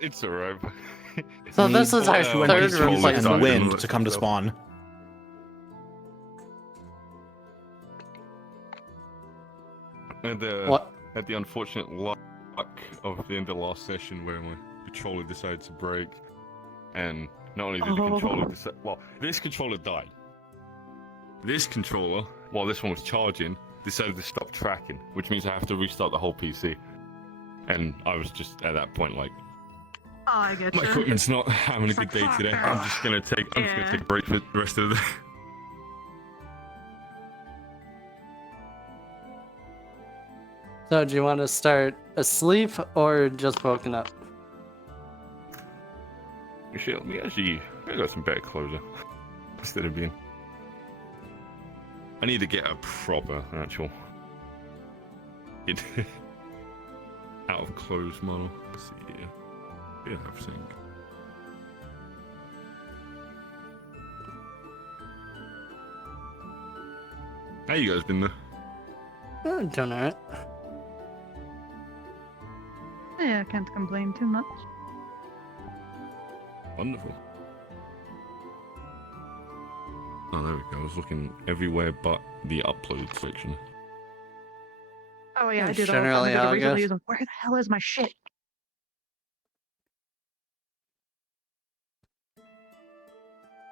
It's alright. So this is our third control replacement. and wind to come to spawn. And What? at the unfortunate luck of the end of last session where my controller decided to break, and not only did the controller this controller died. This controller, while this one was charging, decided to stop tracking, which means I have to restart the whole PC. And I was just at that point like, Oh, I get my you. equipment's not having a It's good like, day fuck today. it. I'm just gonna take a break for the rest of the day. So do you want to start asleep or just woken up? Shit, let me actually, I got some better clothes instead of being. I need to get a proper actual out of clothes model. Let's see here. Yeah, I think. How you guys been there? Doing alright. Yeah, I can't complain too much. Wonderful. Oh, there we go. I was looking everywhere but the upload section. Oh yeah, I That's do the whole generally time. how it Recently goes. using, where the hell is my shit?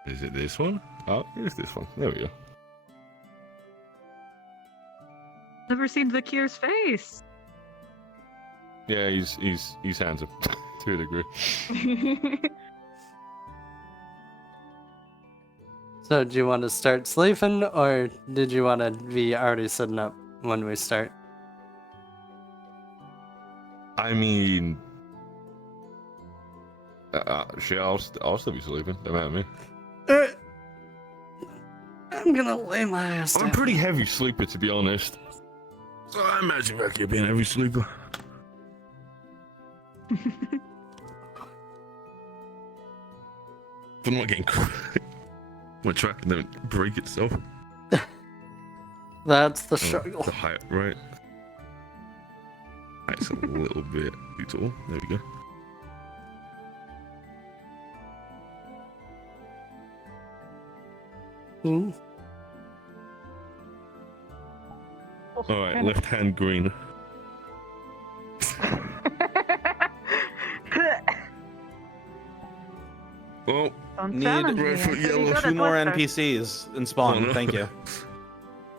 Is it this one? Oh, here's this one. There we go. Never seen Zakir's face. Yeah, he's handsome to a degree. So do you want to start sleeping or did you want to be already sitting up when we start? I mean, shit, I'll still be sleeping. Don't matter to me. I'm gonna lay my ass down. I'm a pretty heavy sleeper, to be honest. So I imagine Becky being a heavy sleeper. If I'm not getting my track don't break itself. That's the Oh, struggle. the height, right? That's a little bit too tall. There we go. Hmm. Alright, left hand green. Well, Don't Need challenge red me. foot I'm pretty yellow. good Two at more Twister. NPCs in spawn. Oh, no. Thank you.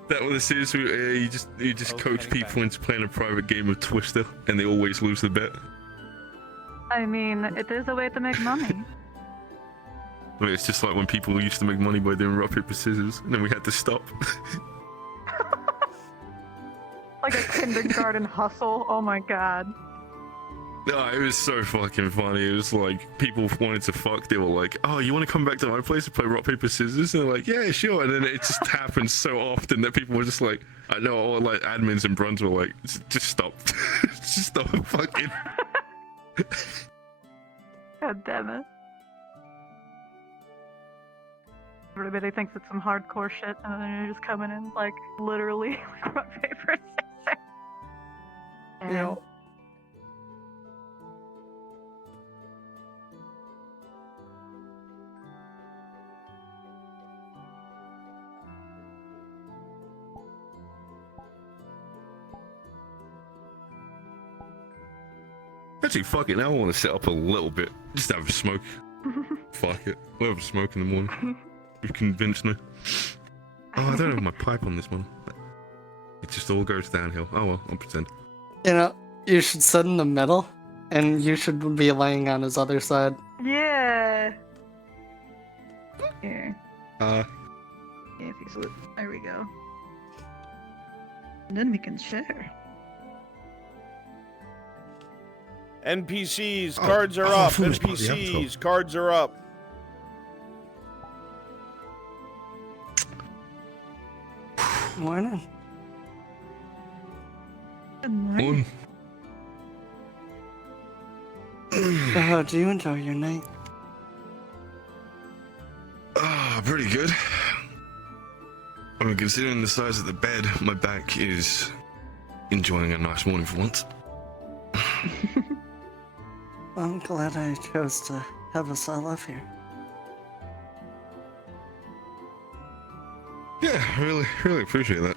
that was it. So, you just Oh, coach okay. people into playing a private game of Twister, and they always lose the bet. I mean, it is a way to make money. I mean, it's just like when people used to make money by doing rock paper scissors, and then we had to stop. Like a kindergarten hustle. Oh my god. No, it was so fucking funny. It was like people wanted to fuck. They were like, "Oh, you want to come back to my place to play rock paper scissors?" And they're like, "Yeah, sure." And then it just happened so often that people were just like, "I know." All like admins and bruns were like, "Just stop, just stop fucking." God damn it. Everybody thinks it's some hardcore shit, and then you're just coming in like literally rock paper scissors. You know, Actually, fuck it. Now I want to set up a little bit. Just have a smoke. Fuck it. We'll have a smoke in the morning. You've convinced me. Oh, I don't have my pipe on this one. It just all goes downhill. Oh well, I'll pretend. you know, you should sit in the middle and you should be laying on his other side. Yeah. Here. Uh, Yeah, if he's lit. There we go. And then we can share. NPCs, cards are oh, up. foolish party, NPCs, cards are up. Morning. Good morning. one. So how do you enjoy your night? Ah, pretty good. I mean, considering the size of the bed, my back is enjoying a nice morning for once. I'm glad I chose to have us all up here. Yeah, really appreciate that.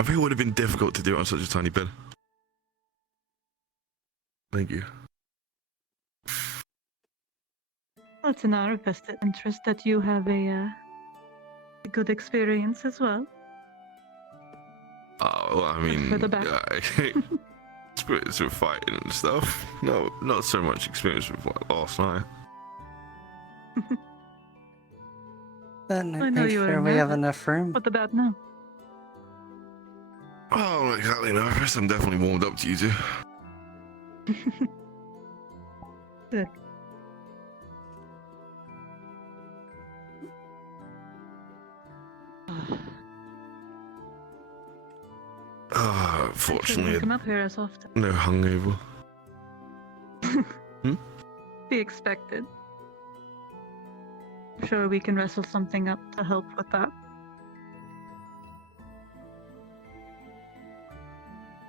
I think it would have been difficult to do it on such a tiny bed. Thank you. Well, it's in our vested interest that you have a good experience as well. Well, I mean, For the back. experience with fighting and stuff. No, not so much experience with like last night. Then I know make you were sure we have nervous. enough room. What about now? Oh, I'm not exactly nervous. I'm definitely warmed up to you two. Good. Fortunately, Don't come up here as often. no hungover. Be expected. I'm sure we can wrestle something up to help with that.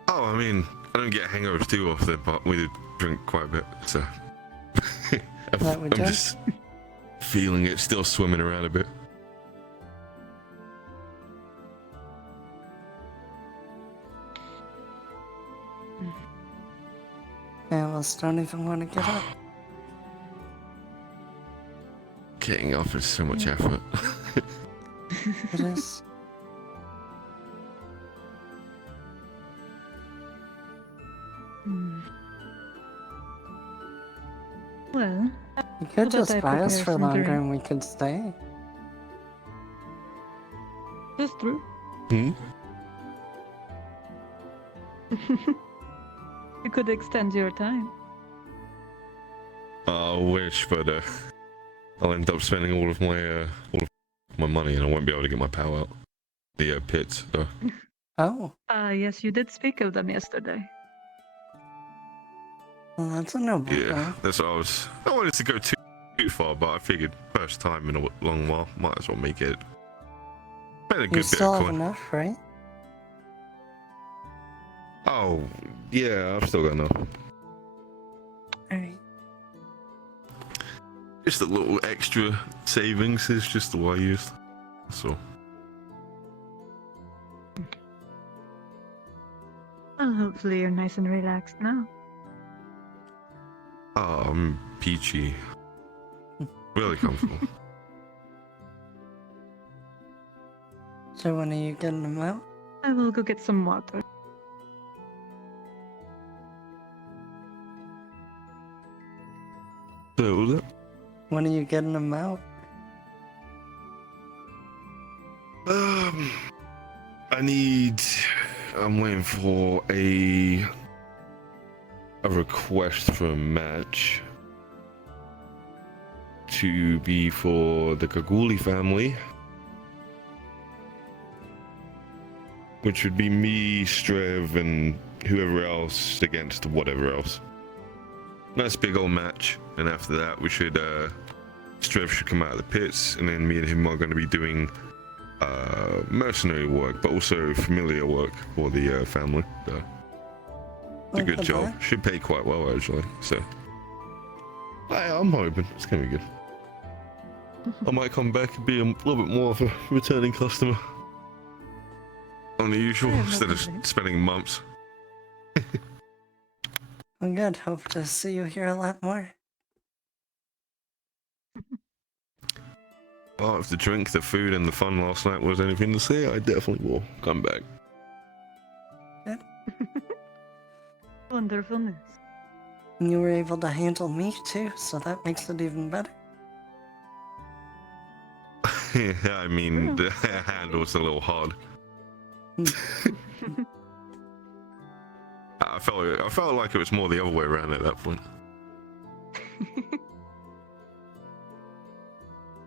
Oh, I mean, I don't get hangovers too often, but we did drink quite a bit, so That we I'm did? just feeling it, still swimming around a bit. I almost don't even want to get up. Getting up is so much effort. It is. Hmm. Well, You could How about just I buy us prepare for some longer drink? and we could stay. that's true. Hmm? You could extend your time. I wish, but I'll end up spending all of my money, and I won't be able to get my power out. The pits. So. Oh, Yes, you did speak of them yesterday. well, that's a no Yeah, brainer. that's what I was. I wanted to go too far, but I figured first time in a long while, might as well make it. Made a You good bit still of have coin. enough, right? Oh, yeah, I've still got enough. Alright. Just a little extra savings is just the way I used. So. Well, hopefully you're nice and relaxed now. Oh, I'm peachy. Really comfortable. So when are you getting them out? I will go get some water. So, what was that? When are you getting them out? I'm waiting for a request for a match to be for the Kaguli family, which would be me, Strev, and whoever else against whatever else. Nice big old match, and after that we should Strev should come out of the pits, and then me and him are going to be doing mercenary work, but also familiar work for the family. So, it's a Like good the job. black? Should pay quite well actually. So, I'm hoping it's gonna be good. I might come back and be a little bit more of a returning customer on the usual I have no instead of complaints. spending months. Well, good. Hope to see you here a lot more. Well, if the drink, the food, and the fun last night was anything to say, I definitely will come back. Wonderful news. And you were able to handle me too, so that makes it even better. Yeah, I mean, the handle's a little hard. I felt like it was more the other way around at that point.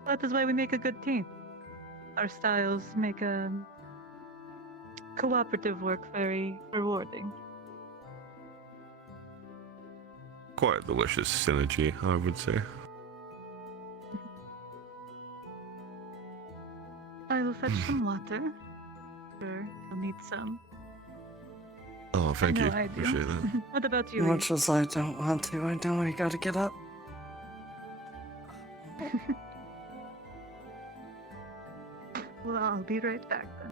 That is why we make a good team. Our styles make cooperative work very rewarding. Quite a delicious synergy, I would say. I will fetch some water. Sure, you'll need some. Oh, thank I you. know I do. Appreciate that. What about you? Much as I don't want to, I know I gotta get up. Well, I'll be right back then.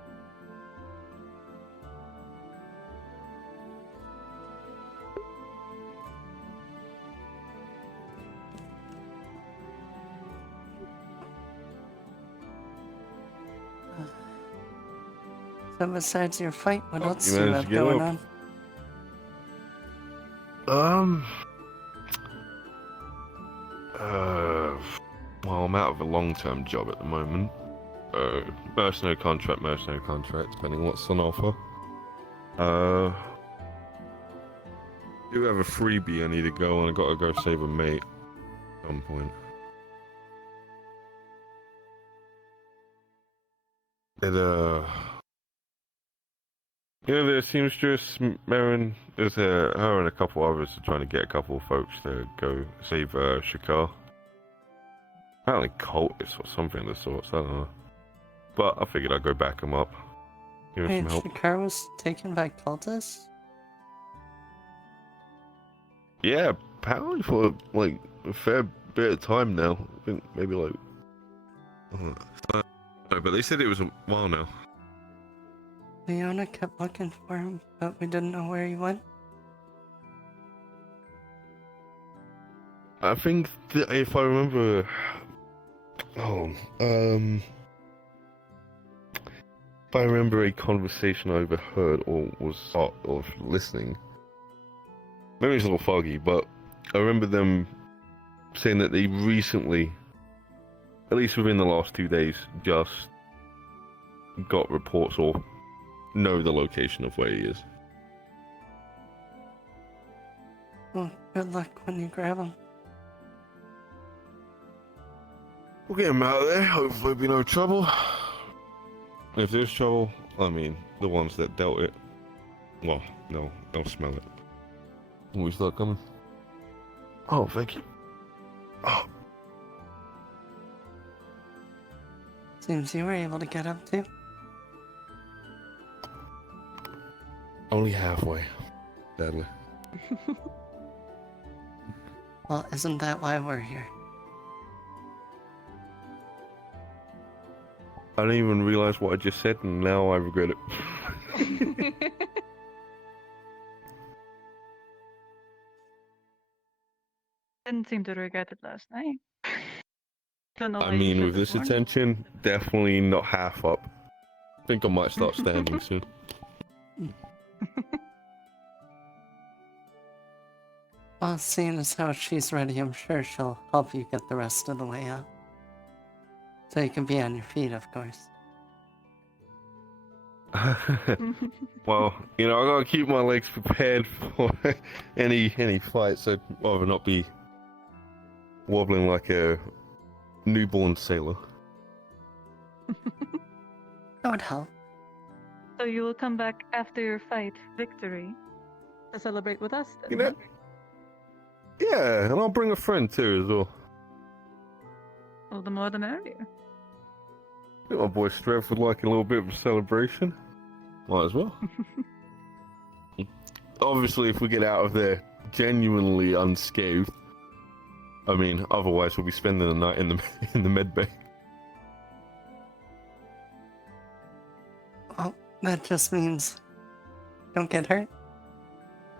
So besides your fight, what Oh, else you do you managed have to get going up. on? Well, I'm out of a long-term job at the moment. Mercenary contract, depending what's on offer. Do have a freebie I need to go on. I gotta go save a mate at some point. The seamstress, Marin, her and a couple others are trying to get a couple of folks to go save Shakar. Apparently cultists or something of the sorts, I don't know. But I figured I'd go back them up. Give him Wait, some help. Shakar was taken by cultists? Yeah, apparently for like a fair bit of time now. I think maybe like. But they said it was a while now. Leona kept looking for him, but we didn't know where he went. I think that if I remember. If I remember a conversation I overheard or was part of listening. Maybe it's a little foggy, but I remember them saying that they recently, at least within the last 2 days, just got reports or know the location of where he is. Well, good luck when you grab him. We'll get him out of there. Hopefully, be no trouble. If there's trouble, I mean, the ones that dealt it, well, they'll smell it. When we start coming. Oh, thank you. Oh, Seems you were able to get up too. only halfway, sadly. Well, isn't that why we're here? I didn't even realize what I just said, and now I regret it. Didn't seem to regret it last night. Don't know I why you mean, feel with this morning. attention, definitely not half up. I think I might start standing soon. Well, seeing as how she's ready, I'm sure she'll help you get the rest of the way up. So you can be on your feet, of course. Well, I gotta keep my legs prepared for any fight, so I'd rather not be wobbling like a newborn sailor. That would help. So you will come back after your fight, victory, to celebrate with us then? You know, yeah, and I'll bring a friend too as well. Well, the more the merrier. I think my boy Strev would like a little bit of a celebration. Might as well. Obviously, if we get out of there genuinely unscathed, I mean, otherwise we'll be spending the night in the med bay. Well, that just means don't get hurt.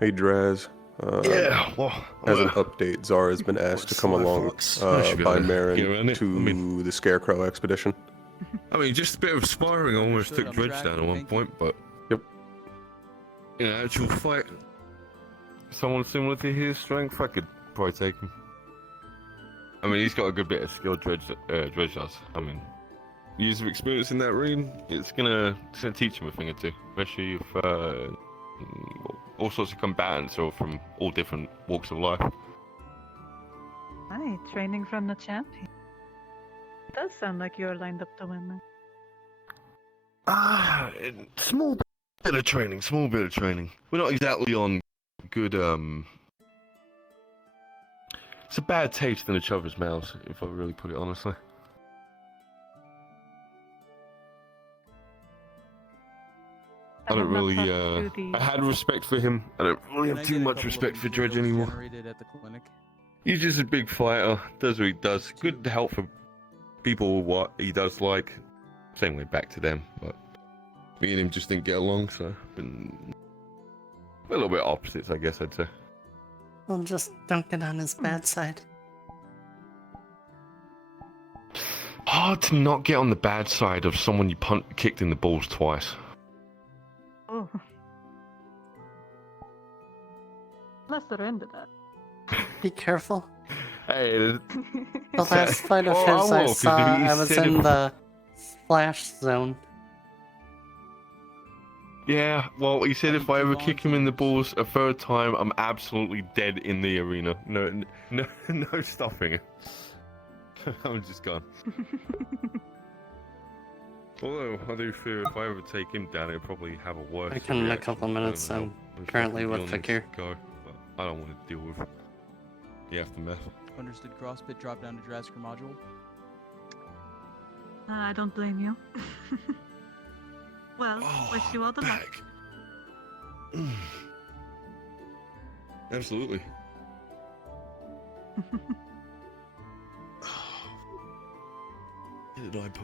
Hey, Draz. Yeah, well, As an update, Zara has been asked to come along I should be by able to get around Marin it. to I mean- the Scarecrow expedition. I mean, just a bit of sparring. I almost Understood, took I'm Dredge down tracking, at one thank you. point, but Yep. in an actual fight, someone similar to his strength, I could probably take him. I mean, he's got a good bit of skill. Dredge does. I mean, years of experience in that ring, it's gonna teach him a thing or two, especially if all sorts of combatants are from all different walks of life. Hi, training from the champion. It does sound like you're lined up to win then. Small bit of training. We're not exactly on good. It's a bad taste in each other's mouths, if I really put it honestly. I don't have not really, talked to the- I had respect for him. I don't really Can I have get too a much couple of respect for Dredge materials anymore. generated at the clinic? He's just a big fighter, does what he does. Good help for people with what he does like. Same way back to them, but me and him just didn't get along, so been a little bit opposites, I guess I'd say. Well, just don't get on his bad side. Hard to not get on the bad side of someone you kicked in the balls twice. Oh. Unless they're into that. Be careful. Hey, The last fight of Oh, his I I will, 'cause saw, he I was said in if- the splash zone. yeah, well, he said Are if you I ever two kick him in the volunteers? balls a third time, I'm absolutely dead in the arena. No stopping it. I'm just gone. Although I do fear if I ever take him down, it'll probably have a worse. I can in a reaction. couple I don't minutes, know I'm how currently fucking with beyond Fakir. this go, but I don't want to deal with the aftermath. Understood. CrossFit drop down to Jurassic module. I don't blame you. Well, wish you all the luck. Absolutely.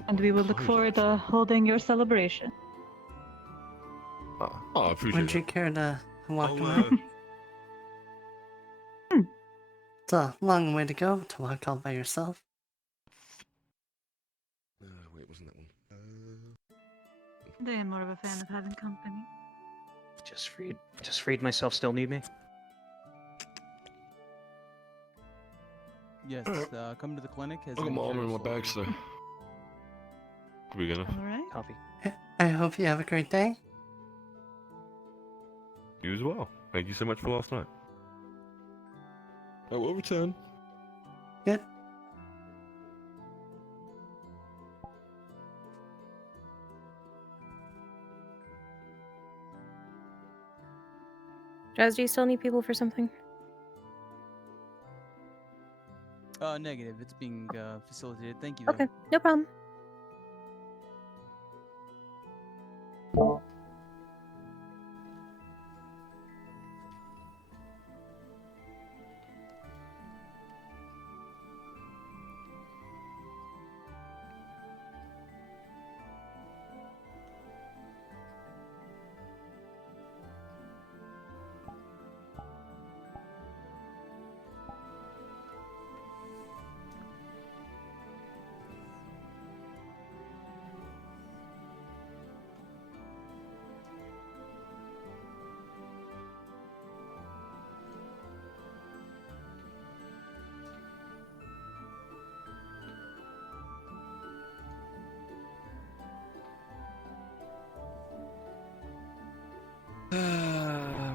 And we will look forward to holding your celebration. Oh, I appreciate Would you it. care to walk I'll, away? It's a long way to go to walk all by yourself. Wait, wasn't that one? They am more of a fan of having company. Just freed myself. Still need me? Yes, come to the clinic. I got my armor in my bag, so. We're gonna. Alright. Coffee. I hope you have a great day. You as well. Thank you so much for last night. I will return. Good. Jazz, do you still need people for something? Negative. It's being facilitated. Thank you. though. Okay, no problem.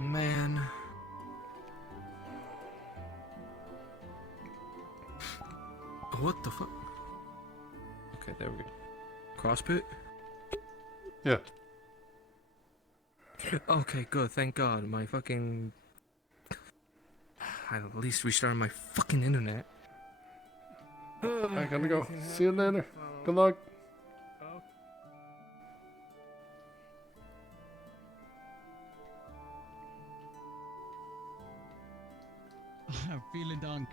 Man. What the fuck? Okay, there we go. CrossFit? Yeah. Okay, good. Thank God. My fucking. I at least restarted my fucking internet. I gotta go. See you later. Good luck. Vielen Dank.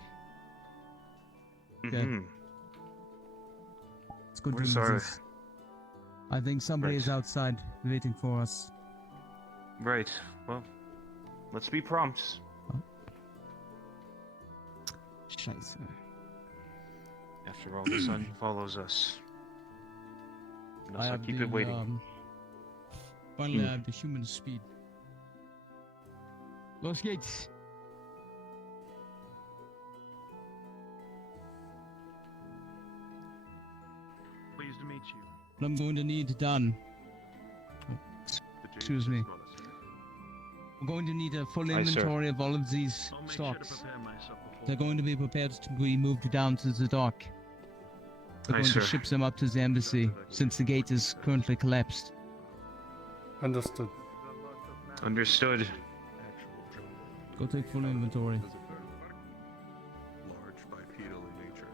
Mhm. It's good We're to sorry. this. I think somebody Right. is outside waiting for us. Right. Well, let's be prompt. Scheiße. After all, the sun follows us. I Let's not have keep the, it waiting. finally I have the human speed. Los geht's. Pleased to meet you. What I'm going to need done. Excuse me. I'm going to need a full Aye, sir. inventory of all of these I'll make sure to stocks. prepare myself before. They're going to be prepared to be moved down to the dock. We're Aye, going sir. to ship them up to the embassy since the gate is currently collapsed. Understood. Understood. Go take full inventory. Large bipedal in nature.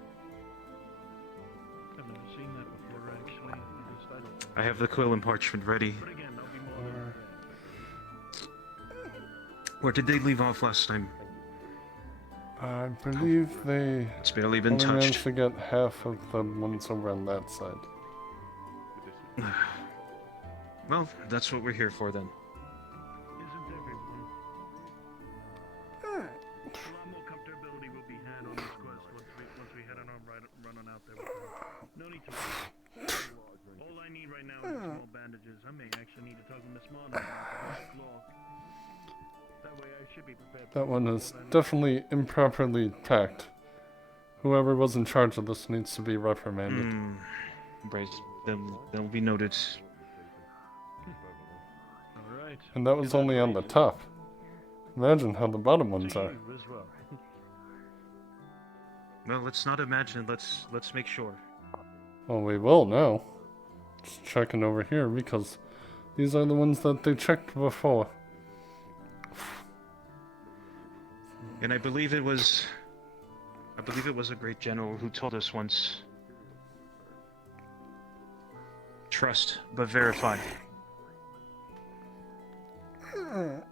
I've never seen that before, actually. At least I don't. I have the quill and parchment ready. But again, I'll be more than Where did they leave off last time? I believe they It's barely been only managed touched. to get half of the ones over on that side. Well, that's what we're here for then. Isn't everyone? A lot more comfortability will be had on this quest once we head on our run on out there. No need to worry. All I need right now is small bandages. I may actually need to tug them this morning. That way I should be prepared. That one is definitely improperly packed. Whoever was in charge of this needs to be reprimanded. Right. They'll be noted. Alright. And that was only on the top. Imagine how the bottom ones are. You as well. Well, let's not imagine. Let's make sure. Well, we will now. Just checking over here because these are the ones that they checked before. And I believe it was a great general who told us once. Trust, but verify. That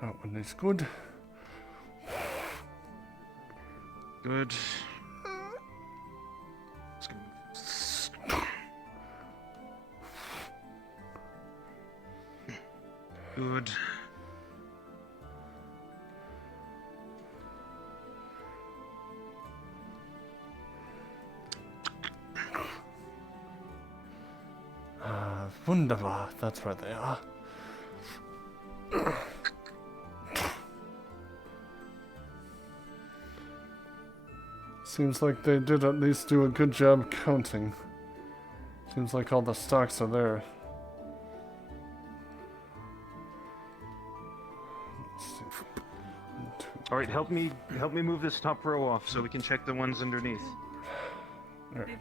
one is good. Good. Good. Wunderbar. That's where they are. Seems like they did at least do a good job counting. Seems like all the stocks are there. Let's see. 1, 2. All right, help me move this top row off so we can check the ones underneath. Alright.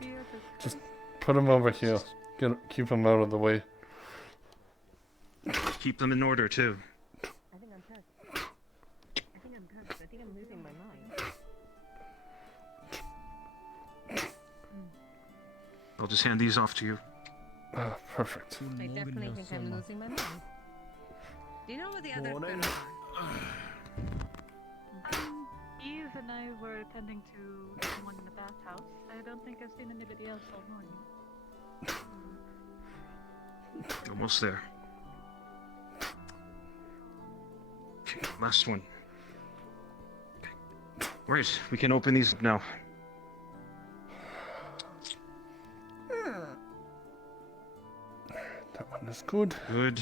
Just put them over here. Keep them out of the way. Keep them in order too. I think I'm touched. I think I'm losing my mind. I'll just hand these off to you. Ah, perfect. I definitely think I'm losing my mind. Do you know what the other Morning. criminals Eve and I were attending to someone in the bathhouse. I don't think I've seen anybody else all morning. Almost there. Okay, last one. Okay. Right, we can open these up now. That one is good. Good.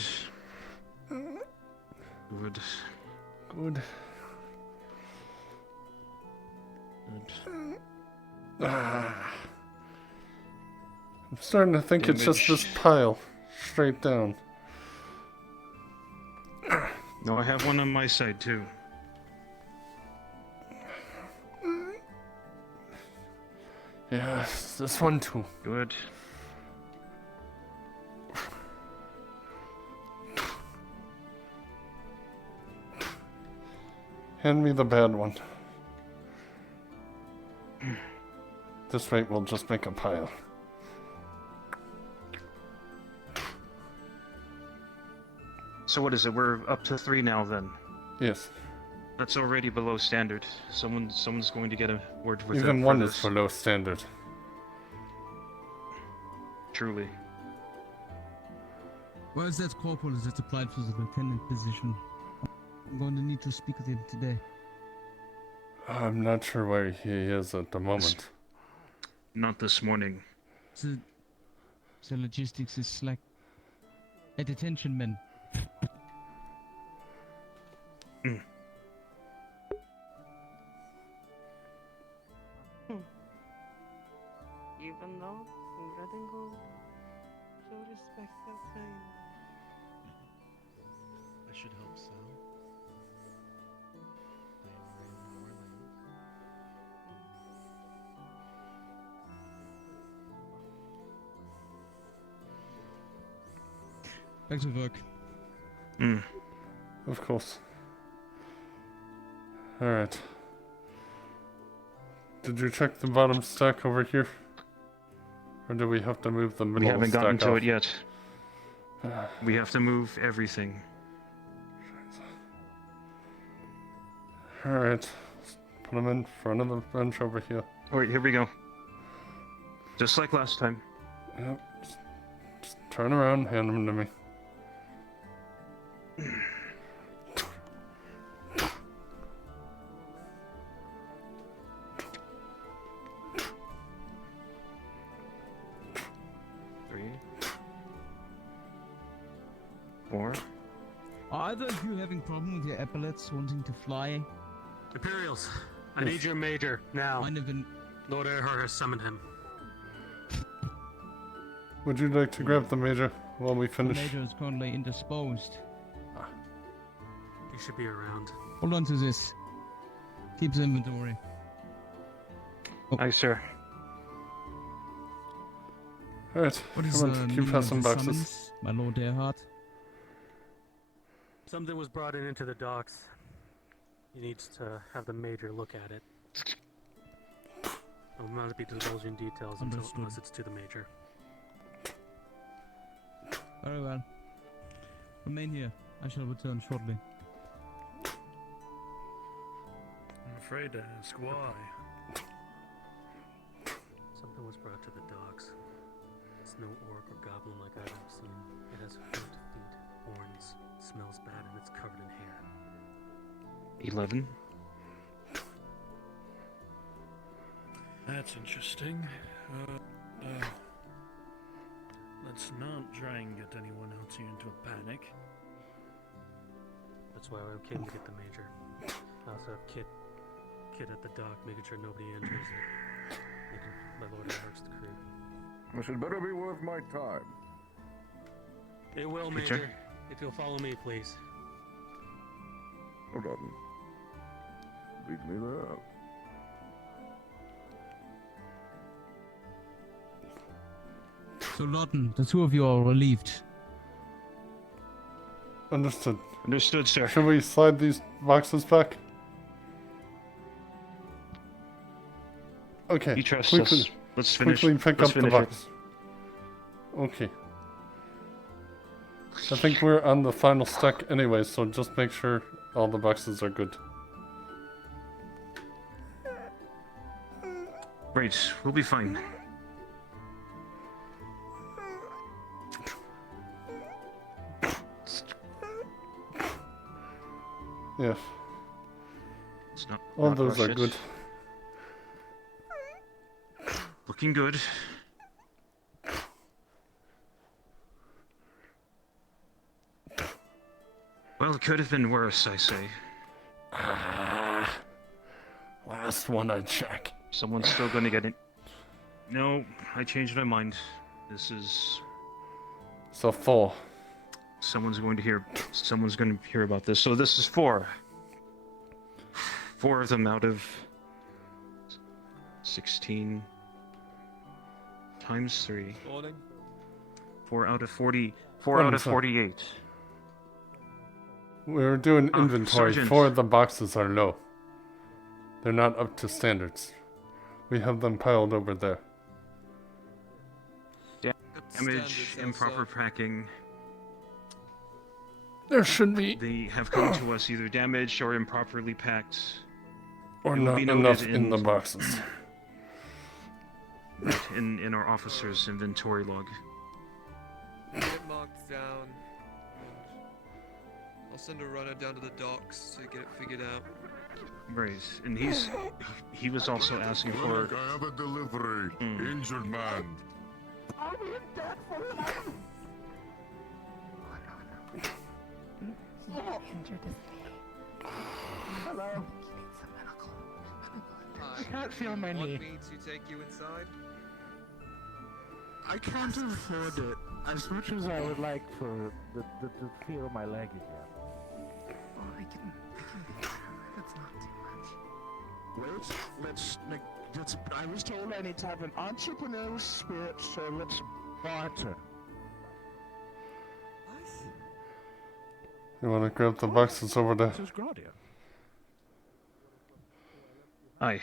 Good. Good. Good. Ah. I'm starting to think it's just this Damage. pile. Straight down. No, I have one on my side too. Yes, this one too. Good. Hand me the bad one. This rate will just make a pile. So what is it? We're up to 3 now then. Yes. That's already below standard. Someone's going to get a word with Even it one for is this. below standard. Truly. Where is that corporal that applied for the lieutenant position? I'm going to need to speak with him today. I'm not sure where he is at the moment. Not this morning. The logistics is slack. At attention, men. Even though red and gold show respect that time. I should hope so. Back to work. Of course. Alright. Did you check the bottom stack over here? Or do we have to move the middle We haven't stack gotten to off? it yet. We have to move everything. Alright. Put him in front of the bench over here. Alright, here we go. Just like last time. Yep. Just turn around, hand him to me. Three. 4. Are either of you having problem with your epaulets wanting to fly? Imperials, I need your major now. Kind of an... Lord Earhart has summoned him. Would you like to grab the major while we The finish? major is currently indisposed. He should be around. Hold on to this. Keep the inventory. Aye, sir. Alright, What is come the on, keep meaning of passing the boxes. summons, my Lord Earhart? Something was brought into the docks. He needs to have the major look at it. I will not be divulging details Understood. unless it's to the major. Very well. Remain here. I shall return shortly. I'm afraid to ask why. Something was brought to the docks. It's no orc or goblin like I've ever seen. It has hooked feet, horns, smells bad, and it's covered in hair. 11. That's interesting. Let's not try and get anyone else here into a panic. That's why I came to get the major. I also have Kit at the dock, making sure nobody enters it. Making my Lord Earhart's the crew. This had better be worth my time. It will, Peter? Major. If you'll follow me, please. Hold on. Beat me there. So, Lawton, the two of you are relieved. Understood. Understood, sir. Should we slide these boxes back? Okay. You trust quickly, us. Let's finish. Quickly pick Let's up the finish it. box. Okay. I think we're on the final stack anyway, so just make sure all the boxes are good. Right, we'll be fine. Yeah. It's not, All not those rush are it. good. Looking good. Well, it could have been worse, I say. Last one I check. Someone's still going to get it. No, I changed my mind. This is... So 4. Someone's going to hear about this. So this is 4. 4 of them out of 16 times 3. 4 out of 40. 4 out of 48. We're doing inventory. Sergeant. 4 of the boxes are low. They're not up to standards. We have them piled over there. Damage, improper packing. There should be. They have come to us either damaged or improperly packed. Or It will not be noted enough in the boxes. in our officer's inventory log. Get it marked down. I'll send a runner down to the docks to get it figured out. Right, and he was also asking for. I have a delivery. Injured man. Hello. I can't feel my want knee. me to take you inside? I can't afford it as much as I would like for to feel my leg again. Oh, I can be better. That's not too much. Wait, let's. I was told I need to have an entrepreneurial spirit, so let's barter. You want to grab the boxes over there? This is Graudia. Aye.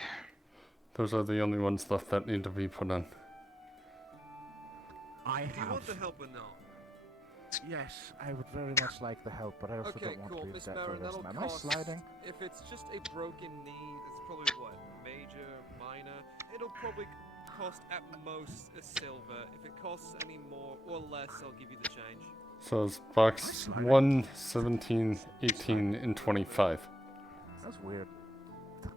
Those are the only ones left that need to be put on. I Do you want have. the help or not? Yes, I would very much like the help, but I also Okay, don't want cool, to be in Miss debt for Marin, this. that'll Am I cost. sliding? If it's just a broken knee, it's probably what? Major, minor? It'll probably cost at most a silver. If it costs any more or less, I'll give you the change. So it's box 1, 17, 18, and 25. That's weird. Yeah,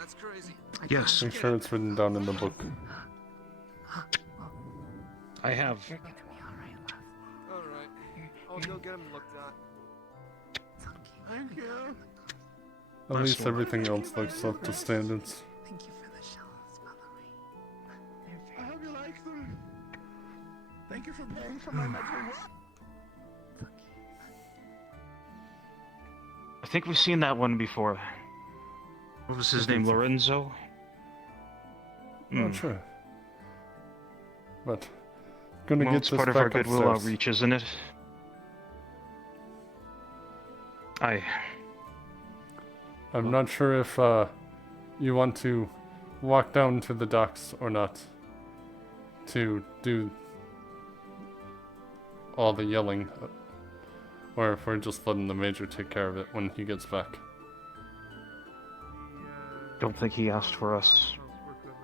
that's crazy. Yes. Make sure it's written down in the book. I have. Alright. I'll go get him looked at. Thank you. At least everything else looks up to standards. Thank you for the shells, by the way. I hope you like them. Thank you for paying for my medical work. I think we've seen that one before. What was his name? Lorenzo? Not sure. But gonna Well, get it's this part of back our goodwill upstairs. outreach, isn't it? I'm not sure if you want to walk down to the docks or not to do all the yelling, or if we're just letting the major take care of it when he gets back. Don't think he asked for us.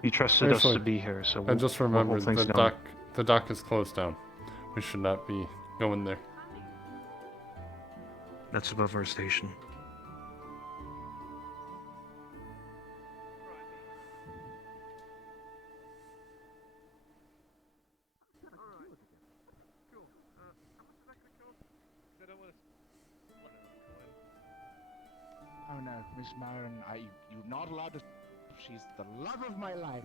He trusted us Actually, to be here, so I just we'll hold remembered things the down. dock is closed down. We should not be going there. That's above our station. Oh no, Miss Marin, you're not allowed to. She's the love of my life.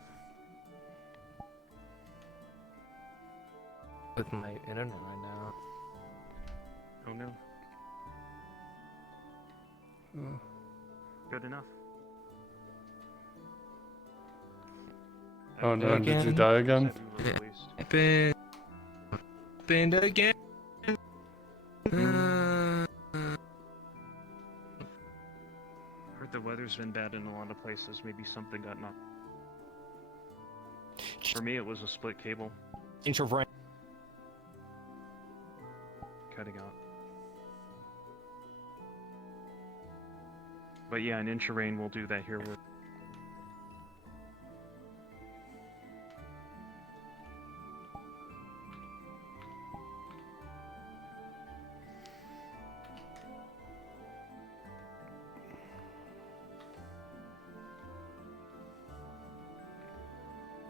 With my internet right now. Oh no. Good enough. Oh no, did you die again? Happened again. Heard the weather's been bad in a lot of places. Maybe something got knocked. For me, it was a split cable. Introvert. Cutting out. But yeah, an inch of rain will do that here.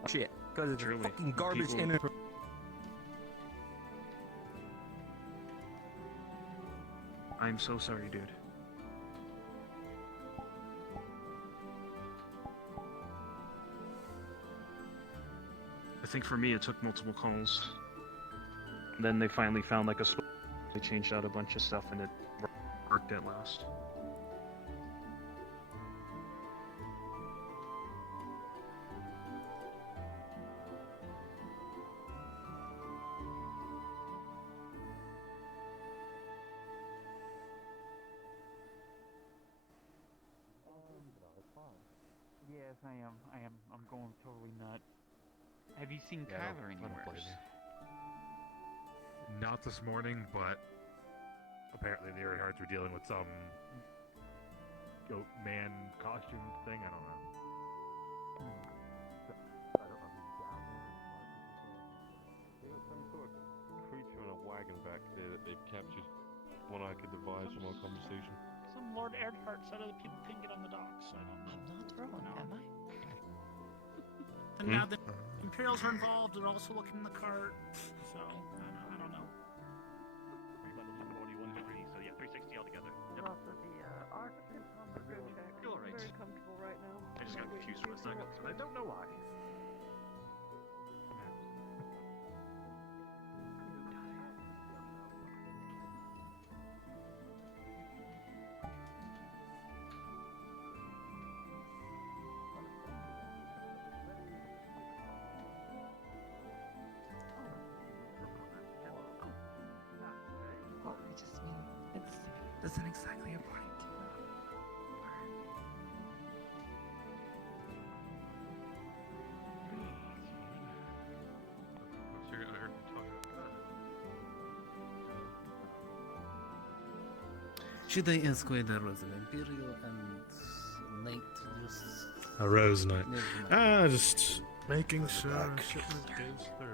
Shit, because it's Truly, fucking garbage people- in it. I'm so sorry, dude. I think for me, it took multiple calls. Then they finally found like a split. They changed out a bunch of stuff and it worked at last. Yes, I am. I'm going totally nut. Have you seen Kyler anywhere? Not this morning, but apparently the Earharts were dealing with some goat man costume thing. I don't know. I don't know who's down there. There was some sort of creature in a wagon back there that they've captured. One I could devise from our conversation. Some Lord Earhart said other people couldn't get on the docks. I don't know. I'm not throwing, am I? And now the Imperials are involved, they're also looking in the cart. So, I don't know. So yeah, 360 altogether. Also, the oxygen on the road check. You're right. Very comfortable right now. I just got confused for a second, but I don't know why. Well, I just mean, it doesn't exactly apply to you. Should they escort that was an Imperial and Knight just... A Rose Knight. Never mind. Just making sure shipment goes through.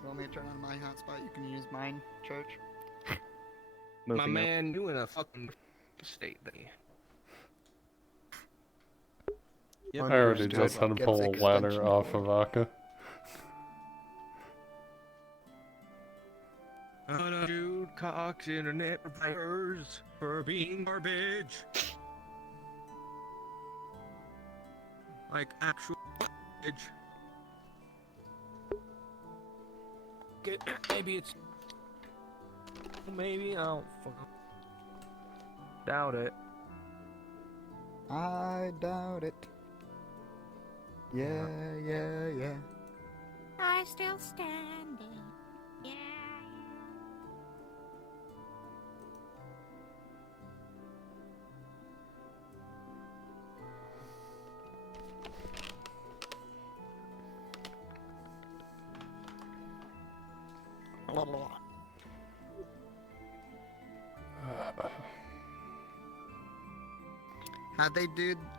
You want me to turn on my hotspot? You can use mine, Church. My man, you in a fucking state there. I already just had to pull a ladder off of Aka. Dude, Cox internet repairs for being garbage. Like actual garbage. Maybe it's. Maybe I don't fucking doubt it. I doubt it. Yeah, yeah, yeah. I still standing. Yeah.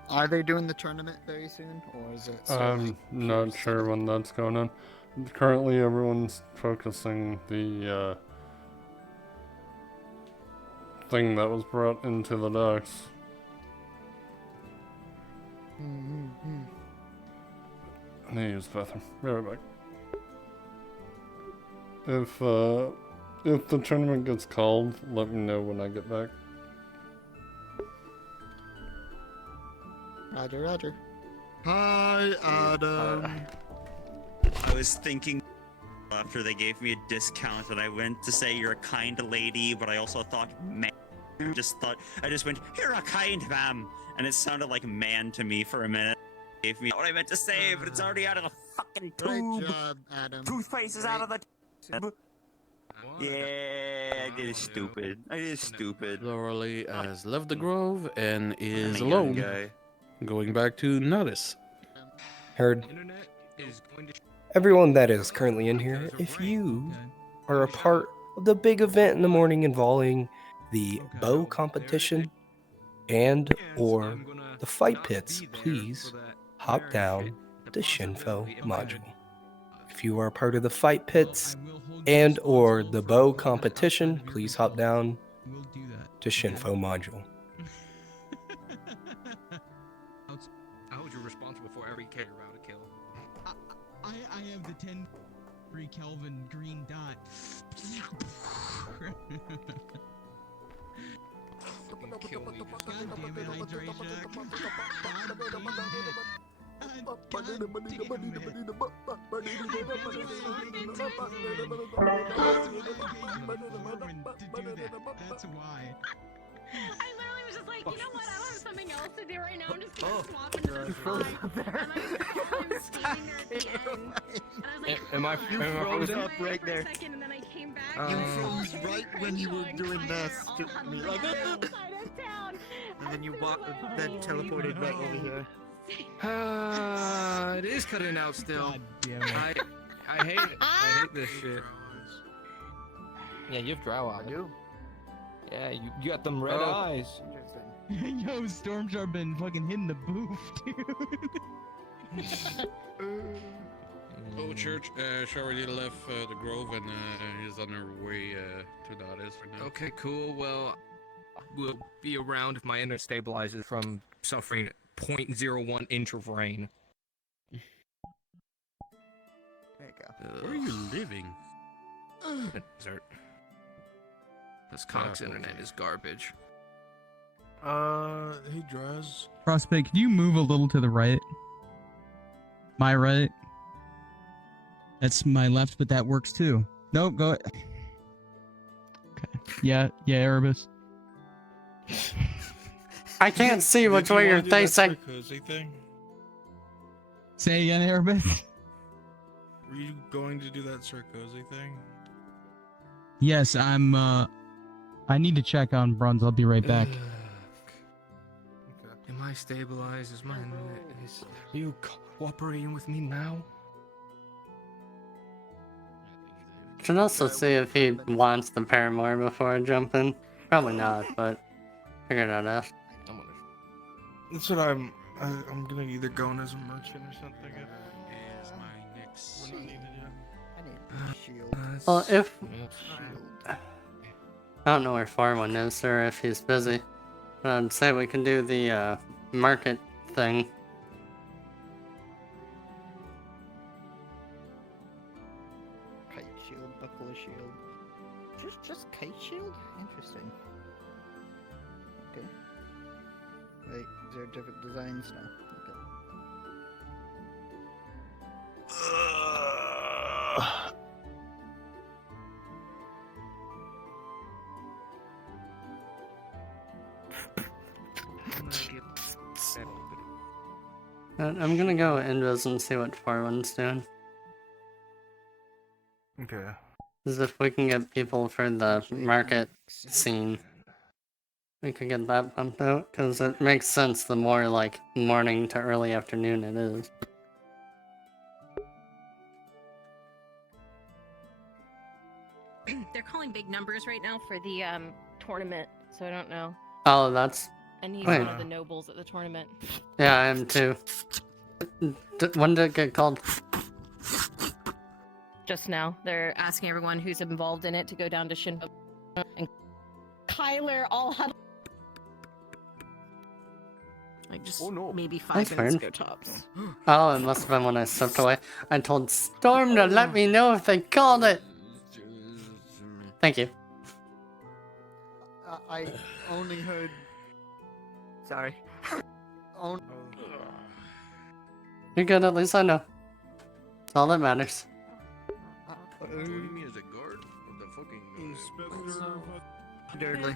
Are they doing the tournament very soon, or is it? I'm not sure when that's going on. Currently, everyone's focusing the thing that was brought into the docks. I need to use the bathroom. Be right back. If the tournament gets called, let me know when I get back. Roger, Roger. Hi, Adam. I was thinking after they gave me a discount and I went to say you're a kind lady, but I also thought man. I just went, you're a kind ma'am. And it sounded like man to me for a minute. Gave me what I meant to say, but it's already out of the fucking tube. Great job, Adam. Toothpaste is out of the tube. Yeah, I did stupid. Lorelei has left the grove and is I'm a young alone. guy. Going back to Nodis. Heard. Everyone that is currently in here, if you are a part of the big event in the morning involving the bow competition and or the fight pits, please hop down the Shinfo module. If you are a part of the fight pits and or the bow competition, please hop down to Shinfo module. I was responsible for every character out of kill. I have the 10 3 Kelvin green dot. Kill me. God damn it, hydration. That's why. I literally was just like, you know what? I don't have something else to do right now. I'm just gonna swap into the side. And I'm standing there at the end. And I was like, Am I frozen up right there? for a second, and then I came back. You froze right when you were doing this to me. Like, and then you then teleported right over here. It is cutting out still. I hate it. I hate this shit. Yeah, you have drow eyes. I do. Yeah, you got them red eyes. Yo, Stormjar been fucking hitting the booth, dude. Oh, Church, she already left the Grove and is on her way to Nodis right now. Okay, cool. Well, we'll be around if my inner stabilizes from suffering 0.01 inch of rain. There you go. Where are you living? Desert. This Cox internet is garbage. Hey, Draz. Prospect, can you move a little to the right? My right. That's my left, but that works too. Nope, go. Okay. Yeah, Erebus. I can't see which way you're facing. Say again, Erebus. Were you going to do that Sarkozy thing? Yes, I need to check on Bruns. I'll be right back. Am I stabilized? Is are you cooperating with me now? Should also see if he wants the paramour before I jump in. Probably not, but figure that out. That's what I'm gonna either go in as a merchant or something. Is my next We're not needed yet. I need a shield. Well, if I don't know where Farwan is or if he's busy, but I'd say we can do the market thing. Kite shield, buckle shield. Just kite shield? Interesting. Okay. Wait, is there different designs now? Okay. I'm gonna go invis and see what Farwan's doing. Okay. Because if we can get people for the market scene, we could get that pumped out. Because it makes sense the more like morning to early afternoon it is. They're calling big numbers right now for the tournament, so I don't know. Oh, that's. And he's Wait. one of the nobles at the tournament. Yeah, I am too. When did it get called? Just now, they're asking everyone who's involved in it to go down to Shinbo. And Kyler all had like just maybe 5 That's minutes weird. ago tops. Oh, it must have been when I stepped away. I told Storm to let me know if they called it. Thank you. I only heard. Sorry. You're good, at least I know. That's all that matters. Joining me as a guard of the fucking Dudley.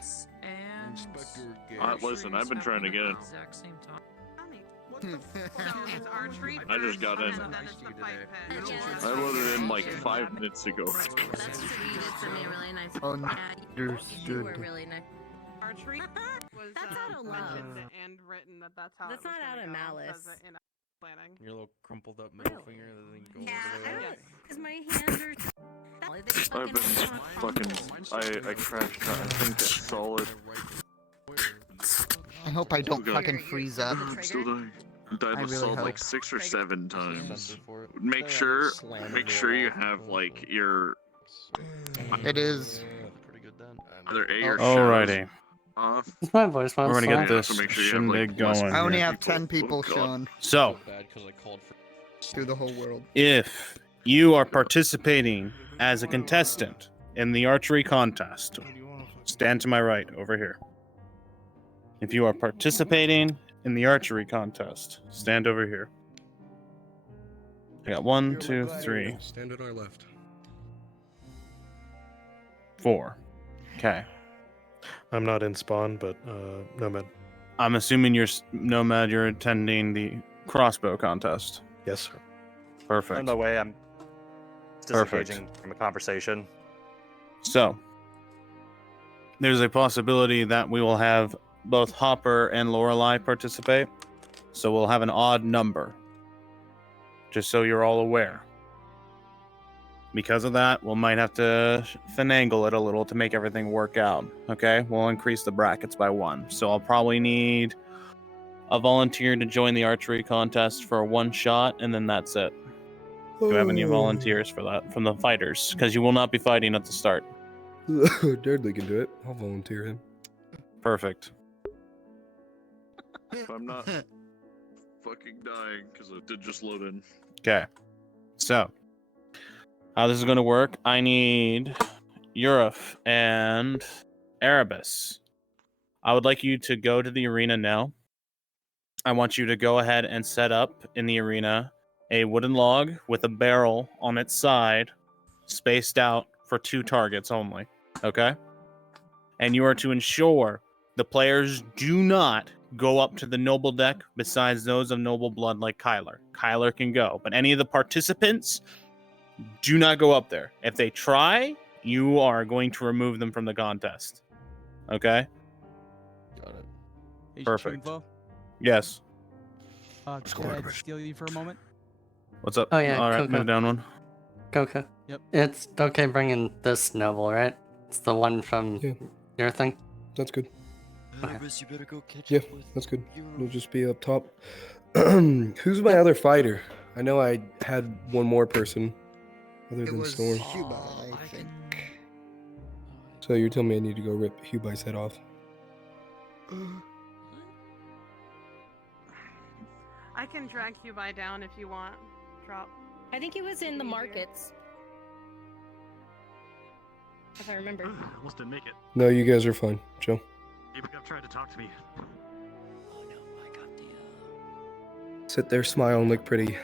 Inspector Listen, I've been trying to get in. I just got in. I loaded in like 5 minutes ago. Understood. Archery was That's out of love. mentioned and written that's how That's it was not out of gonna go, malice. says it in planning. Your little crumpled up middle finger that then goes Yeah, over I there. don't because my hands are. I've been fucking. I crashed out. I think that's solid. I hope I don't fucking freeze up. I'm still dying. I died I with really salt like hope. 6 or 7 times. Make sure you have like your It is. either A or Alrighty. off. It's my voice box. We're gonna get Yeah, this so make sure you have, like, shindig less going. I only here. have 10 people, God. Sean. So, Through the whole world. if you are participating as a contestant in the archery contest, stand to my right over here. If you are participating in the archery contest, stand over here. I got 1, 2, 3, Stand at our left. 4. Okay. I'm not in spawn, but Nomad. I'm assuming you're Nomad. You're attending the crossbow contest. Yes, sir. Perfect. On the way, I'm Perfect. disengaging from a conversation. So, there's a possibility that we will have both Hopper and Lorelei participate. So we'll have an odd number. Just so you're all aware. Because of that, we might have to finagle it a little to make everything work out. Okay? We'll increase the brackets by 1. So I'll probably need a volunteer to join the archery contest for 1 shot, and then that's it. Do you have any volunteers for that from the fighters? Because you will not be fighting at the start. Dudley can do it. I'll volunteer him. Perfect. If I'm not fucking dying, because I did just load in. Okay. So, how this is going to work, I need Urif and Erebus. I would like you to go to the arena now. I want you to go ahead and set up in the arena a wooden log with a barrel on its side, spaced out for 2 targets only. Okay? And you are to ensure the players do not go up to the noble deck besides those of noble blood like Kyler. Kyler can go, but any of the participants do not go up there. If they try, you are going to remove them from the contest. Okay? Got it. Perfect. Yes. Can I steal you for a moment? What's up? Oh yeah, All right, Coco. move down one. Coco. Yep. It's okay bringing this noble, right? It's the one from your thing. That's good. Okay. You better go catch yeah, that's good. We'll just be up top. Who's my other fighter? I know I had one more person other than Storm. Cuba, I think. So you're telling me I need to go rip Hubai's head off? I can drag Hubai down if you want. Drop. I think he was in the markets. If I remember. Almost didn't make it. No, you guys are fine. Joe. Abraham tried to talk to me. Sit there, smile, and look pretty.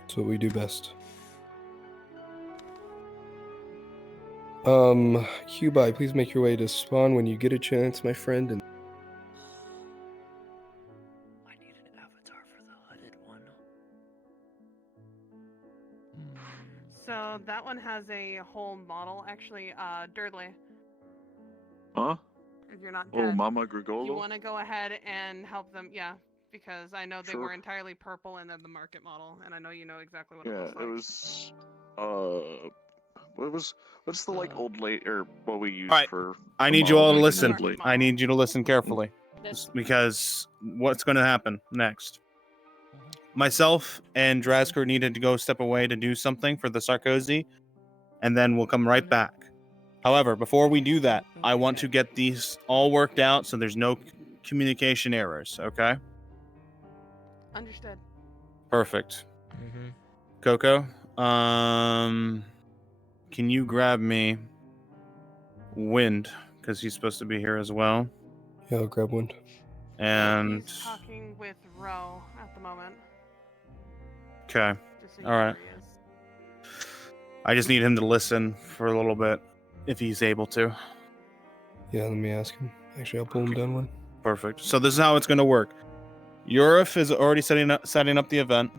That's what we do best. Hubai, please make your way to spawn when you get a chance, my friend. And So that one has a whole model, actually. Durdley, Huh? if you're not Oh, dead, Mama you Grigolo? want to go ahead and help them? Yeah, because I know they Sure. were entirely purple and then the market model, and I know you know exactly what it Yeah, looks like. it was. What's the like old late or what we use Alright, for? I the need you all to model listen. old late? I need you to listen carefully. Because what's going to happen next? Myself and Drazker needed to go step away to do something for the Sarkozy, and then we'll come right back. However, before we do that, I want to get these all worked out so there's no communication errors, okay? Understood. Perfect. Coco, can you grab me Wind? Because he's supposed to be here as well. yeah, I'll grab Wind. And He's talking with Ro at the moment. okay, Just so you all know right. where he is. I just need him to listen for a little bit, if he's able to. Yeah, let me ask him. Actually, I'll pull him down one. Perfect. So this is how it's going to work. Urif is already setting up the event.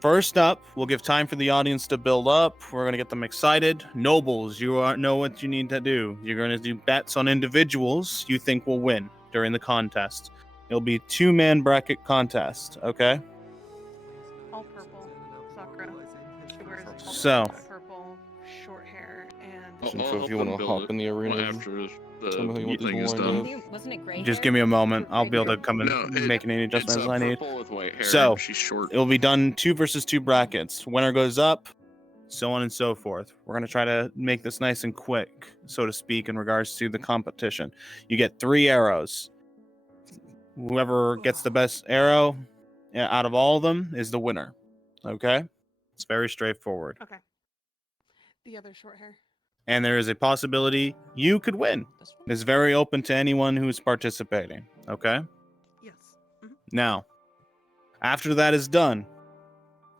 First up, we'll give time for the audience to build up. We're going to get them excited. Nobles, you know what you need to do. You're going to do bets on individuals you think will win during the contest. It'll be 2-man bracket contest, okay? All purple. Sakura. She wears all So. purple, short hair, and So if you want to hop in the arena, after tell me the what thing this is line done. is. Wasn't it gray? Just give me a moment. I'll be able to come in No, and make any adjustments it's I need. purple with white hair. So, she's short. it'll be done 2 versus 2 brackets. Winner goes up, so on and so forth. We're going to try to make this nice and quick, so to speak, in regards to the competition. You get 3 arrows. Whoever gets the best arrow out of all of them is the winner. Okay? It's very straightforward. okay. The other short hair. And there is a possibility you could win. It's very open to anyone who's participating. Okay? Yes. Now, after that is done,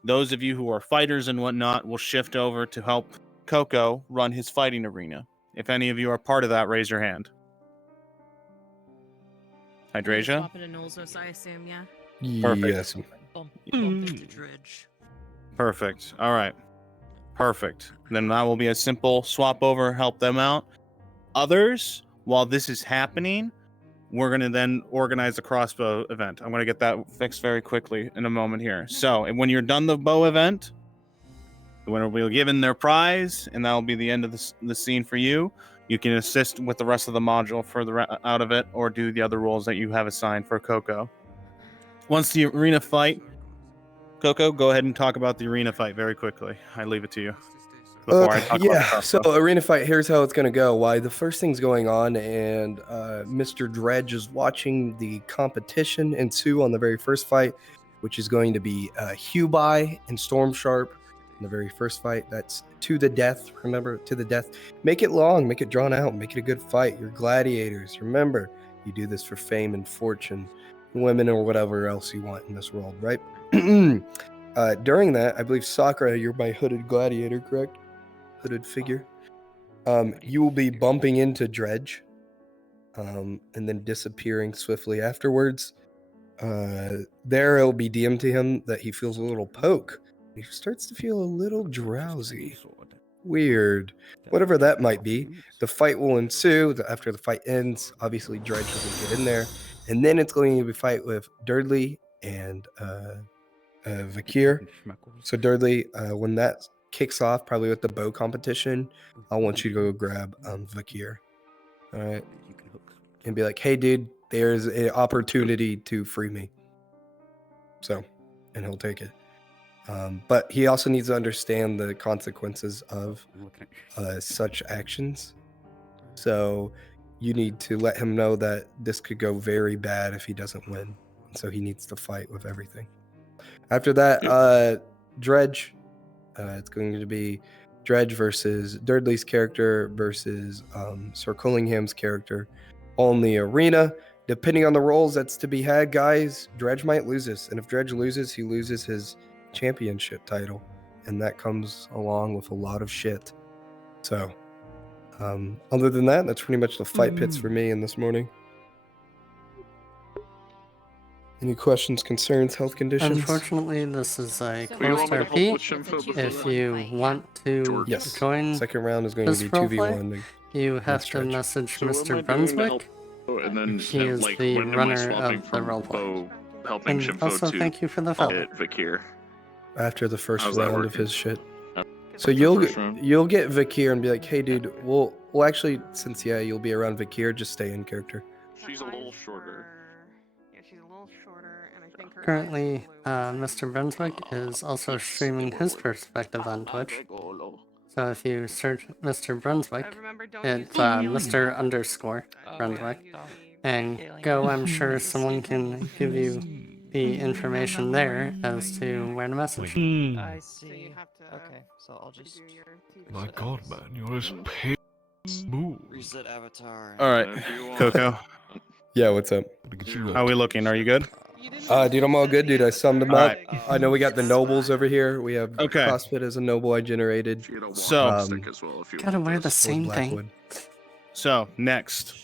those of you who are fighters and whatnot will shift over to help Coco run his fighting arena. If any of you are part of that, raise your hand. Hydrasia? Swap into Nolzos, I assume, yeah. Perfect. Yes. Perfect. All right. Perfect. Then that will be a simple swap over, help them out. Others, while this is happening, we're going to then organize a crossbow event. I'm going to get that fixed very quickly in a moment here. So, and when you're done the bow event, the winner will be given their prize, and that will be the end of the scene for you. You can assist with the rest of the module further out of it, or do the other roles that you have assigned for Coco. Once the arena fight, Coco, go ahead and talk about the arena fight very quickly. I leave it to you. Before I talk about the Yeah, so crossbow. arena fight, here's how it's going to go. Why, the first thing's going on, and Mr. Dredge is watching the competition ensue on the very first fight, which is going to be Hubai and Storm Sharp in the very first fight. That's to the death. Remember, to the death. Make it long, make it drawn out, make it a good fight. You're gladiators. Remember, you do this for fame and fortune, women, or whatever else you want in this world, right? During that, I believe Sakura, you're my hooded gladiator, correct? Hooded figure. You will be bumping into Dredge, and then disappearing swiftly afterwards. There it'll be DM'd to him that he feels a little poke. He starts to feel a little drowsy. Weird. Whatever that might be. The fight will ensue. After the fight ends, obviously Dredge will get in there And then it's going to be a fight with Durdley and Vakir. So Durdley, when that kicks off, probably with the bow competition, I want you to go grab Vakir. All right. And be like, hey, dude, there's an opportunity to free me. So, and he'll take it. But he also needs to understand the consequences of such actions. So you need to let him know that this could go very bad if he doesn't win. So he needs to fight with everything. After that, Dredge. It's going to be Dredge versus Durdley's character versus Sir Cullingham's character on the arena. Depending on the roles that's to be had, guys, Dredge might lose this. And if Dredge loses, he loses his championship title. And that comes along with a lot of shit. So, other than that, that's pretty much the fight pits for me in this morning. Any questions, concerns, health conditions? Unfortunately, this is a closed RP. If you want to join second round is going this to be roleplay, 2v1. you have to message Mr. Brunswick. And then He is the when am I runner swapping of the from roleplay. Bo helping And Shinfo also, to thank you for the follow. hit Vakir? After the first How's that round of working? his shit. Uh, So you'll get Vakir and be like, hey, dude, well actually, since you'll be around Vakir, just stay in character. She's a little shorter. Yeah, she's a little shorter, and I think her. Currently, Mr. Brunswick is also streaming his perspective on Twitch. So if you search Mr. Brunswick, it's Mr. _Brunswick, and go, I'm sure someone can give you the information there as to where to message. I see. Okay, so I'll just. My God, man, you're as pale as smooth. Reset avatar. All right, Coco. Yeah, what's up? How are we looking? Are you good? Dude, I'm all good, dude. I summed them All up. right. I know we got the nobles over here. We have Okay. CrossFit as a noble I generated. So- Gotta wear the or same thing. Blackwood. So, next.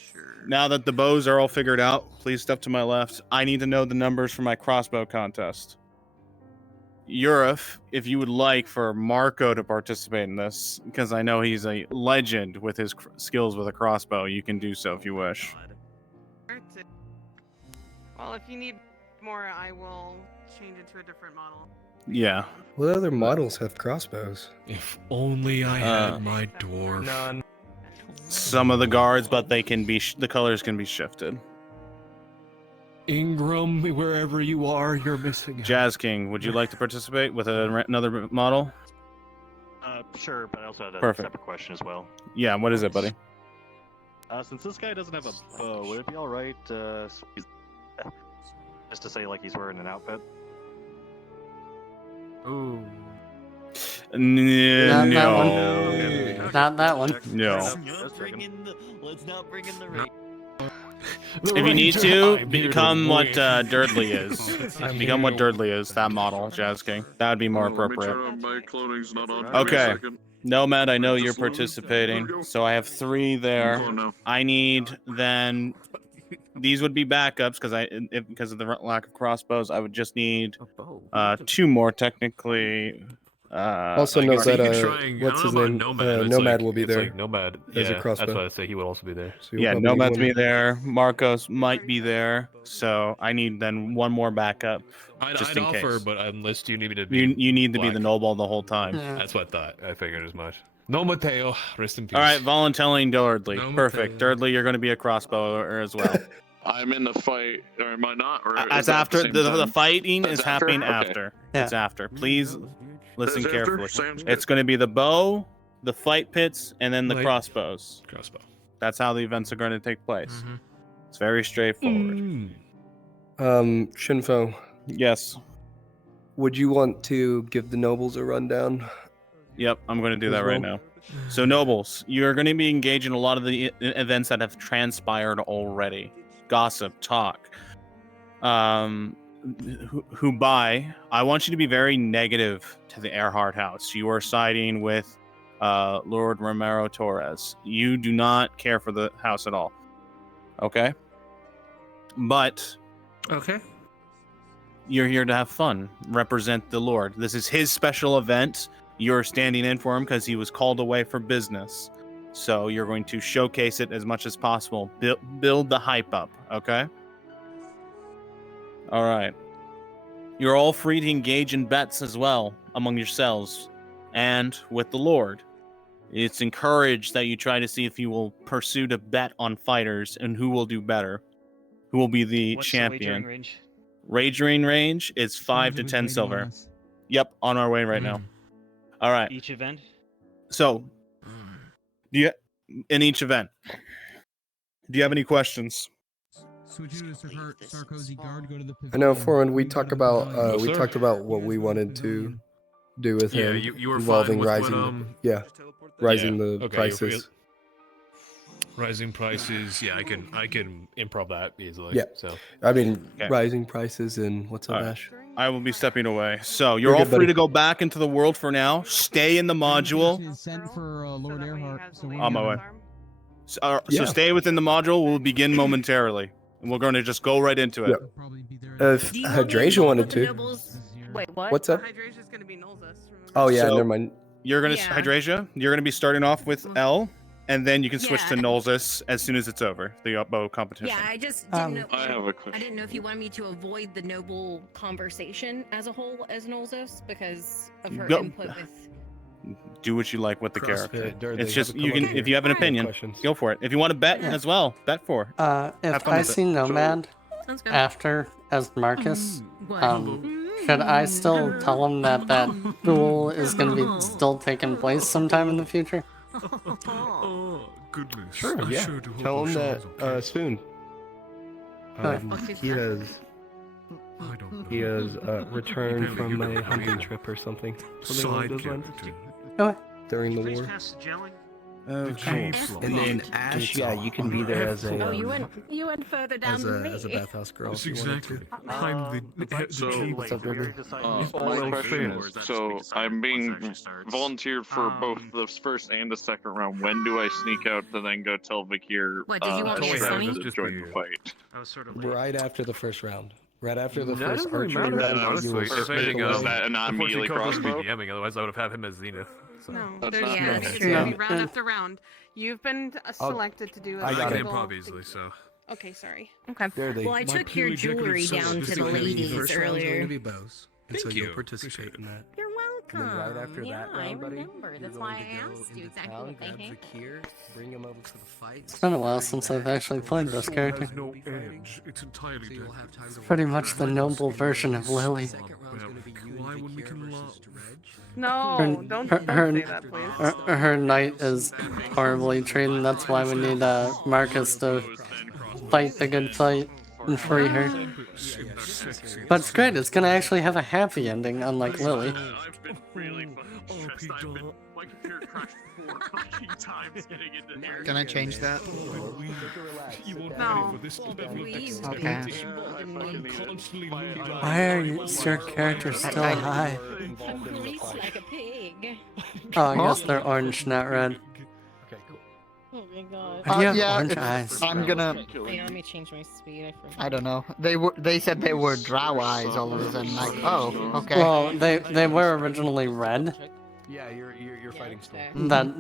Now that the bows are all figured out, please step to my left. I need to know the numbers for my crossbow contest. Urif, if you would like for Marco to participate in this, because I know he's a legend with his skills with a crossbow, you can do so if you wish. Well, if you need more, I will change it to a different model. Yeah. What other models have crossbows? If only I had my dwarf. None. Some of the guards, but they can be the colors can be shifted. Ingram, wherever you are, you're missing. Jazz King, would you like to participate with another model? Sure, but I also had a Perfect. separate question as well. Yeah, what is it, buddy? Since this guy doesn't have a bow, would it be alright just to say like he's wearing an outfit? Ooh. Not that No. one. Not that one. No. Let's not bring in the rain. If you need to, become what Durdley is. Become what Durdley is, that model, Jazz King. That would be more appropriate. My clothing's not on. Okay. Nomad, I know you're participating, so I have 3 there. I need then. These would be backups because of the lack of crossbows. I would just need 2 more technically. Also I note guess that he could try- what's I his don't know name? about Nomad. It's Nomad like- will be it's there. like Nomad. As a Yeah, crossbow. that's why I say he would also be there. So you'll Yeah, probably Nomad's need be one. there. Marcos might be there. So I need then 1 more backup. I'd just in offer, case. but unless you need me to be. You need to be black. the noble the whole time. Yeah. That's what I thought. I figured as much. No Mateo, rest in peace. All right, volunteering Durdley. No, Perfect. Durdley, you're going to be a crossbower as well. I'm in the fight, or am I not? Or As is that after at the, same the time? fighting That's is happening Okay. after. Yeah. It's after. Please listen That's after? carefully. Sounds good. It's going to be the bow, the fight pits, and then the Like- crossbows. Crossbow. That's how the events are going to take place. Mm-hmm. It's very straightforward. Shinfo, Yes. would you want to give the nobles a rundown? Yep, I'm going to do As that right well? now. So, nobles, you're going to be engaged in a lot of the events that have transpired already. Gossip, talk. Who buy. I want you to be very negative to the Earhart house. You are siding with Lord Romero Torres. You do not care for the house at all. Okay? But Okay. you're here to have fun, represent the Lord. This is his special event. You're standing in for him because he was called away for business. So you're going to showcase it as much as possible. Build the hype up, okay? All right. You're all free to engage in bets as well among yourselves and with the Lord. It's encouraged that you try to see if you will pursue to bet on fighters and who will do better, who will be the What's champion. The wagering range? Wagering range is 5 to 10 silver. Yep, on our way right now. All right. Each event? So, in each event, do you have any questions? Switch you to Sarkozy guard, go to the I know, for when we talked about talked about what we wanted to do with Yeah, him, you were involving fine with rising, what, rising yeah, the okay, prices. Rising prices, yeah, I can improv that easily. Yeah, So I mean, Okay. rising prices and what's up, All right. Ash? I will be stepping away. So you're You're all good, free buddy. to go back into the world for now. Stay in the module. Sent for Lord Earhart. So On my way. So Yeah. stay within the module. We'll begin momentarily, and we're going to just go right into it. Yep. If Hydrasia wanted to. Wait, what? What's up? Hydrasia's gonna be Nolzus. Oh yeah, So, never mind. You're gonna Yeah. Hydrasia. You're gonna be starting off with L, and then you can switch to Nolzus as soon as it's over, the bow competition. Yeah, I just didn't know. I have a I question. didn't know if you wanted me to avoid the noble conversation as a whole as Nolzus because of her Go- input with. Do what you like with the CrossFit, character. or they It's just have a you can couple if you have an other opinion, questions. go for it. If you want to bet as well, bet for it. Have If fun I with it. see Nomad Sounds good. after as Marcus, What? should I still tell him that that duel is going to be still taking place sometime in the future? Oh goodness. Sure, I yeah. should hold Tell my him that shoulders, okay? soon. He has I don't know. he has returned Apparently from you a don't hunting have trip or something. Something Side Oh, along those lines. character. During the Please war. pass the gelling. Okay. And then Ash, yeah, you can be there as a Oh, you went further down as than a me. as a bathhouse girl. That's if you wanted exactly. to. I'm the So, What's up, Ruby? my question is, so I'm being volunteered for both the first and the second round. When do I sneak out to then go tell Vakir What, did you want me to to Sunny? join the fight? I was sort of Right after the first round. Right after the That first doesn't really archery matter, round, honestly. you will If split anything, away. Is that not immediately Unfortunately, Carl crossbow? wouldn't be DMing, otherwise I would have had him as Zenith. So. No, That's there's not yeah, nice. it's gonna be Yeah. round after round. You've been selected to do a I got I it. can improv easily, so. Okay, sorry. Okay. There they. Well, I took your jewelry down to the ladies earlier. bows. And so you'll participate in that. You're welcome. And then right after yeah, that round, buddy, I remember. you're That's going why to I go asked you into exactly town, what they grab had. Zakir, bring him over to the fight. It's been a while since I've actually played this character. Has no edge. It's entirely dead. It's pretty much the noble version of Lily. Why when we can love? No, Her, don't her, say that, please. her knight is horribly treated. That's why we need Marcus to fight the good fight and free her. But it's great. It's gonna actually have a happy ending, unlike Lily. I've been really fucking stressed. I've been, my computer crashed 4 fucking times getting into there. Can I change that? No. Okay. Why are your characters still high? Grease like a pig. Oh, I guess they're orange, not red. Oh my god. Why do you have Yeah, orange it's- eyes? I'm gonna. Wait, let me change my speed. I forgot. I don't know. They said they were drow eyes all of a sudden. Like, oh, okay. Well, they were originally red. Yeah, you're fighting still.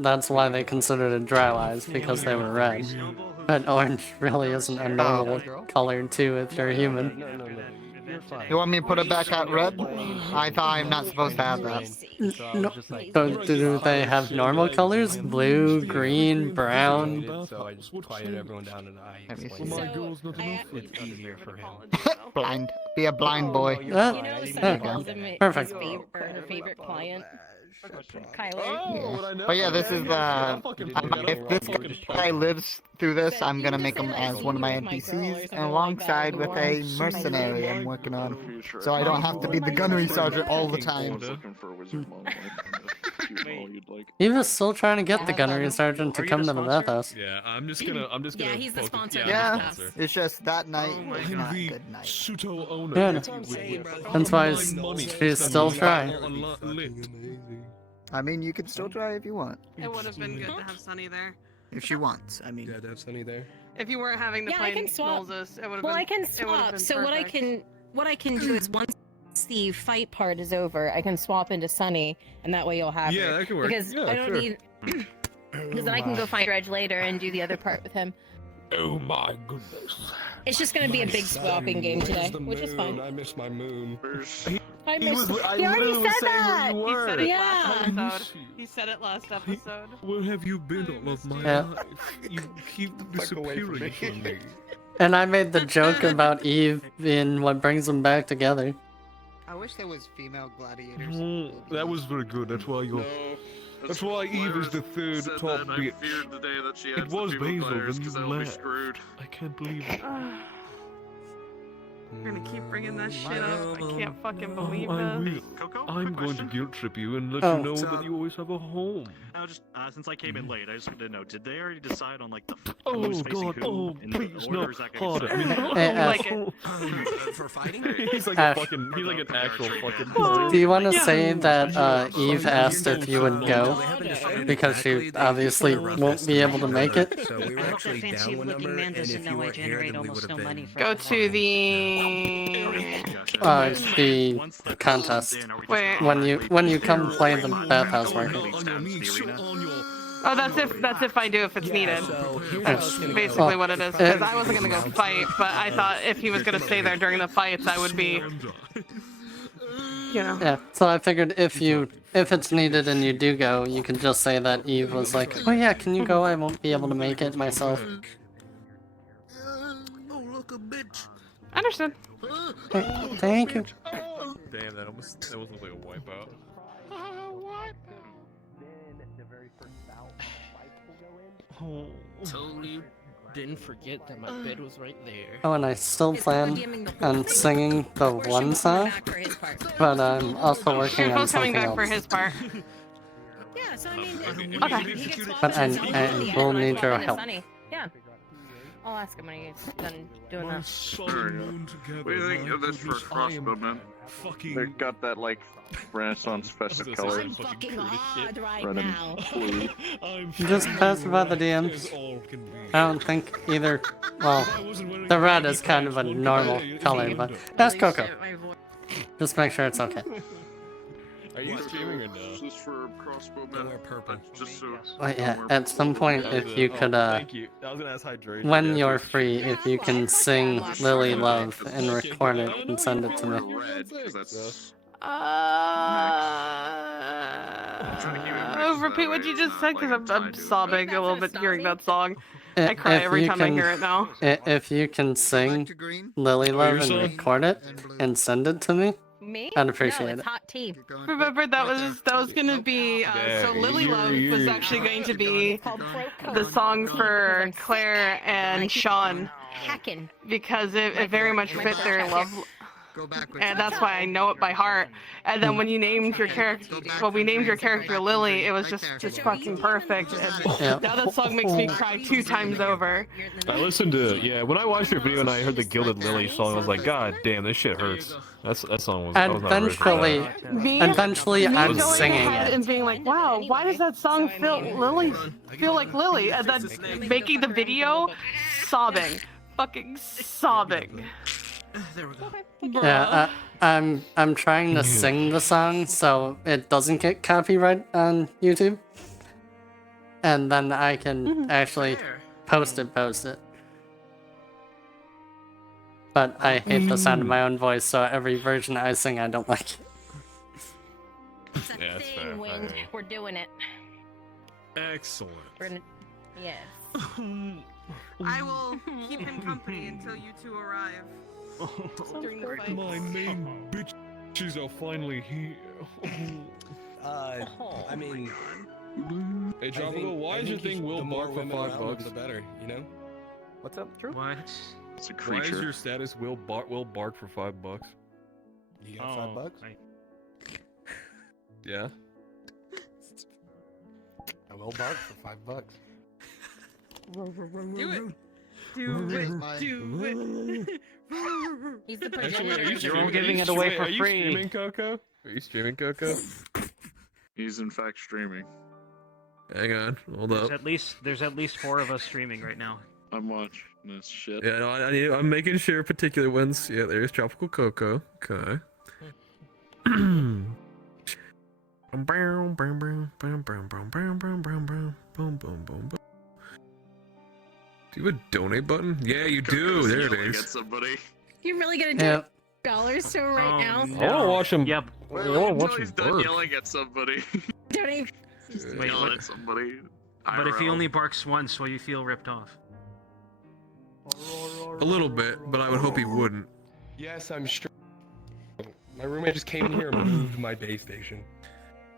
That's why they considered it drow eyes, because they were red. But orange really isn't a normal color too if you're human. You want me to put it back at red? I thought I'm not supposed to have that. No. So do they have normal colors? Blue, green, brown? So I just quieted everyone down and I Let me explained see. it. It's easier for him. Blind. Be a blind boy. You know, Okay. Sunny calls him Perfect. his favorite, or her favorite client. Kyler. Yeah. But yeah, this is the. If this guy lives through this, I'm gonna make him as one of my NPCs, and alongside with a mercenary I'm working on, so I don't have to be the gunnery sergeant all the time. Eva's still trying to get the gunnery sergeant to come to the bathhouse. Yeah, I'm just gonna. Yeah, he's the focus- sponsor. Yeah, Yeah, I'm the sponsor. it's just that night was I'm not a the good night. Suto owner. Yeah, That's what I'm saying, bro. that's why Online money. she's still trying. Lit. I mean, you can still try if you want. It would have been good to have Sunny there. If she wants, I mean. Yeah, to have Sunny there. If you weren't having to Yeah, I play can swap. Nolzus, it would have Well, been. I can it would've swap. been So perfect. what I can do is once the fight part is over, I can swap into Sunny, and that way you'll have Yeah, her. that could work. Because Yeah, I don't sure. need. Because then I can go find Dredge later and do the other part with him. Oh my goodness. It's just gonna be a big swapping game today, which is fine. I miss my moon. I He missed. was- I He already literally said was saying where that. you He were. said it Yeah. last I miss episode. you. He said it last episode. Where have you been all of my Yeah. life? You keep disappearing from me. And I made the joke about Eve being what brings them back together. I wish there was female gladiators. That was very good. That's why you're. That's why Eve is the third Said top that, I bitch. feared the day that she It adds the was female Basil, players, then 'cause you I will be laughed. screwed. I can't believe it. We're gonna keep bringing that shit up. I can't fucking believe I this. will. Coco, I'm quick going to question. guilt trip you and let Oh. you know that you always have a home. Now, just since I came in late, I just wanted to know: did they already decide on like the Oh who's facing God! who Oh in the please order, no! or is that gonna Harder. be I mean, Hey, oh, For fighting? he's like Ash. a fucking. He's like an actual fucking. Do you want to Yeah. say that Eve asked if you would go because she obviously won't be able to make it? So we were actually down one number, and if you weren't here, then we would have been. Go to the. The contest Wait. when you come play the bathhouse market. Oh, that's if I do if it's needed. That's basically Well, what it is. Because I wasn't gonna go fight, but I thought if he was gonna stay there during the fights, I would be. You know. Yeah, so I figured if it's needed and you do go, you can just say that Eve was like, oh yeah, can you go? I won't be able to make it myself. Oh, look, a bitch. Understood. Thank you. Damn, that almost looked like a wipeout. Totally didn't forget that my bed was right there. Oh, and I still plan on singing the one song, but I'm also working on Shirpo's coming something back for else. his part. Yeah, so I mean, Okay. he gets But I swapped in will when I need swap your into help. Sunny. Yeah. I'll ask him when he's done doing that. There you go. What do you think of this for a crossbow, man? They got that like Renaissance festive color. I'm fucking hard right Red and now. blue. Just pass by the DMs. I don't think either. Well, the red is kind of a normal color, but that's Coco. Just make sure it's okay. Are you streaming or no? This is for crossbow, man. Purple. Just so. But yeah, at some point, if you could, Thank you. I was gonna ask Hydration. when you're free, if you can sing Lily Love and record it and send it to me. Red, 'cause that's. Repeat what you just said, because I'm sobbing a little bit hearing that song. I- I cry if every you time I can- hear it now. If you can sing Lily Love and record it and send it to me, Me? I'd No, appreciate it's it. hot tea. Remember that was gonna be so Lily Love was actually going to be the song for Claire and Sean Hacking. because it very much fit their love. And that's why I know it by heart. And then when you named your character, well, we named your character Lily, it was just fucking perfect. And Yeah. now that song makes me cry 2 times over. I listened to when I watched your video and I heard the Gilded Lily song, I was like, God damn, this shit hurts. That song was. That was not Eventually, Me I'm going singing ahead it. and being like, wow, why does that song feel like Lily? And then making the video, sobbing, fucking sobbing. There we go. Yeah, I'm trying to sing the song so it doesn't get copyright on YouTube, and then I can actually post it. But I hate the sound of my own voice, so every version I sing, I don't like it. Yeah, that's fair. Winged. We're doing it. Excellent. We're gonna... Yes. I will keep him company until you two arrive. During the fight. My main bitches are finally here. I mean, Hey, Tropical, why is your thing will bark for $5? the better, you know? What's up, Drew? What? It's a Why is creature. your status will bark for $5? You got $5? Yeah. I will bark for $5. Do it. Do it. He's the Actually, wait, are you progenitor. streaming? giving it away for Are you free. streaming, Coco? Are you streaming, Coco? He's in fact streaming. Hang on, hold There's up. at least 4 of us streaming right now. I'm watching this shit. Yeah, no, I'm making sure particular ones. Yeah, there's Tropical Coco. Okay. Do you have a donate button? Yeah, you do. There it is. Get somebody. You're really gonna do dollars to him right now? I wanna watch him. Yep. I wanna watch him He's done bark. yelling at somebody. Donate. Wait, Yelling what? at somebody. But if he IRL. only barks once, will you feel ripped off? A little bit, but I would hope he wouldn't. Yes, I'm straight. My roommate just came in here and moved my base station.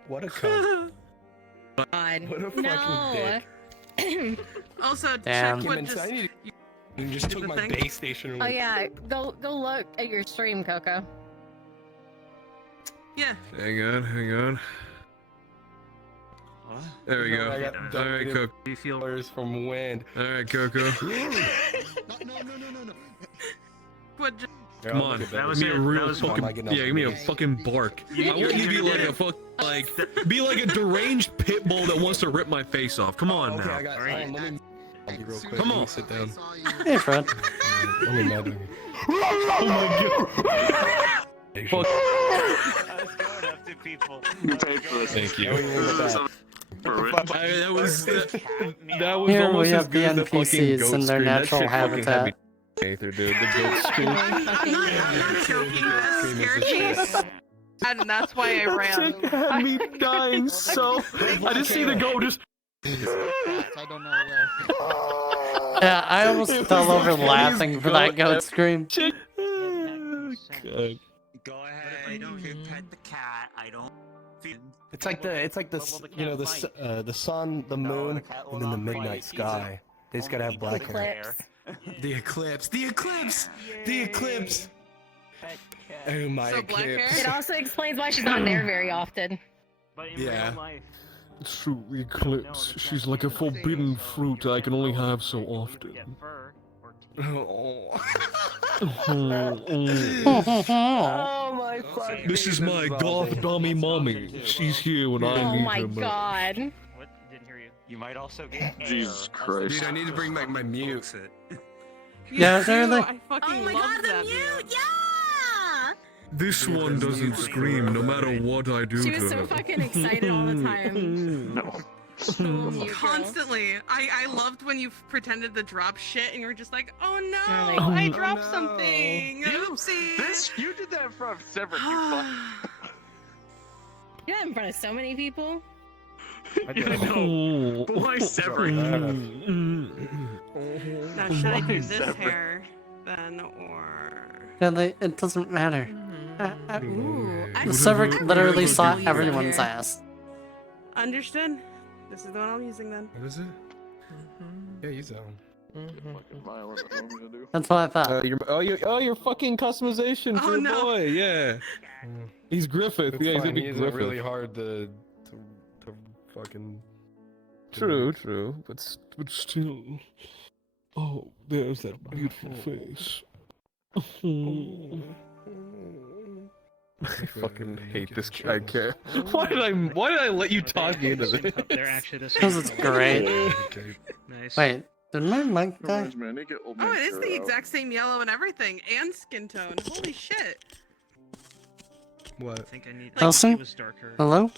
What a cunt. God. What a fucking dick. Also, Damn. check what Came just. inside and just took the my thing? base station and Oh yeah, go look at your stream, Coco. Yeah. Hang on. There we go. I got Alright, Coco. Do you feel dollars from wind. Alright, Coco. What just. Come on, That was give me a it. real That was fucking, it. yeah, give me a fucking bark. I want you to be like a fuck, like, be like a deranged pit bull that wants to rip my face off. Come on Okay, now. I got. Let me real quick. Come Let me on. sit down. Hey, Fred. Let me mad dog. Fuck. I was going up to people. You paid for this. Thank you. That was Here we almost as have the good as the fucking NPCs goat in their scream. That natural shit fucking had me habitat. Aether, dude. The goat scream. I'm not joking. That scared me. And that's why I ran. Had me dying so. I just see the goat just. I don't know where. Yeah, I almost fell over laughing for that goat scream. God. Go ahead. If I don't pet the cat, I don't feel. It's like the you know the sun, the moon, and then the midnight sky. They just gotta have black hair. The eclipse. The eclipse. The eclipse. Oh my So black hair? It also explains why she's not there very often. But in Yeah. real life, It's true, the eclipse. She's like a forbidden fruit I can only have so often. get fur or Oh my fucking. This is my goth dummy mommy. She's here when I Oh need my her most. god. What? Didn't hear you. You might also get. Jesus Christ. Dude, I need to bring back my mute. Yeah, Me too, seriously? I fucking love that mute. Yeah! This one doesn't scream no matter what I do She to was so her. fucking excited all the time. No. Constantly. I loved when you pretended to drop shit and you were just like, oh no, You're like, I "Oh, dropped no." something. Oopsie. You did that in front of Severin, you fuck. You did that in front of so many people. I know. But why Severin? Now, should I do this hair then, or... Yeah, it doesn't matter. Ooh. The server literally really saw believe everyone's her. ass. Understood. This is the one I'm using then. What is it? Yeah, use that one. Fucking violent. What do you want me to do? That's what I thought. Your fucking customization for Oh, your no. boy, yeah. He's Griffith. It's Yeah, he's fine, gonna be he isn't Griffith. really hard to fucking. True, but still. Oh, there's that beautiful face. I fucking hate this guy. Why did I let you talk me into this? They're actually the same. Because it's great. Nice. Wait, did my mic die? Reminds me, I need to get old Oh, man it is shirt the out. exact same yellow and everything, and skin tone. Holy shit. I What? think I need. Elson? It was darker. Hello? I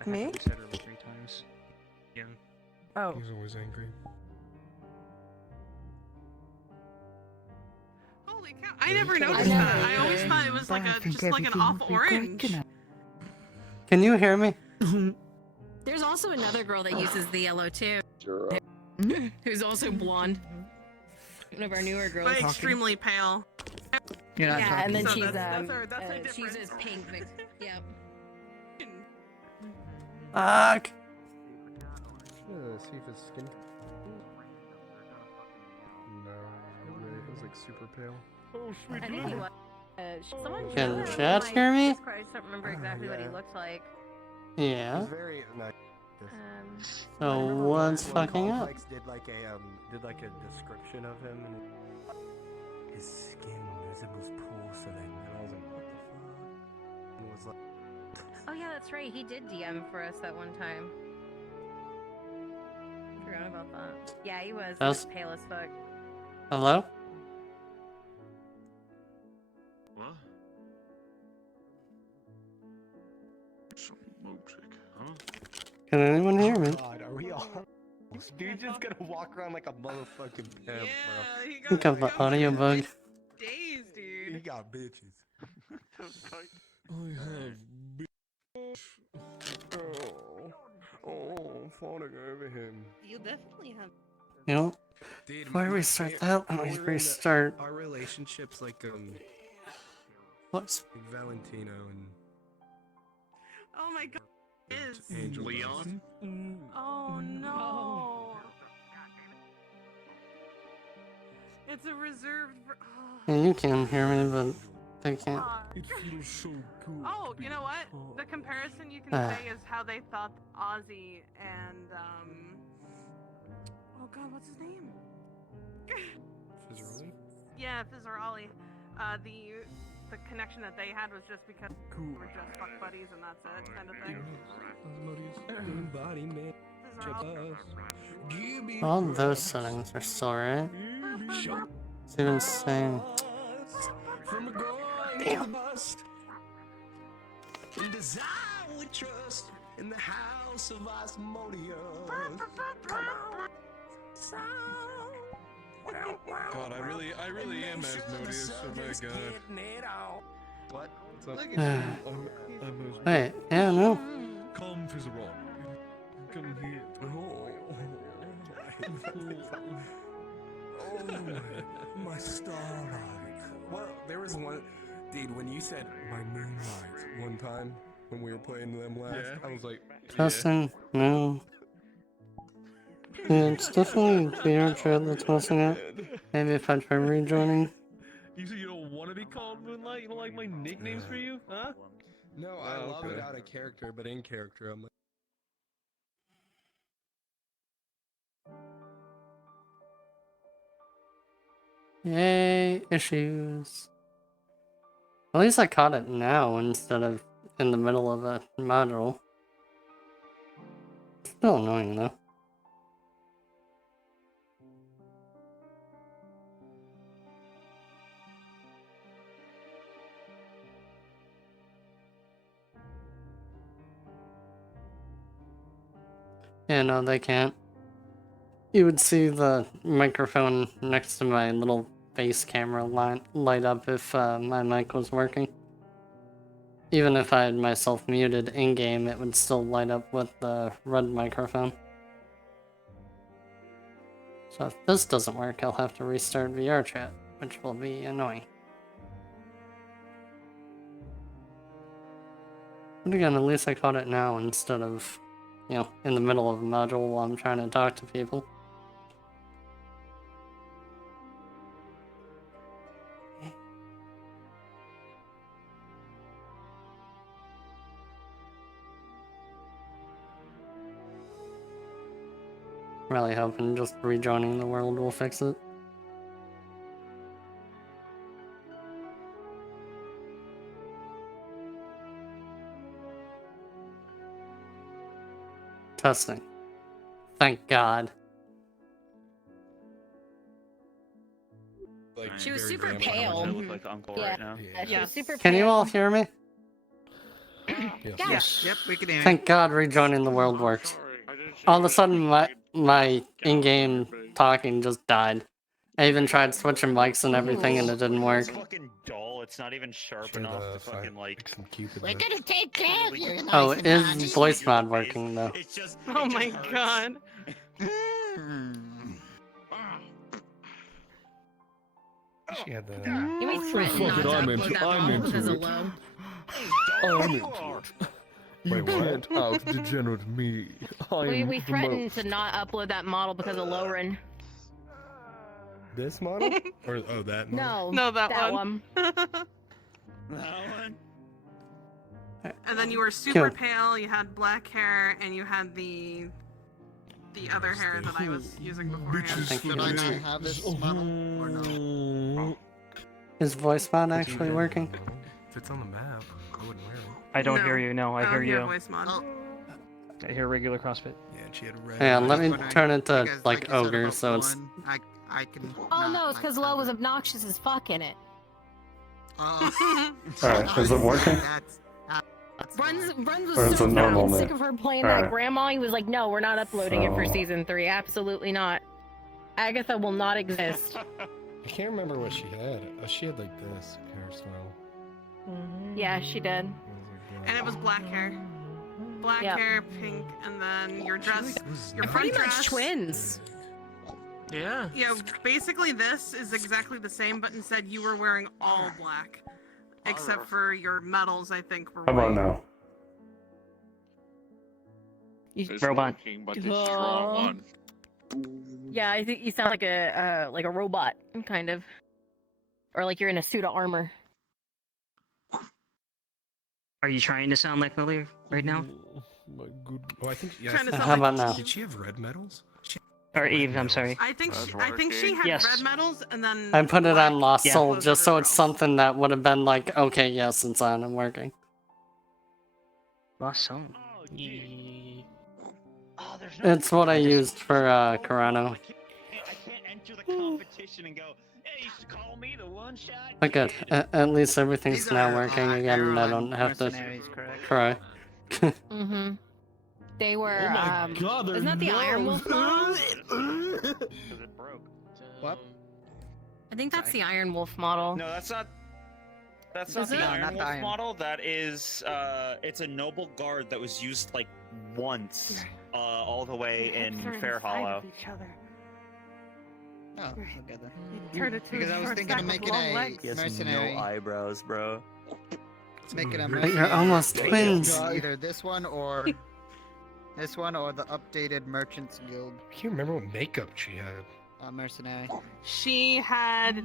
had Me? to reset her like 3 times. Yeah. Oh. He's always angry. Holy cow. I never noticed that. I always thought it was like just like an off orange. Can you hear me? There's also another girl that uses the yellow too, Sure. who's also blonde. One of our newer girls. But extremely pale. You're not Yeah, and then So she's that's our she difference. uses pink. Yep. Fuck. See if his skin. No, it was like super pale. Oh, sweet. I think he was. Someone Can showed chat him, hear me? Jesus Christ, I don't remember exactly what he yeah. looked like. Yeah. He's very nice. So what's fucking up? Did like a description of him, and his skin resembles porcelain, and I was like, what the fuck? And it was like, Oh yeah, that's right. He did DM for us that one time. Forgot about that. Yeah, he was That's- pale as fuck. Hello? What? Some mope chick, huh? Can anyone hear me? God, are we all? This dude's just gonna walk around like a motherfucking pimp, bro. Think of the audio bug. Days, dude. He got bitches. Oh, falling over him. You definitely have. You know, Dude, before I restart that, let me restart. Our relationship's like What's Valentino and Oh my god. It is. Angel Leon? Oh no. It's a reserved. Yeah, you can hear me, but they can't. It feels so good. Oh, you know what? The comparison you can say is how they thought Ozzy and oh god, what's his name? Fizzaroli? Yeah, Fizzaroli. The connection that they had was just because they were just fuck buddies and that's it, kind of thing. All those settings are still right. It's even saying. Damn. In desire we trust in the house of Osmodia. God, I really am Asmodeus. Oh my god. What? Wait, yeah, no. Come, Fizzerot. Come here. Oh, my starlight. Well, there was one, dude. When you said my moonlight one time when we were playing them last, I was like, Testing, no. Yeah, it's definitely VR chat that's messing up. Maybe if I try rejoining. You said you don't want to be called Moonlight? You don't like my nicknames for you? Huh? no, I love it out of character, but in character, I'm like. Yay, issues. At least I caught it now instead of in the middle of a module. Still annoying though. Yeah, no, they can't. You would see the microphone next to my little face camera light up if my mic was working. Even if I had myself muted in-game, it would still light up with the red microphone. So if this doesn't work, I'll have to restart VR chat, which will be annoying. But again, at least I caught it now instead of, you know, in the middle of a module while I'm trying to talk to people. Really hoping just rejoining the world will fix it. Testing. Thank God. She was super pale. Like Uncle right now. She was super pale. Can you all hear me? Yes. Yep, we can hear you. Thank God rejoining the world works. All of a sudden my in-game talking just died. I even tried switching mics and everything and it didn't work. It's fucking dull. It's not even sharp enough to fucking like. We're gonna take care of you. Oh, is voice mod working though? It's just. Oh my god. She had the. You may threaten not to upload that model because of low. I'm into it. You can't out degenerate me. We threatened to not upload that model because of Lauren. This model? Or that model? No, that one. That one. And then you were super pale, you had black hair, and you had the other hair that I was using beforehand. Should I not have this model or no? Is voice mod actually working? If it's on the map, I wouldn't wear it. I don't hear you. No, I hear you. Voice mod. I hear regular CrossFit. Yeah, and she had red. Yeah, let me turn it to like ogre so it's. I can. Oh no, it's because Low was obnoxious as fuck in it. Alright, is it working? Bruns was Bruns so a normal fucking man. sick of her playing Alright. that grandma. He was like, no, we're not uploading it for So- season 3. Absolutely not. Agatha will not exist. I can't remember what she had. Oh, she had like this hairstyle. Yeah, she did. And it was black hair. Black Yep. hair, pink, and then your dress, your front Pretty dress. much twins. Yeah. Yeah, basically this is exactly the same, but instead you were wearing all black. Except for your medals, I think, were How about white. now? It's Robot. working, but it's strong one. Yeah, I think you sound like a robot, kind of, or like you're in a suit of armor. Are you trying to sound like Lily right now? My good. Oh, I think. Yeah. Trying to sound How about now? Did she have red medals? Or Eve, I'm sorry. I think she had Yes. red medals, and then I put it on Lost Yeah. Soul just so it's something that would have been like, okay, yes, it's on and working. Lost Soul. It's what I used for Corano. I can't enter the competition and go, hey, you should call me the one shot. But good, at least everything's now working again and I don't have to Mercenaries, correct? cry. Mm-hmm. They were. Oh my God, they're isn't that the Iron Wolf model? What? I think that's the Iron Wolf model. No, that's not. That's Is not the it? Iron Not the Wolf Iron. model. That is, it's a noble guard that was used like once, all the way in Fair Hollow. Oh, together. turned it to Because I was thinking of making a mercenary. eyebrows, bro. Making a But mercenary. you're almost with twins. Either this one or this one or the updated Merchants Guild I can't remember what makeup she had. mercenary. she had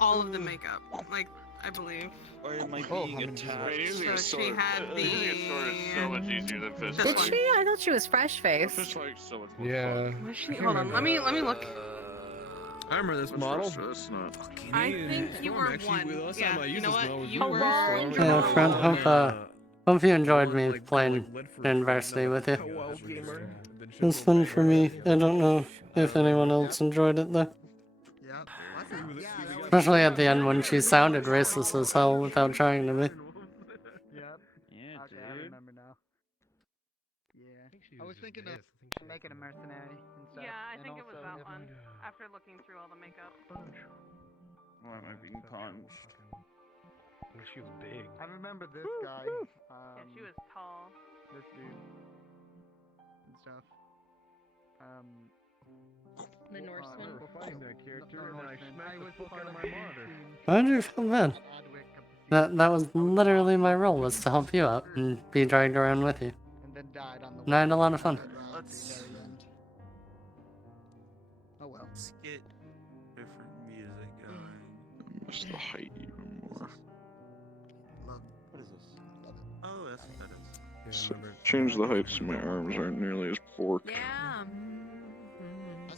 all of the makeup, like I believe. Or it might Oh, be how many attacked. Wait, using a So she sword. had Using a sword is so much easier than fist. This Did one. she? I thought she was fresh Fist faced. like so much more Yeah. fun. Was she? Hold on, let me look. I remember this What's model. this? That's not. I think you were one. Last Yeah, time I you used know this what? model was You you were. Yeah, friend, hope you enjoyed me playing University with you. It was fun for me. I don't know if anyone else enjoyed it though. Yep. Especially at the end when she sounded racist as hell without trying to be. Yep. Yeah, Okay, I remember now. Yeah. I was thinking of making a mercenary and stuff. Yeah, I and think it was also that if- one. After looking through all the makeup. Why am I being punched? She was big. I remember this guy. Yeah, she was tall. This dude. And stuff. The Norseman. Fighting that character, and I smacked the fuck out of my monitor. Why did you feel bad? That was literally my role, was to help you out and be dragged around with you. And then died on the And I had a lot of fun. Let's. Oh well. Let's get different music going. Miss the height even more. What is this? Oh, that's what that is. So, change the height so my arms aren't nearly as forked. Yeah.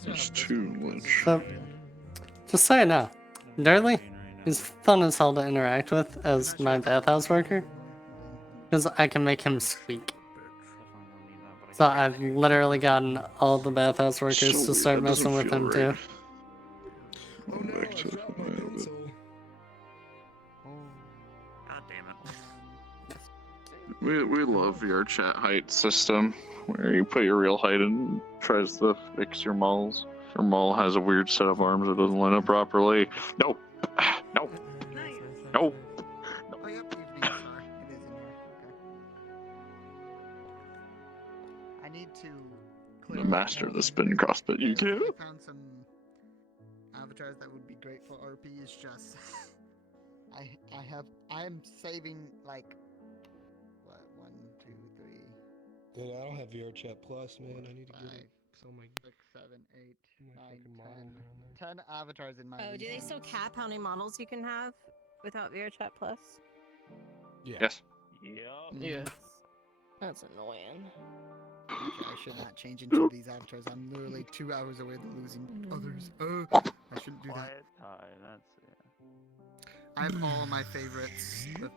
It's too much. So, just so you know, Durley is fun as hell to interact with as my bathhouse worker. Because I can make him squeak. So I've literally gotten all the bathhouse workers to start messing with him too. Back to the bit. God damn it. We love your chat height system where you put your real height and tries to fix your moles. Your mole has a weird set of arms that doesn't line up properly. Nope. Nope. Nope. Oh, yep, evening star. It is in here. Okay. I need to The master of the spin crossbit you get. I found some avatars that would be great for RP. It's just I'm saving like what 1, 2, 3, Dude, I don't have VR Chat Plus, man. I need to get it. So my 6, 7, 8, my 9, fucking model 10, 10 avatars in my. Oh, do they still cap how many models you can have without VRChat Plus? Yes. Yes. That's annoying. I should not change into these avatars. I'm literally 2 hours away from losing others. I shouldn't do that. I have all my favorites with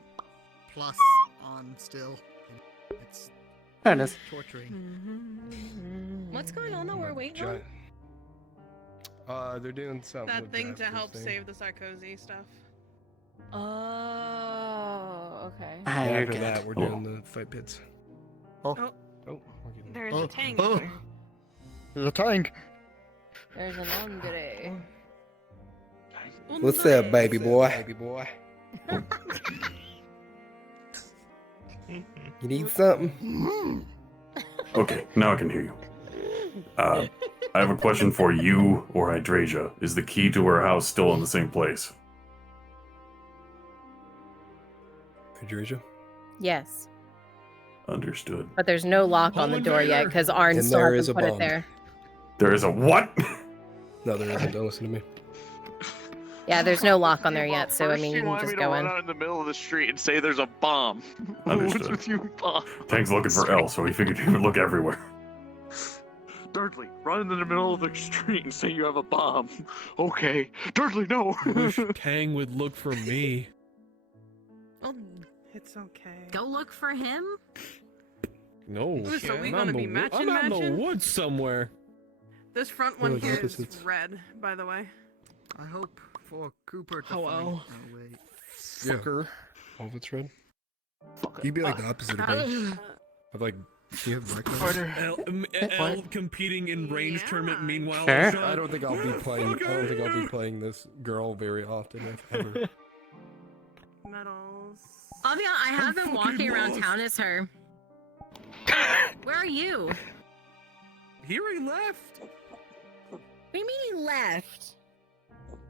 plus on still. It's There it is. torturing. What's going on that we're waiting on? They're doing something. That with thing to Jasper's help thing. save the Sarkozy stuff. Oh. okay. Ah, you're After good. that, we're doing the fight pits. Oh. There's Oh, a tank. oh. There. There's a tank. There's an Andre. What's up, baby boy? Baby boy. You need something? Okay, now I can hear you. I have a question for you or Hydrasia. Is the key to her house still in the same place? Hydrasia? Yes, Understood. but there's no lock on the door yet because Arn And still there is hasn't a put it bomb. there. There is a what? No, there isn't. Don't listen to me. Yeah, there's no lock on there yet, so I First mean, you you can want just me to go run in. out in the middle of the street and say there's a bomb. Understood. What's with you, bomb? Tank's looking for L, so he figured he would look everywhere. Dudley, run into the middle of the street and say you have a bomb. Okay. Dudley, no. I wish Tang would look for me. Oh, it's okay. Go look for him. No, Ooh, so we I'm gonna out be in the wo- matching, I'm out in the matching? woods somewhere. This front We're one like here is opposites. red, by the way. I hope for Cooper to Hello. find. Oh wait. Fucker. Oh, if it's red. You'd be like the opposite of me. I've like, do you have black numbers? L competing in range tournament. Meanwhile, Sure. Sean- I don't think I'll be playing. I don't think I'll be playing this girl very often, if ever. Medals. I'll be honest, I have been fucking walking around lost. town as her. Where are you? He already left. What do you mean he left?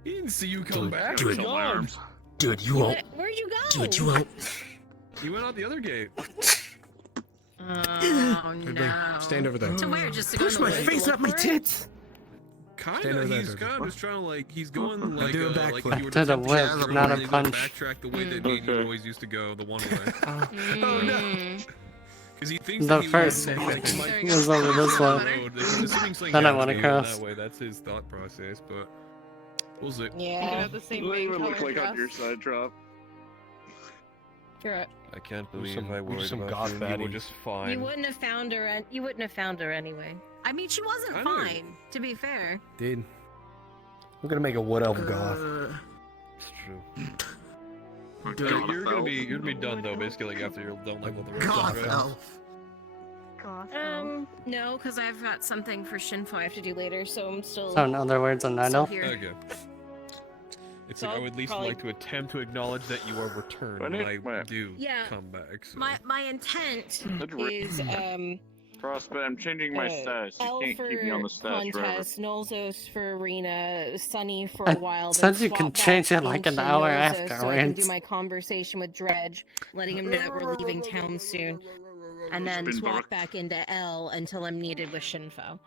He didn't see you come Dude, back. dude, He's gone. Dude, you won't. Where'd you go? Dude, you won't. You went out the other gate. Oh no. Stand over there. To where? Just to go Push in the my woods? face up my tits. Kind Stand of. over He's there, kind of just trying to like. He's going like do a like backflip. if you were Did a to whip, attempt not a to punch. backtrack the way that me and you always used to go, the one way. Mm. Because he thinks The that he first was, like, he might was over this way. road. Assuming something Then I happens went to you across. That way. That's his thought process, but we'll see. You can Yeah. have the same You don't main even look color like dress. on your side drop. You're right. I can't We're believe some- I we're worried some about goth you. You were baddies. just fine. You wouldn't have found her. You wouldn't have found her anyway. I mean, she wasn't I know. fine. To be fair. Dude. I'm gonna make a wood elf goth. It's true. You're gonna be done though. Basically, like after you're done like with the rest of Goth it. elf. No, because I've got something for Shinfo I have to do later, so I'm still. So in other words, a night still elf. here. Okay. It's So like I I'll would at least probably- like to attempt to acknowledge that you are returned when I do Yeah. come back. So. My intent That's right. is Frostbite, I'm changing my status. You Elle can't for keep me on the status forever. contest, Nolzos for arena, Sunny for I a while. said then you swap can back change it like an into hour Nolzos So I can do afterwards. my conversation with Dredge, letting him know that we're leaving town soon, and then Spin swap bark. back into L until I'm needed with Shinfo.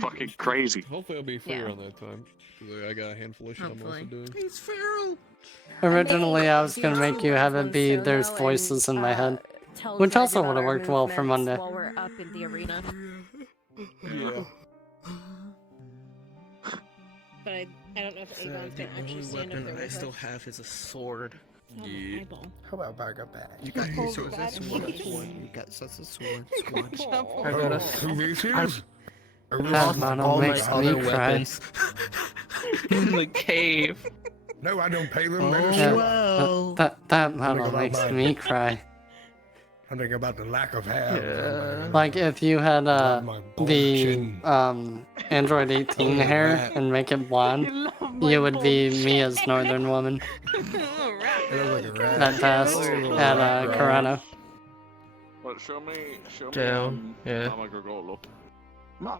Fucking crazy. Hopefully I'll be free Yeah. around that time. 'Cause I got a handful of shit I'm also Hopefully. doing. He's feral. Originally, I was gonna make you have it be there's voices in my head, which also would have worked well for Monday. While we're up in the arena. Yeah. But I don't know if Avon's gonna actually stand up there with us. have is a sword. Yeah. How about back up back? You got Oh, so God. that's one. You got such a sword. Squad. I got a. I That lost model all my makes me other cry. weapons in the cave. No, I don't pay them. Yeah, well. that model makes me cry. I'm thinking about the lack of hair. Like if you had My bald the chin. Android 18 hair and make it blonde, you would be me as Northern Woman It looks like a rat. that passed at Corano. What, show me Down, yeah. Mama Gorgolo.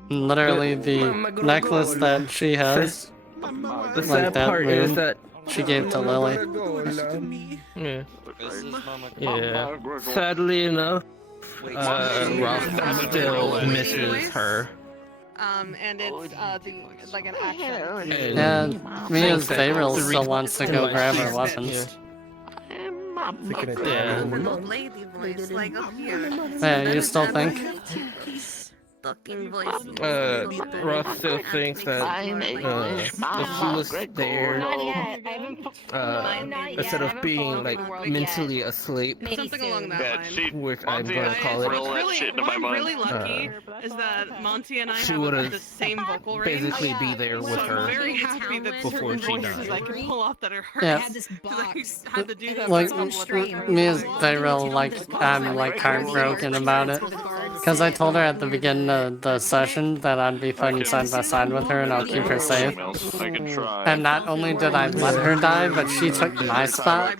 Literally the necklace that she has, The like sad that part is moon, that. she gave to Lily. Yeah. Mama Yeah. Gorgolo. Sadly enough, Roth still misses her. And it's like an action. And me as Fayril still wants to go grab her weapons. Thinking it Yeah. down. Lady voice, like up here. Yeah, you still think? fucking voice. Russ still thinks that if she was there, instead of being like mentally asleep, Something along that line. which I'm gonna call it, What's really lucky is that Monty and I she have would've the same vocal range. basically be there with So her I'm very happy that before she voices I died. can pull off that are hers. Yeah. Because I had to do that Like, for a couple of times. me as Tyrell, like, I'm like heartbroken about it. Because I told her at the beginning of the session that I'd be fighting side by side with her and I'll keep her safe. And not only did I let her die, but she took my spot.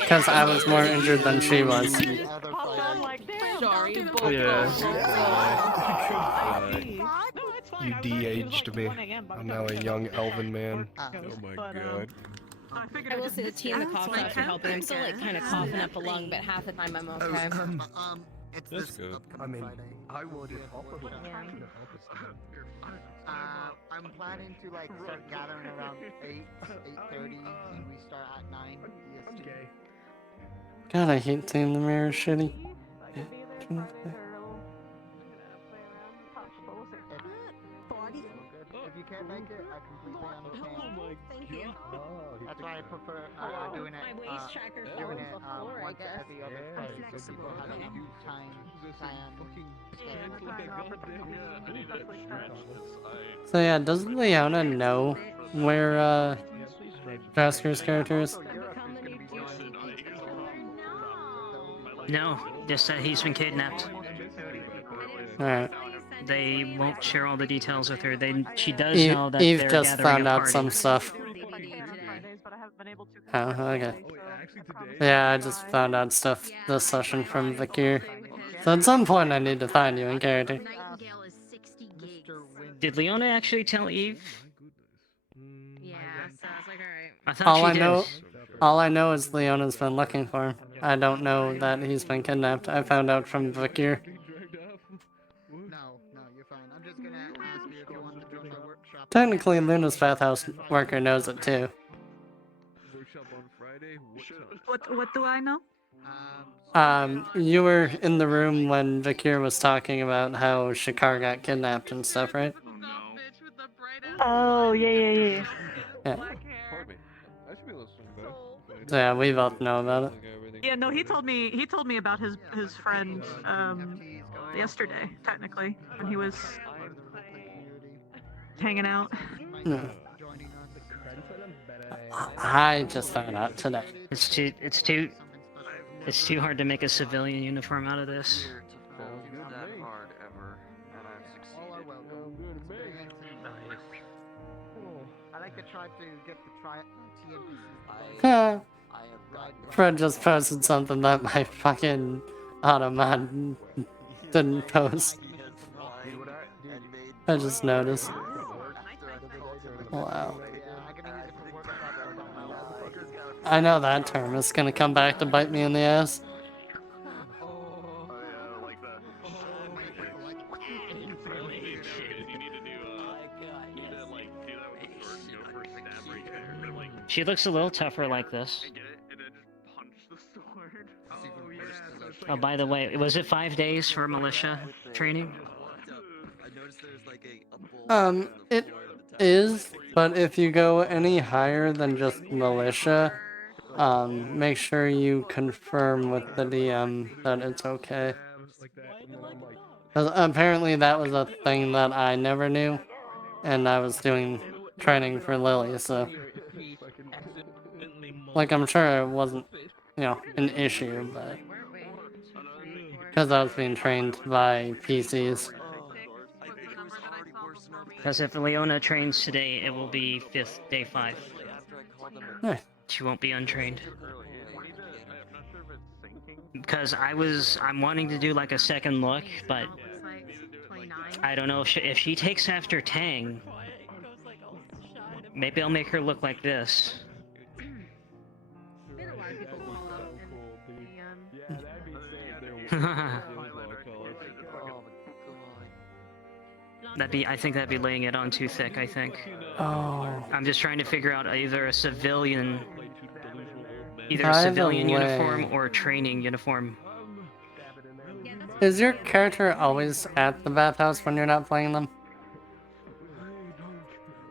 Because I was more injured than she was. You de-aged me. I'm now a young elven man. Oh my god. I will say the tea and the cough drops are helping. I'm still like kind of coughing up a lung, but half the time I'm okay. It's That's this good. I mean, I would. I'm planning to like start gathering around 8:30, and we start at 9 EST. God, I hate seeing the mirror shitty. If you can't make it, I completely understand. Thank you. That's why I prefer doing it. My waist tracker fell Doing to it the floor, I once guess. every other Friday, so people have enough time. So yeah, does Leona know where Jasker's character is? No, just that he's been kidnapped. Alright. They won't share all the details with her. She does Eve, know that Eve they're just gathering found a out party. some stuff. Oh, okay. Yeah, I just found out stuff this session from Vakir. So at some point I need to find you in character. Did Leona actually tell Eve? Yeah, so I was like, alright. I thought All she I did. know, all I know is Leona's been looking for him. I don't know that he's been kidnapped. I found out from Vakir. No, you're fine. I'm just gonna ask you if you want to join the workshop. Technically, Luna's bathhouse worker knows it too. Workshop on Friday. What do I know? You were in the room when Vakir was talking about how Shakar got kidnapped and stuff, right? Oh, yeah. Yeah. So yeah, we both know about it. Yeah, no, he told me about his friend yesterday, technically, when he was hanging out. No. I just found out today. It's too hard to make a civilian uniform out of this. I like to try to get the TNPCs. Huh. Fred just posted something that my fucking automat didn't post. I just noticed. Wow. I know that term is gonna come back to bite me in the ass. She looks a little tougher like this. Oh, by the way, was it 5 days for militia training? It is, but if you go any higher than just militia, make sure you confirm with the DM that it's okay. 'Cause apparently that was a thing that I never knew, and I was doing training for Lily, so... Like, I'm sure it wasn't, an issue, but... Because I was being trained by PCs. Because if Leona trains today, it will be day 5. Nice. She won't be untrained. Because I'm wanting to do like a second look, but I don't know if she takes after Tang. Maybe I'll make her look like this. I think that'd be laying it on too thick, I think. Oh. I'm just trying to figure out either a civilian Either way. uniform or a training uniform. Is your character always at the bathhouse when you're not playing them?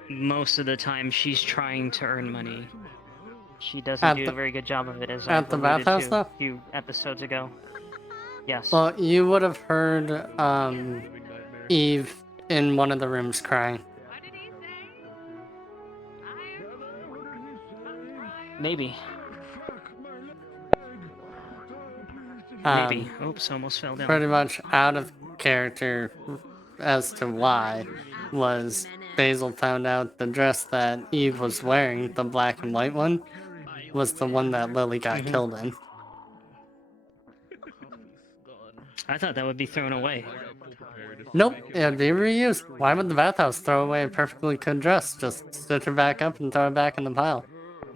Most of the time, she's trying to earn money. She doesn't do a very good job of it, as I at the bathhouse, though? a few episodes ago. Yes. Well, you would have heard Eve in one of the rooms crying. Maybe. Um, Oops, almost fell down. Pretty much out of character as to why was Basil found out the dress that Eve was wearing, the black and white one, was the one that Lily got killed in. I thought that would be thrown away. Nope, it'd be reused. Why would the bathhouse throw away a perfectly good dress? Just stitch her back up and throw it back in the pile.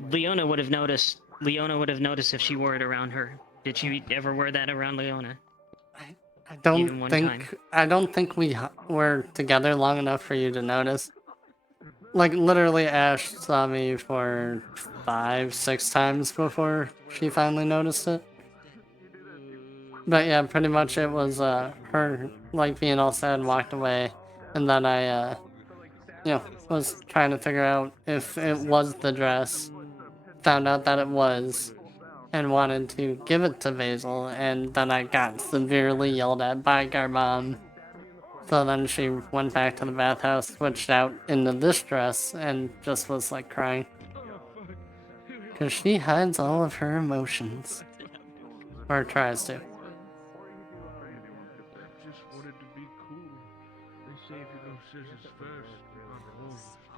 Leona would have noticed. Leona would have noticed if she wore it around her. Did you ever wear that around Leona? I Even one time. don't think we were together long enough for you to notice. Like, literally, Ash saw me for 5-6 times before she finally noticed it. But yeah, pretty much it was her, like, being all sad and walked away. And then I, was trying to figure out if it was the dress. Found out that it was. And wanted to give it to Basil, and then I got severely yelled at by Garbom. So then she went back to the bathhouse, switched out into this dress, and just was like crying. Because she hides all of her emotions. Or tries to.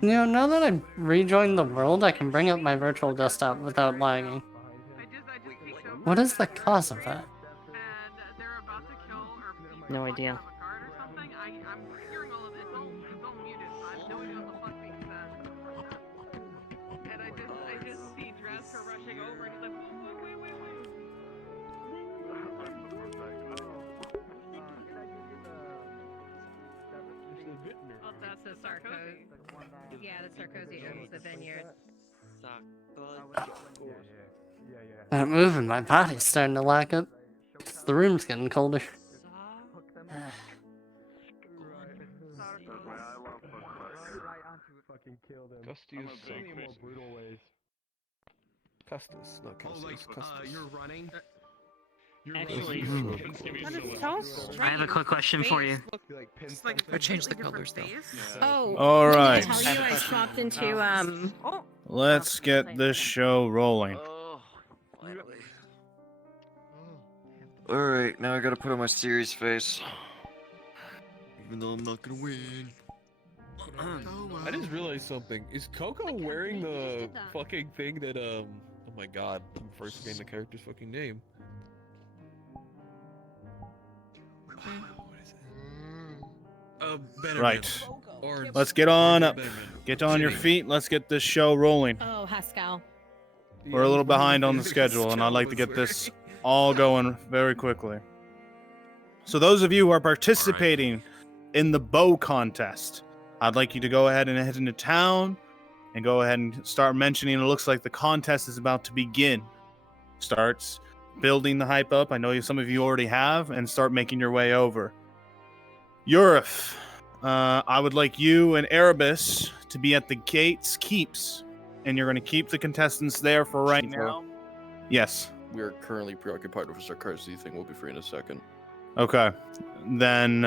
You know, now that I've rejoined the world, I can bring up my virtual desktop without lagging. What is the cause of that? No idea. That's the Sarkozy. Yeah, the Sarkozy owns the vineyard. I'm moving, my body's starting to lock up. The room's getting colder. Custis, not Custis. Custis. You're running. Actually, That is so strange. I have a quick question for you. Or change the colors though. Oh. All right. Did I tell you I swapped into Let's get this show rolling. Alright, now I gotta put on my serious face. Even though I'm not gonna win. I just realized something. Is Coco wearing the fucking thing that oh my god, I'm first forgetting the character's fucking name. Bannerman. Right. Orange. Let's get on up. Bannerman. Get on your feet. Let's get this show rolling. Oh, Haskell. We're a little behind on the schedule, and I'd like to get this all going very quickly. So those of you who are participating in the bow contest, I'd like you to go ahead and head into town and go ahead and start mentioning it looks like the contest is about to begin. Starts building the hype up. I know some of you already have, and start making your way over. Yurif, I would like you and Erebus to be at the gates keeps, and you're going to keep the contestants there for right now. Yes. We are currently preoccupied with a Sarkozy thing. We'll be free in a second. Okay. Then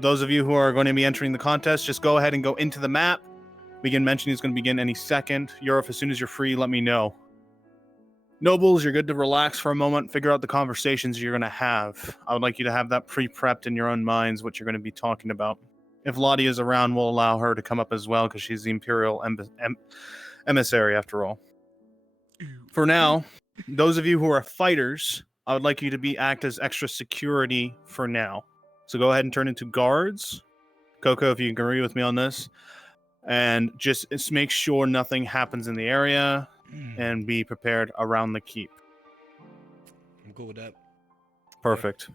those of you who are going to be entering the contest, just go ahead and go into the map. Begin mentioning it's going to begin any second. Yurif, as soon as you're free, let me know. Nobles, you're good to relax for a moment, figure out the conversations you're going to have. I would like you to have that pre-prepped in your own minds, what you're going to be talking about. If Lottie is around, we'll allow her to come up as well, because she's the Imperial emissary, after all. For now, those of you who are fighters, I would like you to act as extra security for now. So go ahead and turn into guards. Coco, if you agree with me on this. And just make sure nothing happens in the area. And be prepared around the keep. I'm cool with that. Perfect.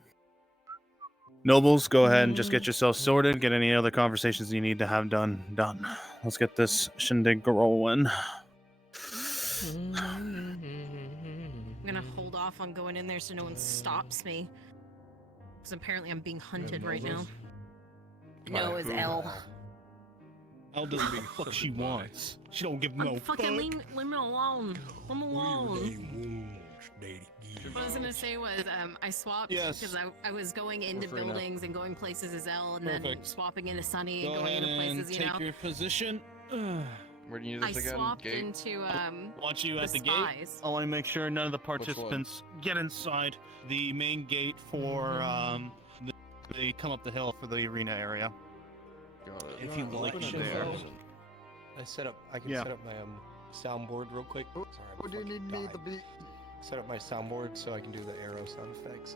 Nobles, go ahead and just get yourself sorted. Get any other conversations you need to have done. Let's get this shindig rolling. I'm gonna hold off on going in there so no one stops me. because apparently I'm being hunted right now. Moses? No, it's L. Elle does the fuck she wants. She don't give no fuck. Fucking leave me alone. I'm alone. What I was gonna say was, I swapped Yes. because I was going into Go for it now. buildings and going places as L, and then Perfect. swapping into Sunny Go and going ahead into and places, you take know. your position. Where do you need I this again? swapped Gate? into Want you the at the spies. gate? I want to make sure none of the one? participants get inside the main gate for they come up the hill for the arena area. Got it. If you like Open it there. there. I can Yeah. set up my soundboard real quick. Sorry, What do you need me to be? Set up my soundboard so I can do the arrow sound effects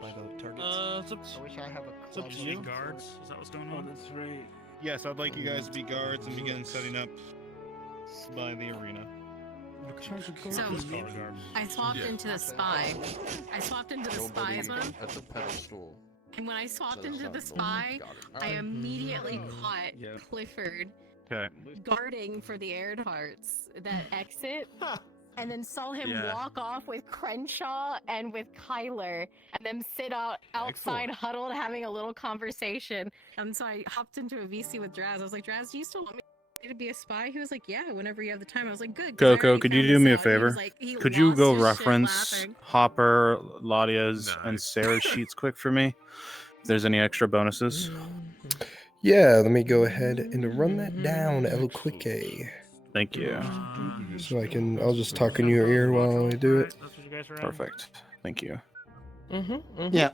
by the targets. It's up, I wish I have a it's up to you. Guards? Is that what's going on? that's right. Yes, I'd like you guys to be guards and begin setting up by the arena. So I swapped into the spy. I swapped into the spy as well. That's a pedestal. And when I swapped That's into not the cool. spy, Got it. I immediately caught Yeah. Clifford Okay. guarding for the Earharts that exit, and then saw him Yeah. walk off with Crenshaw and with Kyler, and then sit outside Excellent. huddled having a little conversation. And so I hopped into a VC with Draz. I was like, Draz, do you still want me to be a spy? He was like, yeah, whenever you have the time. I was like, good. 'cause I Coco, already could you found do this me a out. And he was favor? like- he Could you lost go his shit reference laughing. Hopper, Ladia's, and Sarah's sheets quick for me? If there's any extra bonuses. Yeah, let me go ahead and run that down, El Quique. Thank you. So I'll just talk in your ear while I do it. Perfect. Thank you. Yeah.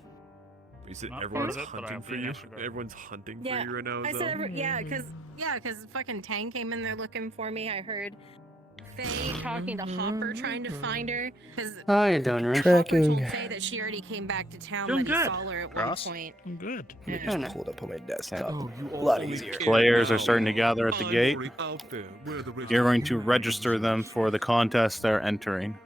Is it Not everyone's part of it, but hunting I'll for be you? extra guard. Everyone's hunting Yeah, for you right now. I though? said, yeah, because fucking Tang came in there looking for me. I heard Faye talking to Hopper, trying to find her. Because How you doing, Rick? Hopper Tracking. told Faye that she already came back to town, Doing that he good. saw her at Cross? one point. I'm good. Let me Yeah, just no. pull it up on my desktop. Oh, you A lot only easier. care Players are now. starting to gather at the I'm gate. already out there. Where are the rest You're of going you? to register them for the contest they're entering.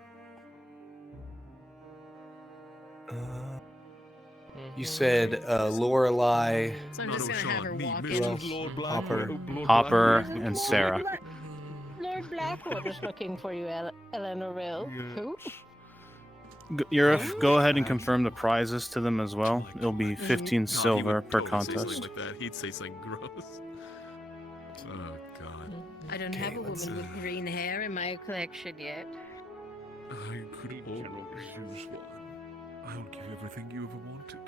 You said Lorelai, So I'm just gonna have her walk who in. else? Hopper. Hopper and Sarah. Lord Blackwood is looking for you, Eleanor Rill. Who? Yurif, go ahead and confirm the prizes to them as well. It'll be 15 No, he silver would per totally say something contest. like that. He'd say something gross. Oh god. I don't have a woman with green hair in my collection yet. I could always use one. I'll give you everything you ever wanted.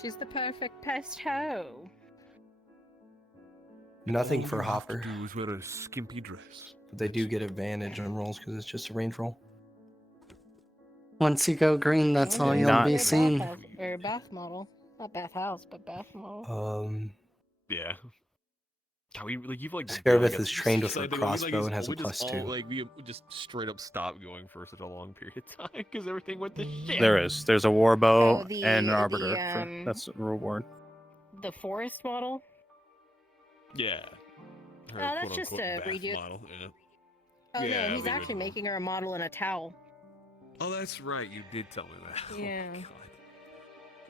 She's the perfect pest hoe. Nothing All for you have Hopper. to do is wear a skimpy dress. But they do get advantage on rolls because it's just a range roll. Once you go green, that's all you'll Not- be seen. Or bath model. Not bathhouse, but bath model. Yeah. How we like you've like Scarabeth is trained with a like, we, crossbow just- and has a we just +2. Like we just straight up stopped going for such a long period of time because everything went to shit. There is. There's a war bow Oh, the- and an the, arbiter. That's a reward. The forest model? Yeah. Her that's just quote-unquote a bath redo. model. Yeah. Oh Yeah, no, he's we actually would- making her a model in a towel. Oh, that's right. You did tell me that. Yeah.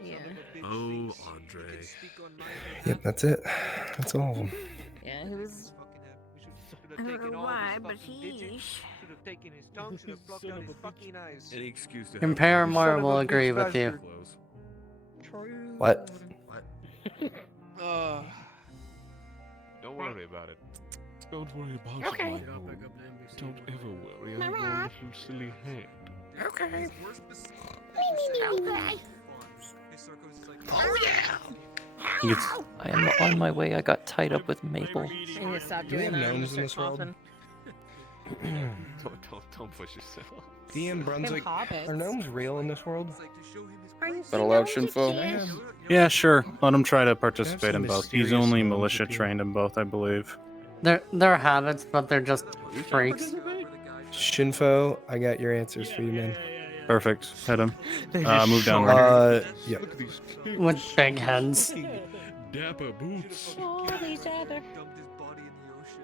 Yeah. Oh, Andre. Yep, that's it. That's all of them. Yeah, he was. I don't know why, but he should have taken his tongue, should have plucked out his fucking eyes. Any excuse to Compare have more son of will a agree bitch with you. bastard. What? Don't worry about it. Don't worry about Okay. it, my boy. Don't ever worry. I'm Mama. your little silly hand. Okay. Oh yeah! I am on my way. I got tied up with Maple. You need to stop Do we doing have that. gnomes in this world? Don't push yourself. DM Brunswick, are gnomes real in this world? Is that allowed, Shinfo? Yeah, sure. Let him try to participate in both. He's only militia trained in both, I believe. They're habits, but they're just freaks. Shinfo, I got your answers for you, man. Perfect. Hit him. Move downward. Yep. With big heads. Dapper boots. All these other.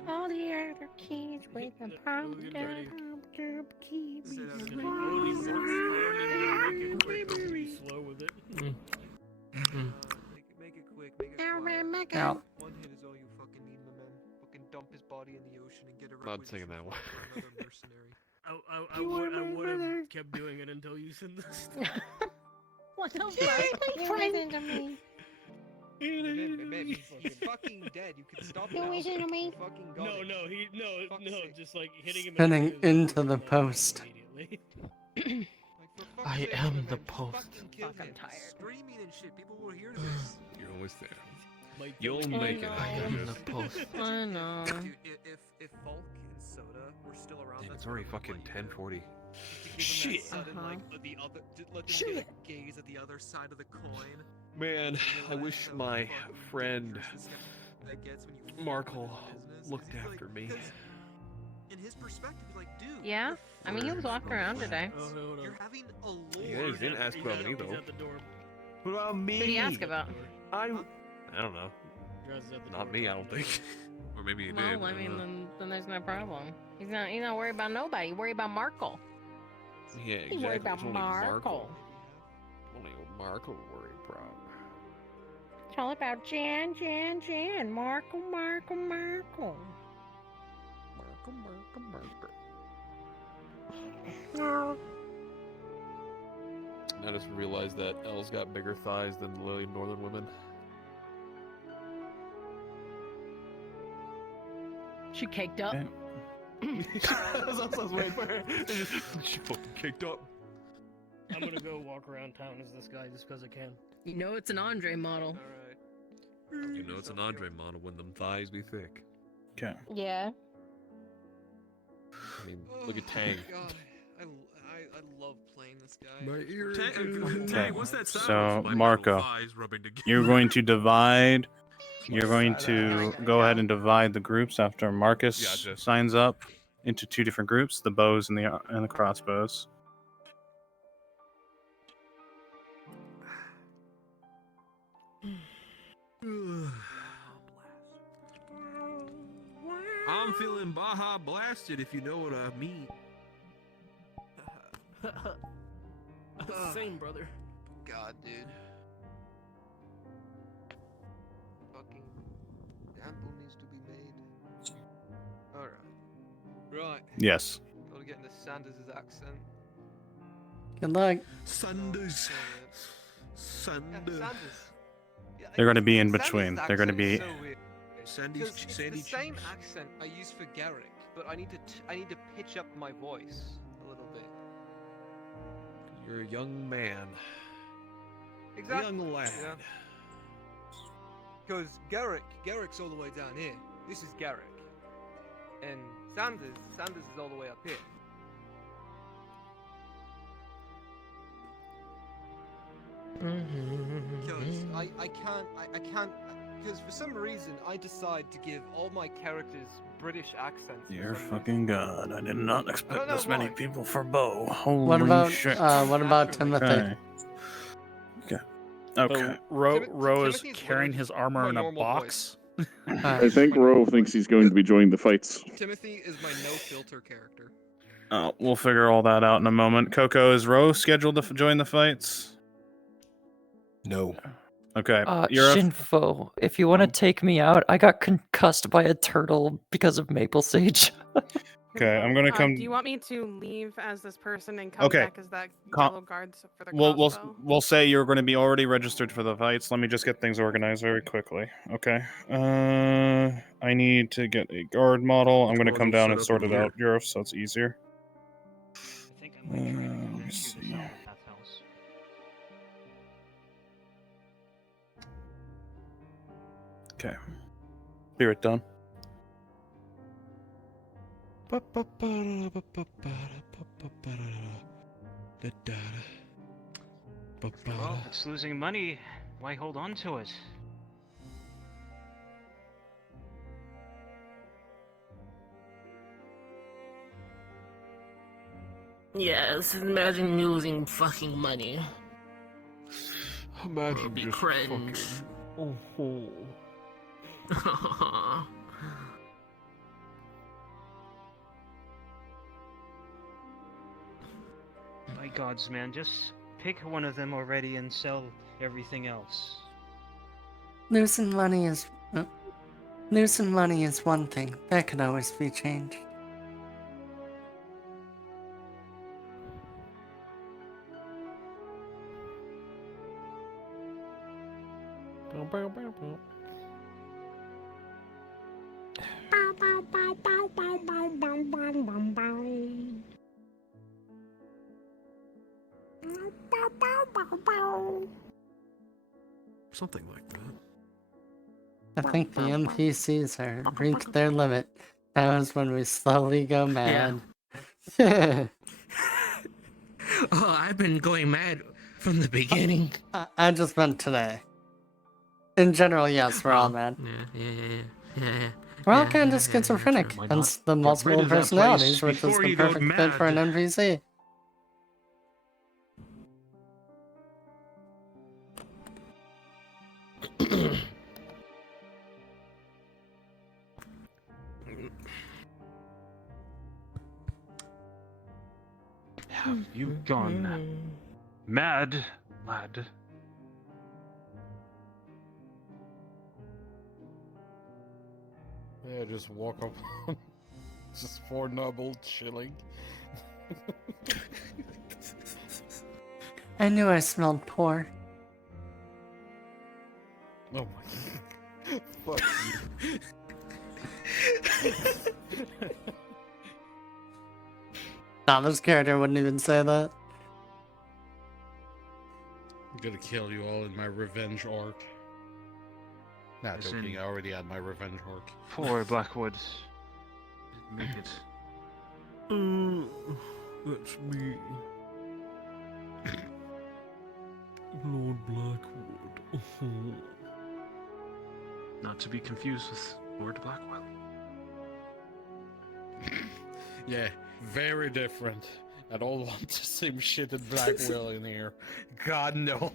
All the other kids with the pumpkin keys. Slow with it. Make it quick, make it quick. Now, One hit is all you fucking need, my man. Fucking dump his body in the ocean and get a Not taking that one. another mercenary. I would have kept doing it until you said this. What the fuck? You listen to me. He's fucking dead. You can stop You now. listen to me. Fucking got No, it. no, just like hitting him. Spinning into the post. I am the post. Fuck, I'm tired. Screaming and shit. People will hear this. You're almost there. Like, You'll make it. I am the post. I know. Dude, if Falk and Soda were still around, Damn, that's it's already fucking 10:40. Shit. Shit. Sudden, like, the other, let them get a gaze at the other side of the coin. Man, I wish my friend Markle looked after me. In his perspective, he's like, dude. Yeah? I mean, he was walking around today. You're having a lore. Yeah, he didn't ask about me though. What about me? Who did he ask about? I don't know. Not me, I don't think. Or maybe you did. Well, I mean, then there's no problem. He's not worried about nobody. He's worried about Markle. Yeah, He's worried about It's only Markle. Only Markle worried about. It's all about Jan. Markle. No. I just realized that Elle's got bigger thighs than the Lily Northern women. She caked up. That's what I was waiting for her. She fucking kicked up. I'm gonna go walk around town as this guy just because I can. You know it's an Andre model. Alright. You know it's an Andre model when them thighs be thick. Okay. Yeah. I mean, look at Tang. God, I love playing this guy. My ear. Okay. What's that sound? So, My Marco, thighs rubbing together. you're going to divide. You're going to go ahead and divide the groups after Marcus Gotcha. signs up into two different groups: the bows and the crossbows. I'm feeling Baja blasted, if you know what I mean. Same, brother. God, dude. Fucking Ample needs to be made. Alright. Right. Yes. Gotta get into Sanders' accent. Good luck. Sanders. Yeah, Sanders. Yeah, They're going to be in Sanders' between. They're going to be. accent is so weird. Sandy's, 'Cause it's Sandy the same accent I use for Garrick, but I need to pitch up my voice a little bit. You're a young man. Exactly. Young lad. Yeah. Because Garrick's all the way down here. This is Garrick. And Sanders is all the way up here. Because I can't, because for some reason I decide to give all my characters British accents. for You're some fucking god. I did not expect know this many why. people for bow. Holy What about shit. what about Timothy? Okay. Okay. So Ro is Timothy's carrying my- his armor my in a normal box. I think Ro thinks he's going to be joining the fights. Timothy is my no filter character. We'll figure all that out in a moment. Coco, is Ro scheduled to join the fights? No. Okay. You're Shinfo, if you want to take me out, I got concussed by a turtle because of Maple Sage. Okay, I'm gonna come. Do you want me to leave as this person and come Okay. back as that Com- yellow guard for the We'll crossbow? we'll say you're going to be already registered for the fights. Let me just get things organized very quickly. Okay. I need to get a guard model. I'm going to come down and sort it out, Europe, so it's easier. Let me see. Okay. Spirit done. Well, it's losing money. Why hold on to it? Yes, imagine losing fucking money. Imagine It'll be just cringe. fucking. My gods, man, just pick one of them already and sell everything else. Losing money is one thing. That can always be changed. Something like that. I think the NPCs are reached their limit. That was when we slowly go mad. Oh, I've been going mad from the beginning. I just meant today. In general, yes, we're all mad. Yeah. We're all kind of schizophrenic, Why hence not? the Get multiple rid of that personalities, place which is before the you go perfect fit for an mad. NPC. Have you gone mad, lad? Yeah, just walk up. Just 4 noble chilling. I knew I smelled poor. Oh my. Fuck you. Nah, this character wouldn't even say that. I'm gonna kill you all in my revenge arc. Not Listen. joking, I already had my revenge arc. Poor Blackwood. Make it. That's me. Lord Blackwood. Not to be confused with Lord Blackwell. Yeah, very different. I don't want the same shit as Blackwell in here. God, no.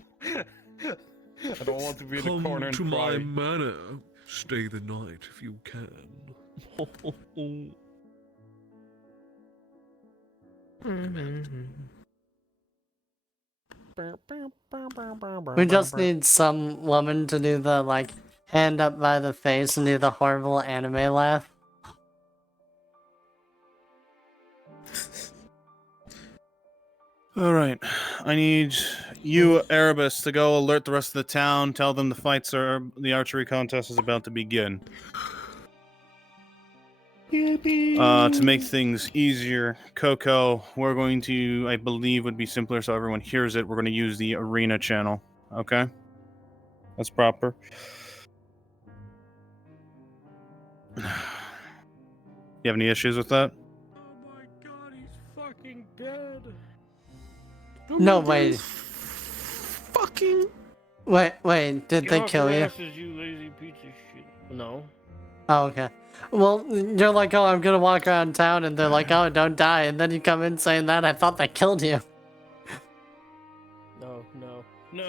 I don't want to be in the corner and to my cry. manor. Stay the night if you can. We just need some woman to do the, like, hand up by the face and do the horrible anime laugh. Alright. I need you, Erebus, to go alert the rest of the town, tell them the archery contest is about to begin. To make things easier, Coco, we're going to, I believe would be simpler so everyone hears it, we're going to use the arena channel. Okay? That's proper. You have any issues with that? Fucking dead. No, wait. Fucking. Wait, did Get they off kill your you? asses, you lazy piece of shit. No. Oh, okay. Well, you're like, oh, I'm gonna walk around town, and they're like, oh, don't die, and then you come in saying that, I thought they killed you. No,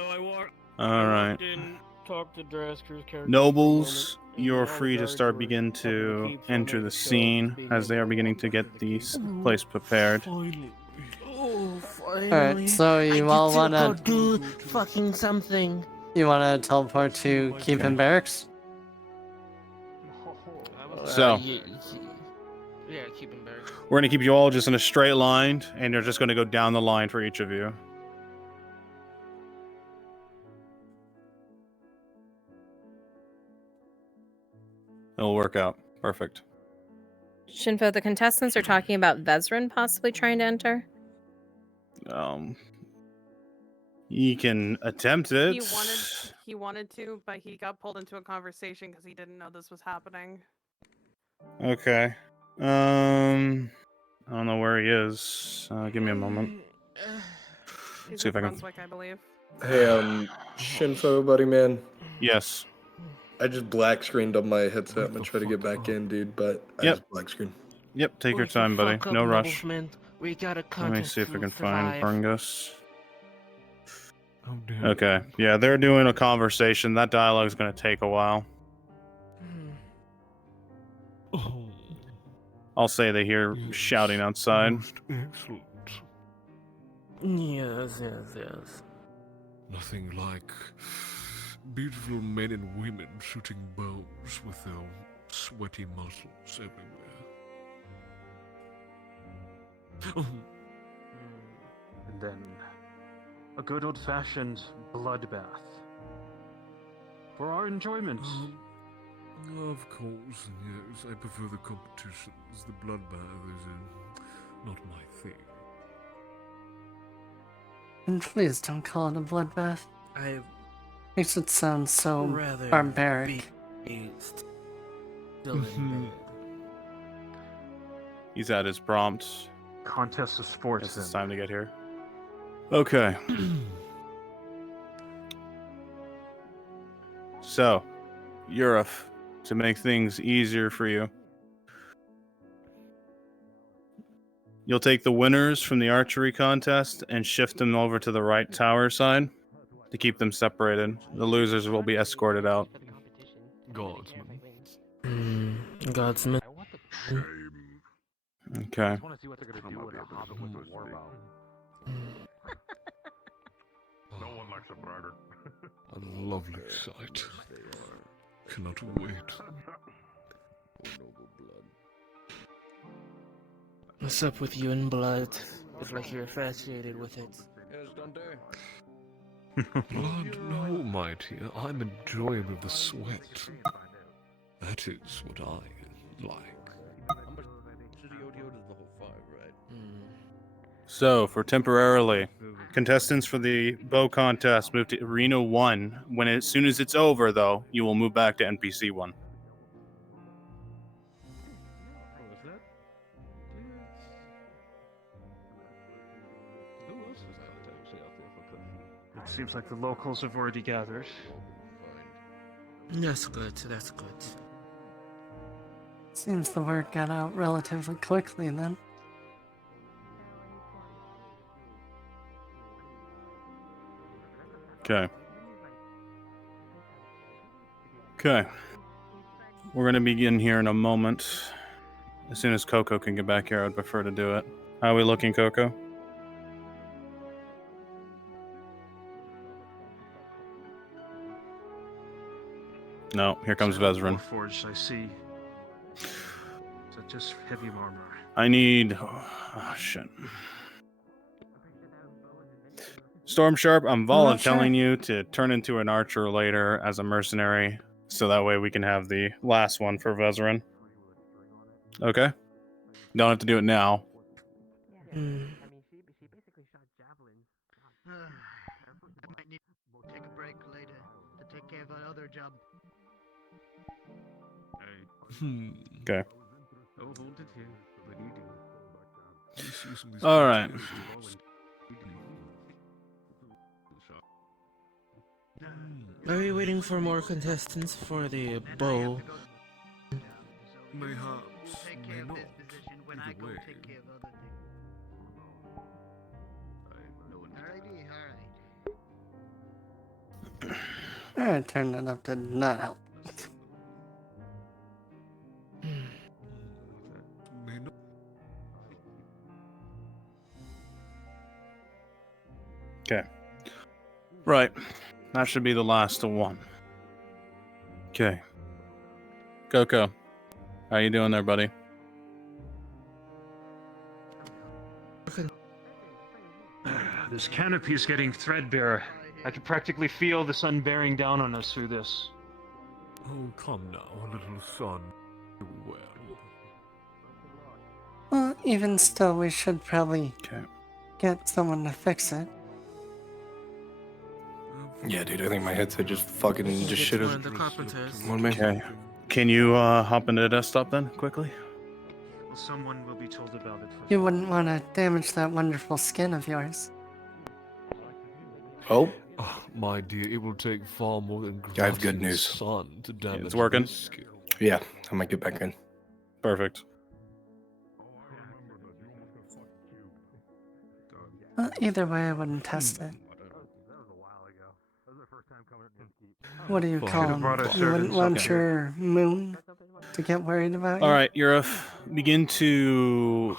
I walked. Alright. in, talked to Drasker's character. Nobles, you're free to begin to enter the scene as they are beginning to get the place prepared. Oh, finally. Alright, so you all wanna do fucking something. You wanna teleport to Keep in Barracks? So, Yeah, keep him barracks. we're going to keep you all just in a straight line, and you're just going to go down the line for each of you. It'll work out. Perfect. Shinfo, the contestants are talking about Vezrin possibly trying to enter. You can attempt it. He wanted to, but he got pulled into a conversation because he didn't know this was happening. Okay. I don't know where he is. Give me a moment. He's See in if I can. Brunswick, I believe. Hey, Shinfo, buddy, man. Yes. I just black screened up my headset. I'm gonna try to get back in, dude, but I Yep. just black screen. Yep, take your time, buddy. Fuck up, No rush. Nobleman. We got a Let me see if I can find Brungus. Oh, damn. Okay. Yeah, they're doing a conversation. That dialogue's going to take a while. Oh, I'll say they hear shouting outside. excellent. Yes. Nothing like beautiful men and women shooting bows with their sweaty muscles everywhere. And then a good old-fashioned bloodbath. for our enjoyment. Of course, yes. I prefer the competitions. The bloodbath is not my thing. And please don't call it a bloodbath. I Makes it sound so rather barbaric. be still in bed. He's at his prompt. Contest of sports. It's time to get here. Okay. So, Yurif, to make things easier for you, you'll take the winners from the archery contest and shift them over to the right tower side to keep them separated. The losers will be escorted out. Guardsman. Godsman. Okay. No one likes a bragger. A lovely sight. Cannot wait. What's up with you and blood? It's like you're infatuated with it. Blood, no, my dear. I'm enjoying of the sweat. That is what I like. So, for temporarily, contestants for the bow contest move to Arena 1. As soon as it's over, though, you will move back to NPC 1. It seems like the locals have already gathered. That's good, that's good. Seems the word got out relatively quickly then. Okay. Okay. We're going to begin here in a moment. As soon as Coco can get back here, I'd prefer to do it. How are we looking, Coco? No, here comes Vezran. Forged, I see. Is that just heavy armor? I need... Oh, shit. Storm Sharp, I'm volunteering you to turn into an archer later as a mercenary, so that way we can have the last one for Vezran. Okay? Don't have to do it now. Take a break later to take care of our other job. Okay. All right. Are we waiting for more contestants for the bow? Mayhaps, may not. Either way. I turned it up to not help. Okay. Right. That should be the last one. Okay. Coco. How you doing there, buddy? This canopy is getting threadbare. I can practically feel the sun bearing down on us through this. Oh, come now, little son. Well. Well, even still, we should probably get someone to fix it. Yeah, dude, I think my headset just fucking just shit One of the carpenters. Okay. Can you hop into the desktop then, quickly? Well, someone will be told about it. You wouldn't want to damage that wonderful skin of yours. Oh? Oh, my dear, it will take far more than I have good grass and news. sun to damage It's working? this skill. Yeah, I might get back in. Perfect. Well, either way, I wouldn't test it. What do you call him? You wouldn't want your moon to get worried about you? All right, Yurif, begin to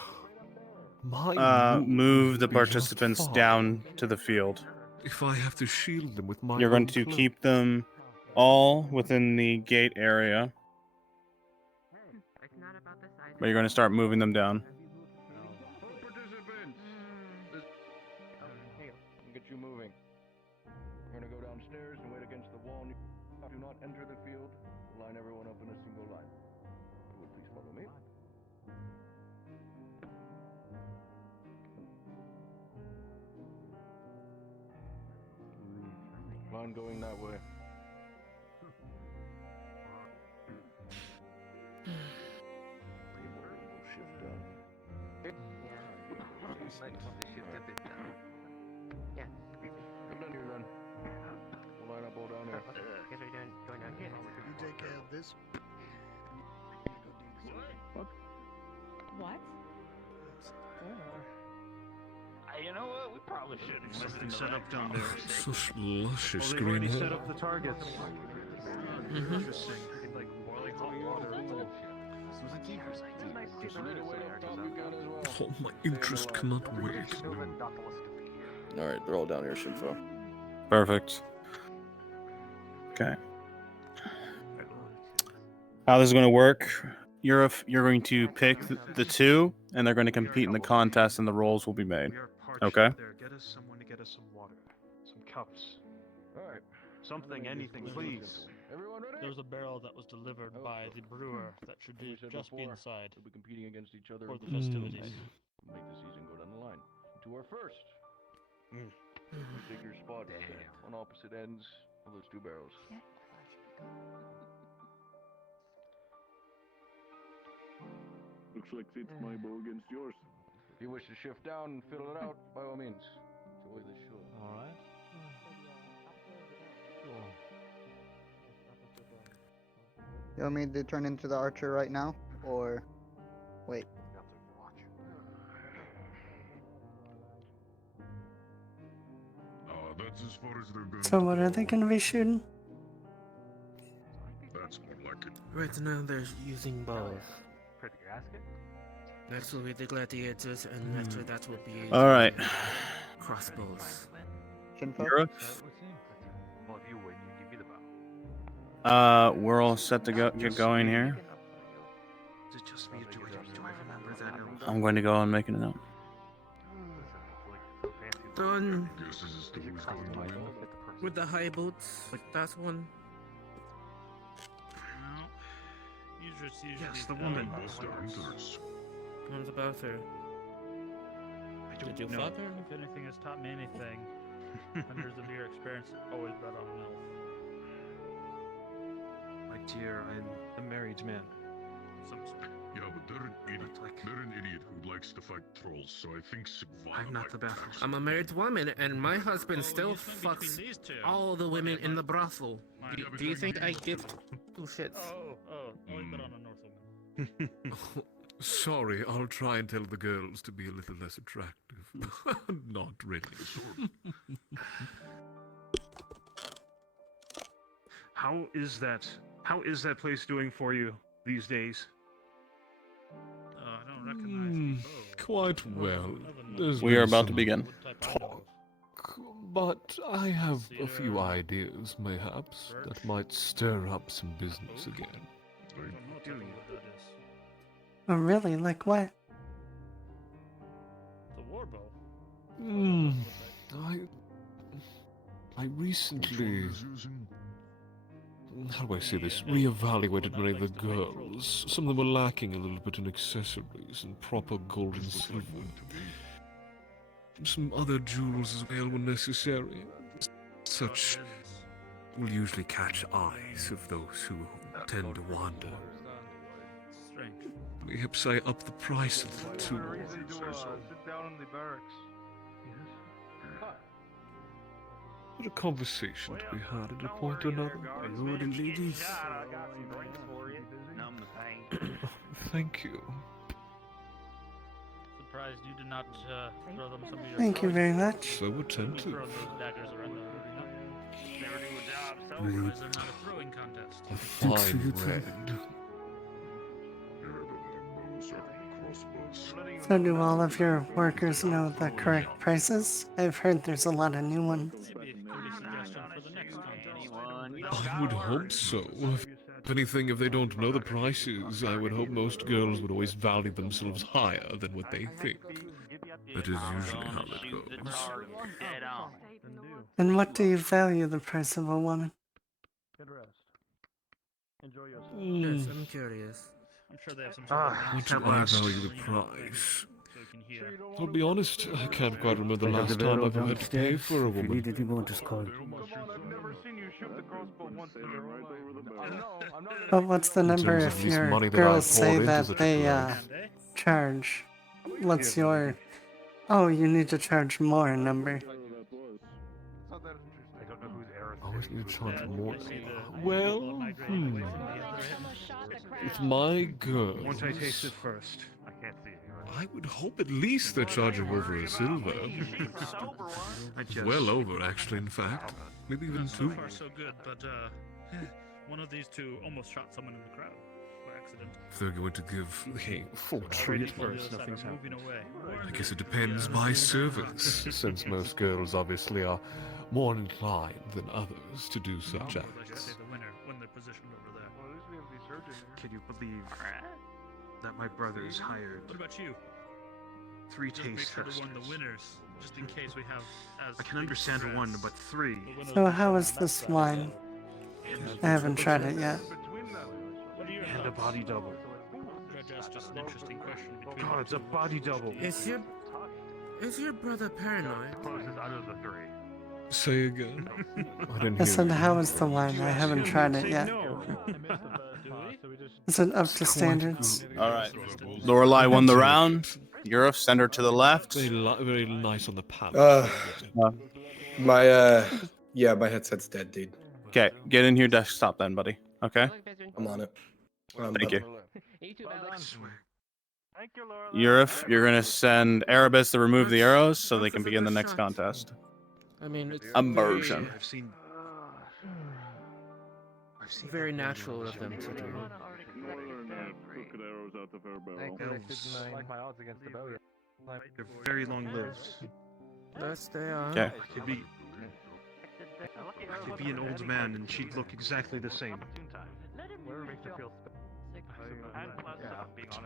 move the be participants far. down to the field. If I have to shield them with my You're going own to cloak. keep them all within the gate area. But you're going to start moving them down. Get you moving. We're gonna go downstairs and wait against the wall. Do not enter the field. Line everyone up in a single line. You will please follow me. Line going that way. We'll shift down. Come down here then. We'll line up all down here. You take care of this. What? You know what? We probably shouldn't. Something set up down there. Such luscious They've green already hair. set up the targets. Interesting. Like boiling hot water. Oh, my interest cannot wait. Alright, they're all down here, Shinfo. Perfect. Okay. How this is going to work, you're going to pick the two, and they're going to compete in the contest, and the rolls will be made. Okay? There, get us someone to get us some water, some cups. All right. Something, anything, please. Everyone ready? There's a barrel that was delivered by the brewer that should We said just be before, inside we'll be competing against each other for the festivities. Make the season go down the line. To our first. Take your spot on opposite ends of those two barrels. Looks like it's my bow against yours. If you wish to shift down and fill it out, by all means. Enjoy the show. Alright. You want me to turn into the archer right now? Or wait. That's as far as they're going. So what are they going to be shooting? That's more like it. Right now they're using both. That will be the gladiators, and after that will be All right. crossbows. Europe? We're all set to get going here. Is it just me, George? Do I remember that note? I'm going to go and make it a note. Done. Guess this is the who's going to win. With the high boots, that one. Yes, the woman. One's about her. Did you fuck her? If anything has taught me anything, hundreds of year experience always bet on an elf. My dear, I'm a married man. Yeah, but they're an idiot. They're an idiot who likes to fight trolls, so I think Sigvana I'm not the might best. pass. I'm a married woman, and my husband still fucks all the women in the brothel. Do you think I give two shits? Always bet on a North woman. Sorry, I'll try and tell the girls to be a little less attractive. Not really. How is that place doing for you these days? I don't recognize Quite well. We are about to begin. Talk, but I have a few ideas, mayhaps, that might stir up some business again. Oh, really? Like what? The war bow. I recently, how do I say this, reevaluated many of the girls. Some of them were lacking a little bit in accessories and proper gold and silver. Some other jewels as well were necessary. Such will usually catch eyes of those who tend to wander. Perhaps I up the price a little too. Sit down in the barracks. What a conversation to be had at a point or another. My lord and ladies. Thank you. Surprised you did not throw them some of your Thank you very much. So attentive. Throw those daggers around the arena. Never do a job, so Rude. why is there not a throwing contest? A fine red. So do all of your workers know the correct prices? I've heard there's a lot of new ones. Maybe a good suggestion for the next contest. I would hope so. If anything, if they don't know the prices, I would hope most girls would always value themselves higher than what they think. That is usually how it goes. And what do you value the price of a woman? Get rest. Enjoy yourself. Yes, I'm curious. I'm sure they have some What do I value the price? I'll be honest, I can't quite remember the last time I've had to pay for a woman. But what's the number terms of if this your money that girls I poured say into that such a they growth? charge? What's your? Oh, you need to charge more number. I always need to charge more. Well, With my girls, Won't I taste it first? I can't see it. I would hope at least they're charging over a silver. Well over, actually, in fact. Maybe even So two. far so good, but one of these two almost shot someone in the crowd by accident. If they're going to give a full Already treatment, told the other side I'm moving away. I guess it depends by service, since most girls obviously are more inclined than others to do such Like I say, acts. the winner when they're positioned over there. Can you believe that my brothers hired What about you? 3 Just make taste sure to testers? warn the winners, just in case we have as I can understand big 1, threats. but 3. So how is this wine? I haven't tried it yet. And a body double. That's just an interesting question between God, it's a body double. Is your brother paranoid? Out of the 3. Say again. I didn't I hear said, you. how is the wine? I haven't tried it yet. Is it up to standards? All right. Lorelei won the round. Euruf, send her to the left. Very nice on the palate. My headset's dead, dude. Okay, get in your desktop then, buddy. Okay. I'm on it. Thank you. Thank you, Laura. Euruf, you're gonna send Erebus to remove the arrows so they can begin the next contest. I mean, it's Immersion. I've seen very natural of them to do. Like my odds against the belly. they're very long lived. Yes, they are. Okay. I could be an old man and she'd look exactly the same. Whatever makes you feel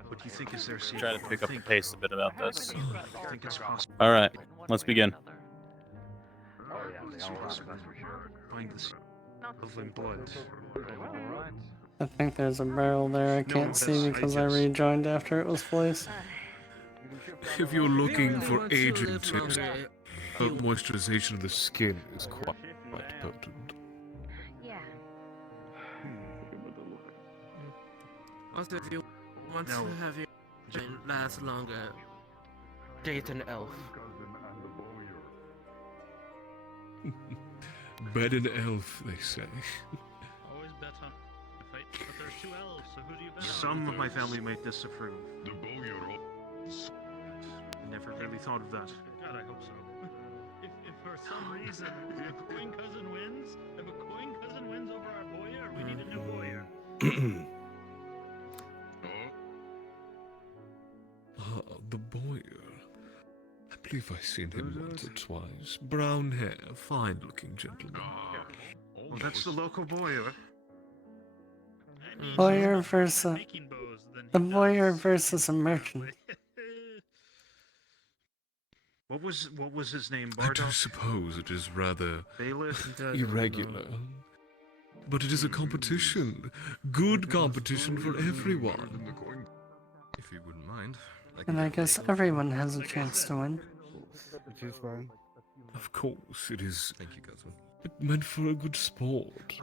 What do you think is their secret? Try to pick up the pace a bit about this. I think it's possible. All right, let's begin. It's possible. Find the secret of in blood. I think there's a barrel there I can't see because I rejoined after it was placed. If you're looking for aging tips, moisturization of the skin is quite potent. Also, if you want to have your brain last longer, date an elf. Bet an elf, they say. Always bet on the fight, but there's 2 elves, so who do you bet on? Some of my family might disapprove. I never really thought of that. God, I hope so. If for some reason a coin cousin wins, over our boyar, we need a new boyar. The boy. I believe I've seen him once or twice. Brown hair, fine-looking gentleman. Well, that's the local boyar. Boyar versus the boyar versus a merchant. What was his name? I do Bardock? suppose it is rather Bailiff? irregular. But it is a competition. Good competition for everyone. If you wouldn't mind. And I guess everyone has a chance to win. Which is fine. Of course, it is. Thank you, cousin. Meant for a good sport.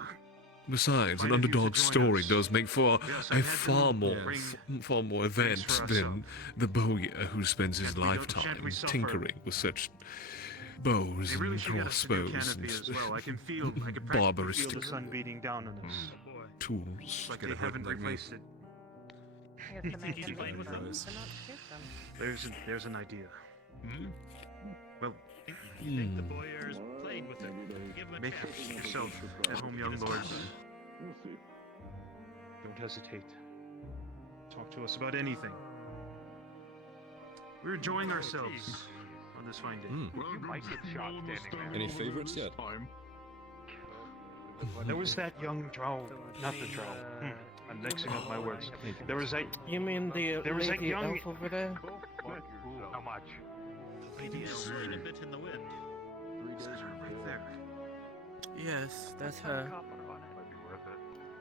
Besides, an Why did you underdog join story us? does make for Yes, I a had to far more bring event for than the bowyer who spends his lifetime we suffer? tinkering with such bows They really and should get us a new crossbows canopy as and well. I can practically feel barbaristic the sun beating down on us. tools. Like they haven't replaced it. You think he's playing with them? There's an idea. Well, You think the boyar is playing with it? Give him a make chance. it yourself at home, young lords. Don't hesitate. Talk to us about anything. We're enjoying ourselves on this fine day. You might get shot standing there. Any favorites yet? There was that young drow, not the drow. I'm mixing up my words. There was that. You mean There was that lady young. elf over there? How much? Maybe swing a bit in the wind. Is that her right there? Yes, that's her.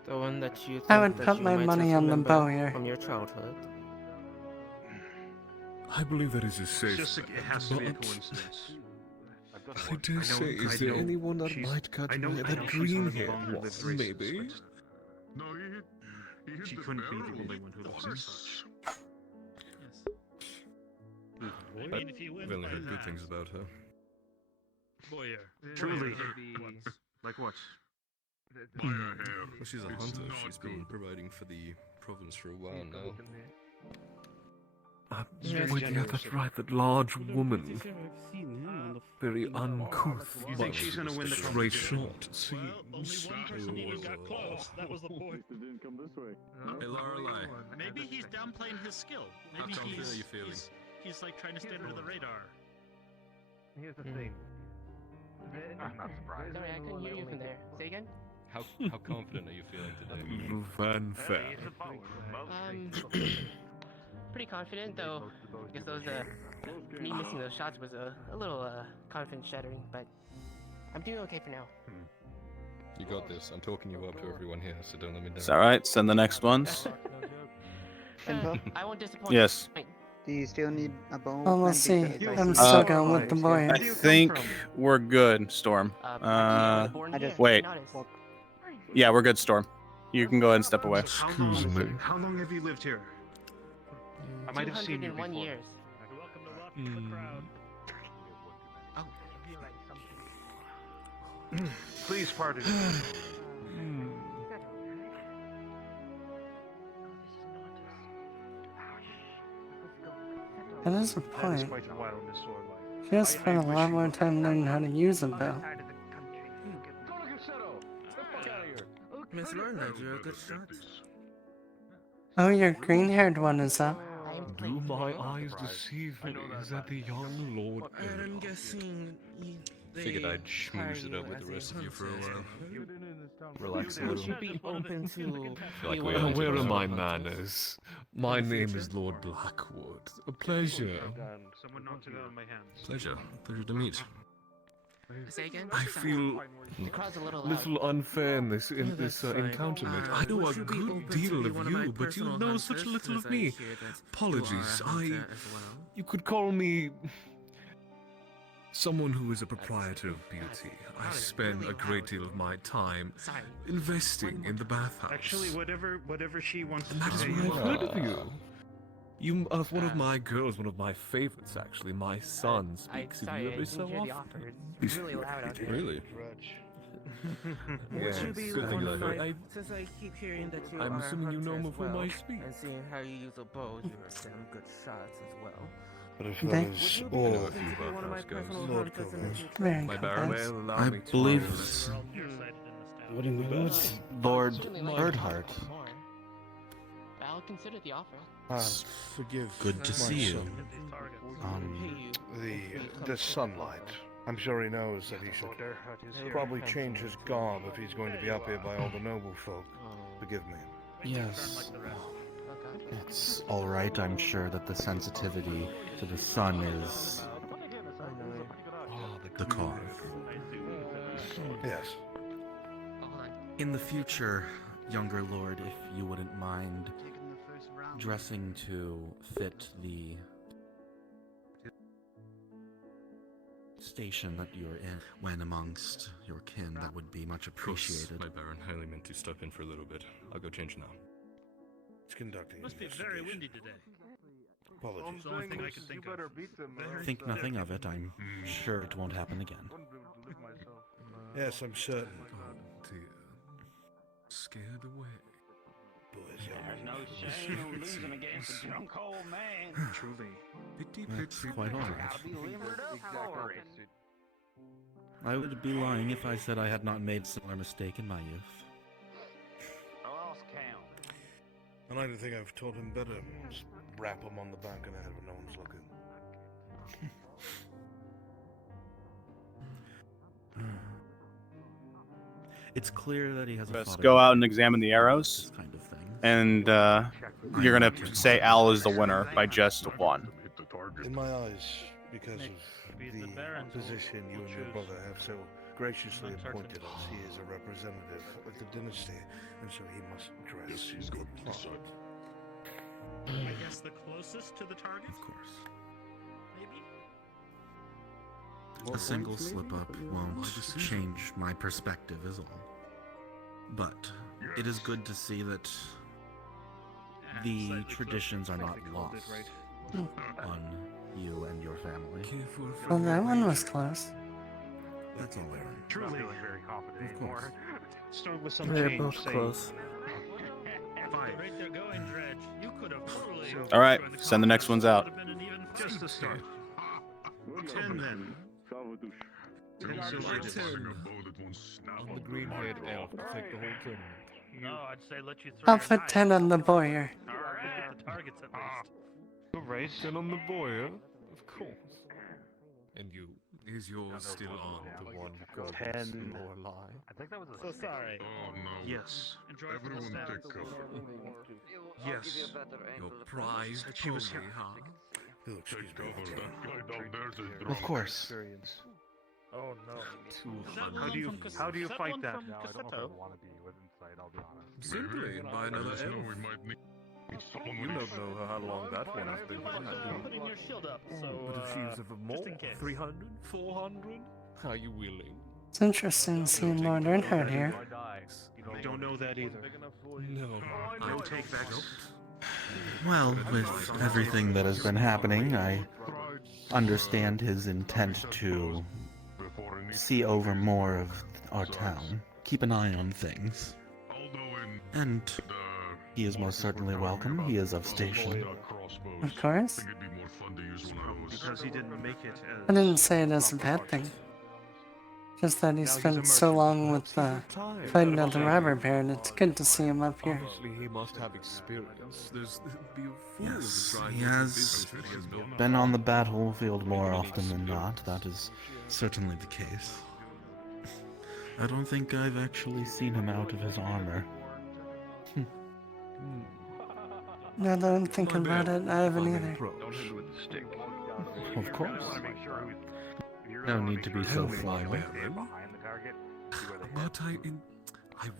The one that you I think would that put you my might money have on the remembered bowyer. from your childhood. I believe that is a It's safe just bet, it has to be a but coincidence. I dare say, is there anyone that might catch my eye? That green-haired one, maybe? No, she couldn't be the only one who looks as such. I mean, if you win I've only by heard good that- things about her. Boyer. Truly. What? Like what? Well, she's a hunter. She's been providing for the province for a while now. Wait, yeah, that's right. That large woman. Very uncouth, You but think she's gonna win the straight competition? shot, it seems. Only one person even got close. That was the point. didn't come this way. Hey, Lorelei. Maybe he's downplaying his skill. Maybe How confident are you feeling? He's like trying to stay under the radar. Here's the thing. I'm not surprised. Sorry, I couldn't hear you from there. Say again? How confident are you feeling today? Fanfare. Pretty confident, though. I guess those, me missing those shots was a little, confidence shattering, but I'm doing okay for now. You got this. I'm talking you up to everyone here, so don't let me down. It's alright, send the next ones. I won't disappoint. Yes. Do you still need a bone? Well, we'll see. I'm still going with the bowyer. I think we're good, Storm. Wait. Yeah, we're good, Storm. You can go ahead and step away. Excuse me. How long have you lived here? I might have seen you 201 before. years. Welcome to Welcome to the crowd. Please pardon me. That is a That is point. quite a while, Miss Lorelei. She has spent a lot more time learning how to use a bow. Miss Lorna, you're a good shot. Oh, your green-haired one is up. Do my eyes deceive me? Is that the young Lord? I'm guessing Figured I'd schmooze it up with the rest of you for a while. Relax a Would little. you be open to Like me one where of are those- my manners? My name is Lord Blackwood. A pleasure. Someone knocked it out of my hands. Pleasure. Pleasure to meet. Say again? I feel The crowd's a little loud. little unfair in this Yeah, that's fine. encounter. I know a would you be good open to deal be of one of my you, but you personal know such hunters, little of as I me. hear that you Apologies. are a hunter as well. You could call me someone who is a proprietor of beauty. I spend a great deal of my time investing in the bathhouse. Actually, whatever she wants to And that is say. what I've heard of you. You are one of my girls, one of my favorites, actually. My son speaks of you every so often. It's really loud out here. Really? Would Yeah, you be it's good one that of you like my... it. Since I keep hearing that you I'm are assuming a you know hunter as before well, I speak. and seeing how you use a bow, you're damn good shots as well. But if They- I was Would you be all open to be one of my personal Lord hunters in the future? Very My good. baron, I believe What do you mean? Lord Certainly like Birdheart. to more. I'll consider the offer. Forgive Good to my see you. son. The sunlight. I'm sure he knows that he should probably change his garb if he's going to be up here by all the noble folk. Forgive me. Yes. It's alright, I'm sure that the sensitivity to the sun is the cause. Yes. In the future, younger lord, if you wouldn't mind dressing to fit the station that you're in when amongst your kin, that would be much appreciated. My baron highly meant to step in for a little bit. I'll go change now. It's conducting. Must be very windy today. Apologies. It's the only thing I can think of. Think nothing of it, I'm sure it won't happen again. Yes, I'm certain. Oh dear. Scared away. Boys, No shame in losing against a drunk old man. Truly. That's quite alright. Gotta be limbered up for it. I would be lying if I said I had not made a similar mistake in my youth. Lost count. And I don't think I've taught him better. Just rap him on the back of the head when no one's looking. It's clear that he has a Let's father go who out and examine the arrows. this kind of thing. And you're gonna say Al is the winner by just one. In my eyes, because of the position you and your brother have so graciously appointed us. He is a representative of the dynasty, and so he must dress in good pomp. I guess the closest to the target? Of course. Maybe? A single slip-up won't change my perspective is all. But it is good to see that the traditions are not lost on you and your family. Well, that one was close. That's all there. Truly very confident Of course. anymore. Start with some They're change. both say, close. Right there going, Dredge. You could have totally... All right, send the next ones out. Just the start. 10 then. On the green-haired elf to take the whole tournament. No, I'd say let you throw I'll your put knife. 10 on the boyer. Alright, get the targets at least. Good race. 10 on the boy, of course. And you, is yours still on the one god 10. or lie? I think that was a So sorry. Oh no. Yes. Everyone take cover. Yes. Your prized pony, huh? Take cover. That guy down there's a drunk. Of course. Oh no. How do you fight that? No, I don't know if I want to be with Insight, I'll be honest. Simply by another elf. We might need someone You don't know how long that one has been. Putting your shield up, so But if she's of more, just in case. 300, 400, are you willing? It's interesting seeing Lord Earnhardt here. I don't know that either. No. I'll take that. Well, with everything that has been happening, I understand his intent to see over more of our town, keep an eye on things. And he is most certainly welcome. He is of station. Of course. Because he didn't make it as... I didn't say it as a bad thing. Just that he spent so long with fighting at the robber baron. It's good to see him up here. Obviously, he must have experience. There's be a fool Yes, to try he and has business that he has built. been on the battlefield more often than not. That is certainly the case. I don't think I've actually seen him out of his armor. Now that I'm thinking about it, I haven't either. Of course. No need to be so formal. But I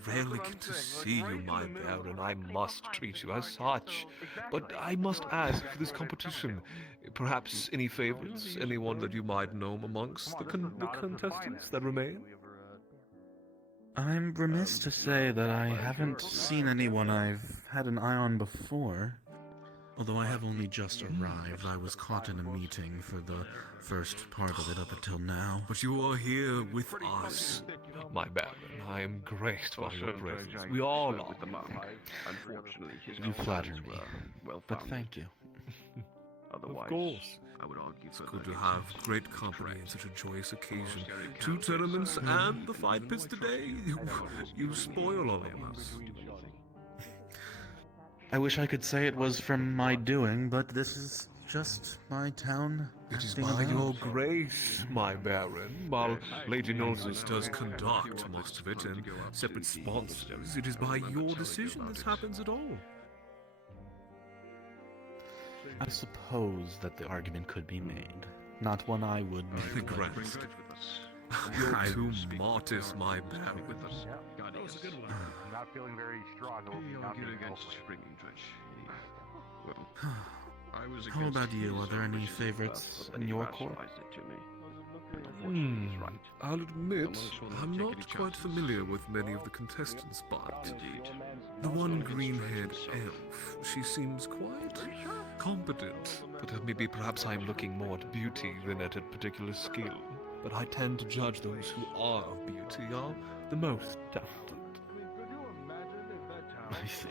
rarely get to see you, my baron. I must treat you as such. But I must ask for this competition. Perhaps any favorites? Anyone that you might know amongst the contestants that remain? I'm remiss to say that I haven't seen anyone I've had an eye on before. Although I have only just arrived, I was caught in a meeting for the first part of it up until now. But you are here with us, my baron. I am graced by your presence. We all are. You flatter me, but thank you. Of course. I would argue it's good to have great company in such a joyous occasion. 2 tournaments and the 5 pits today. You spoil all of us. I wish I could say it was from my doing, but this is just my town. It is acting by out. your grace, my baron. While Lady Nolzus does conduct most of it and separate sponsors, it is by your decision this happens at all. I suppose that the argument could be made. Not one I would make. Grant. You're too modest, my baron. That was a good one. I'm not feeling very strong. How about you? Are there any favorites in your court? I'll admit, I'm not quite familiar with many of the contestants, but the one green-haired elf, she seems quite competent. But maybe perhaps I'm looking more at beauty than at a particular skill. But I tend to judge those who are of beauty are the most talented. I see.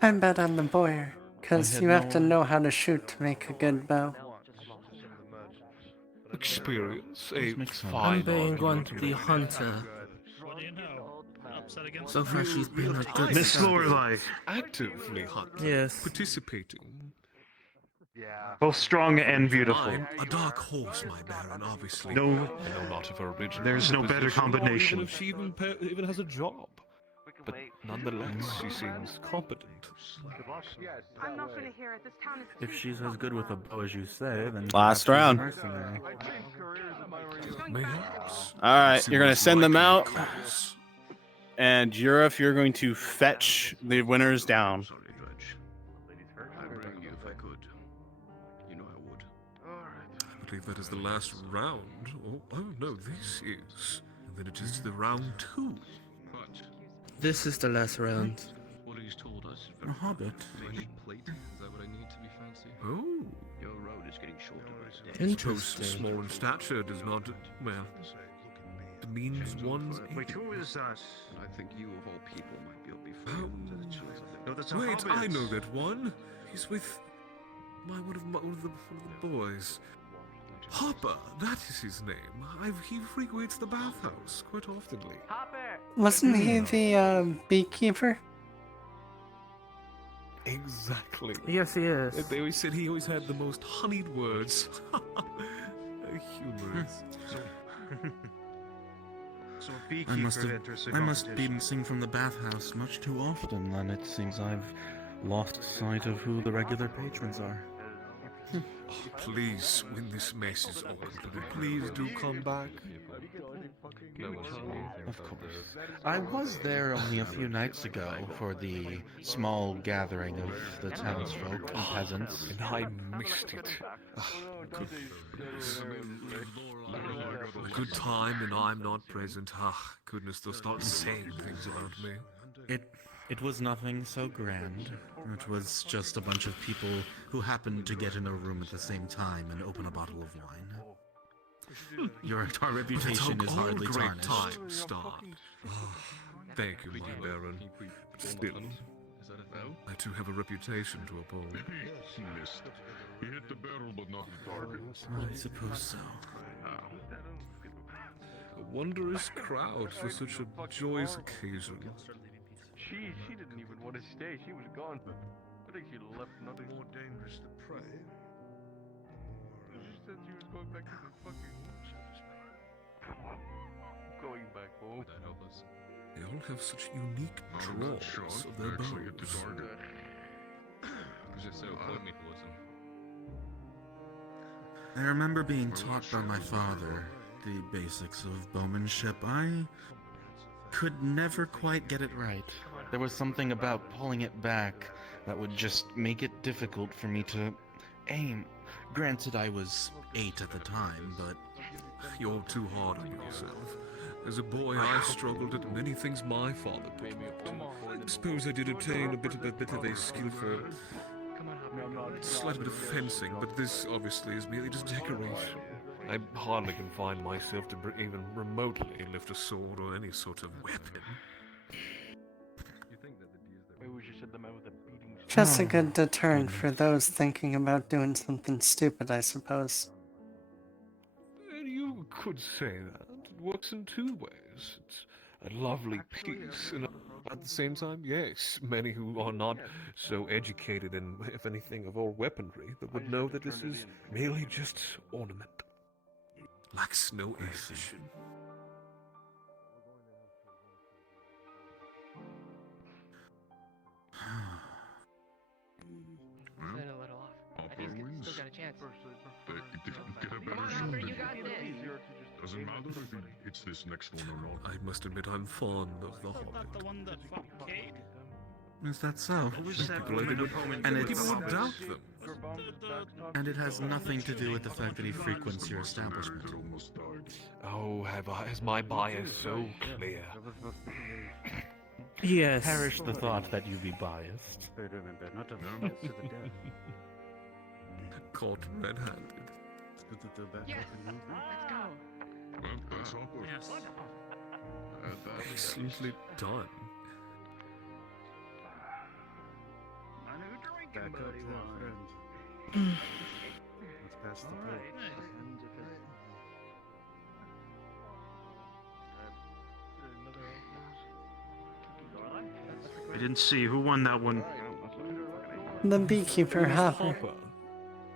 I bet on the boyer, because had you have no- to know how to shoot to make a good bow. Experience, a Makes sense. fine I'm being argument one to the make. hunter. What do you know? Upset against So far she's been a good Miss sub. Lorelei. Actively hunting. Yes. Participating. Both strong and beautiful. I'm a dark horse, my baron, obviously. No, I know not of her original there's no better position, or combination. even if she even has a job. but nonetheless, she seems competent. I'm not going to hear it. This town is. If she's as good with a bow as you say, then Last perhaps she's a round. mercenary. Mayhaps. All right, Seems you're gonna send them like out, a cause. and Yurif, you're going to fetch the winners down. Sorry, Dredge. I'd bring you if I could. You know I would. I believe that is the last round. Oh no, this is. And then it is the round 2. This is the last round. What he's told us. A hobbit. Do I need plate? Is that what I need to be fancy? Oh. Your road is getting shorter by the day. Suppose Interesting. small in stature does not, well, demeans one's Wait, who is that? I think you of all people might be able to be friends to the children. No, that's a Wait, hobbit. I know that one. He's with one of the boys. Hopper, that is his name. He frequents the bathhouse quite oftenly. Wasn't he the beekeeper? Exactly. Yes, he is. They always said he always had the most honeyed words. Humorous. So a I beekeeper must enters the I must be competition. missing from the bathhouse much too often, then it seems I've lost sight of who the regular patrons are. Please, when this mess is all concluded, please do come back. Of course. I was there only a few nights ago for the small gathering of the townsfolk and peasants. And I missed it. Good time and I'm not present. Ah, goodness, they'll start saying things about me. It was nothing so grand. It was just a bunch of people who happened to get in a room at the same time and open a bottle of wine. Our reputation is hardly great tarnished. times start. Thank you, my baron. But still, I too have a reputation to uphold. Yes, he missed. He hit the barrel but not the target. I suppose so. A wondrous crowd for such a joyous occasion. She didn't even want to stay. She was gone. I think she left nothing more dangerous to pray. She said she was going back to the fucking going back home. That help us. They all have such unique draws of their bows. I remember being taught by my father the basics of bowmanship. I could never quite get it right. There was something about pulling it back that would just make it difficult for me to aim. Granted, I was 8 at the time, but You're too hard on yourself. As a boy, I struggled at many things my father put me up to. I suppose I did attain a bit of a skill for a slight bit of fencing, but this obviously is merely just decoration. I hardly can find myself to even remotely lift a sword or any sort of weapon. Maybe we should set them out with a beating. Just a good deterrent for those thinking about doing something stupid, I suppose. And you could say that. It works in two ways. It's a lovely piece, and at the same time, yes, many who are not so educated in, if anything, of our weaponry, that would know that this is merely just ornament. Like snow ash. Been a little off. I think he's still got a chance. Get a better Come on, shot Hopper, than you got this. Doesn't matter if he hits this next one or not. I must admit I'm fond of the Hobbit. The one that fucked Cade? is that so? Who was that People, woman would, opponent? and people it's- would doubt them. And it has nothing to do with the fact that he frequents your establishment. Oh, is my bias so clear? Yes. Perish the thought that you be biased. Caught red-handed. Yes! Let's go! Well, that's Hopper. Yes. Excellently done. Back up there, friend. Let's pass the plate. I didn't see who won that one. The beekeeper Hopper. Hopper.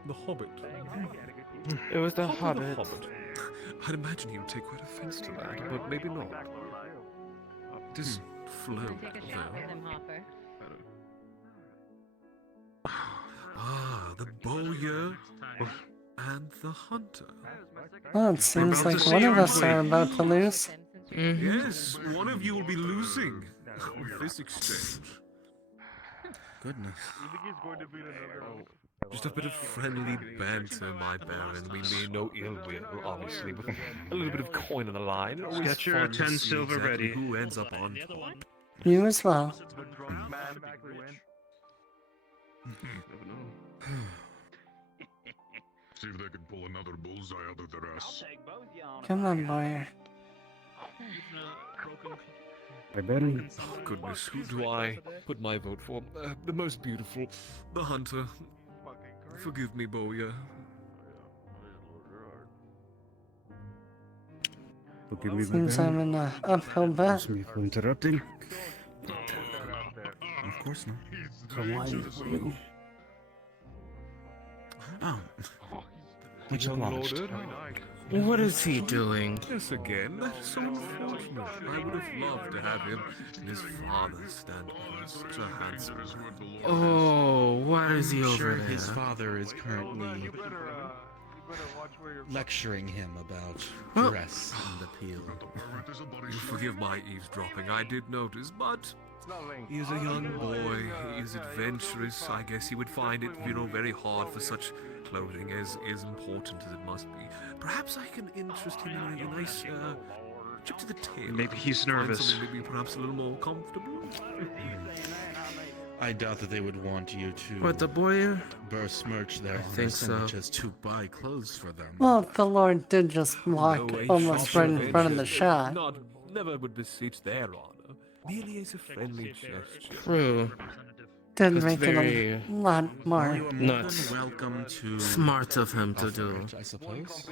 The Hobbit. It was the Hopper the Hobbit. Hobbit. I'd imagine he would take quite offense to that, but maybe not. Does flow Take a there. shot with him, Hopper. Ah, the bowyer and the hunter. Well, it seems about like to one see, of us aren't are we? about to lose. Yes, one of you will be losing with this exchange. Goodness. You think he's going to beat another? Just a bit of friendly banter, my baron. We mean no ill will, obviously, but a little bit of coin on the line. Always Get your fun to 10 see silver exactly ready. who ends up on top. You as well. The drunk man back win. See if they can pull another bullseye out of their ass. Come on, boy. Oh, goodness, who do I put my vote for? The most beautiful, the hunter. Forgive me, Bowyer. Forgive me, Seems I'm in an uphill bet. Excuse me for interrupting. Of course not. Come on. Oh. Much Young obliged. lord. What is he doing? Yes, again. That's so unfortunate. I would have loved to have him and his father stand with us. Such a handsome. Oh, what is he I'm over sure there? his father is currently lecturing him about Well- dress and appeal. You forgive my eavesdropping. I did notice, but he is a young boy. He is adventurous. I guess he would find it, very hard for such clothing as important as it must be. Perhaps I can interest him in a nice trip to the tailor. Maybe he's Find nervous. something maybe perhaps a little more comfortable. I doubt that they would want you to What, the boy? besmirch their I honor think so so. much as to buy clothes for them. Well, the Lord did just walk No, a almost shopper right in front of the venture shot. never would beseech their honor, merely as a friendly gesture. True. Did That's make very it a lot more. You are more Not than welcome to smart of him to do. offer it, I suppose.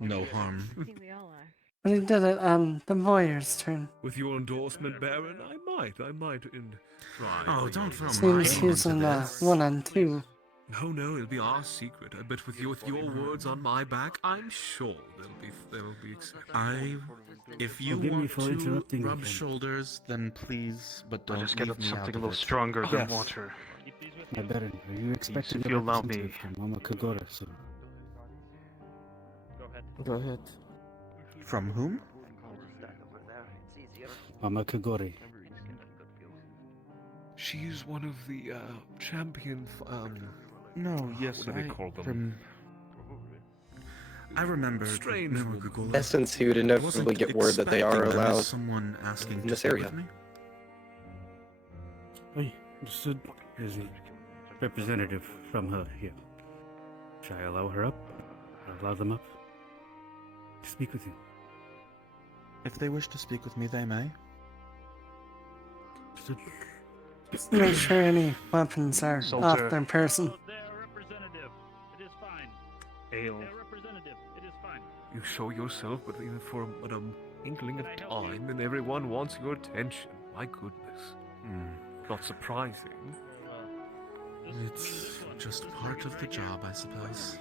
No harm. But he did it on the Boyer's turn. With your endorsement, Baron, I might try. Oh, don't throw Seems he's in a 1-on-2. No, it'll be our secret. But with your words on my back, I'm sure they'll be accepted. If you Forgive me want for to interrupting rub again. shoulders, then please, but I'll don't just get leave me something out a of little it. stronger than Yes. water. My Baron, are you expecting if a you allow representative me. from Mama Kagura soon? Go ahead. From whom? Mama Kagori. She's one of the champion. No, yes, what do they call them? I remember. Strange no, women. Google. Essence, he would inevitably get word that they are Wasn't expecting there was allowed someone asking in to this sit area. with me. Oh, understood. There's a representative from her here. Shall I allow her up? Or allow them up? To speak with you. If they wish to speak with me, they may. Understood. Just make sure any weapons are Soldier. off their person. Ale. You show yourself, but even for an inkling of time, and everyone wants your attention. My goodness. Not surprising. It's just part of the job, I suppose.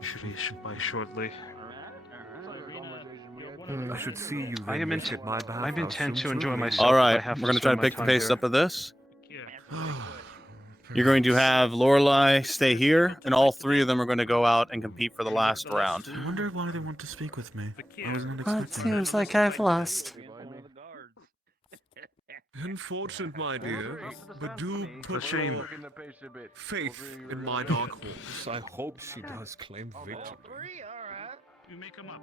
Should be by shortly. I should see you. I am then, into. my I'm bathhouse intent to soon, enjoy too. myself. All if I right, have we're going to try spend to my pick the time pace here. up of this. You're going to have Lorelai stay here, and all three of them are going to go out and compete for the last round. I wonder why they want to speak with me. I was not Well, it expecting that. seems like I've lost. Unfortunate, my dear, but do put shame. your faith in my dark horse. I hope she does claim victory. You make him up.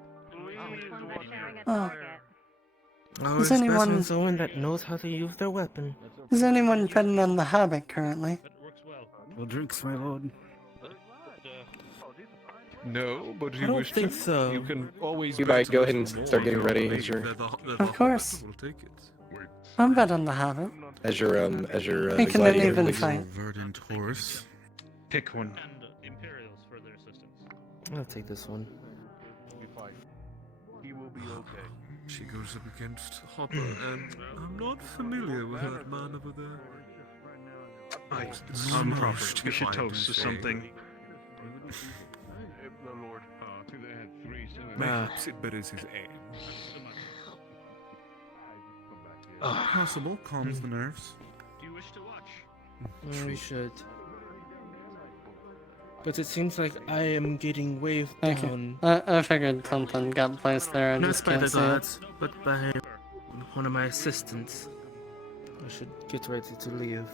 Oh, Oh, Is this anyone- person's the one that knows how to use their weapon. is anyone betting on the Hobbit currently? Well, drinks, my lord. No, but I you don't wish think to, so. you can always. You bet might go to ahead and us start more. getting ready Maybe as your Of course. Will take it. I'm bet on the Hobbit. Making an gladiator. even fight. Verdant horse. Pick one. I'll take this one. He will be okay. She goes up against Hopper, and I'm not familiar with that man over there. I'm proper. We should toast to something. The Lord. Perhaps it betters his aim. Possible, calms the nerves. Do you wish to watch? We should. But it seems like I am getting waved Okay. down. I figured something got placed there. I Not just by can't the see it. guards, but by one of my assistants. I should get ready to leave.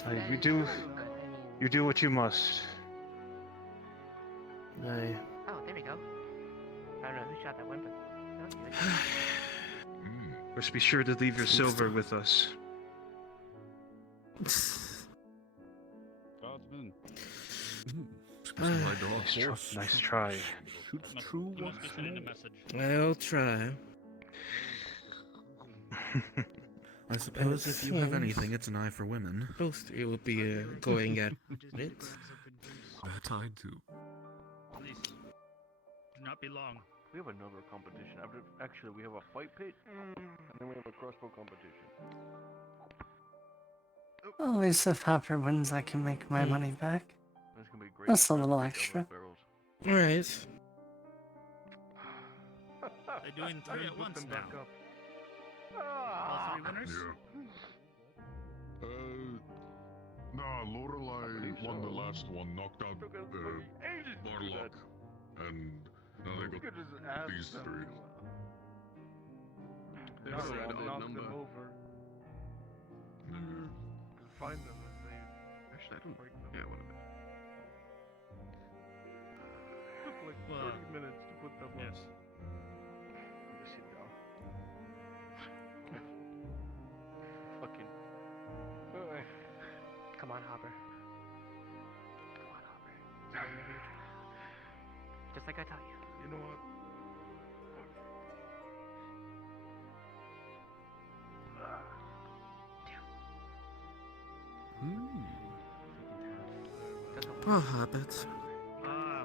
You do what you must. Oh, there we go. I don't know who shot that one, but that was good. Just be sure to leave your silver with us. Guardsman. Nice try. Shoot through once more. I'll try. I suppose if you have anything, it's an eye for women. Both three will be going at it. That I do. Please, do not be long. We have another competition. Actually, we have a fight pit, and then we have a crossbow competition. Well, at least if Hopper wins, I can make my money back. That's gonna be great. That's a little extra. Alright. They're doing three at once now. Back up. All three winners? Nah, Lorelei won the last one, knocked out Barlock, and now they got these three. They knocked them over. Find them and they actually break them. Yeah, whatever. Took like 30 minutes to put them up. Yes. Just sit down. Fucking. Come on, Hopper. Come on, Hopper. You're gonna do it. Just like I taught you. You know what? Poor Hobbit.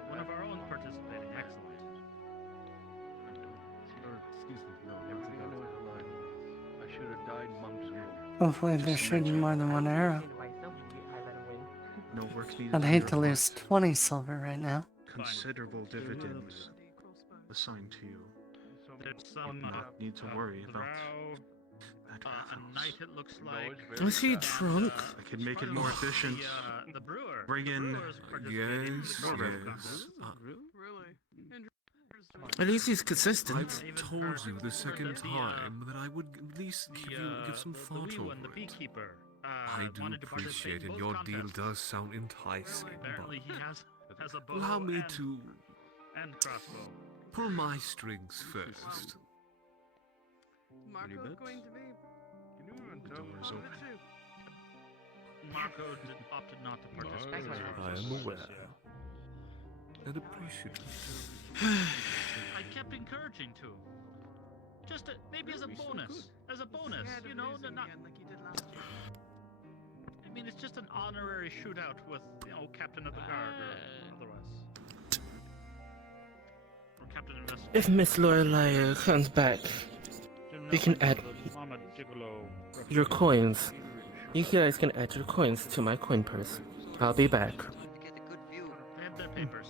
One of our own participating. Excellent. Excuse me. No, everything I know is a lie. I should have died months ago. Hopefully they're shooting more than one arrow. No work needed. I'd hate to lose 20 silver right now. Considerable dividends assigned to you. There's some Not need to worry about. a knight, it looks like. Was he drunk? I can make it more efficient. The brewer. Bring in. Yes, More yes. At least he's consistent. I told you the second time that I would at least give some the thought wee over one, the it. beekeeper. I do wanted to participate appreciate in it. both Your deal contests. does sound enticing, Apparently he has a bow allow me and, to and crossbow. pull my strings first. Marco's going to be. Doors open. Marco opted not to participate. I am aware and appreciative. I kept encouraging to. Just maybe as a bonus. As a bonus, you know, not. I mean, it's just an honorary shootout with, Captain of the Guard or otherwise. Or Captain Investigator. If Miss Lorelei comes back, you can add your coins. You guys can add your coins to my coin purse. I'll be back. They have their papers.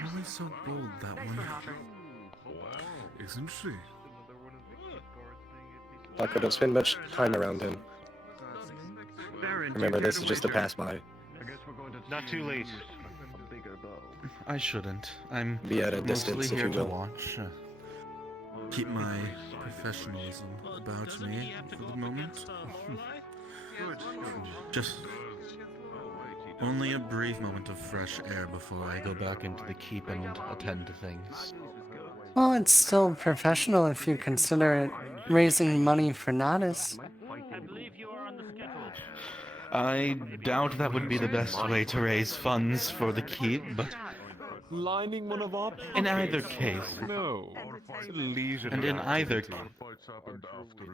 Really so bold, that one. Isn't she? Paco, don't spend much time around him. Baron, Remember, do you this care is to just a wager? pass by. I guess we're going to. Not too late. A bigger bow. I shouldn't. I'm Be at a mostly distance, if here you to will. watch. Keep my professionalism about me for the moment. Just only a brief moment of fresh air before I go back into the keep and attend to things. Well, it's still professional if you consider it raising money for Nodus. I believe you are on the schedule. I doubt that would be the best way to raise funds for the keep, but Lining one of our in either case, No.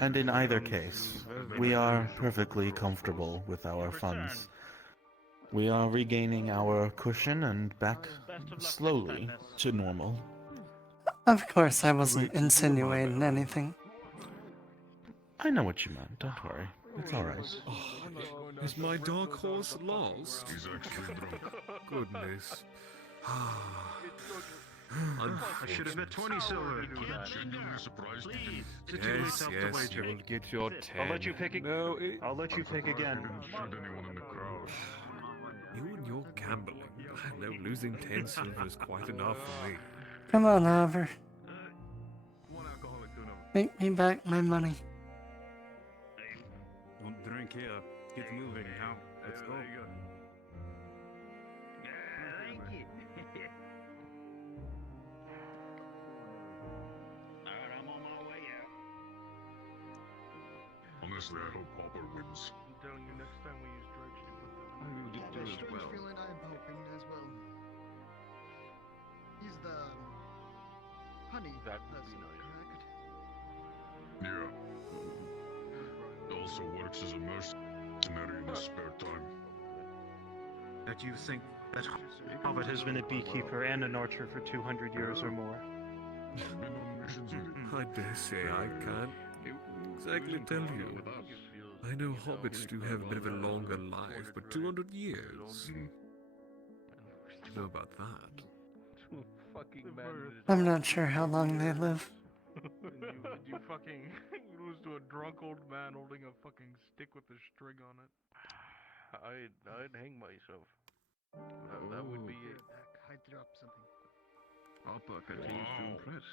and in either case, we are perfectly comfortable with our funds. We are regaining our cushion and back slowly to normal. Of course, I wasn't insinuating anything. I know what you meant, don't worry. It's alright. Is my dark horse lost? He's actually drunk. Goodness. I should have bet 20 silver. Genuinely surprised you didn't. Is it too late Yes, to yes, wager? you'll get your 10. I'll let you pick. No, I'll let you pick again. Didn't shoot anyone in the crowd. you and your gambling. I know losing 10 silver is quite enough for me. Come on, Oliver. One alcoholic to another. Make me back my money. Don't drink here. Get moving now. Let's go. Honestly, I hope Hopper wins. I'm telling you, next time we use drugs, you put them I will get That there as strange well. feeling I'm hoping as well. He's the honey That would be person, nice. correct? Yeah. Also works as a mercenary in his spare time. That you think that Hobbit has been a beekeeper and an archer for 200 years or more. I've been on missions with him. I dare say I can't exactly tell you. I know hobbits do have a bit of a longer life, but 200 years? I don't know about that. I'm not sure how long they live. you fucking you lose to a drunk old man holding a fucking stick with a string on it. I'd hang myself. That would be it. I threw up something. Papa continues to impress.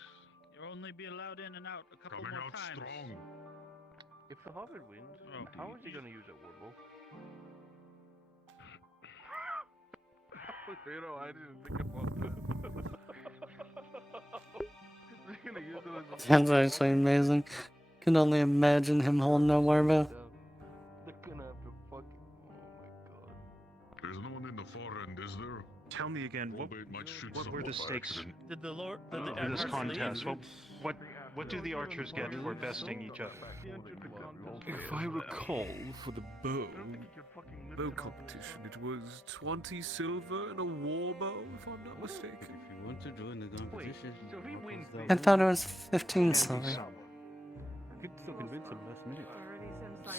You'll only be allowed in and out a couple Coming more out times. strong. If the Hobbit wins, how is he gonna use that warbow? You know, I didn't think about that. They're gonna use it as a That's actually amazing. Can only imagine him holding a warbow. They're gonna have to fucking. Oh my god. There's no one in the far end, is there? Tell me again, what Might shoot were someone the by stakes accident. Did the Lord in this contest? What do the archers get for besting each other? If I recall, for the bow competition, it was 20 silver and a war bow, if I'm not mistaken. If you want to join the competition, so he wins this. I thought it was 15 silver. I could still convince him last minute.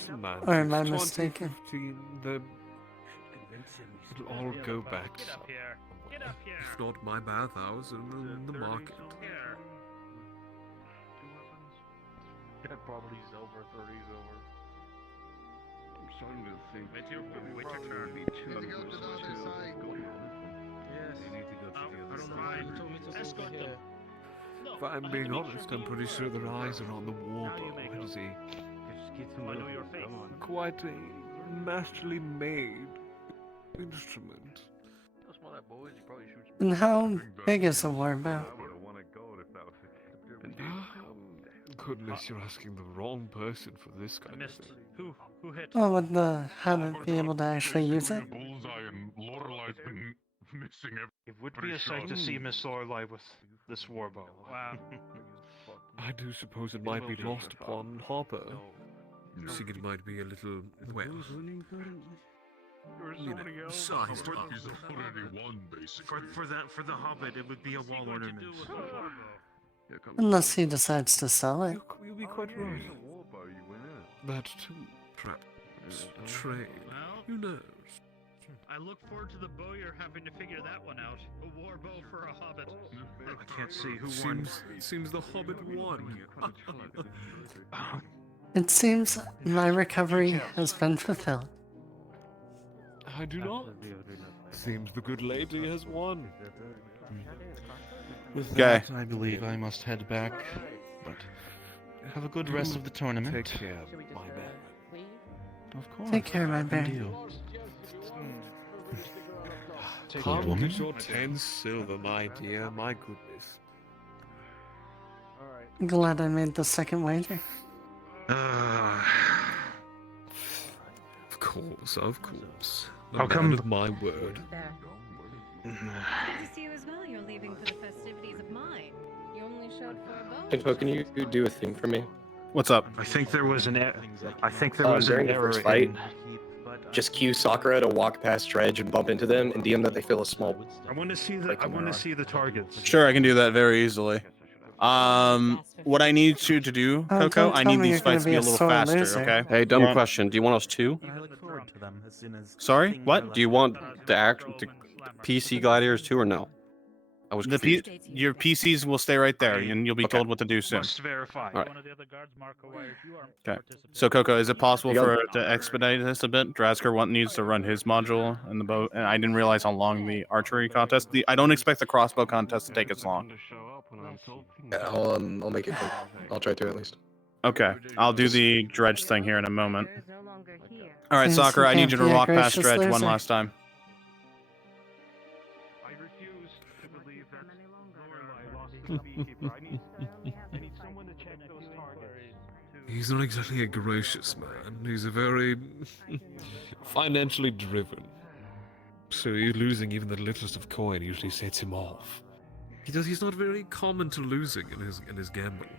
Semantics, Or am I 20, mistaken? 15, it'll all go back Get up here. Get up here. if not my bathhouse and the market. Here. That property's over, 30's over. I'm starting to think. It's your probably turn. be too Need to go to the other side. Yes. They need to go to the I other don't side. mind. Escort them. No, If I'm being honest, I'm pretty sure their eyes are on the war Now you bow. make It is a Just get to I know moving. your face. Come on. quite a masterly made instrument. That's why that boy is. He probably shoots. And how big is a warbow? would've wanna go if that was Goodness, you're asking the wrong person for this I kind of missed. thing. Who hit? Well, would the Hobbit be able to actually use it? Bullseye and Lorelai's been missing every. It would be Pretty a sight to sure. see Miss Lorelai with this war bow. Wow. I do suppose it might be lost upon Hopper. Seeing it might be a little, well, Who's winning currently? you know, sized up. He's already won, basically. For the Hobbit, it would be a wall ornament. Here comes Unless he decides to sell it. You'll be quite right. warbow you win it. That too, perhaps. Trade. Well, Who knows? I look forward to the bow you're having to figure that one out. A war bow for a hobbit. I can't see who won. Seems the Hobbit won. It seems my recovery has been fulfilled. I do not. Seems the good lady has won. With Okay. that, I believe I must head back. But have a good rest of the tournament. Take care, my man. Of course. Take care, my bear. And you. Take Good care. woman. Your 10 silver, my dear. My goodness. Glad I made the second wager. Of course, of course. A How man come- of my word. There. Good to see you as well. You're leaving for the festivities of mine. You only showed for a bow. Info, can you do a thing for me? What's up? I think there was an I think there Uh, was during an the error first fight, in. Just cue Sakura to walk past Dredge and bump into them and DM that they feel a small. I want to see the Like I want to tomorrow. see the targets. Sure, I can do that very easily. What I need you to do, Oh, Coco, don't I tell need me these you're gonna fights to be be a a little sore faster, loser. okay? Hey, dumb Yeah. question. Do you want us to? I look forward to them as soon as. Sorry? things What? are Do you want the PC gladiators too or no? I was The confused. your PCs will stay right there, and you'll be Okay. told what to do soon. Must verify. All right. One of the other guards, Marco, why if you aren't Okay. So Coco, is it possible You got for it. her to expedite this a bit? Drasker needs to run his module in the boat, and I didn't realize how long the archery contest. I don't expect the crossbow contest to take as long. Yeah, I'll make it quick. I'll try to at least. Okay, I'll do the dredge thing here in a moment. All right, Seems Soccer, you I need can't you to be a walk past gracious dredge one loser. last time. I refuse to believe that Lorelei lost the beekeeper. I need someone to check those targets. He's not exactly a gracious man. He's a very financially driven. So losing even the littlest of coin usually sets him off. He's not very common to losing in his gambling.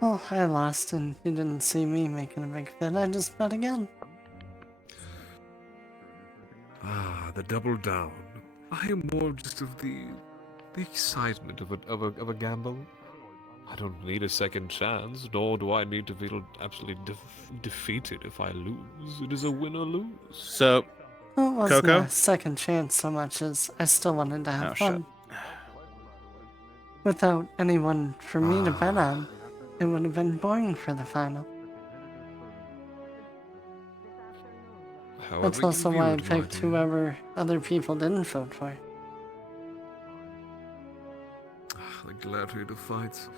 Oh, I lost and you didn't see me making a big fit. I just bet again. Ah, the double down. I am more just of the excitement of a gamble. I don't need a second chance, nor do I need to feel absolutely defeated if I lose. It is a win or lose. So, Well, it wasn't Coco? a second chance so much as I still wanted to have Oh, shut. fun. Without anyone for me to bet on, it would have been boring for the final. However That's you also view why I it, my picked dear. whoever other people didn't vote for. The gladiator fights.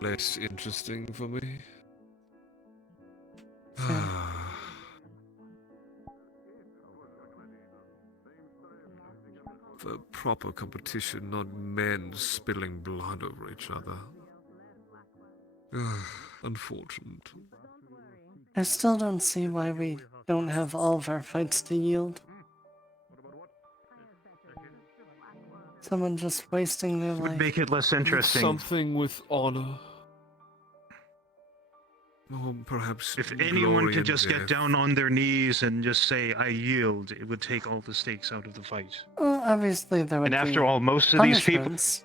Less interesting for me. For proper competition, not men spilling blood over each other. Unfortunate. I still don't see why we don't have all of our fights to yield. Someone just wasting their Would life. make it less interesting. Something with honor. Or perhaps If anyone glory could in just get death. down on their knees and just say, I yield, it would take all the stakes out of the fight. Well, obviously there would And be after all, most of these people, punishments.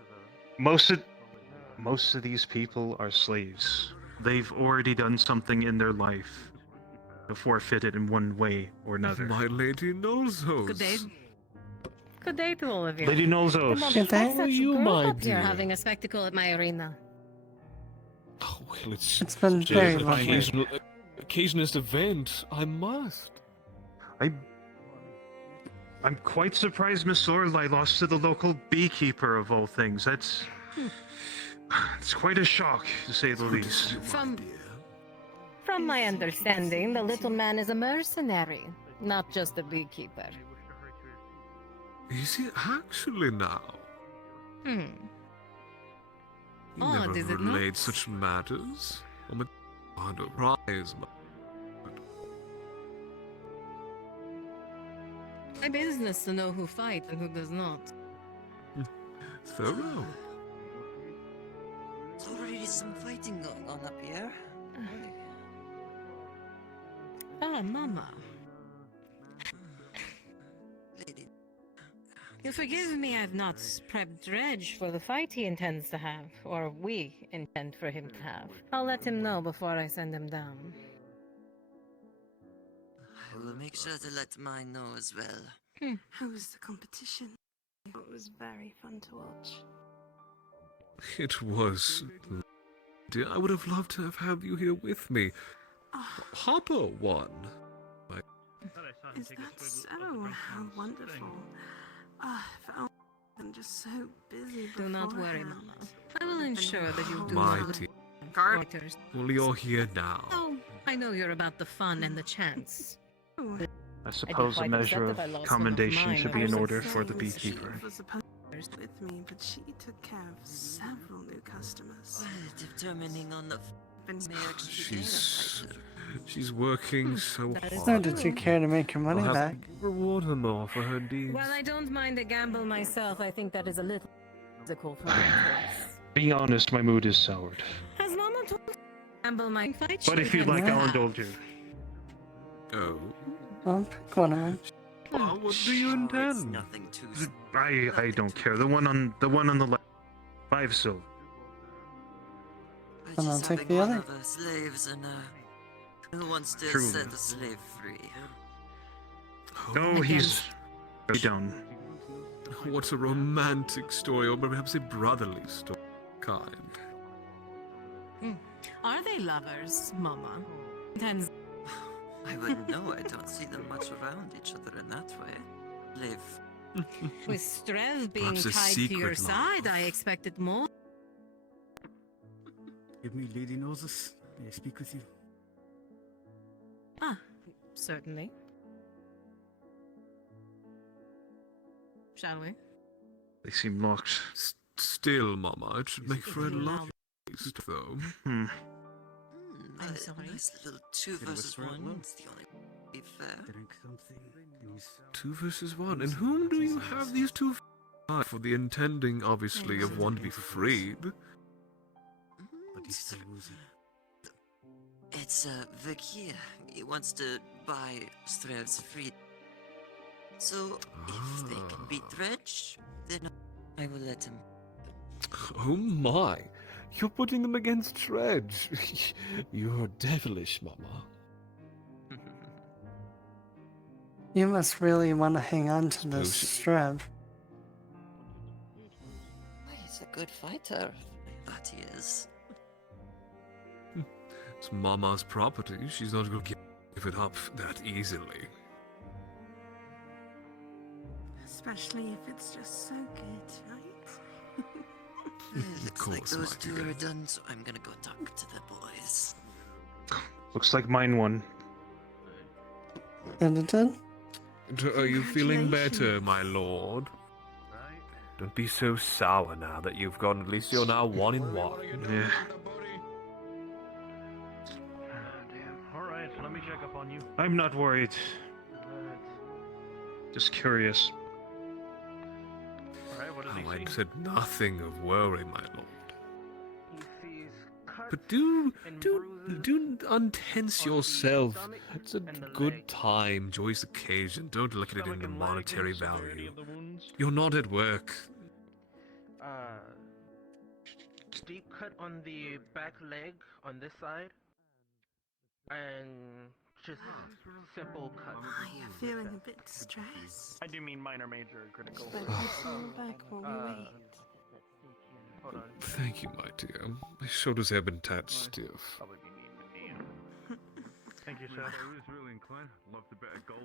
most of these people are slaves. They've already done something in their life to forfeit it in one way or another. My lady Nolzos. Good day. Good day to all of you. Lady Nolzos. Come on, Good day. what's that You, girl my up here dear. having a spectacle at my arena. Oh, well, it's It's been just very an lovely. occasionist event. I must. I'm quite surprised Miss Lorelei lost to the local beekeeper of all things. It's quite a shock, to say the least. From my understanding, the little man is a mercenary, not just a beekeeper. Is he actually now? Hmm. He Odd, never is it not? relayed such matters. Oh my God, a prize. My business to know who fights and who does not. Thorough. There's already some fighting going on up here. Ah, Mama. You forgive me, I've not prepped Dredge for the fight he intends to have, or we intend for him to have. I'll let him know before I send him down. I will make sure to let mine know as well. How was the competition? It was very fun to watch. It was. Dear, I would have loved to have had you here with me. Hopper won. Is that so? How wonderful. If only I'm just so busy. Do not worry, beforehand. Mama. I will ensure that you do My not dear. fighters. Well, you're here now. Oh, I know you're about the fun and the chance. I suppose a measure of commendation should be in order for the Miss beekeeper. Sheep was supposed to be with me, but she took care of several new customers. Determining on the She's working so So hard. did you care to make your money I'll have back? to reward her more for her deeds. While I don't mind a gamble myself, I think that is a little physical for my case. Be honest, my mood is soured. Has Mama told you to gamble my fight? But if you'd like, I'll indulge you. Oh. Well, pick one on. Well, what do you intend? Nothing too. I don't care. The one on the left. 5 silver. Then I'll take the other. Slaves and who wants to True. set a slave free? No, he's down. What a romantic story, or perhaps a brotherly story. Kind. Are they lovers, Mama? Then I wouldn't know. I don't see them much around each other in that way. Live. with Strev being Perhaps a tied to your secret side, love. I expected more. Give me Lady Noses. May I speak with you? Ah, certainly. Shall we? They seem locked. Still, Mama, it should make for a lovely feast, though. I'm A sorry. nice little 2 versus 1. It's the only be fair. Drink something. 2 versus 1. And whom do you have these two for the intending, obviously, of one to be freed? But he's still woozy. It's Vic here. He wants to buy Strev's freedom. So if they can beat Dredge, then I will let him. Oh my! You're putting them against Dredge. You're devilish, Mama. You must really want to hang on to this Strev. He's a good fighter. That he is. It's Mama's property. She's not going to give it up that easily. Especially if it's just so good, right? Looks like those two are done, so I'm gonna go talk to the boys. Looks like mine won. And it did? Are you feeling better, my lord? Don't be so sour now that you've gone. At least you're now 1-1. Yeah. Alright, let me check up on you. I'm not worried. Just curious. I said nothing of worry, my lord. But do untense yourself. It's a good time, joyous occasion. Don't look at it in the monetary value. You're not at work. Deep cut on the back leg on this side, and just simple cut. Feeling a bit stressed. I do mean minor, major, critical. But come back while we wait. Hold on. Thank you, my dear. My shoulders have been tight stiff. Thank you, sir. I was really inclined. Love the bet of gold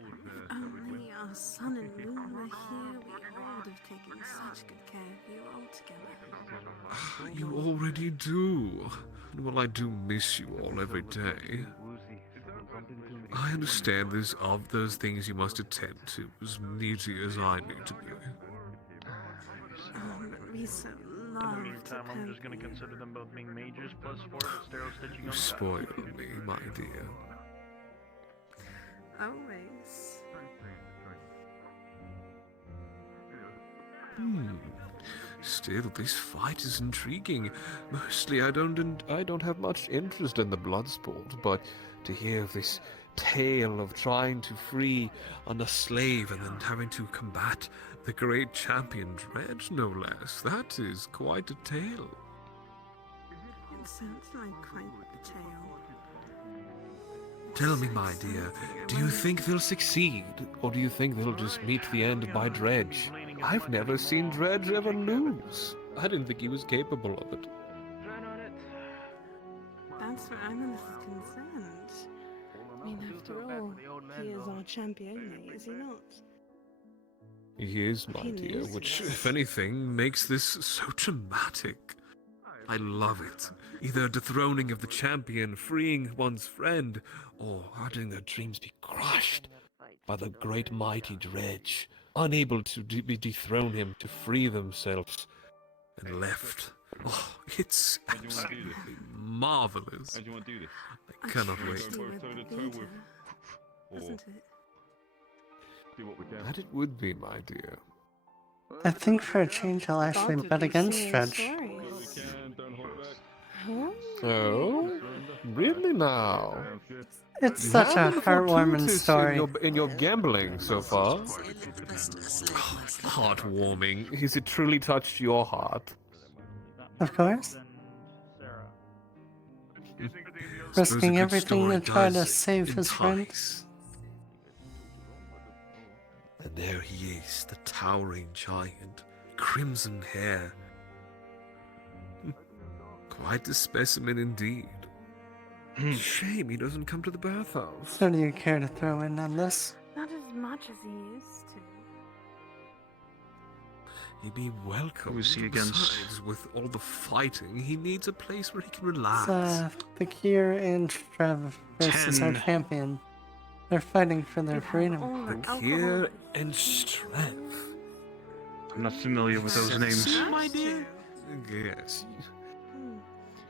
If only our sun and moon were here, we all would have taken such good care of you all together. You already do. And well, I do miss you all every day. I understand there's of those things you must attend to, as needy as I need to be. We so In love the meantime, I'm just gonna consider them both being mages plus 4 with sterile stitching You on spoil me, my dear. Always. Still, this fight is intriguing. Mostly, I don't have much interest in the blood sport, but to hear this tale of trying to free a slave and then having to combat the great champion Dredge, no less, that is quite a tale. It sounds like quite a tale. Tell me, my dear, do you think they'll succeed, or do you think they'll just meet the end by Dredge? I've never seen Dredge ever lose. I didn't think he was capable of it. That's where I'm a little concerned. I mean, after all, he is our champion, is he not? He is, my dear, which, if anything, makes this so dramatic. I love it. Either a dethroning of the champion, freeing one's friend, or letting their dreams be crushed by the great mighty Dredge, unable to dethrone him, to free themselves, and left. Oh, it's absolutely marvelous. How do you want to do this? I cannot wait. Isn't it? Do what we can. That it would be, my dear. I think for a change I'll actually bet against Dredge. Oh? Really now? It's such a heartwarming story. In your gambling so far? Heartwarming. Has it truly touched your heart? Of course. Risking everything to try to save his friend. And there he is, the towering giant, crimson hair. Quite a specimen indeed. Shame he doesn't come to the bathhouse. So do you care to throw in on this? Not as much as he used to. He'd be welcome. Who is he against? Besides, with all the fighting, he needs a place where he can It's relax. Fakir and Trev versus our 10. champion. They're fighting for their freedom. Fakir and Strev. I'm not familiar with those names. My dear? Yes.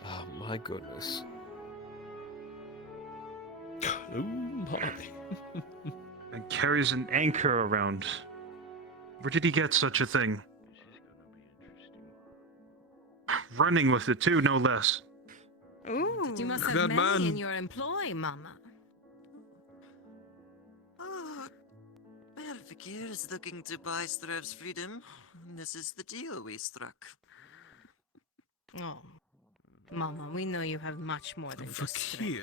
Oh my goodness. Oh my. And carries an anchor around. Where did he get such a thing? Running with it too, no less. Ooh, you must have That many man- in your employ, Mama. Well, Fakir is looking to buy Strev's freedom. This is the deal we struck. Oh, Mama, we know you have much more than just Fakir.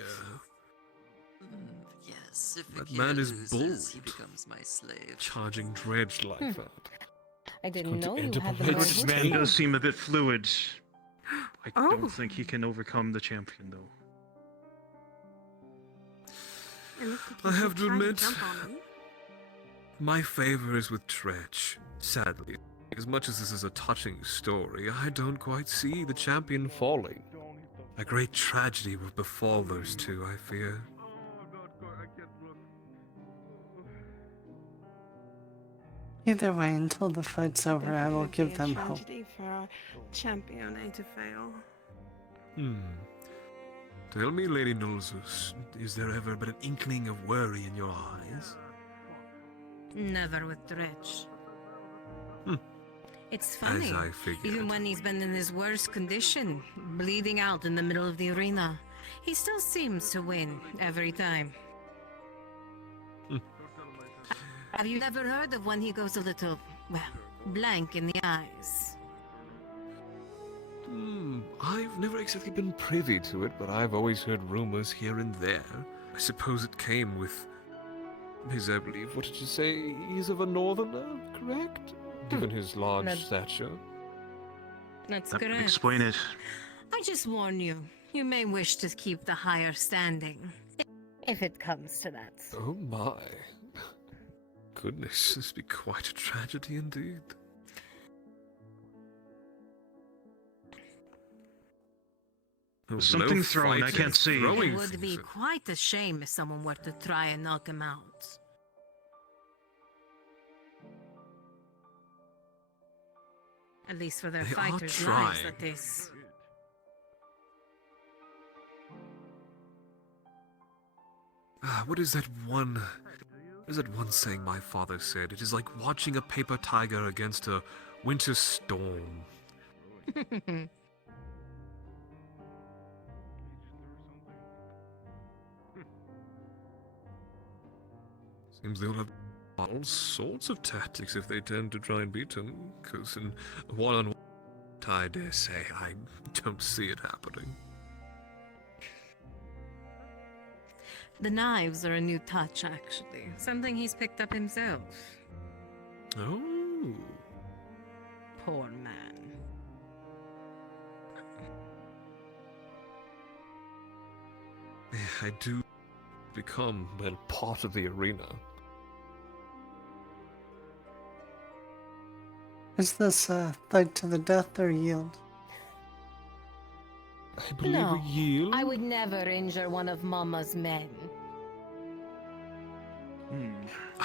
Yes, if That Fakir man is loses, he bold. becomes my slave. Charging Dredge like that. I didn't going to know end you up had a the bit more This with man you. does seem a bit fluid. I Oh. don't think he can overcome the champion, though. I have to admit, my favor is with Dredge. Sadly, as much as this is a touching story, I don't quite see the champion falling. A great tragedy will befall those two, I fear. Either way, until the fight's over, I will give Be a them hope. tragedy for our champion to fail. Tell me, Lady Nulzus, is there ever but an inkling of worry in your eyes? Never with Dredge. Hmm. It's funny. As I figured. Even when he's been in his worst condition, bleeding out in the middle of the arena, he still seems to win every time. Have you ever heard of when he goes a little, well, blank in the eyes? I've never exactly been privy to it, but I've always heard rumors here and there. I suppose it came with his, I believe, what did you say? He's of a northerner, correct? Given his large That's- stature. That's That would correct. explain it. I just warn you, you may wish to keep the higher standing. If it comes to that. Oh my. Goodness, this be quite a tragedy indeed. Oh, Something no thrown, I fighting, can't see. throwing It would be things. quite a shame if someone were to try and knock him out. At least for their They are fighters' lives, trying. that is. What is that one? What is that one saying my father said? It is like watching a paper tiger against a winter storm. Seems they'll have all sorts of tactics if they tend to try and beat him, because in one-on-one, I dare say, I don't see it happening. The knives are a new touch, actually. Something he's picked up himself. Oh. Poor man. I do become, well, part of the arena. Is this a fight to the death or yield? I believe No, a yield. I would never injure one of Mama's men.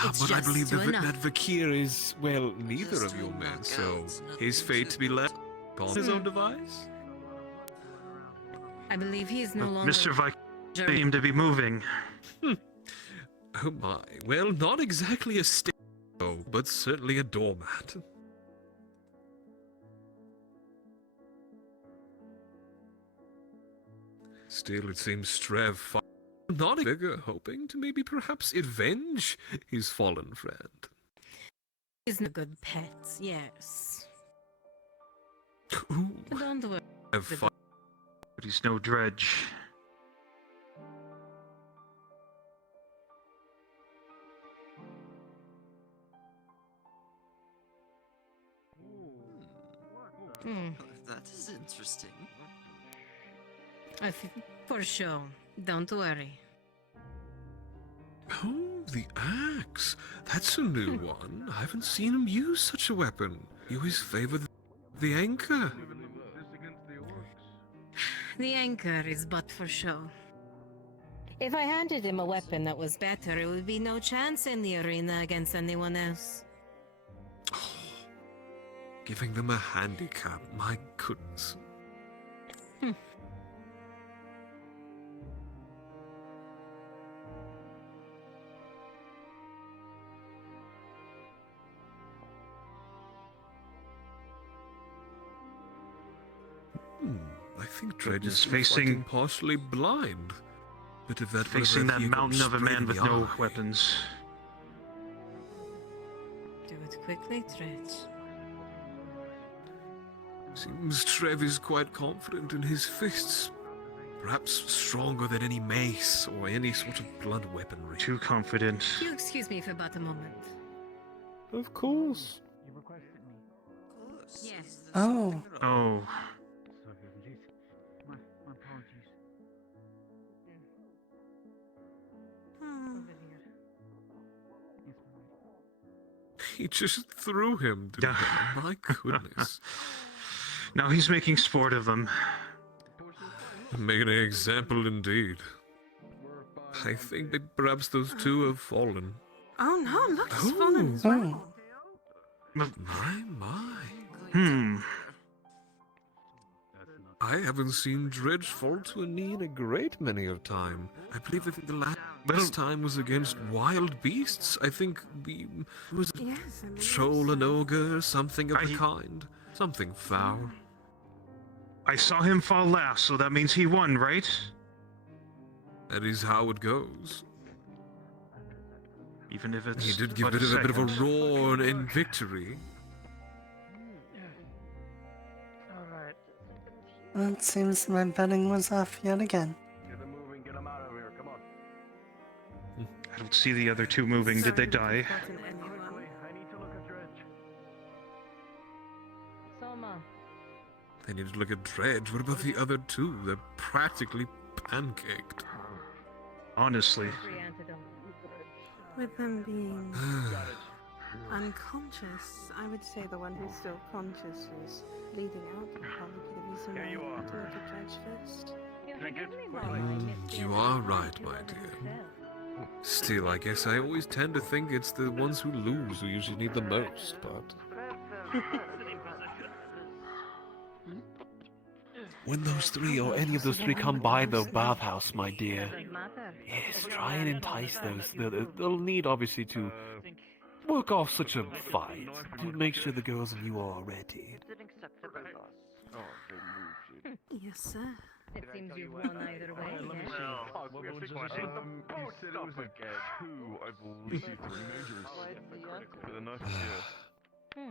It's But I just believe too that enough. Vakir is, well, neither of your men, so his fate to be left upon his own device? I believe he is no longer. Mr. Viking seem to be moving. Oh my. Well, not exactly a statue, but certainly a doormat. Still, it seems Strev not a figure, hoping to maybe perhaps avenge his fallen friend. He's a good pet, yes. Ooh, But don't worry. But he's no Dredge. Hmm. That is interesting. For sure. Don't worry. Oh, the axe. That's a new one. I haven't seen him use such a weapon. You always favor the anchor. The anchor is but for show. If I handed him a weapon that was better, it would be no chance in the arena against anyone else. Giving them a handicap, my goodness. I think Dredge is facing partially blind. Bit of that facing that mountain of a man with no weapons. Do it quickly, Dredge. Seems Trev is quite confident in his fists. Perhaps stronger than any mace or any sort of blunt weaponry. Too confident. You excuse me for but a moment. Of course. You requested me. Yes. Oh. Oh. Sorry, please. My apologies. He just threw him, didn't he? My goodness. Now he's making sport of them. Made an example indeed. I think that perhaps those two have fallen. Oh no, look, he's fallen as well. My. I haven't seen Dredge fall to a knee in a great many of time. I believe that the last time was against wild beasts. I think it was a troll, an ogre, something of the kind. Something foul. I saw him fall last, so that means he won, right? That is how it goes. Even if it's He did give but a bit of a second. roar in victory. Well, it seems my betting was off yet again. Get them moving, get them out of here, come on. I don't see the other two moving. Did they die? I need to look at Dredge. Soma. They need to look at Dredge. What about the other two? They're practically pancaked. Honestly. With them being unconscious, I would say the one who's still conscious is leading out and probably could have used some Here you more are. to look at Dredge first. Drink it. You are right, my dear. Still, I guess I always tend to think it's the ones who lose who usually need the most, but... When those three or any of those three come by the bathhouse, my dear, yes, try and entice those. They'll need, obviously, to work off such a fight to make sure the girls and you are ready. Yes, sir. It seems you've won either way. You said it was a two, I believe,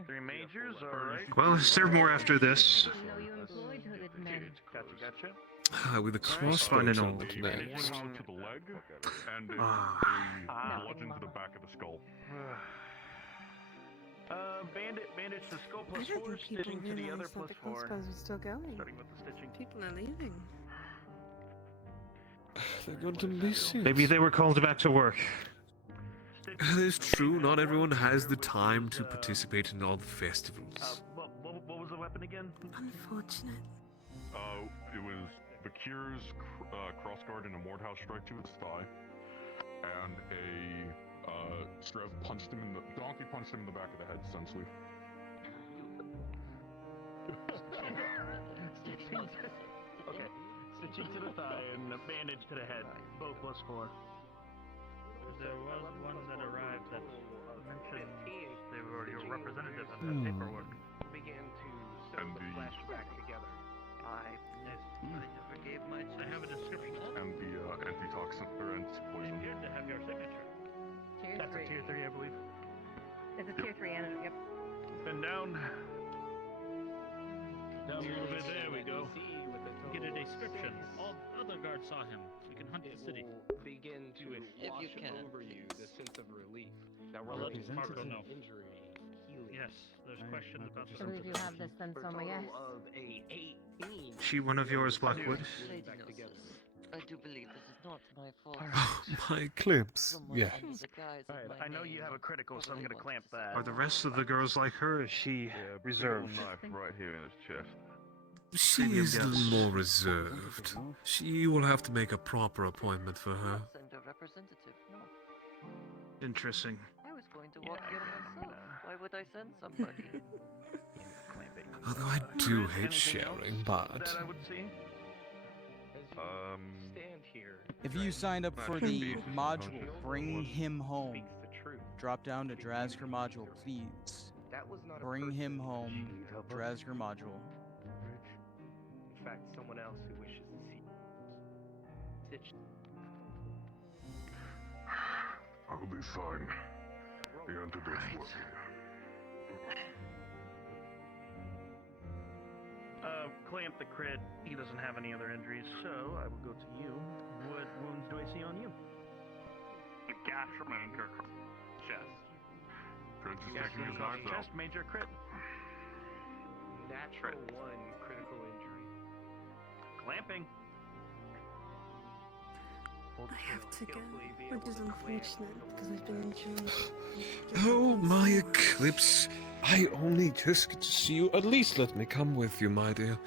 three majors, alright. Well, is there more after this? Gotcha. With the Fun crossbows and on all. it next. One to the leg, and a bludgeon to the back of the skull. Bandage to skull I plus don't 4, think people stitching to the other realize that plus the 4. crossbows are still going. Starting with the stitching. People are leaving. They're going to miss it. Maybe they were called back to work. That is true. Not everyone has the time to participate in all the festivals. What was the weapon again? Unfortunate. It was Bakir's crossguard and a Mordhouse strike to his thigh, and Strev punched him in the donkey punched him in the back of the head, essentially. Okay, stitching to the thigh and a bandage to the head, both plus 4. There was one that arrived that mentioned they were your representative in the paperwork. Began to sew the flashback together. I never gave my I have a description. And the antitoxin or It anti-poison. appeared to have your signature. That's a tier 3, I believe. It's a tier 3 antidote, yep. Been down. Down a little bit, there we go. Get a description. All other guards saw him. We can hunt the city. Begin to If you wash can, over you the sense of relief. That I'll let Marco know. injury Yes, there's questions about I believe you have this then, Soma, yes? She one of yours, Blackwood? Lady Gnosis, I do believe this is not my fault. Oh, my eclipse. Yes. I know you have a critical, so I'm gonna clamp that. Are the rest of the girls like her? Is she reserved? Knife right here in his chest. She is a little more reserved. She will have to make a proper appointment for her. Send a representative, no. Interesting. I was going to walk here myself. Why would I send somebody? Although I do hate sharing, but... That I would see. Stand here. If you signed up for the module, bring him home. Drop down to Drazger module, please. Bring him home, Drazger module. In fact, someone else who wishes to see Stitch. I'll be fine. The antidote's working. Clamp the crit. He doesn't have any other injuries, so I will go to you. What wounds do I see on you? The gash from Anchor chest. Dredge is Gash taking his across knife the out. chest, major crit. Natural 1 critical injury. Clamping. I have to go, which is unfortunate because I've been enjoying Oh, my eclipse. I only just get to see you. At least let me come with you, my dear.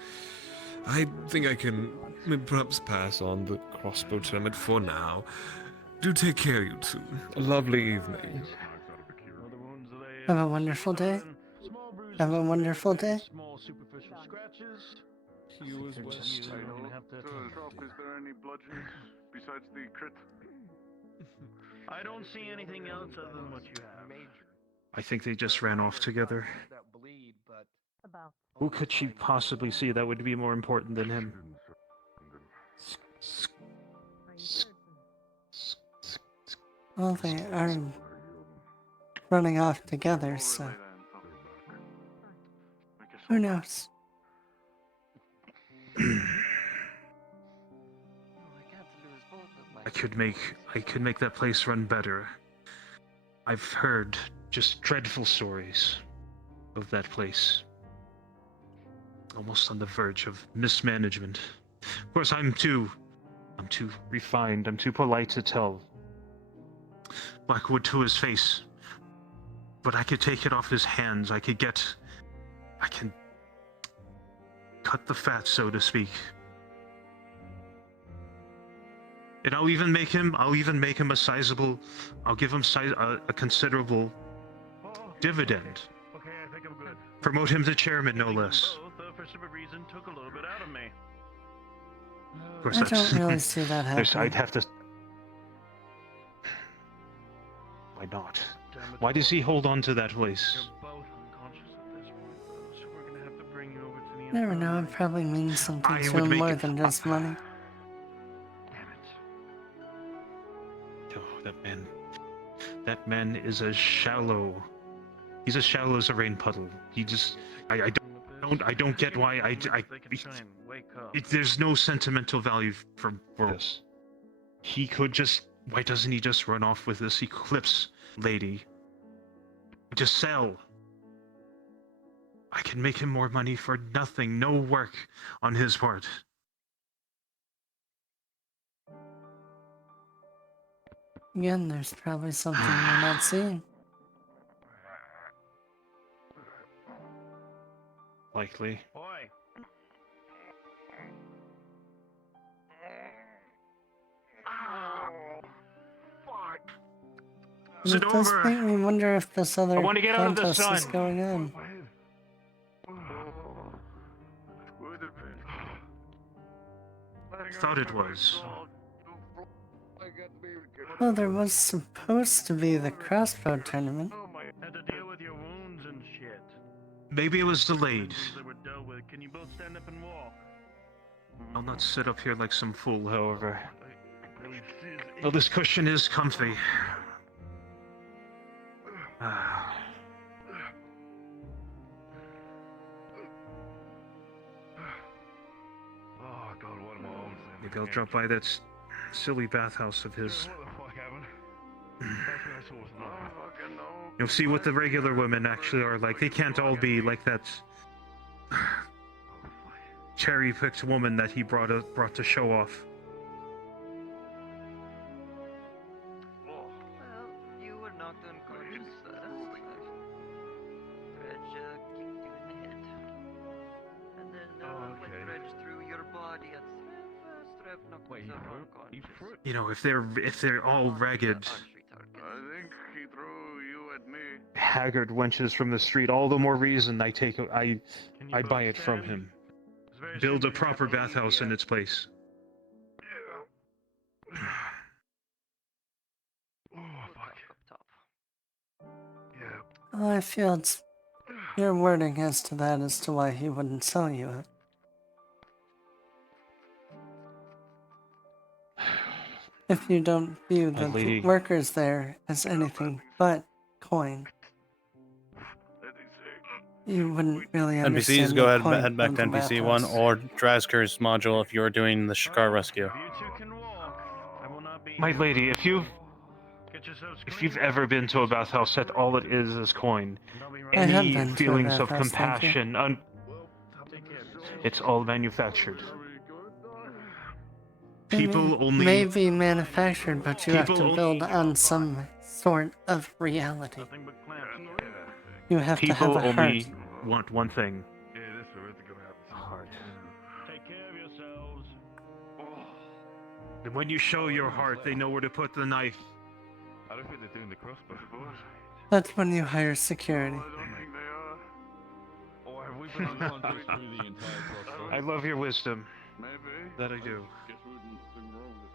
I think I can perhaps pass on the crossbow tournament for now. Do take care, you two. A lovely evening. Have a wonderful day. Have a wonderful day. Small superficial scratches. You as well. Is there any bludgeoning besides the crit? I don't see anything else other than what you have. I think they just ran off together. Who could she possibly see that would be more important than him? Well, they are running off together, so who knows? I could make that place run better. I've heard just dreadful stories of that place. Almost on the verge of mismanagement. Of course, I'm too refined, I'm too polite to tell Blackwood to his face. But I could take it off his hands. I can cut the fat, so to speak. And I'll even make him a sizable, I'll give him a considerable dividend. Okay, I think I'm good. Promote him to chairman, no less. Both, for some reason, took a little bit out of me. Of course, I that's, don't really see that happening. I'd have to. Why not? Why does he hold on to that place? Both unconscious at this point, though, so we're gonna have to bring you over to the. Never know, it probably means something I to would him make more it- than just money. Oh, that man is as shallow. He's as shallow as a rain puddle. He just, I don't get why there's no sentimental value for this. He could just, why doesn't he just run off with this Eclipse lady? Just sell. I can make him more money for nothing, no work on his part. Again, there's probably something we're not seeing. Likely. Boy. And it does make me wonder if this other want to get out of the contest is sun. going on. Thought it was. Well, there was supposed to be the crossbow tournament. Had to deal with your wounds and shit. Maybe it was delayed. Things that were dealt with. Can you both stand up and walk? I'll not sit up here like some fool, however. Well, this cushion is comfy. Ah. Oh God, what am I on? Maybe I'll drop by that silly bathhouse of his. What the fuck happened? You'll see what the regular women actually are like. They can't all be like that cherry-picked woman that he brought to show off. Well, you were knocked unconscious. Dredge kicked you in the head. And then when Dredge threw your body at Strev knocked himself unconscious. You know, if they're all ragged, I think he threw you at me. haggard wenches from the street, all the more reason I buy it from him. Build a proper bathhouse in its place. Well, I feel it's your wording as to that as to why he wouldn't sell you it. If you don't view the lady. workers there as anything but coin, you wouldn't really understand NPCs, go the ahead, point head back of to the NPC 1 bathhouse. or Drazker's module if you're doing the Shakar rescue. My lady, if you've ever been to a bathhouse, that all it is coin. I have Any been to a feelings of bathhouse, thank you. compassion, it's all manufactured. People It only may be manufactured, but you have People to only- build on some sort of reality. You have to people have a only heart. want one thing. A heart. And when you show your heart, they know where to put the knife. I don't think they're doing the crossbow. That's when you hire security. Or have we been unconscious through the entire crossbow? I love your wisdom. That I do.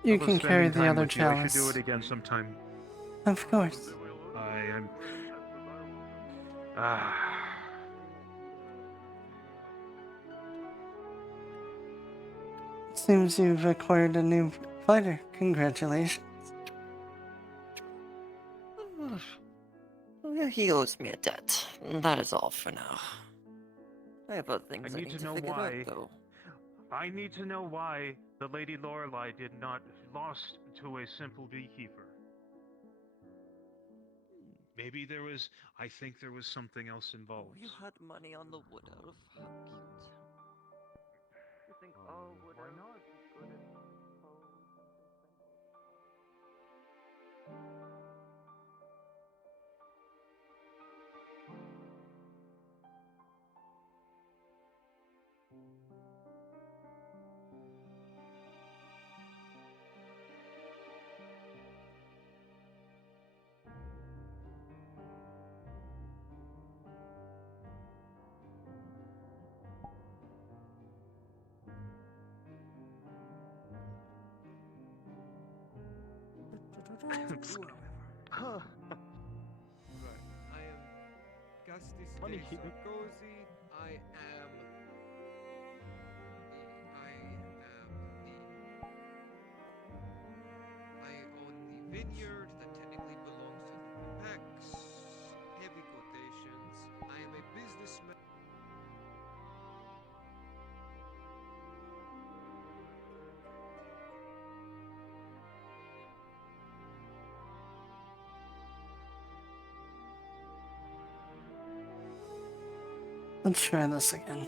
You I love can carry spending the time other with you. I should do chalice. it again sometime. Of course. I am. Ah. Seems you've acquired a new fighter. Congratulations. He owes me a debt. That is all for now. I have other things I need to know figure why. out, though. I need to know why the Lady Lorelei did not lost to a simple beekeeper. Maybe there was. I think there was something else involved. You had money on the wood elf. How cute. You think all wood elves is good at Right. I am Gusty Sarkozy. I am I own the vineyard that technically belongs to the Pex. Heavy quotations. I am a businessman. Let's try this again.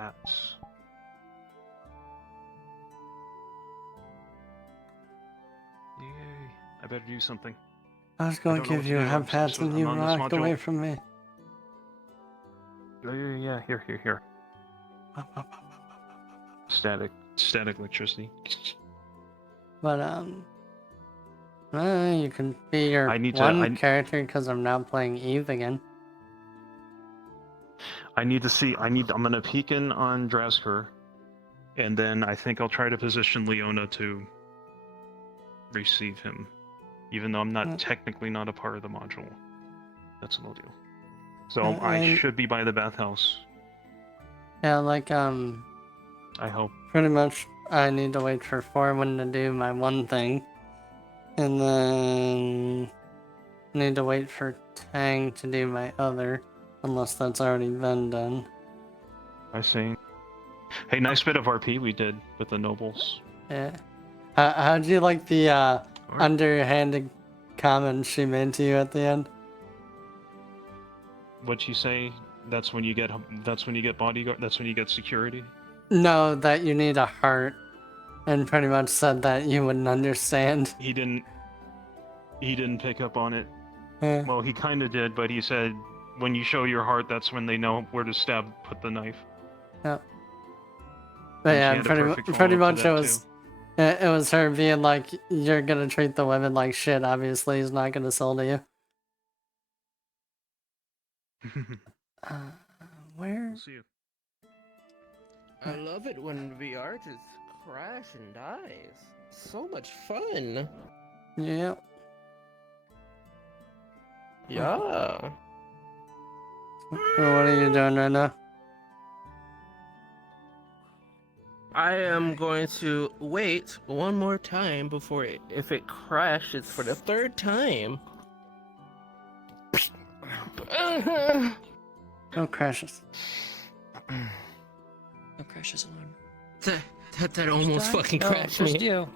hats. Yay! I better do something. I was going don't to know give what you to a do. hub hat and you I'm on this walked module. away from me. Yeah. Here. Static electricity. But you can be your I need to- one I- character because I'm now playing Eve again. I need to see. I'm gonna peek in on Drasker, and then I think I'll try to position Leona to receive him, even though I'm not technically not a part of the module. That's what I'll do. So I should be by the bathhouse. Yeah, like I hope. pretty much I need to wait for Forwin to do my one thing, and then need to wait for Tang to do my other, unless that's already been done. I see. Hey, nice bit of RP we did with the nobles. Yeah. How'd you like the underhanded comment she made to you at the end? What'd she say? That's when you get bodyguard. That's when you get security. No, that you need a heart, and pretty much said that you wouldn't understand. He didn't pick up on it. Yeah. Well, he kind of did, but he said when you show your heart, that's when they know where to put the knife. Yeah. And But she yeah, had a pretty perfect much follow-up it to was it was her being like, you're gonna treat the women like shit. Obviously, he's not gonna sell to you. Where? We'll see you. I love it when the artist crash and dies. So much fun. Yeah. Yeah. So what are you doing right now? I am going to wait one more time before if it crashes for the third time. No crashes. No crashes alone. That almost fucking crashed me. Just you.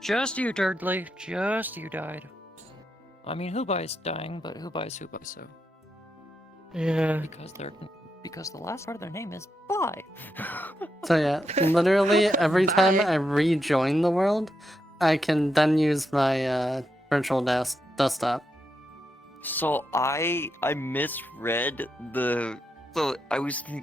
Just you, Durdley. Just you died. I mean, Hubai's dying, but Hubai's Hubai, so. Yeah. Because the last part of their name is Bye. So yeah, literally every time I rejoin the world, I can then use my virtual desktop. So I misread the.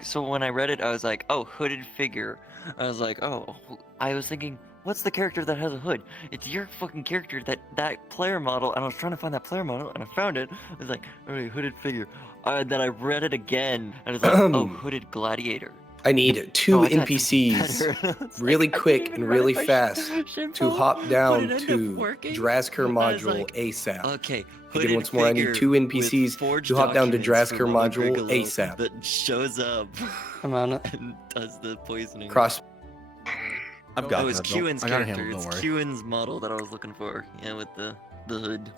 So when I read it, I was like, oh, hooded figure. I was like, oh, I was thinking, what's the character that has a hood? It's your fucking character, that player model. And I was trying to find that player model, and I found it. I was like, alright, hooded figure. Then I read it again, and I was like, oh, hooded gladiator. I need two I got NPCs really quick and really fast to hop down to Drasker module ASAP. Okay. Again, once more, I need two NPCs to hop down to Drasker module ASAP. That shows up. I'm on it. And does the poisoning. Cross. I've got Oh, it's that. Don't- Qin's I gotta character. handle it, It's don't worry. Qin's model that I was looking for. Yeah, with the hood.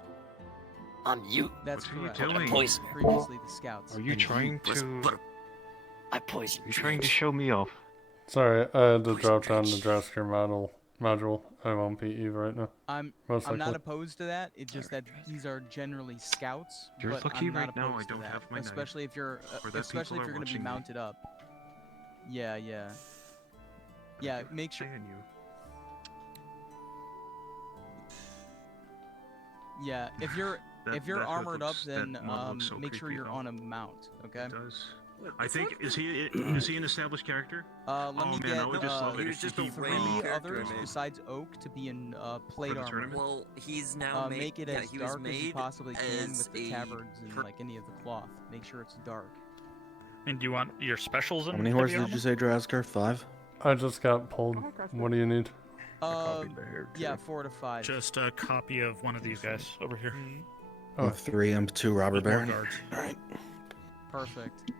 On you. That's What are you correct. doing? Poison. Previously, the scouts. Are you trying to? I poisoned You're trying to show me off. Sorry, I had to drop down the Drasker module. I won't be Eve right now. I'm Most not likely. opposed to that. It's just that these are generally scouts. You're but lucky I'm not right now opposed I to don't that, have my knife, especially if you're or that especially people if are you're going to be watching me. mounted up. Yeah. Yeah, make sure. Yeah, if you're That hood armored up, looks- that then mod looks so make sure creepy, you're though. on a mount. Okay. It does. I think is he an established character? Let me man, get I would just love it if he three came off. others besides Oak to be in plate the armor. tournament? Well, he's now make it yeah, as he was dark as you made possibly can as with the a tabards and like any of the cloth. Make sure it's dark. And do you want your specials in How many heavy horses did armor? you say, Drasker? 5? I just got pulled. What do you need? Yeah, 4 to 5. Just a copy of one of these guys over here. Oh, 3 and 2 robber With more bear. guards. Alright. Perfect.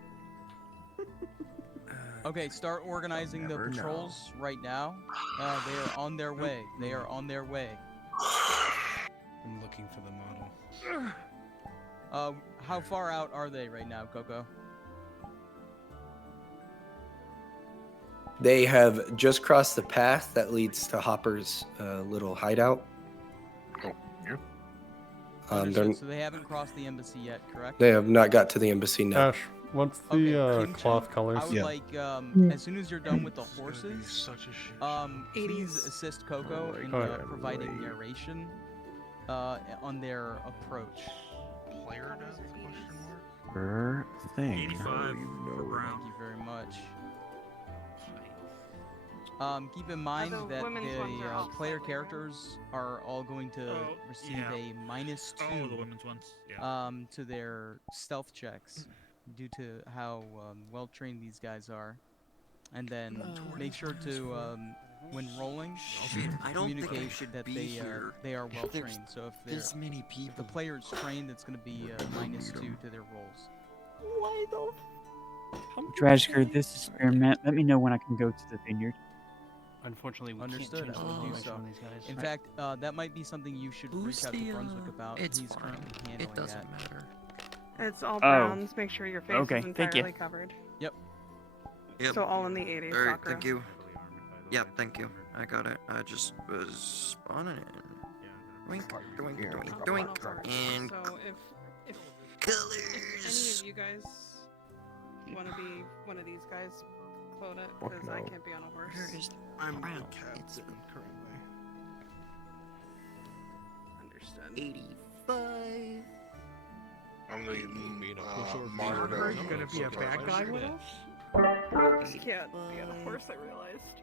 Okay, start organizing the patrols right now. They are on their way. They are on their way. I'm looking for the model. How far out are they right now, Coco? They have just crossed the path that leads to Hopper's little hideout. Understood, so they haven't crossed the embassy yet, correct? They have not got to the embassy now. Ash, What's Okay, the Kim cloth Chen, colors? I would Yeah. like, as soon as you're done with the horses, please assist Coco in providing narration on their approach. Player does? Sure thing. 85 for Brown. Thank you very much. Keep in mind the that women's ones are the all player characters are all going to receive yeah. a -2 Oh, the women's ones. Yeah. to their stealth checks due to how well trained these guys are. And then make sure to when rolling, I don't think I communicate should that be here. they are well There's trained. So if this they're many if people. the player's trained, it's going to be -2 to their rolls. Why the? Drashker, this is Spearmint. Let me know when I can go to the vineyard. Unfortunately, we Understood. can't I change will the do rules so. on these guys. In fact, that might be something you should reach out to Brunswick about. It's He's fine. currently handling It doesn't that. matter. It's all Oh. browns. Make sure your face Okay, is thank you. entirely covered. Yep. Yep. So all in the 80s. Alright, Sakura. thank you. Yep, thank you. I got it. I just was spawning in. Doink, doink, doink, doink. And So if any of you guys want to be one of these guys, quote it, because I can't be on a horse. where is I'm Brown? the captain currently. Understood. 85. I'm the Are monitor. you gonna be a bad guy with us? I just can't be on a horse, I realized.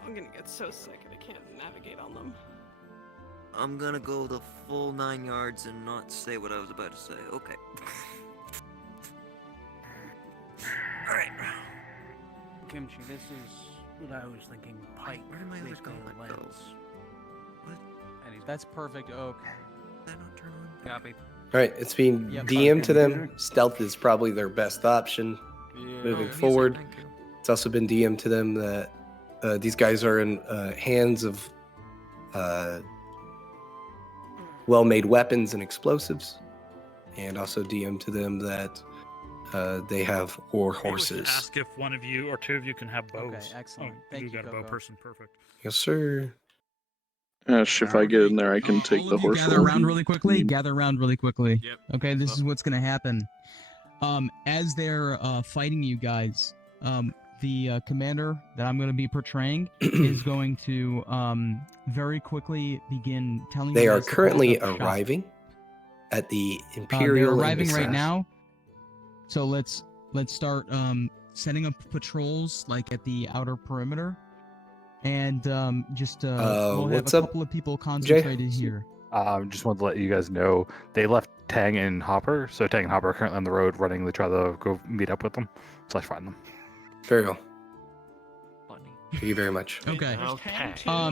I'm gonna get so sick and I can't navigate on them. I'm gonna go the full 9 yards and not say what I was about to say. Okay. Alright. Kimchi, this is what I was thinking. Pike. Where did my other with the gauntlet go? lens. What? And he's That's perfect, Oak. Did that not turn on? copy. All right, it's being Yep. DM'd to them. Stealth is probably their best option moving music, forward. thank you. It's also been DM'd to them that these guys are in hands of well-made weapons and explosives, and also DM'd to them that they have ore horses. Ask if one of you or two of you can have bows. Okay, excellent. Oh, Thank you you, got a bow Coco. person. Perfect. Yes, sir. If I get in there, I can take All the of you horse. gather roll. around really quickly. Gather around really quickly. Yep. Okay, this is what's gonna happen. As they're fighting you guys, the commander that I'm gonna be portraying is going to very quickly begin telling They you are guys to currently close up shop. arriving at the They're Imperial arriving right Embassy. now. So let's start setting up patrols like at the outer perimeter, and just we'll have what's a up, couple of people Jay? concentrated here. Just wanted to let you guys know they left Tang and Hopper. So Tang and Hopper are currently on the road running to try to go meet up with them. So I find them. Very well. Funny. Thank you very much. Okay. Okay. Oh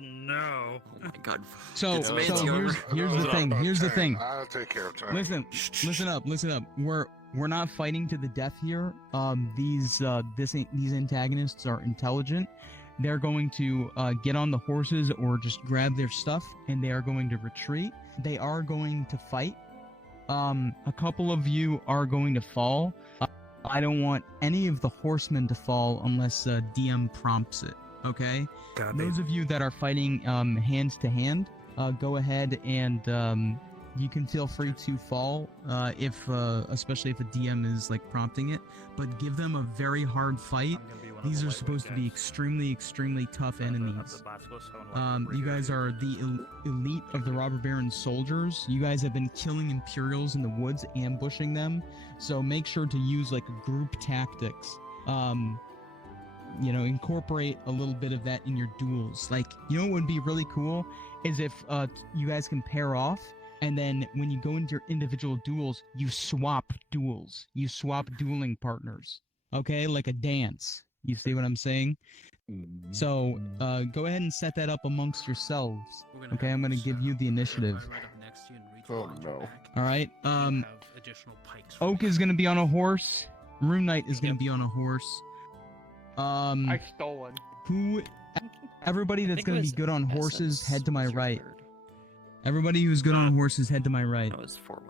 no. Oh my god. So, It's man's so yard. here's the thing. Here's the thing. I'll take care of time. Listen up. We're not fighting to the death here. These antagonists are intelligent. They're going to get on the horses or just grab their stuff, and they are going to retreat. They are going to fight. A couple of you are going to fall. I don't want any of the horsemen to fall unless DM prompts it. Okay. Those of you that are fighting hand to hand, go ahead and you can feel free to fall if especially if a DM is like prompting it, but give them a very hard fight. These are supposed to be extremely tough enemies. You guys are the elite of the robber baron soldiers. You guys have been killing Imperials in the woods, ambushing them. So make sure to use like group tactics. Incorporate a little bit of that in your duels. Like, what would be really cool is if you guys can pair off, and then when you go into your individual duels, you swap duels. You swap dueling partners. Okay, like a dance. You see what I'm saying? So go ahead and set that up amongst yourselves. Okay, I'm gonna give you the initiative. Oh no. All right. Oak is gonna be on a horse. Rune Knight is gonna be on a horse. I stole one. Everybody that's think it gonna be was good on horses, Essence head to my right. Everybody who's good on horses, head to my right. That was 4-1.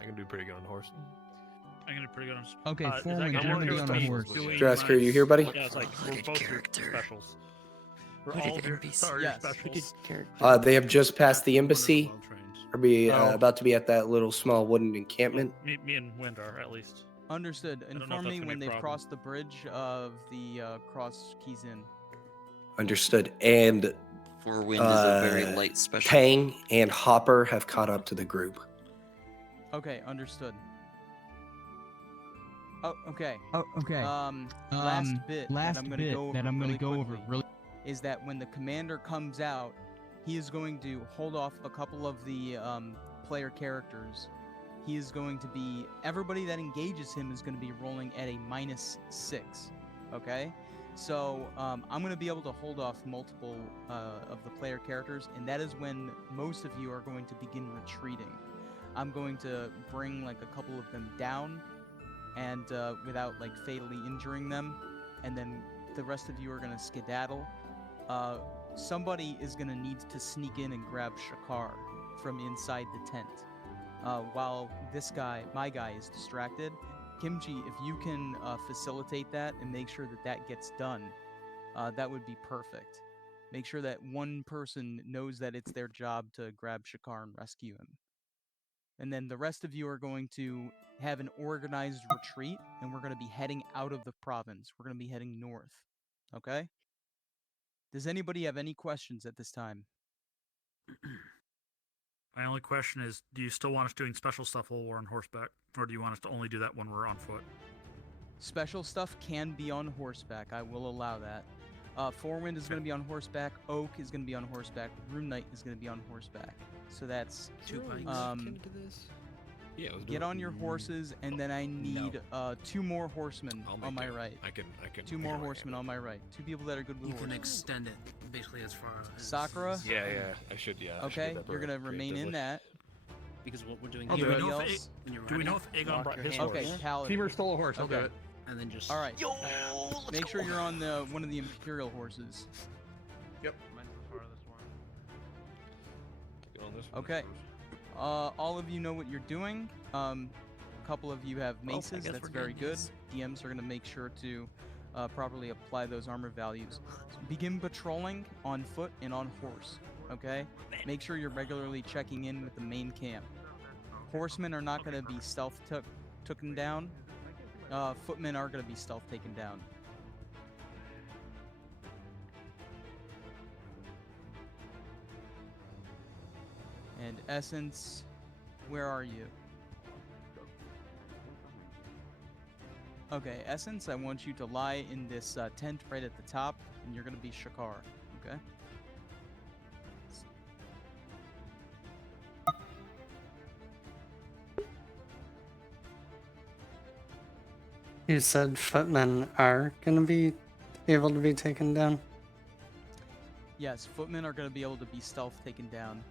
I can do pretty good on horse. I'm gonna do pretty good on. Okay, is that Foreman, gonna you wanna do be on a me horse. doing Drasker, you here, buddy? Yeah, it's like we're Look at both your character. specials. We're Look at all of your NPC. sorry, Yes. specials. They have just passed the embassy. Are we about to be at that little small wooden encampment? Me and Wind are at least. Understood. don't know if Inform that's me gonna be when a they've problem. crossed the bridge of the Cross Keys Inn. Understood. And For wind is a very light special. Tang and Hopper have caught up to the group. Okay, understood. Oh, okay. Oh, okay. Last bit last that I'm gonna bit go over that I'm gonna really go over quickly really is that when the commander comes out, he is going to hold off a couple of the player characters. He is going to be everybody that engages him is going to be rolling at a -6. Okay, so I'm going to be able to hold off multiple of the player characters, and that is when most of you are going to begin retreating. I'm going to bring like a couple of them down, and without like fatally injuring them, and then the rest of you are going to skedaddle. Somebody is going to need to sneak in and grab Shakar from inside the tent. While this guy, my guy, is distracted. Kimchi, if you can facilitate that and make sure that that gets done, that would be perfect. Make sure that one person knows that it's their job to grab Shakar and rescue him. And then the rest of you are going to have an organized retreat, and we're going to be heading out of the province. We're going to be heading north. Okay? Does anybody have any questions at this time? My only question is, do you still want us doing special stuff while we're on horseback, or do you want us to only do that when we're on foot? Special stuff can be on horseback. I will allow that. Forewind is going to be on horseback. Oak is going to be on horseback. Rune Knight is going to be on horseback. So that's Yeah, get on your horses, and then I need 2 more horsemen on my right. I can. 2 more horsemen on my right. 2 people that are good with You can horses. extend it basically as far as Sakura. Yeah, I should. Yeah. I should Okay, get that you're bird gonna remain in preemptively. that. Because what we're doing Oh, here do we is know Anybody if else? when you're Do we know riding if Aegon lock brought your his hand Okay, horse? Paladin. Femur stole a horse. I'll do Okay. it. and then just All right. Yo, Make sure you're on one of the Imperial horses. Yep. Get on this one Okay. first. All of you know what you're doing. A couple of you have I maces. guess That's we're very doing good. this. DMs are going to make sure to properly apply those armor values. Begin patrolling on foot and on horse. Okay? Make sure you're regularly checking in with the main camp. Horsemen are not going to be stealth taken down. Footmen are going to be stealth taken down. And Essence, where are you? Okay, Essence, I want you to lie in this tent right at the top, and you're going to be Shakar, okay? You said footmen are gonna be able to be taken down? Yes, footmen are going to be able to be stealth taken down.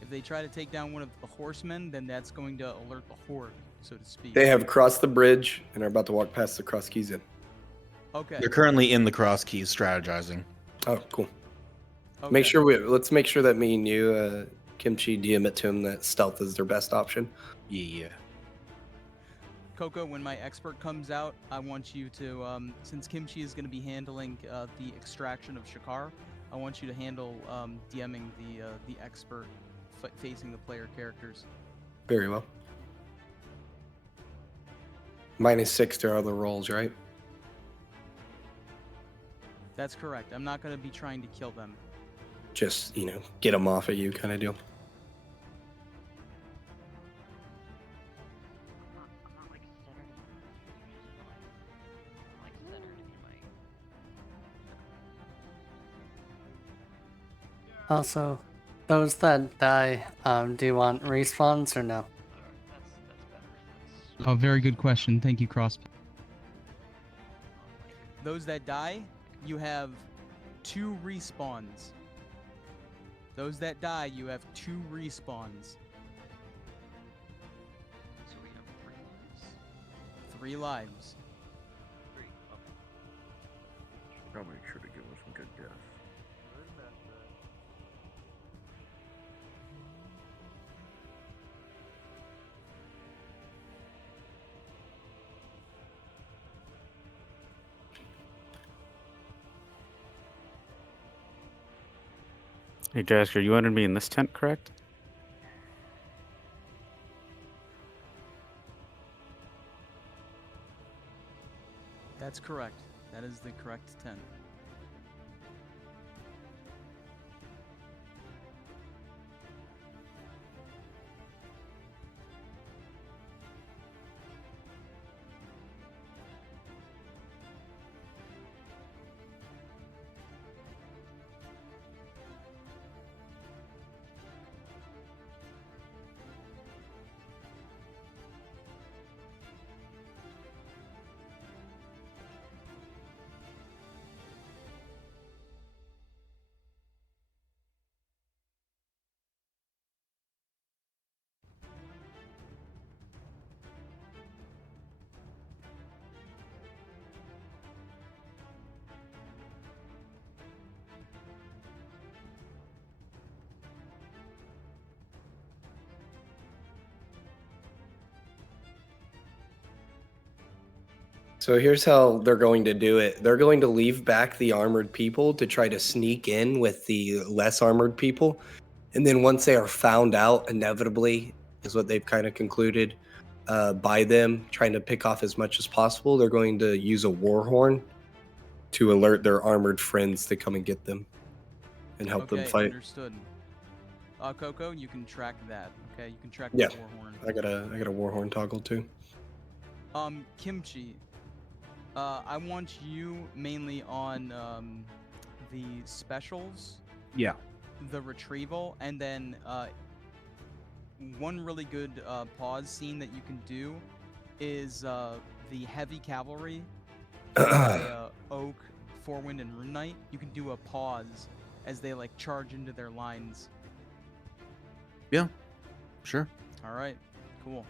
If they try to take down one of the horsemen, then that's going to alert the horde, so to speak. They have crossed the bridge and are about to walk past the Cross Keys Inn. Okay. They're currently in the Cross Keys strategizing. Oh, cool. Okay. Let's make sure that me and you, Kimchi, DM it to him that stealth is their best option. Yeah. Coco, when my expert comes out, I want you to, since Kimchi is going to be handling the extraction of Shakar, I want you to handle DMing the expert facing the player characters. Very well. -6 to other rolls, right? That's correct. I'm not going to be trying to kill them. Just, get them off of you kind of deal. Also, those that die, do you want respawns or no? Oh, very good question. Thank you, Cross. Those that die, you have 2 respawns. Those that die, you have 2 respawns. So we have 3 lives. 3 lives. 3. Okay. I'll make sure to give him some good deaths. Hey, Jasker, you wanted me in this tent, correct? That's correct. That is the correct 10. So here's how they're going to do it. They're going to leave back the armored people to try to sneak in with the less armored people. And then once they are found out, inevitably, is what they've kind of concluded, by them trying to pick off as much as possible, they're going to use a war horn to alert their armored friends to come and get them and help them fight. Understood. Coco, you can track that. Okay, you can track Yeah, the war horn. I got a war horn toggle too. Kimchi, I want you mainly on the specials, Yeah. the retrieval, and then one really good pause scene that you can do is the heavy cavalry by Oak, Forewind, and Rune Knight. You can do a pause as they like charge into their lines. Yeah, sure. All right, cool.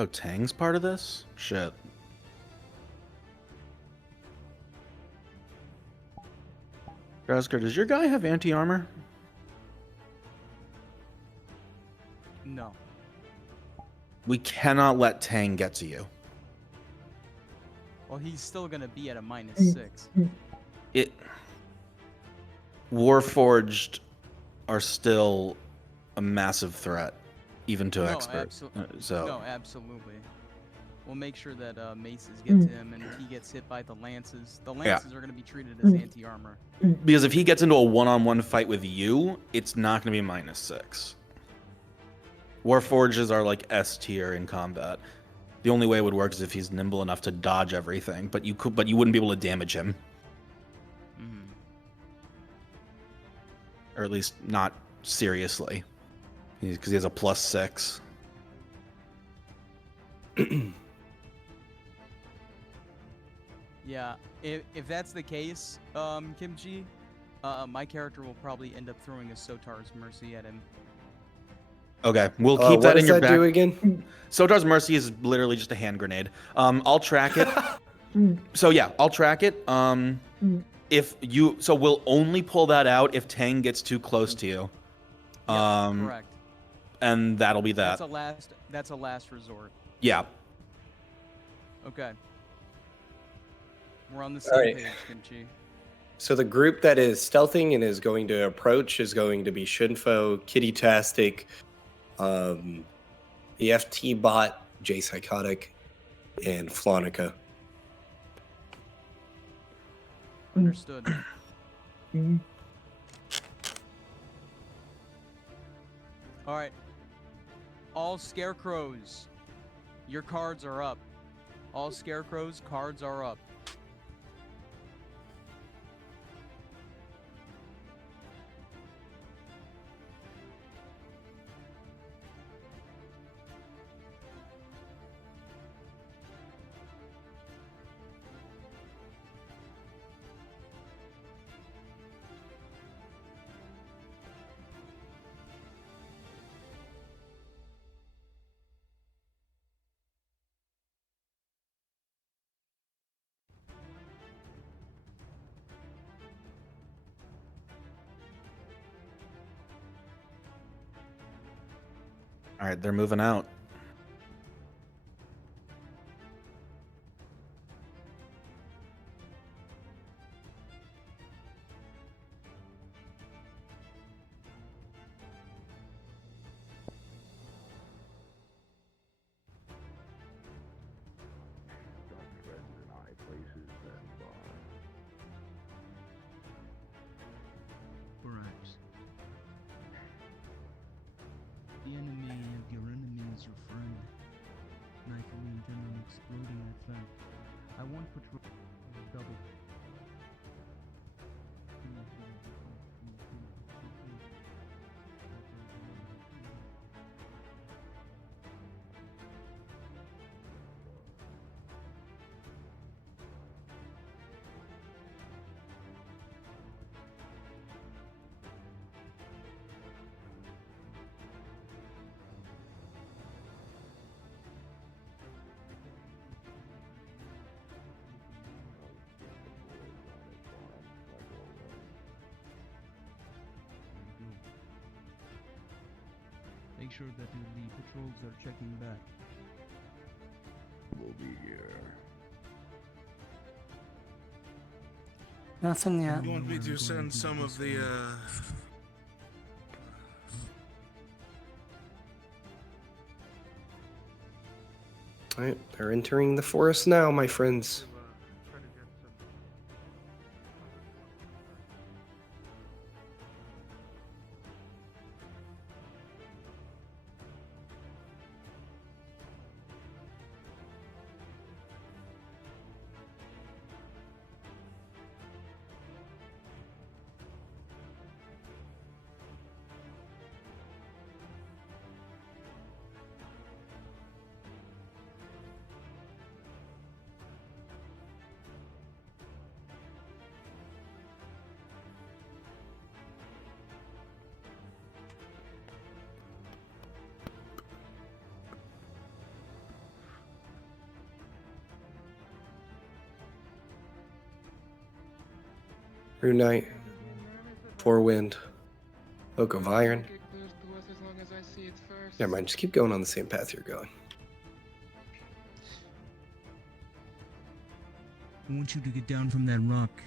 Oh, Tang's part of this? Shit. Oscar, does your guy have anti-armor? No. We cannot let Tang get to you. Well, he's still gonna be at a -6. It Warforged are still a massive threat, even to experts. So No, absolutely. We'll make sure that maces get to him, and if he gets hit by the lances, the lances are going to be treated as anti-armor. because if he gets into a one-on-one fight with you, it's not going to be -6. Warforges are like S tier in combat. The only way it would work is if he's nimble enough to dodge everything, but you wouldn't be able to damage him. Or at least not seriously. Because he has a +6. Yeah, if that's the case, Kimchi, my character will probably end up throwing a Sotar's Mercy at him. Okay, we'll keep that what in your does that back. do again? Sotar's Mercy is literally just a hand grenade. I'll track it. So yeah, I'll track it. So we'll only pull that out if Tang gets too close to you. Correct. And that'll be that. That's a last resort. Yeah. Okay. We're on the All same right. page, Kimchi. So the group that is stealthing and is going to approach is going to be Shinfo, Kitty Tastic, EFT Bot, J Psychotic, and Flonica. Understood. All right. All scarecrows, your cards are up. All scarecrows, cards are up. All right, they're moving out. Perhaps. The enemy of your enemy is your friend. And I fully intend on exploding that fact. I want patrol double. Make sure that the patrols are checking back. We'll be here. Nothing yet. You want me to send some of the, Alright, they're entering the forest now, my friends. Rune Knight, Four Wind, Oak of Iron. Never mind, just keep going on the same path you're going. I want you to get down from that rock.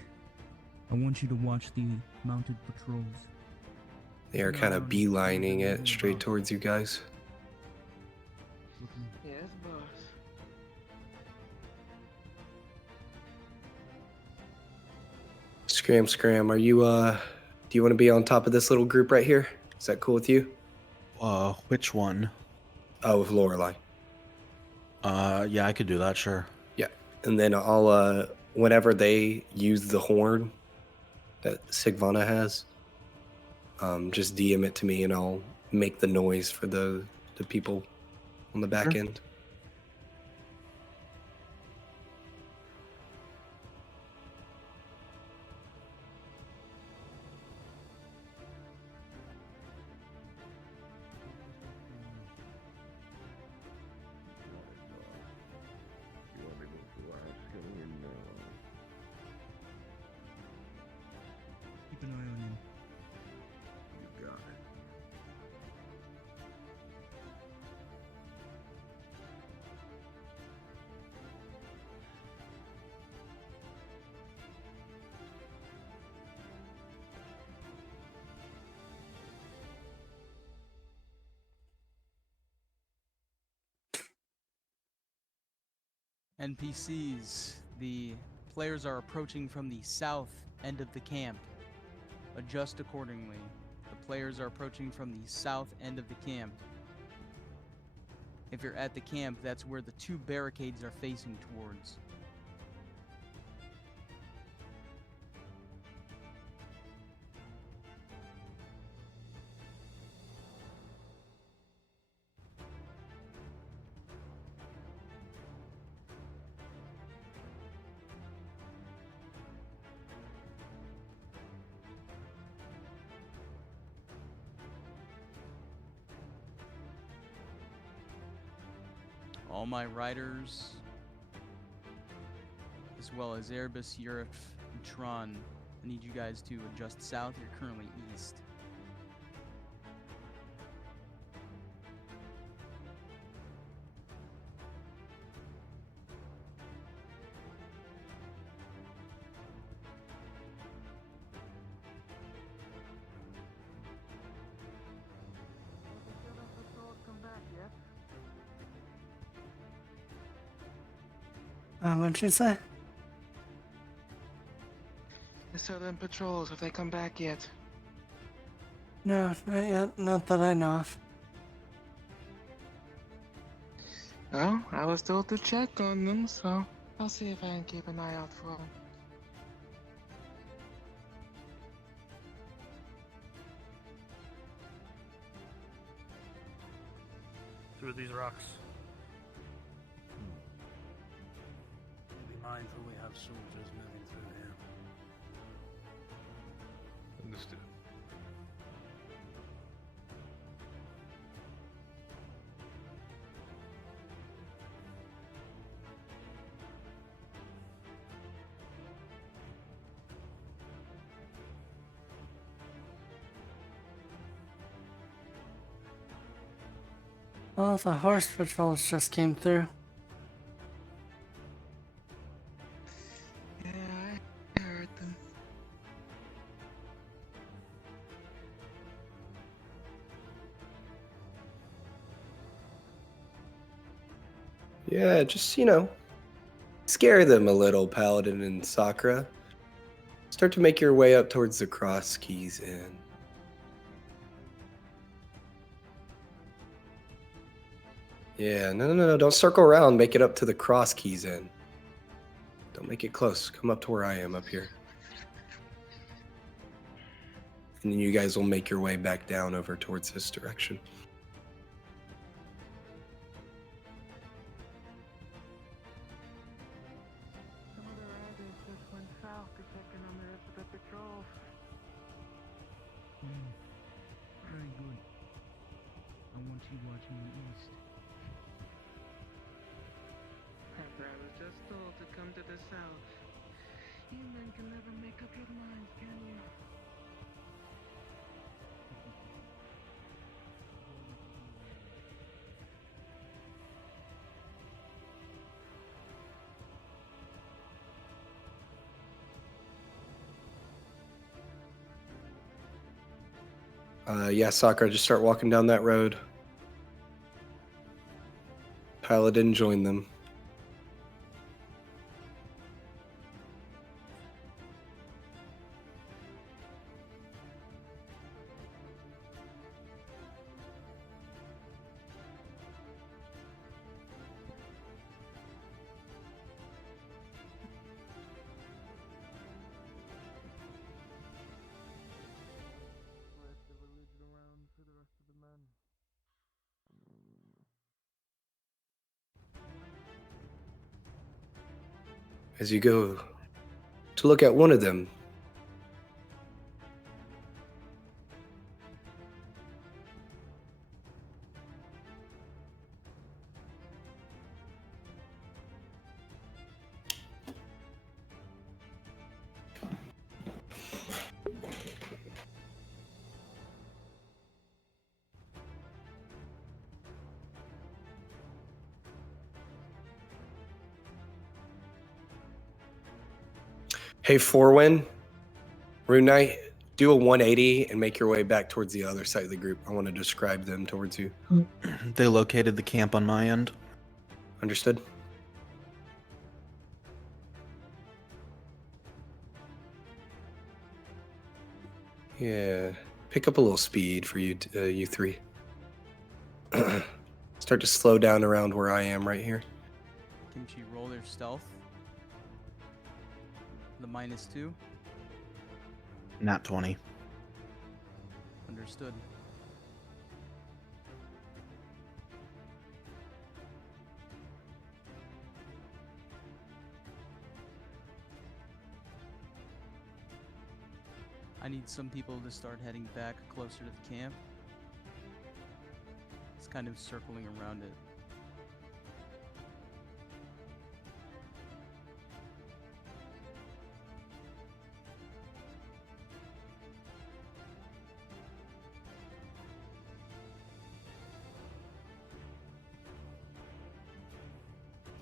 I want you to watch the mounted patrols. They are kind of beelining it straight towards you guys. Yes, boss. Scram, are you, do you want to be on top of this little group right here? Is that cool with you? Which one? Oh, with Lorelei. Yeah, I could do that, sure. Yeah, and then I'll, whenever they use the horn that Sigvana has, just DM it to me and I'll make the noise for the people on the back end. Keep an eye on him. You got it. NPCs. The players are approaching from the south end of the camp. Adjust accordingly. The players are approaching from the south end of the camp. If you're at the camp, that's where the two barricades are facing towards. All my riders, as well as Erebus, Eurif, and Tron, I need you guys to adjust south. You're currently east. What'd you say? The Southern patrols, have they come back yet? No, not yet. Not that I know of. Well, I was told to check on them, so I'll see if I can keep an eye out for them. Through these rocks. Be mindful we have soldiers moving through here. Understood. Well, the horse patrols just came through. Yeah, I heard them. Yeah, just, scare them a little, Paladin and Sakura. Start to make your way up towards the Cross Keys Inn. Yeah, no, don't circle around. Make it up to the Cross Keys Inn. Don't make it close. Come up to where I am up here. And then you guys will make your way back down over towards this direction. Some of the riders just went south to check in on the rest of the patrols. Very good. I want you watching the east. After I was just told to come to the south. You men can never make up your minds, can you? Yeah, Sakura, just start walking down that road. Paladin join them. As you go to look at one of them, hey, Forwin, Rune Knight, do a 180 and make your way back towards the other side of the group. I want to describe them towards you. They located the camp on my end. Understood? Yeah, pick up a little speed for you, you three. Start to slow down around where I am right here. Kimchi, roll their stealth. The -2. Nat 20. Understood. I need some people to start heading back closer to the camp. It's kind of circling around it.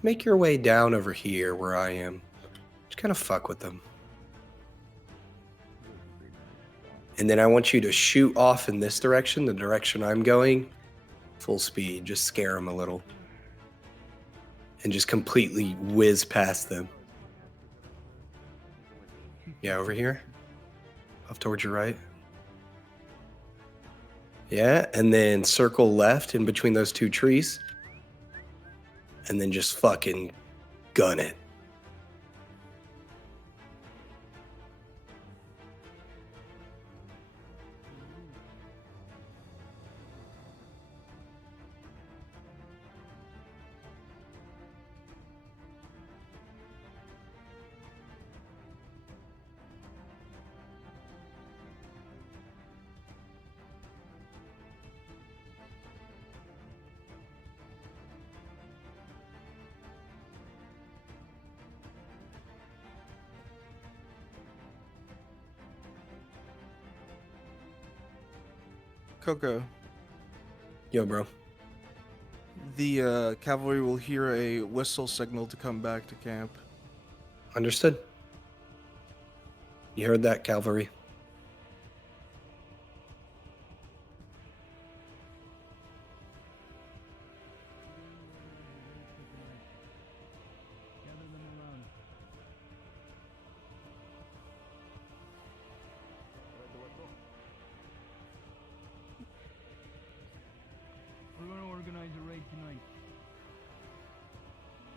Make your way down over here where I am. Just kind of fuck with them. And then I want you to shoot off in this direction, the direction I'm going. Full speed. Just scare them a little. and just completely whiz past them. Yeah, over here. Off towards your right. Yeah, and then circle left in between those two trees. And then just fucking gun it. Coco, Yo, bro. the cavalry will hear a whistle signal to come back to camp. Understood. You heard that, cavalry. We're going to organize a raid tonight.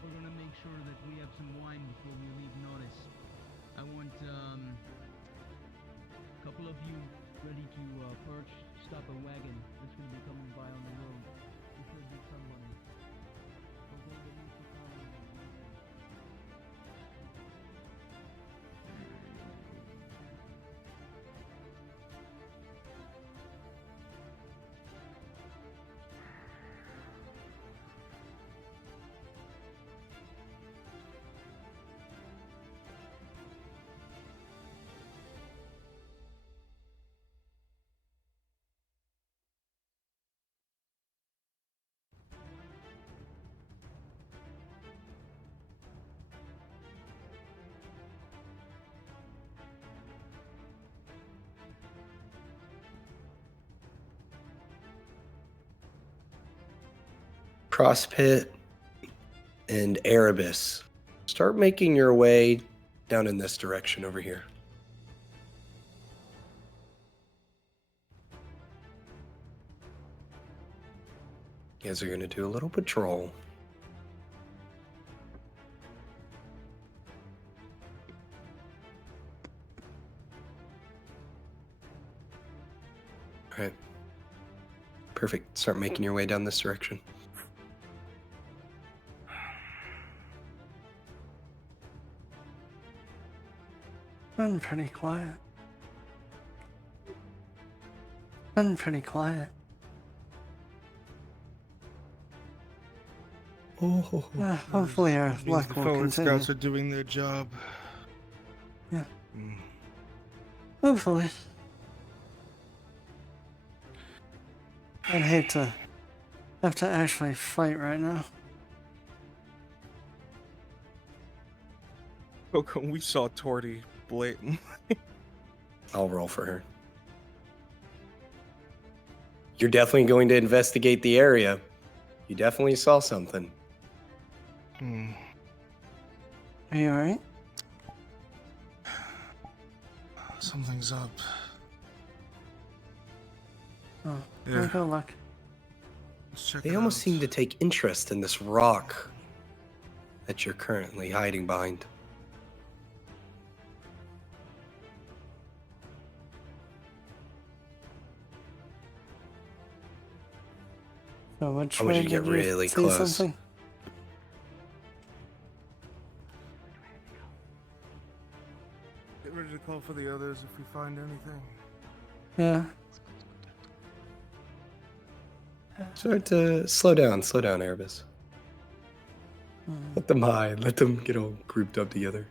We're going to make sure that we have some wine before we leave Notice. I want a couple of you ready to perch, stop a wagon that's going to be coming by on the road. There should be somebody. We're going to need to come and Crosspit and Erebus. Start making your way down in this direction over here. You guys are going to do a little patrol. All right. Perfect. Start making your way down this direction. Been pretty quiet. Been pretty quiet. Hopefully our Means luck the will forward continue. scouts are doing their job. Yeah. Mm. Hopefully. I'd hate to have to actually fight right now. Coco, we saw Torty blatant. I'll roll for her. You're definitely going to investigate the area. You definitely saw something. Are you alright? Something's up. Oh, Yeah. yeah. Go luck. Let's check They it almost out. seem to take interest in this rock that you're currently hiding behind. So which I want way you to get did really see close. something? Get ready to call for the others if we find anything. Yeah. Start to slow down, Erebus. Hmm. Let them hide. Let them get all grouped up together.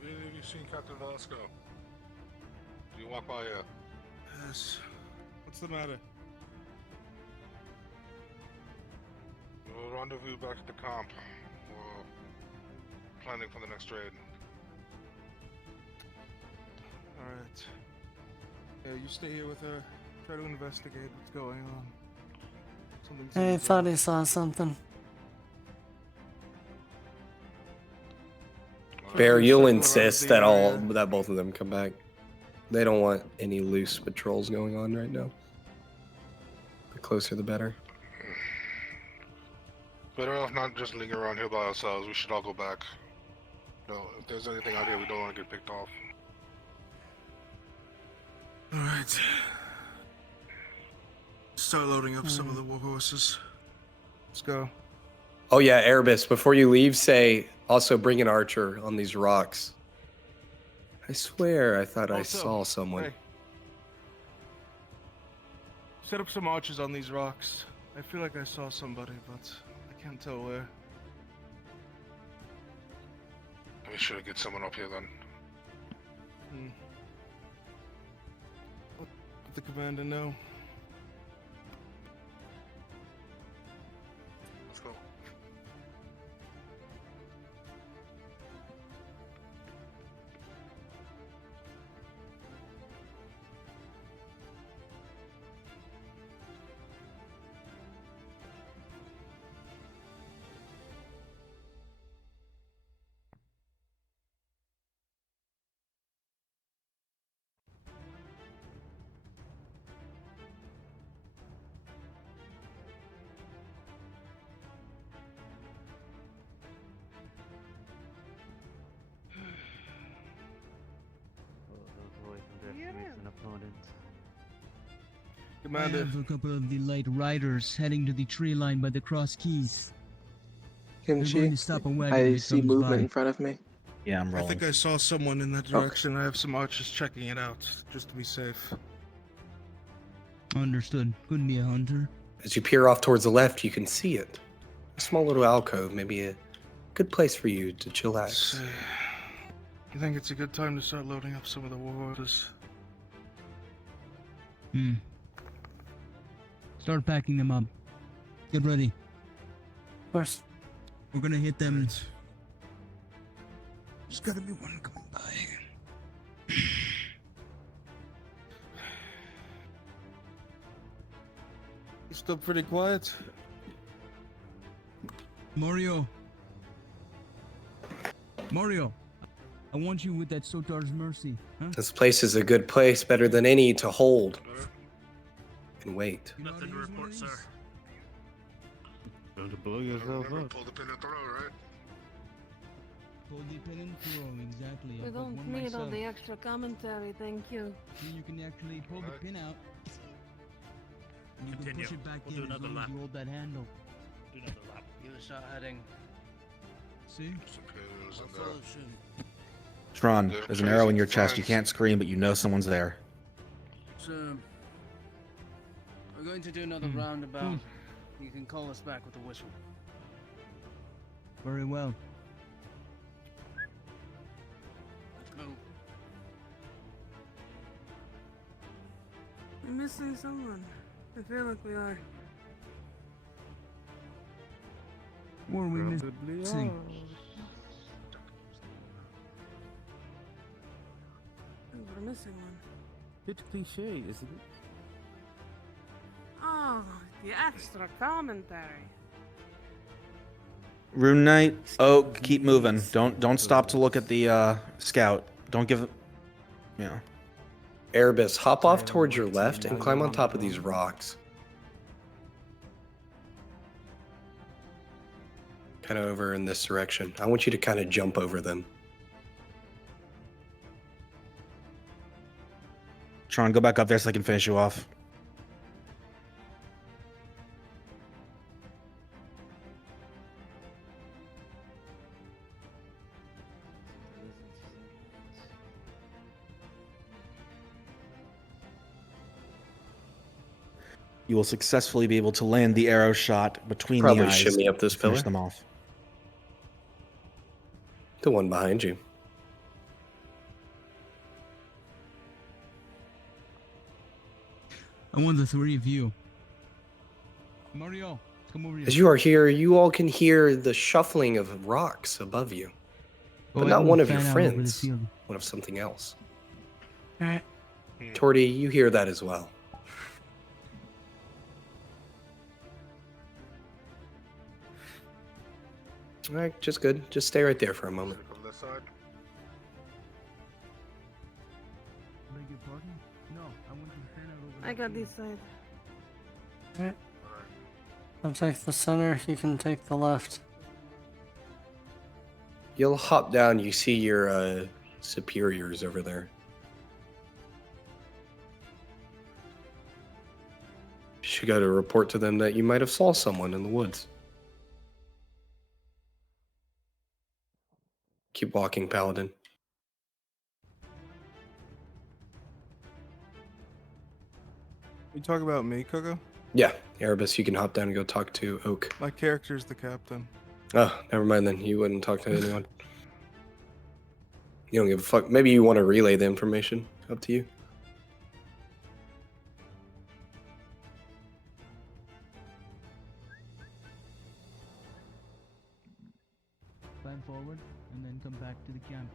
Have any of you seen Captain Velasco? Do you walk by here? Yes. What's the matter? We'll rendezvous back at the camp. We're planning for the next raid. Alright. Yeah, you stay here with her. Try to investigate what's going on. I thought he saw something. Bear, you'll insist that both of them come back. They don't want any loose patrols going on right now. The closer, the better. Better off not just linger around here by ourselves. We should all go back. No, if there's anything out here, we don't want to get picked off. Alright. Start loading up some of the war horses. Let's go. Oh yeah, Erebus, before you leave, say, also bring an archer on these rocks. I swear I thought I saw someone. Hey. Set up some archers on these rocks. I feel like I saw somebody, but I can't tell where. We should get someone up here then. Let the commander know. Let's go. I Commander. have a couple of the light riders heading to the tree line by the cross keys. They're going Kimchi, to stop a wagon I if it see comes movement by. in front of me. Yeah, I'm I rolling. think I saw someone in that direction. I have some archers checking it out, just to be safe. Understood. Couldn't be a hunter. As you peer off towards the left, you can see it. A small little alcove, maybe a good place for you to chillax. You think it's a good time to start loading up some of the war horses? Start packing them up. Get ready. Of course. We're gonna hit them. There's gotta be one coming by. It's still pretty quiet. Mario. Mario. I want you with that Sotar's Mercy. Huh? This place is a good place, better than any to hold and wait. Nothing to report, sir. Going to blow yourself up. Pull the pin and throw, right? Pull the pin and throw, exactly. We I've got don't one need all myself. the extra commentary, thank you. You can actually pull the pin out. And you can Continue. push it back We'll in do as another long lap. as you hold that handle. Do another lap. You start heading. See? Some pins and, Tron, there's an arrow in your chest. You can't scream, but you know someone's there. So, we're going to do another roundabout. You can call us back with a whistle. Very well. Let's go. We're missing someone. I feel like we are. What are we missing? We're missing one. Bit cliche, isn't it? Oh, the extra commentary. Rune Knight, Oak, keep moving. Don't stop to look at the scout. Don't give. Yeah. Erebus, hop off towards your left and climb on top of these rocks. Kind of over in this direction. I want you to kind of jump over them. Tron, go back up there so I can finish you off. You will successfully be able to land the arrow shot between Probably the eyes. shimmy up this and finish pillar. them off. The one behind you. I want the three of you. Mario, come over here. As you are here, you all can hear the shuffling of rocks above you. Go But ahead not and one of your fan out over the friends. field. One of something else. Alright. Torty, you hear that as well. All right, just good. Just stay right there for a moment. From this side. Beg your pardon? No, I want to stand out over I got this side. Alright. I'll take the center, you can take the left. You'll hop down. You see your superiors over there. You should go to report to them that you might have saw someone in the woods. Keep walking, Paladin. You talk about me, Coco? Yeah, Erebus, you can hop down and go talk to Oak. My character's the captain. Oh, never mind then. You wouldn't talk to anyone. You don't give a fuck. Maybe you want to relay the information. Up to you. Climb forward and then come back to the camp.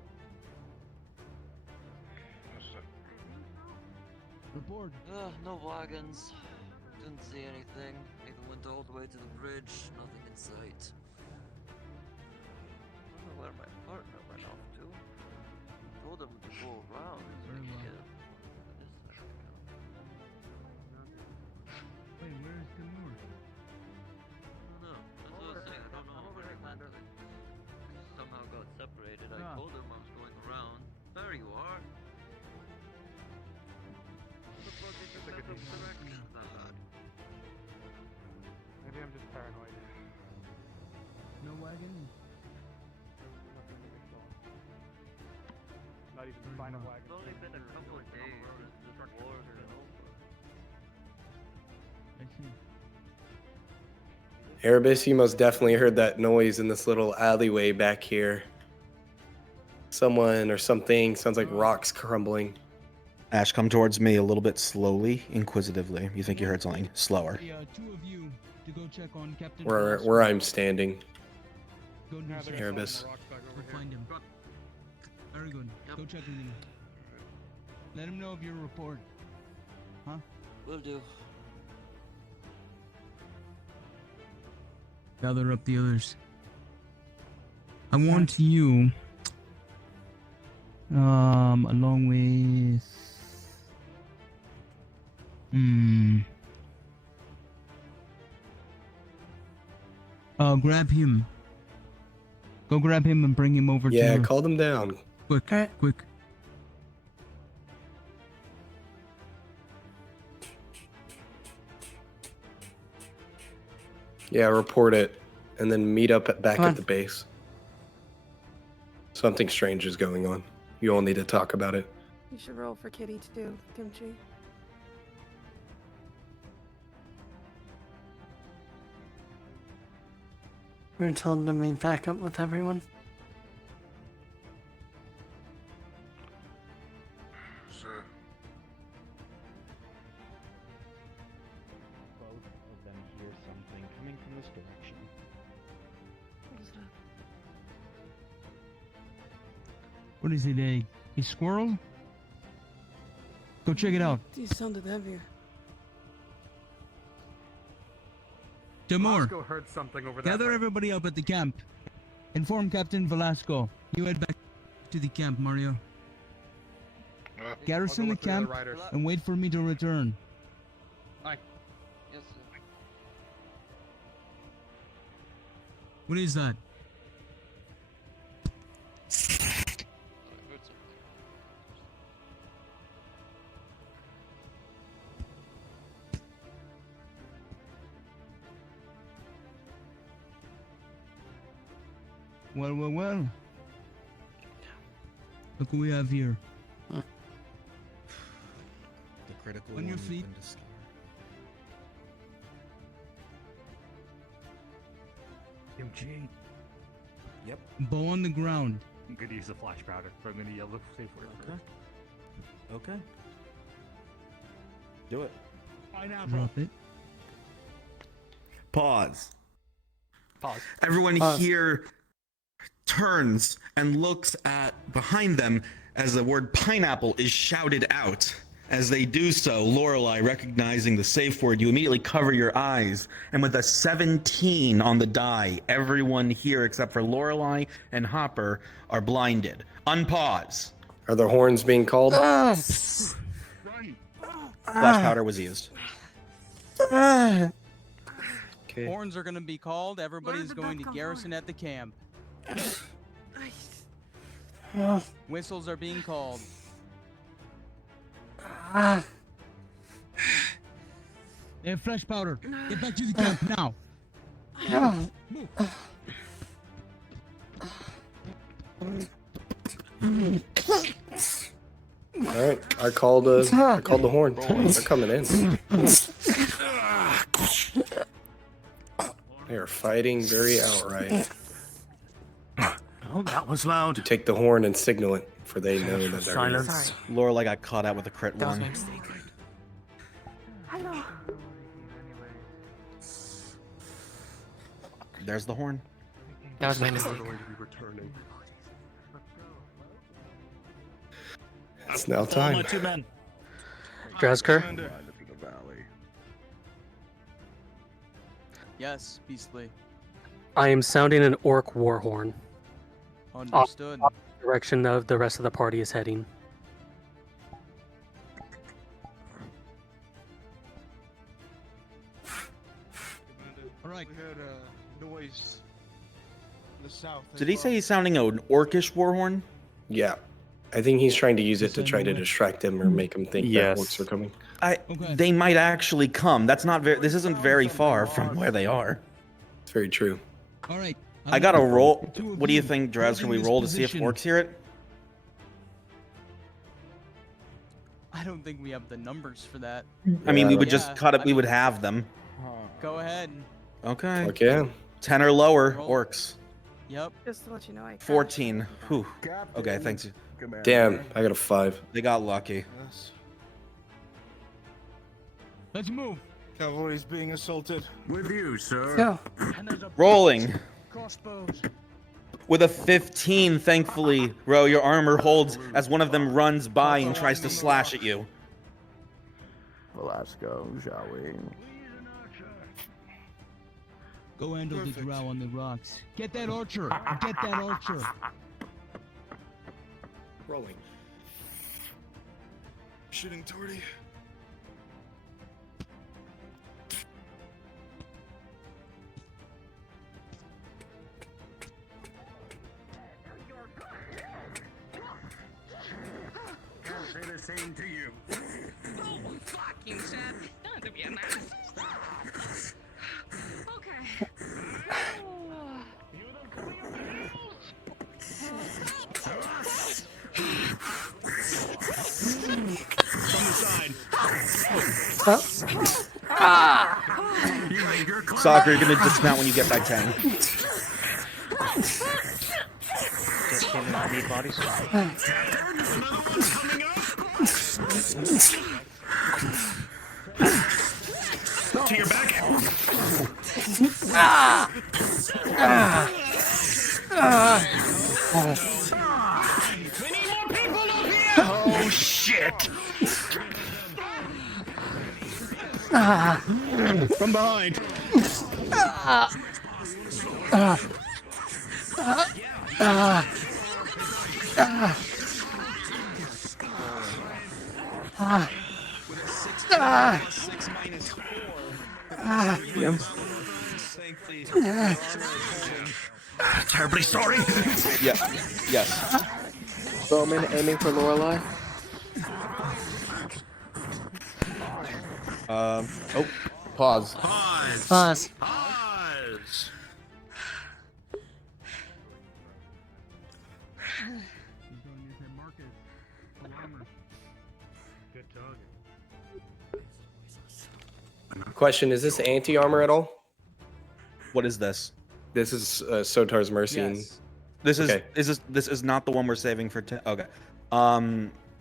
Report. No wagons. Didn't see anything. Even went all the way to the bridge. Nothing in sight. I don't know where my partner went off to. Told him to go around. Wait, where is Timur? No, that's what I was saying. I don't know where Commander somehow got separated. I told him I was going around. There you are. Maybe I'm just paranoid. No wagon? Not even a sign of wagon. It's only been a couple of days since this war's been over. I see. Erebus, you most definitely heard that noise in this little alleyway back here. Someone or something. Sounds like rocks crumbling. Ash, come towards me a little bit slowly, inquisitively. You think you heard something? Slower. The two of you to go check on Captain. Where I'm standing. Go near the Erebus. We'll find him. Very good. Go check with him. Let him know of your report. Huh? Will do. Gather up the others. I want you, along with, grab him. Go grab him and bring him over to Yeah, call them down. Quick, quick. Yeah, report it. And then meet up back at the base. Something strange is going on. You all need to talk about it. You should roll for Kitty too, Kimchi. We're told to meet back up with everyone. Sure. Both of them hear something coming from this direction. What is it, a squirrel? Go check it out. These sounded heavier. Timur, Velasco heard something over that gather way. everybody up at the camp. Inform Captain Velasco. You head back to the camp, Mario. Garrison the look for the other camp riders. and wait for me to return. Yes, sir. What is that? Well, well, well. Look what we have here. The critical On your one feet. opened a scar. MG. Yep. Bow on the ground. I'm gonna use the flash powder, but I'm gonna yellow safe word. Okay. Okay. Do it. Pineapple. Drop it. Pause. Pause. Everyone Pause. here turns and looks at behind them as the word pineapple is shouted out. As they do so, Lorelei, recognizing the safe word, you immediately cover your eyes, and with a 17 on the die, everyone here except for Lorelei and Hopper are blinded. Unpause. Are the horns being called? Flash powder was used. Okay. Horns are going to be called. Everybody's going to garrison at the camp. Whistles are being called. They have flash powder. Get back to the camp now. All right, I called the horn. They're coming in. They are fighting very outright. Oh, that was loud. You take the horn and signal it, for they know that they're here. Silence. Lorelei got caught out with a crit That was one. my mistake. Hello. There's the horn. That was my mistake. It's now time. Two men. Drazker? Yes, Beastly. I am sounding an orc war horn. Understood. Direction of the rest of the party is heading. All right. We heard a noise in the south. Did he say he's sounding an orcish war horn? Yeah. I think he's trying to use it to try to distract him or make him think Yes. that orcs are coming. They might actually come. That's not very. This isn't very far from where they are. It's very true. All right. I got to roll. What do you think, Draz? Can we roll to see if position. orcs hear it? I don't think we have the numbers for that. I mean, we would Yeah, just cut it. I We would mean, have them. Go ahead. Okay. Fuck yeah. 10 or lower, Roll. orcs. Yep. Just to let you know, I crashed. 14. Whew. Okay, thanks. Damn, I got a 5. They got lucky. Yes. Let's move. Cavalry's being assaulted. With you, sir. Yeah. Rolling. Crossbows. With a 15, thankfully, Ro, your armor holds as one of them runs by and tries to slash at you. Let's go, shall we? Go handle the drow on the rocks. Get that archer. Get that archer. Rolling. Shooting Torty. Say the same to you. Fucking shit. Don't be a mess. Okay. From the side. You made your call. Soccer, you're gonna dismount when you get back 10. Just kidding, I need bodies. Another one's coming up. To your back. We need more people up here. Oh shit! From behind. Terribly sorry. Yeah. Yes. Bowman aiming for Lorelei. Oh. Pause. Pause. Pause. Pause. Question: is this anti-armor at all? What is this? This is Sotar's Mercy. Yes. This is Okay. this is not the one we're saving for 10. Okay.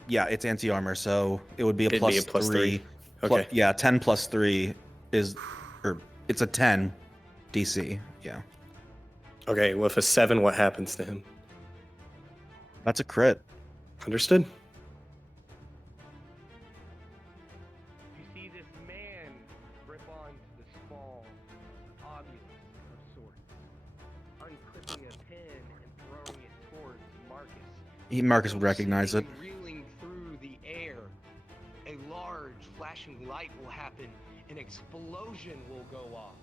Yeah, it's anti-armor, so it would be a It'd plus be a plus 3. 3. Okay. Yeah, 10 plus 3 is, or it's a 10 DC. Yeah. Okay, well, if a 7, what happens to him? That's a crit. Understood. man grip onto the small obulus of sorts, unclipping a pin and throwing it towards Marcus. Marcus would recognize it. Reeling through the air, a large flashing light will happen, an explosion will go off,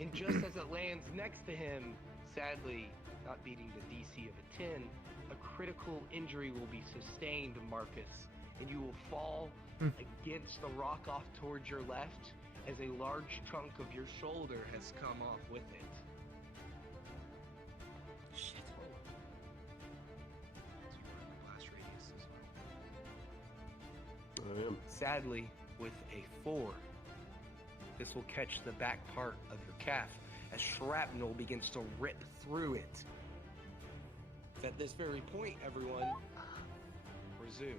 and just as it lands next to him, sadly not beating the DC of a 10, a critical injury will be sustained, Marcus, and you will fall against the rock off towards your left as a large chunk of your shoulder has come off with it. Shit. Sadly, with a 4, this will catch the back part of your calf as shrapnel begins to rip through it. At this very point, everyone, resume.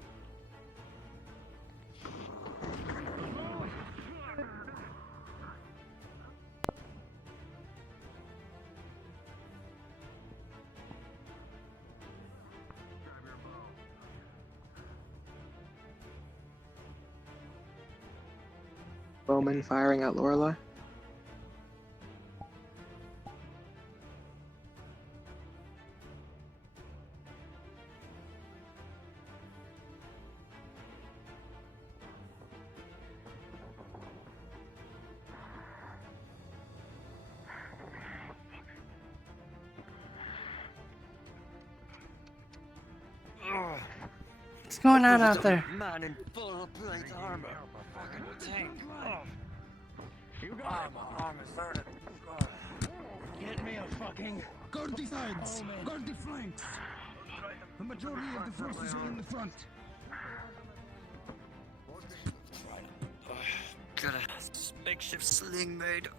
Bowman firing at Lorelei. What's going on out there? Man in full plate armor. Fucking tank. You got my arm is hurting. Get me a fucking... Guard the sides! Guard the flanks! The majority of the forces are in the front. Got a makeshift sling made.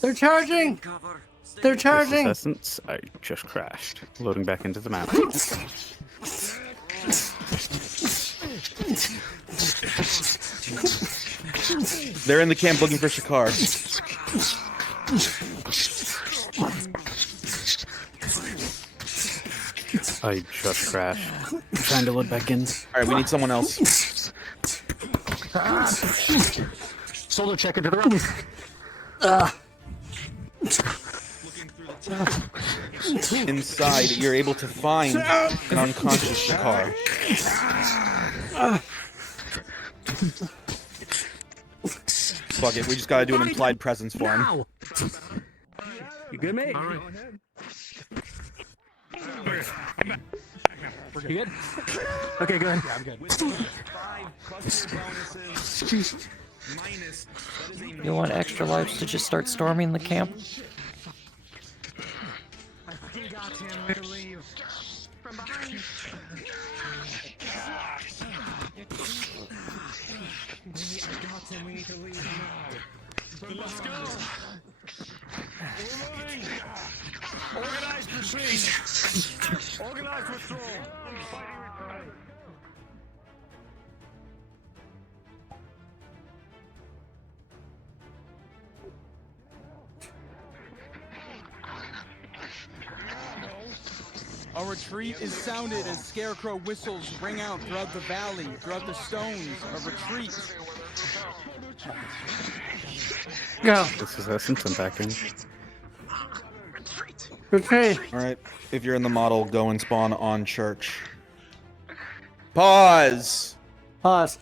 They're charging! They're charging! Essence, I just crashed. Loading back into the map. They're in the camp looking for Shakar. I just crashed. Trying to load back in. Alright, we need someone else. Solar checker to the right. Inside, you're able to find an unconscious Shakar. Fuck it, we just gotta do an implied presence for him. You good, mate? All right. You good? Okay, good. Yeah, I'm good. You want extra lives to just start storming the camp? From behind. We need to leave now. Let's go. We're moving. Organized retreat. Organized withdrawal. Fighting return. A retreat is sounded as Scarecrow whistles ring out throughout the valley, throughout the stones. A retreat. Go. This is Essence, I'm back in. Retreat. Alright, if you're in the model, go and spawn on church. Pause! Pause.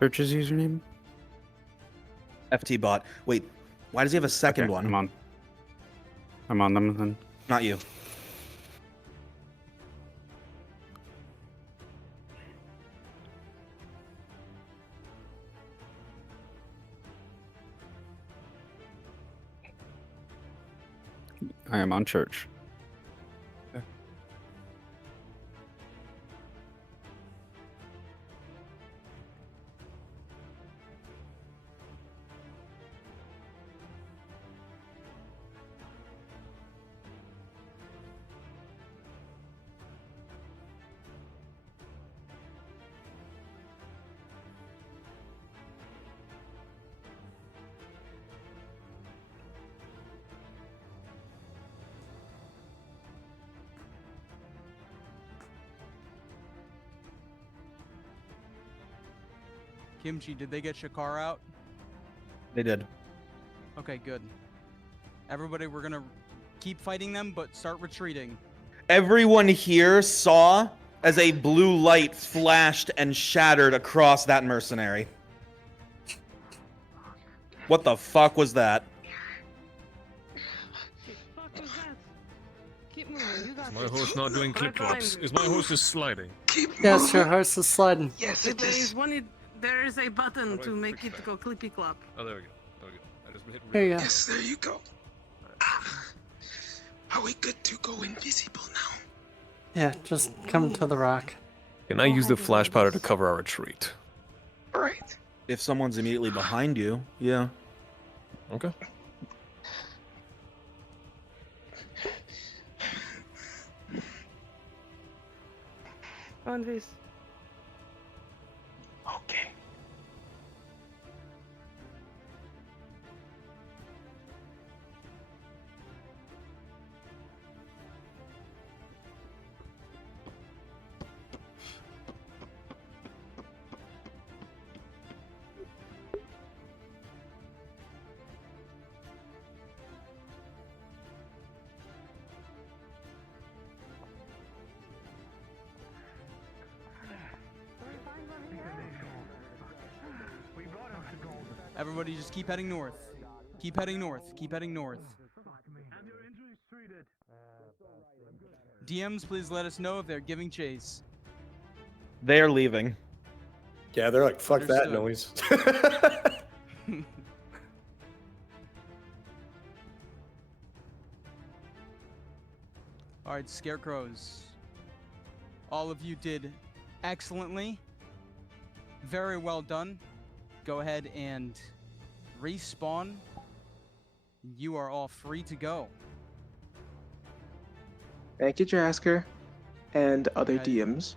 Church's username? FT bot. Wait, why does he have a second one? Come on. I'm on them then. Not you. I am on church. Kimchi, did they get Shakar out? They did. Okay, good. Everybody, we're gonna keep fighting them, but start retreating. Everyone here saw as a blue light flashed and shattered across that mercenary. What the fuck was that? Keep moving. You got Is my this. horse not doing clip flops? Is my horse just sliding? Yes, your horse is sliding. Yes, it is. There is a button to make it go clippy clop. Oh, there we go. There we go. I just hit There you go. Yes, there you go. Are we good to go invisible now? Yeah, just come to the rock. Can I use the flash powder to cover our retreat? Alright. If someone's immediately behind you, yeah. Okay. On this. Okay. Everybody just keep heading north. Keep heading north. Keep heading north. DMs, please let us know if they're giving chase. They are leaving. Yeah, they're like, fuck that Understood. noise. Alright, Scarecrows. All of you did excellently. Very well done. Go ahead and respawn. You are all free to go. Thank you, Jasker, and other Okay. DMs.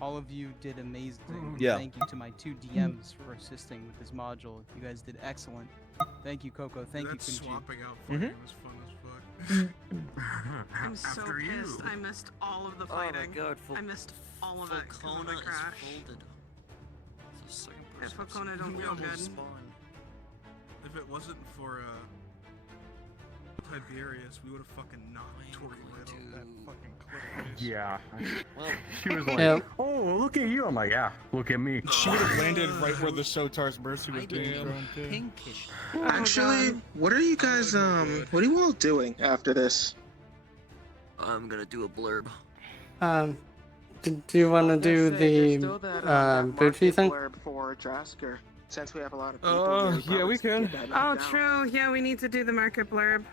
All of you did amazing. Yeah. Thank you to my 2 DMs for assisting with this module. You guys did excellent. Thank you, Coco. Thank you, Kimchi. Swapping out Mhm. fighting was fun as fuck. I'm so pissed. I missed all of the fighting. Oh my god, I missed all of it 'cause of the Falcona crash. is folded. It's the second Yeah, person. Falcona don't We feel almost good. spawned. If it wasn't for Tiberius, we would have fucking knocked Tori right off that fucking cliff. Yeah. Well, She was like, Yep. "Oh, look at you!" I'm like, "Yeah, look at me." She would have landed right where the Sotar's Mercy was I being became thrown to. pinkish. Actually, what are you guys, what are you all doing after this? I'm gonna do a blurb. Do you want to do the Bootfy thing? For Jasker, since we have a lot of Yeah, we can. Oh, true. Yeah, we need to do the market blurb.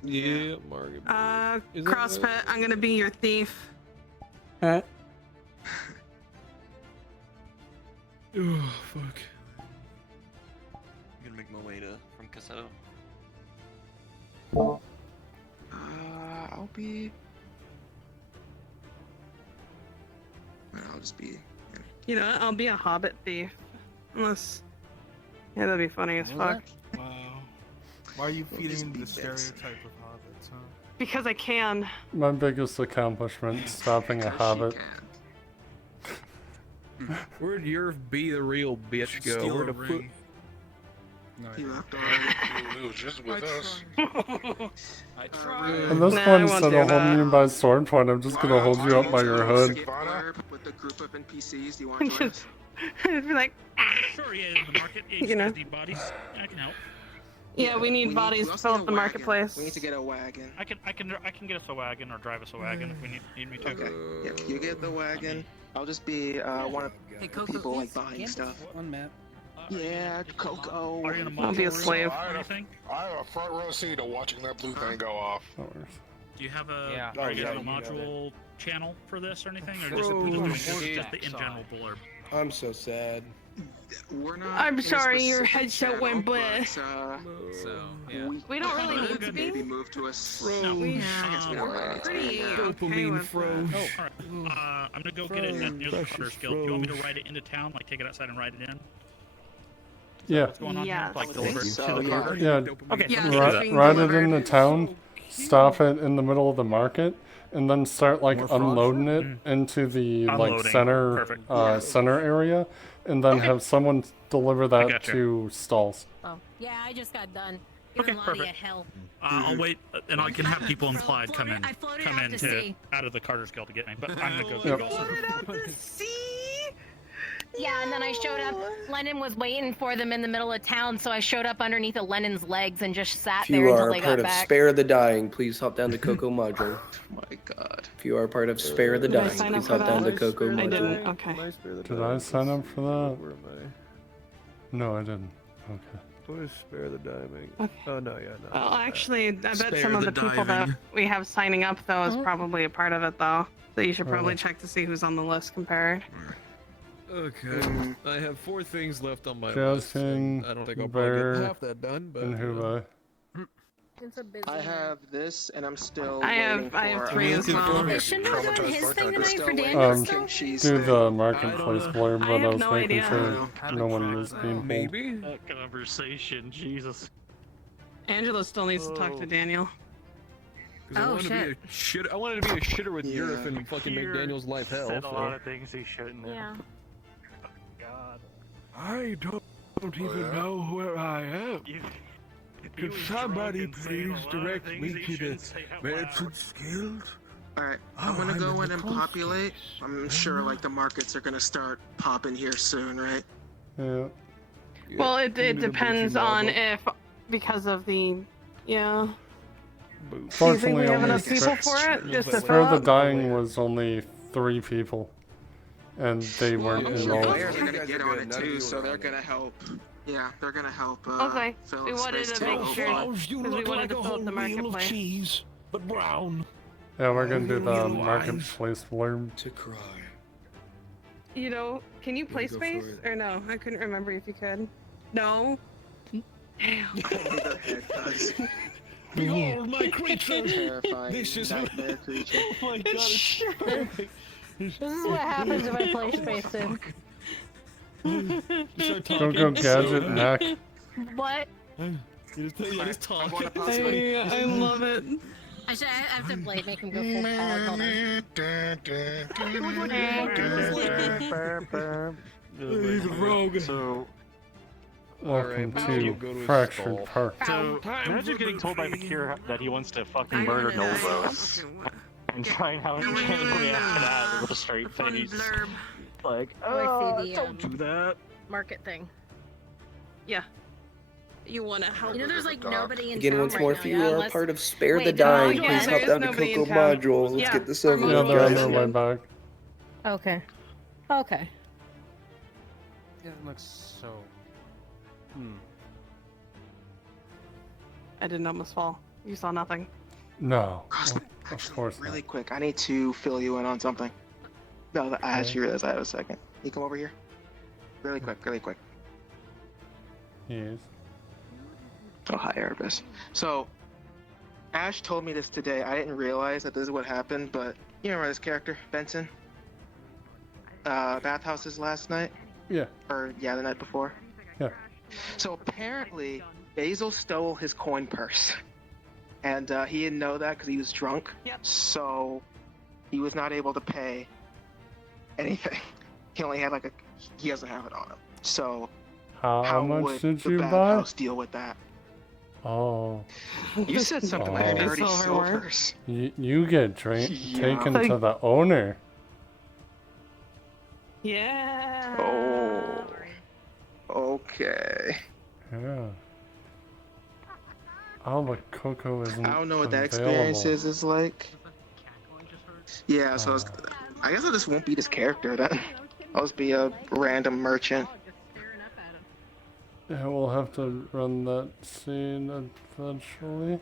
Yeah, Margaret. Is it, CrossFit, I'm gonna be your thief. Alright. Oh, fuck. I'm gonna make my way to from Cassetto. I'll be. I'll just be. You know, I'll be a hobbit thief. Unless. Yeah, that'd be funny as fuck. Wow. Why are you We'll feeding just into be the bits. stereotype of hobbits, huh? Because I can. My biggest accomplishment, stopping a hobbit. Where'd your be the real bitch go? Steal Where'd a the ring. He left already. It was just with us. I At this point, instead of holding you by sword point, I'm just gonna hold you up by your hood. Blurb with the group of NPCs. Do you want to join us? It'd be like, Sure, yeah, the market. Yeah, You know. Deep bodies. I can help. Yeah, we need bodies to fill up the marketplace. We need to get a wagon. I can get us a wagon or drive us a wagon if we need me to. Okay. Yeah, you get the wagon. I'll just be one of the people like buying stuff. One map. Yeah, Coco. Are you in a I'll be a module slave. or anything? I have a front row seat to watching that blue thing go off. Do you have a, Yeah. are you guys Oh, a yeah, you got module channel for this or anything, or Bro. just the in general blurb? I'm so sad. We're not. I'm in a sorry, your specific headset went channel, bleh. but, So, yeah. We don't really need to maybe be. move to a. No. We, I guess we don't really need to be pretty now. okay with that. Oh, alright. I'm gonna go get it near the Carter's Guild. Do you want me to ride it into town, like take it outside and ride it in? Yeah. What's going on here? Yes. Like deliver it to So, the yeah. Carter? Yeah. Okay. Yeah, let's do it's that. being Ride it delivered. in the town, stop it in the middle of the market, and then start like unloading it into the like Unloading. center Perfect. center area, and then have someone deliver that gotcha. to stalls. Oh, yeah, I just got done. Okay, Giving Lonnie a perfect. hell. I'll wait, and I can have people implied come in, I floated out to sea. out of the Carter's Guild to get me. But I'm gonna go Yep. get also. Yeah, and then I showed up. Lennon was waiting for them in the middle of town, so I showed up underneath of Lennon's legs and just sat If there you until are they part got of back. Spare the Dying, please hop down to Coco Module. Oh my god. If you are part of Spare the Did I Dying, sign up please for hop down to that? Coco I Module. didn't. Okay. Did I sign up for that? Where am I? No, I didn't. Okay. What is Spare the Diving? Okay. Oh, no, yeah, no. Well, actually, I bet Spare some of the the people that diving. we have signing up though is probably a part of it though. So you should probably Oh. check to see who's on the list compared. Okay. I have 4 things left on my Jazz list. King, and I don't think I'll Bear, probably get half that done, but and Huba. I have this, and I'm still. I have- waiting I have for, 3 as well. Is Shinra doing his thing tonight for Still Daniel waiting still? for cheese Do thing. the marketplace blurb, I but I have was no making idea. sure no one was being pulled. maybe. That conversation, Jesus. Angela still needs to talk to Daniel. 'Cause I Oh, wanted to be a shit. I wanted to be a shitter with Yurif and fucking make Daniel's life hell. Said a lot So. of things he shouldn't have. Yeah. God. I don't even know where I am. Could somebody please direct me to the Merchant's Guild? Alright, I'm Oh, gonna I'm go in in the and populate. I'm sure like the markets are gonna start popping here soon, right? Yeah. Well, it Give me the depends Bushy on Marble. if because of the yeah. Do you think Fortunately, we have only enough people for it? Just to fill Spare the up? Dying was only 3 people, and they weren't I'm sure involved. players are gonna get on it too, so they're gonna help. Yeah, they're gonna help. Okay, fill we up wanted space to too, make hopefully. sure because we wanted to fill up the marketplace. cheese, but brown. Yeah, we're gonna do the Realize- marketplace blurb. To cry. You know, can you play go for space it. or no? I couldn't remember if you could. No. Damn. Their head does. Behold my creature! Terrifying This is nightmare creature. Oh my god, it's perfect. This is what happens if I play Space Sim. Go Gadget Neck. What? You just talk. I love it. I have to like make him go full pog. He's a rogue. So, Welcome Alright, to we'll go to a Fractured stall. Park. so imagine getting told by Vakir that he wants to fucking murder Novos and trying how he can react to that with a straight face. Like, Oh, I see the, don't do that. market thing. Yeah. You want to help? You know, there's like nobody in Again, town once right more, now, if you yeah, are unless... part of Spare the Wait, Dying, yeah, please there hop is down to nobody in Coco town. Module. Let's Yeah, get this over Yeah, with, they're on guys. their way back. Okay. Okay. It looks so. I didn't almost fall. You saw nothing. No, Cosmic, of actually, course really quick, I need to fill you in on something. No, I actually realized I have a second. You come over here? Really quick, really quick. Yes. Oh, hi, Erebus. So, Ash told me this today. I didn't realize that this is what happened, but you remember this character, Benson? Bathhouses last night? Yeah. Or, yeah, the night before? Yeah. So apparently, Basil stole his coin purse. And he didn't know that because he was drunk. Yep. So he was not able to pay anything. He only had he doesn't have it on him. So How much would did the you buy? bathhouse deal with that? Oh. You said something like Oh. 30 silvers. You get Yeah. taken to the owner. Yeah. Oh. Okay. Yeah. Oh, but Coco isn't I don't know what that available. experience is like. Yeah, so I guess I just won't be this character then. I'll just be a random merchant. Yeah, we'll have to run that scene eventually.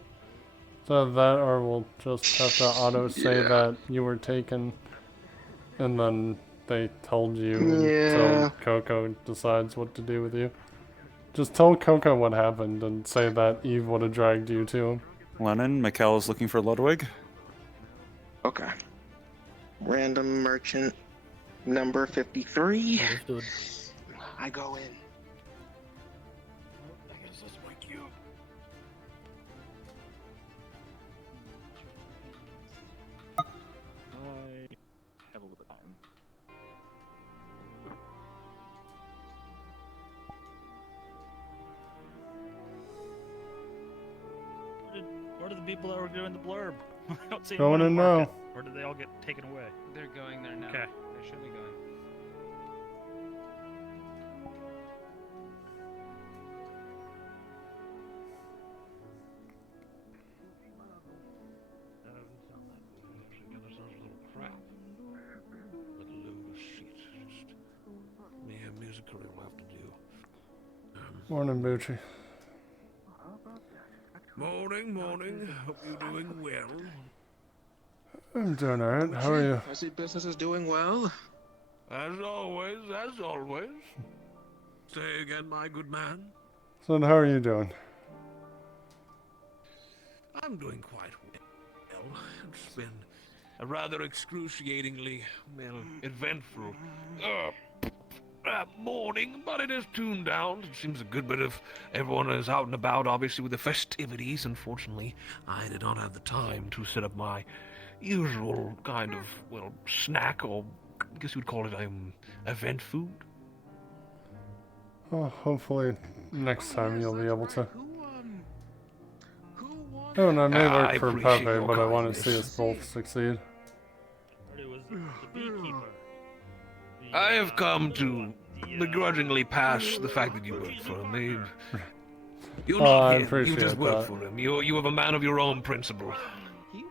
So that, or we'll just have to auto say Yeah. that you were taken, and then they told you Yeah. until Coco decides what to do with you. Just tell Coco what happened and say that Eve would have dragged you to him. Lennon, Mikkel is looking for Ludwig. Okay. Random merchant number 53. Understood. I go in. I guess that's my cue. I have a little bit of time. Where are the people that were doing the blurb? I don't see Going anyone in market. now. Or did they all get taken away? They're going there now. Okay. They should be going. Yeah, musically we'll have to do. Morning, Bucci. Morning, morning. Hope you're doing well. I'm doing alright. How are you? I see business is doing well. As always, as always. Say again, my good man. So how are you doing? I'm doing quite well. It's been a rather excruciatingly, well, eventful morning, but it has tuned down. It seems a good bit of everyone is out and about, obviously, with the festivities. Unfortunately, I did not have the time to set up my usual kind of, well, snack, or I guess you would call it event food. Oh, hopefully next time you'll be able to. Oh, and I may work I for appreciate Pepe, your but I want to see kindness. us both succeed. It was the beekeeper. I have come to begrudgingly pass the fact that you work for him. You're Oh, not I him. You appreciate just work that. for him. You have a man of your own principle.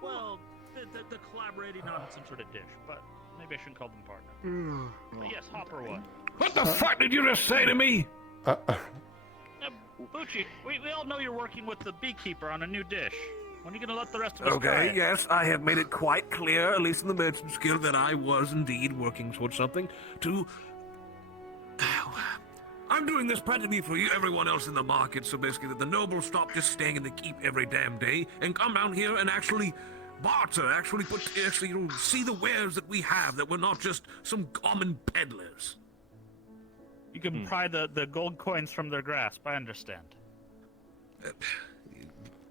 Well, they're collaborating on some sort of dish, but maybe I shouldn't call them partner. But yes, Hopper what? What the fuck did you just say to me? Bucci, we all know you're working with the beekeeper on a new dish. When are you gonna let the rest of us try Okay, it? yes, I have made it quite clear, at least in the Merchant's Guild, that I was indeed working towards something to... I'm doing this practically for you, everyone else in the market, so basically that the nobles stop just staying in the keep every damn day and come down here and actually barter, actually see the wares that we have, that we're not just some common peddlers. You can pry the gold coins from their grasp, I understand.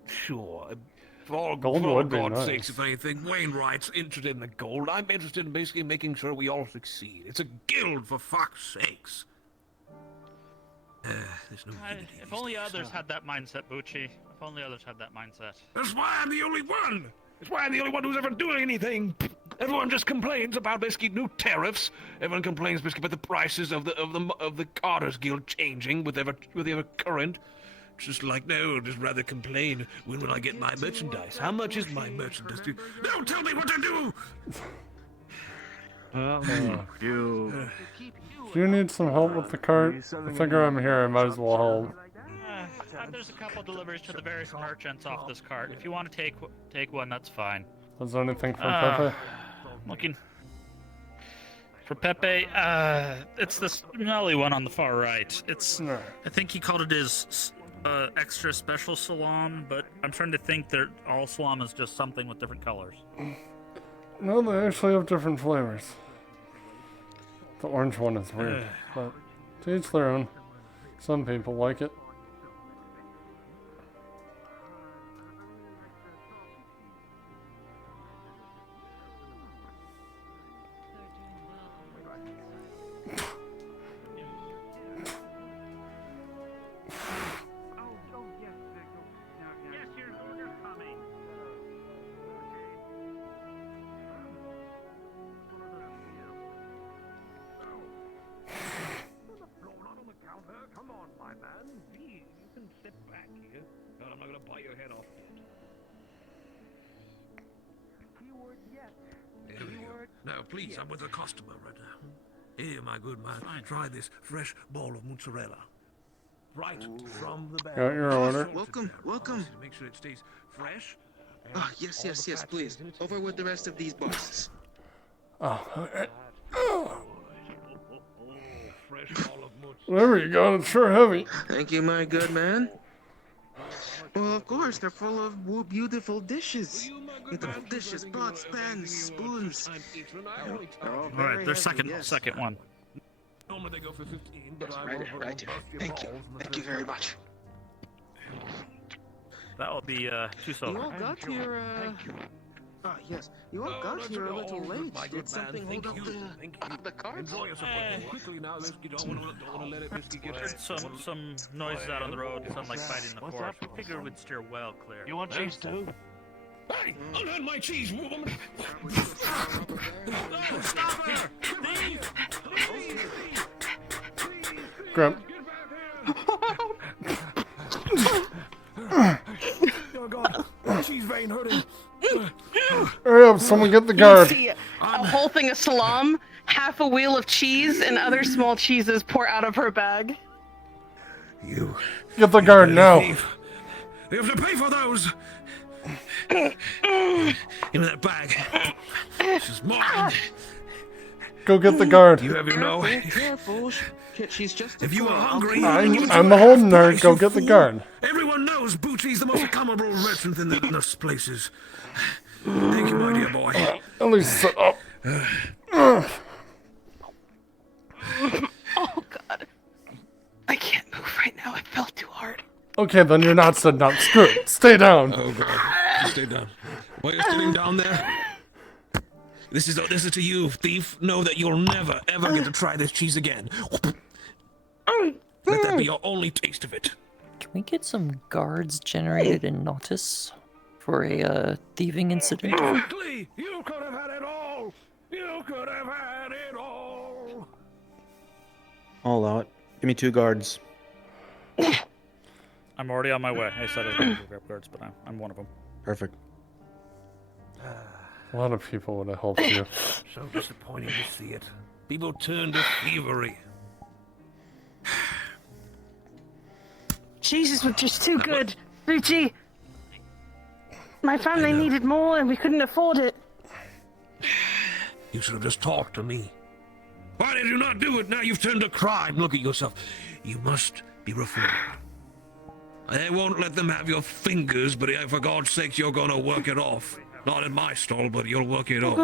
Sure. For Gold for would be God's nice. sakes, if anything, Wainwright's interested in the gold. I'm interested in basically making sure we all succeed. It's a guild, for fuck's sakes. There's no unity. If only others had that mindset, Bucci. If only others had that mindset. That's why I'm the only one! That's why I'm the only one who's ever doing anything! Everyone just complains about basically new tariffs. Everyone complains basically about the prices of the Carter's Guild changing with ever current. It's just like, no, I'd just rather complain. When will I get my merchandise? How much is my merchandise? Don't tell me what to do! Do you need some help with the cart? I figure I'm here, I might as well help. There's a couple deliveries to the various merchants off this cart. If you want to take one, that's fine. Is there anything for Pepe? Looking for Pepe. It's the smelly one on the far right. It's. I think he called it his extra special salam, but I'm trying to think that all salam is just something with different colors. No, they actually have different flavors. The orange one is weird, but to each their own. Some people like it. bite your head off. There we go. Now, please, I'm with a customer right now. Here, my good man, try this fresh ball of mozzarella. Right from the bag. Got your order. Welcome, welcome. Make sure it stays fresh. Ah, yes, please. Over with the rest of these boxes. Oh, okay. Fresh ball of mozzarella. There you go. It's sure heavy. Thank you, my good man. Well, of course, they're full of beautiful dishes. Beautiful dishes, pots, pans, spoons. All right, there's second one. Normally they go for 15, but I right here. Thank you very much. That will be 2 You silver. all got here, Ah, yes. You all got here a little late. Did something hold up the cards? Enjoy yourself quickly now. Let's don't wanna let it whiskey get Heard some noises out on the road. Sound like fighting in the forest. We figure we'd steer well clear. You want cheese too? Hey, unhand my cheese, woman! Stop her! Grab. Oh God, my cheese vein hurting. Hurry up, someone get the guard. See a whole thing of salam, half a wheel of cheese, and other small cheeses pour out of her bag. You Get the guard now. You have to pay for those. Give me that bag. This is mine. Go get the guard. You have your know. Careful. She's just If you are hungry, I'm the home nerd. Go get the guard. Everyone knows Bootsy's the most accountable merchant in the places. Thank you, my dear boy. At least sit up. Oh God, I can't move right now. I fell too hard. Okay, then you're not sitting up. Screw it. Stay down. Oh God, just stay down. While you're sitting down there, this is to you, thief. Know that you'll never ever get to try this cheese again. Let that be your only taste of it. Can we get some guards generated in Nautis for a thieving incident? Exactly! You could have had it all! You could have had it all! I'll allow it. Give me 2 guards. I'm already on my way. I said I was going to grab guards, but I'm one of them. Perfect. A lot of people would have helped you. So disappointing to see it. People turn to thievery. Cheeses were just too good, Lucci. My family needed more, and we couldn't afford it. You should have just talked to me. Why did you not do it? Now you've turned to crime. Look at yourself. You must be reformed. I won't let them have your fingers, but for God's sake, you're gonna work it off. Not in my stall, but you'll work it off.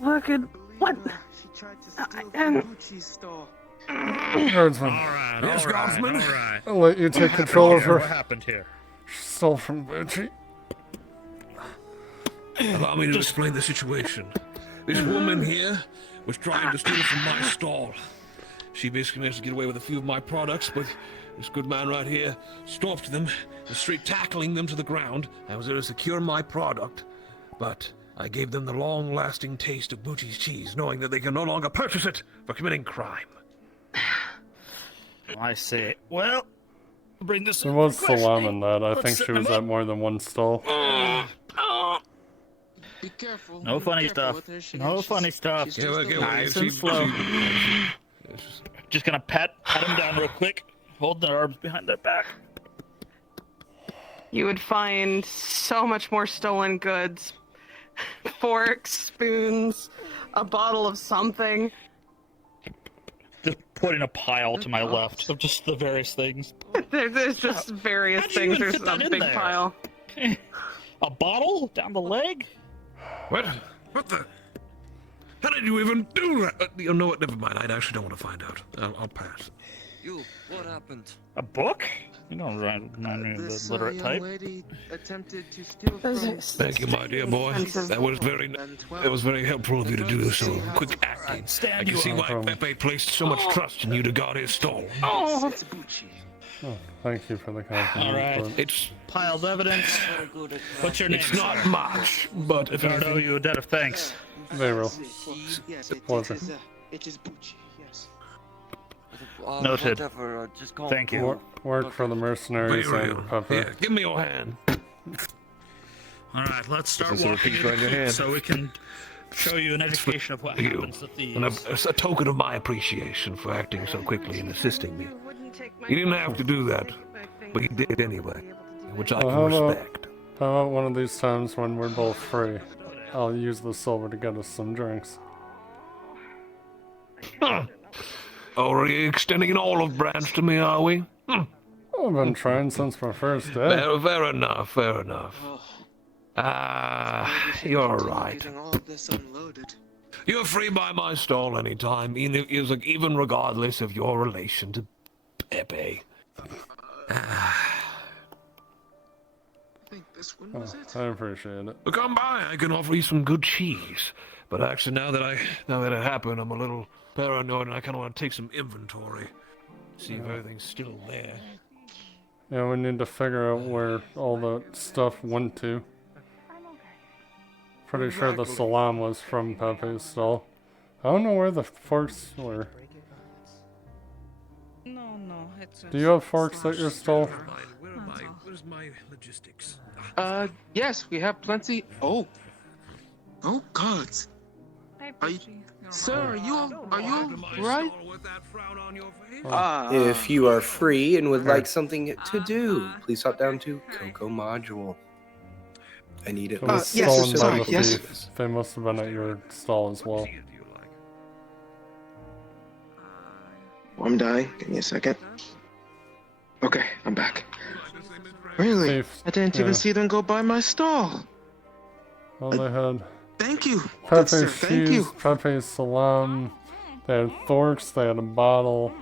Work it. What? She tried to steal from Gucci's store. Guardsman. Alright, Yes, Guardsman. alright. I'll let you take control of her. What happened here? She stole from Gucci. Allow me to explain the situation. This woman here was trying to steal from my stall. She basically managed to get away with a few of my products, but this good man right here stopped them, and straight tackling them to the ground. I was able to secure my product, but I gave them the long-lasting taste of Bootsy's cheese, knowing that they can no longer purchase it for committing crime. I see. Well, bring this. There was question. salam in that. I Let's think set she was him at up. more than one stall. Be careful. No funny stuff. No funny stuff. Nice and slow. Just gonna pat him down real quick. Hold their arms behind their back. You would find so much more stolen goods. Forks, spoons, a bottle of something. Just putting a pile to my left of just the various things. There's just various How'd you things. even There's fit that a in big there? pile. A bottle down the leg? What? What the? How did you even do that? You know what? Never mind. I actually don't want to find out. I'll pass. You, what happened? A book? You don't remind me of This the literate young type. lady attempted to steal from Thank you, my dear boy. That was very helpful of you to do so quick acting. I can see why Pepe placed so much trust in you to guard his stall. Oh, It's Gucci. Oh, thank you for the compliment. Alright. but- It's Pile of evidence. What's your name? it's not much, but if I owe anything, you a debt of thanks. They will. Yes, Pleasure. it is Gucci. Yes. Noted. Whatever, just call Thank me. you. Work for the mercenaries Very and real. Pepe. Here, give me your hand. All right, let's start This is a walking piece in right in your hand. so we can show you an education of what You. happens to thieves. And a token of my appreciation for acting so quickly and assisting me. You didn't have to do that, but you did anyway, which I Well, can how respect. How about one of these times when we're both free? I'll use the silver to get us some drinks. Already extending an olive branch to me, are we? I've been trying since my first day. Fair enough, fair enough. You're right. You're free by my stall anytime, even regardless of your relation to Pepe. I appreciate it. Come by, I can offer you some good cheese. But actually, now that it happened, I'm a little paranoid and I kind of want to take some inventory. See if everything's still there. Yeah, we need to figure out where all the stuff went to. Pretty sure the salam was from Pepe's stall. I don't know where the forks were. No, it's. Do you have forks at your stall? Where's my logistics? Yes, we have plenty. Oh God. Sir, are you right? If you are free and would like something to do, please hop down to Coco Module. I need it. It was stolen by the thief. They must have been at your stall as well. I'm dying. Give me a second. Okay, I'm back. Really? Thief, I didn't even see them go by my stall. Well, they had Thank you. Good Pepe's sir, thank shoes, you. Pepe's salam, they had forks, they had a bottle.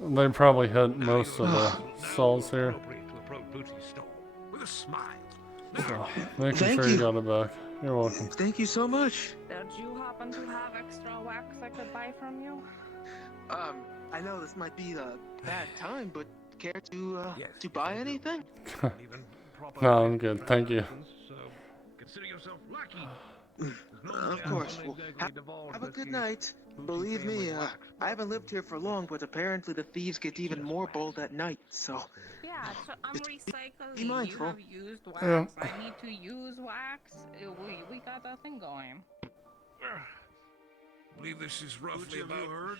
They probably hit most of the stalls here. With a smile. Making Thank sure you you. got it back. You're welcome. Thank you so much. Did you happen to have extra wax I could buy from you? I know this might be a bad time, but care to buy anything? No, I'm good. Thank you. Consider yourself lucky. Of course. Well, have a good night. Believe me, I haven't lived here for long, but apparently the thieves get even more bold at night, so... Yeah, so I'm recycling. Be mindful. You have used wax. Yeah. I need to use wax. We got that thing going. I believe this is roughly about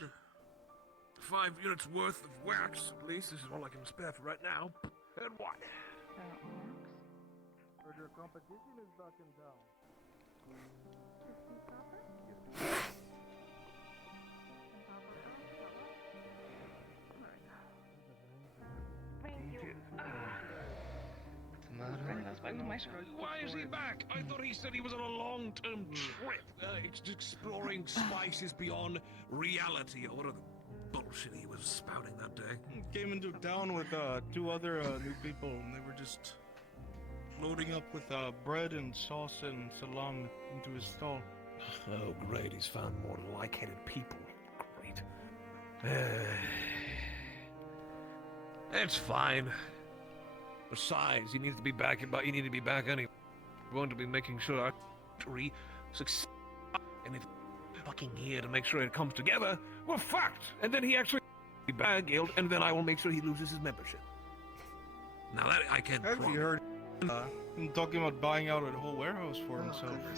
5 units worth of wax, at least. This is all I can spare for right now. And what? Your competition is back in town. Why is he back? I thought he said he was on a long-term trip. Exploring spices beyond reality, or whatever the bullshit he was spouting that day. Came into town with 2 other new people, and they were just loading up with bread and sauce and salam into his stall. Oh, great. He's found more like-headed people. Great. It's fine. Besides, he needs to be back. You need to be back anyway. We're going to be making sure our victory succeeds. And if he's fucking here to make sure it comes together, we're fucked. And then he actually be back guild, and then I will make sure he loses his membership. Now that I can't. Have you heard him talking about buying out a whole warehouse for himself to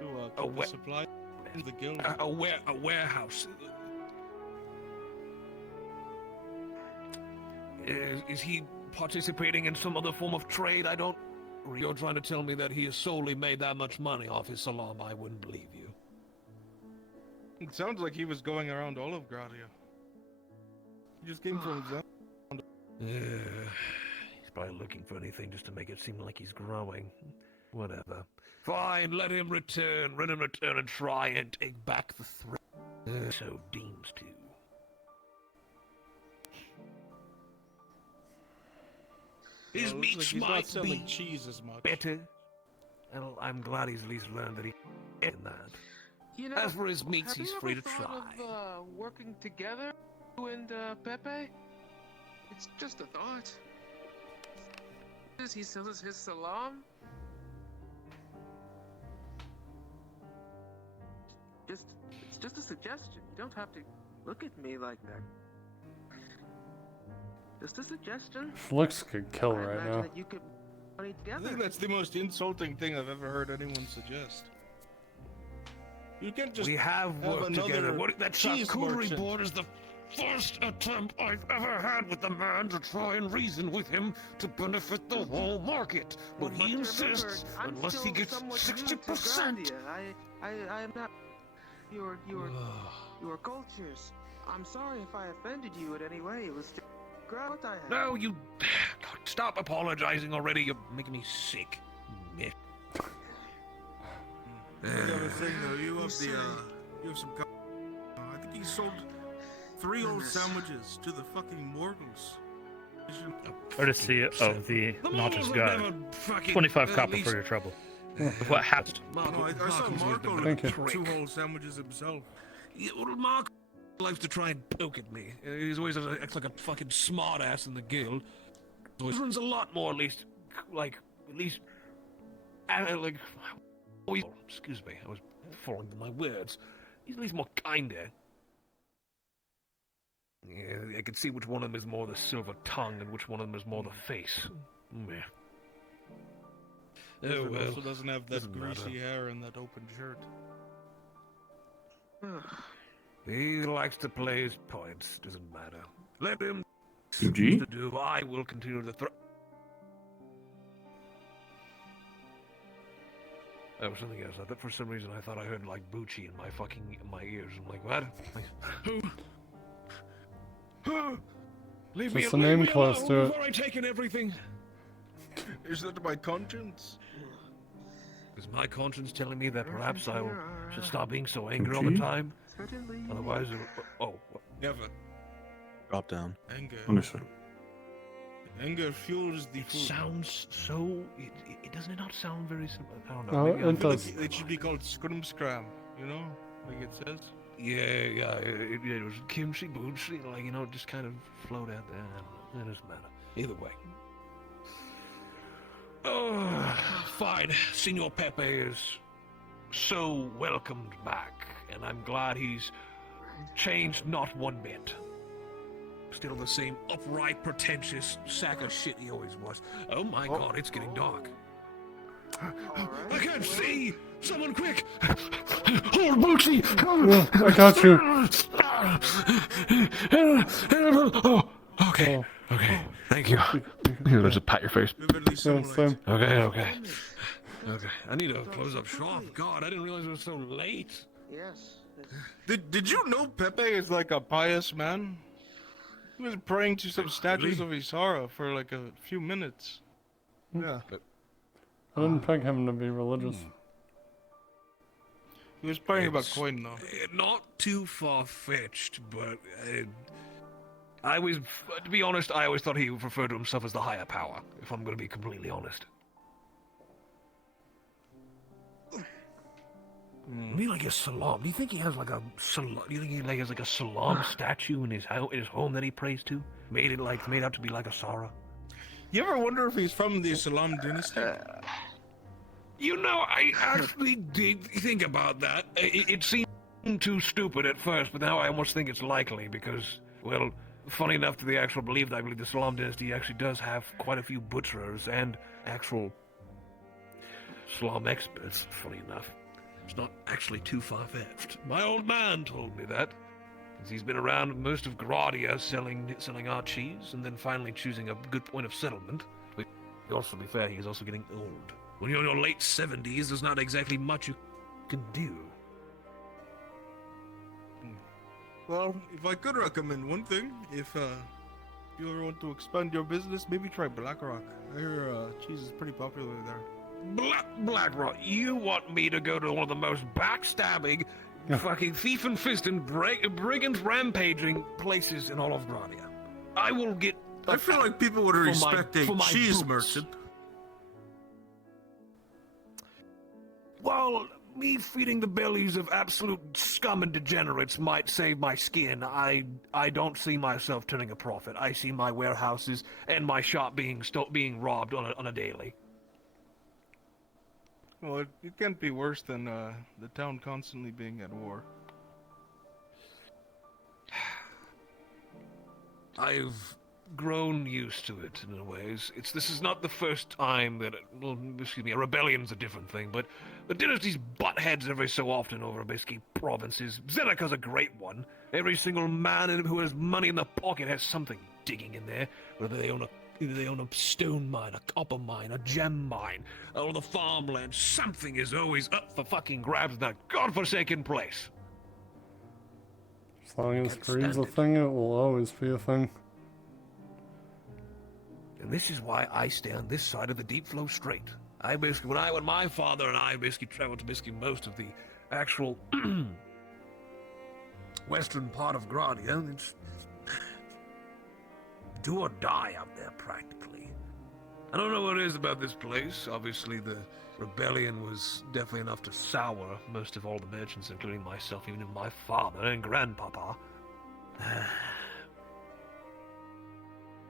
keep the supply in the guild? A warehouse. Is he participating in some other form of trade? I don't. You're trying to tell me that he has solely made that much money off his salam? I wouldn't believe you. It sounds like he was going around Olive Gradia. He just came from Zen. He's probably looking for anything just to make it seem like he's growing. Whatever. Fine, let him return. Let him return and try and take back the throne. So deems to. His Well, it looks meats like he's might not selling be cheese as much. better. And I'm glad he's at least learned that he in that. You know, As for his meats, have he's you free ever to thought try. Of, working together, you and Pepe? It's just a thought. Does he sells his salam? It's just a suggestion. You don't have to look at me like that. Just a suggestion. Looks could kill I right imagine now. that you could put it I together. think that's the most insulting thing I've ever heard anyone suggest. You can't just We have worked another together. What, that cheese charcuterie merchant. board is the first attempt I've ever had with the man to try and reason with him to benefit the whole market. But he insists, unless he gets 60%. I am not your cultures. I'm sorry if I offended you in any way. It was just a grout I had. No, you stop apologizing already. You're making me sick. Meh. Like I was saying though, you have some. I think he sold 3 old sandwiches to the fucking Morgles. Courtesy of the Nautilus Guide. 25 copper for your trouble. What happened? No, I saw Marco Thank you. 2 whole sandwiches himself. Yeah, well, Mark likes to try and poke at me. He's always acts like a fucking smart ass in the guild. Always runs a lot more, at least, like, always, excuse me, I was falling to my words. He's at least more kinder. Yeah, I can see which one of them is more the silver tongue and which one of them is more the face. Yeah. Oh well. Also doesn't have that Doesn't greasy matter. hair and that open shirt. He likes to play his points. Doesn't matter. Let him GG? to do. I will continue to throw. That was something else. I thought for some reason I thought I heard like Bucci in my ears. I'm like, what? Who? Leave Just me, the name leave me close alone to it. before I take in everything. Is that my conscience? Is my conscience telling me that perhaps I should stop being so angry all the time? Otherwise, Never. Drop down. Anger. Understood. Anger fuels the It food. sounds so. It doesn't it not sound very simple. I don't Oh, know. Maybe it does. It should be called scrum scram, you know? Like it says. Yeah. It was kimchi, buchi, like just kind of float out there. I don't know. It doesn't matter. Either way. Oh, fine. Senor Pepe is so welcomed back, and I'm glad he's changed not one bit. Still the same upright, pretentious sack of shit he always was. Oh my god, it's getting dark. I can't see! Someone quick! Hold Bootsy! I got you. Oh, okay. Okay. Thank you. Here, let's just pat your face. Yeah, same. Okay. I need to close up shop. God, I didn't realize it was so late. Yes. Did you know Pepe is like a pious man? He was praying to some statues of Isara for like a few minutes. Yeah. I didn't pick him to be religious. He was praying about coin though. Not too far-fetched, but I was, to be honest, I always thought he would refer to himself as the higher power, if I'm going to be completely honest. I mean, like a salam. Do you think he has like a salam? Do you think he has like a salam statue in his home that he prays to? Made out to be like a Sarah. You ever wonder if he's from the Salam dynasty? I actually did think about that. It seemed too stupid at first, but now I almost think it's likely because, well, funny enough to the actual belief, I believe the Salam dynasty actually does have quite a few butchers and actual Salam experts, funny enough. It's not actually too far-fetched. My old man told me that. Since he's been around most of Gradia selling our cheese, and then finally choosing a good point of settlement. But also, to be fair, he's also getting old. When you're in your late 70s, there's not exactly much you can do. Well, if I could recommend one thing, if you ever want to expand your business, maybe try Blackrock. I hear cheese is pretty popular there. Blackrock, you want me to go to one of the most backstabbing, fucking thief and fist and brigand rampaging places in all of Gradia? I will get. I feel like people would respect a cheese merchant. While me feeding the bellies of absolute scum and degenerates might save my skin, I don't see myself turning a profit. I see my warehouses and my shop being robbed on a daily. Well, it can't be worse than the town constantly being at war. I've grown used to it in a ways. This is not the first time that, a rebellion's a different thing, but the dynasty's butt heads every so often over basically provinces. Zeneca's a great one. Every single man who has money in the pocket has something digging in there, whether they own a stone mine, a copper mine, a gem mine, or the farmland. Something is always up for fucking grabs in that godforsaken place. As long as greed's a thing, it will always be a thing. And this is why I stay on this side of the Deep Flow Strait. When my father and I basically traveled to basically most of the actual western part of Gradia, it's do or die out there practically. I don't know what it is about this place. Obviously, the rebellion was definitely enough to sour most of all the merchants, including myself, even my father and grandpapa.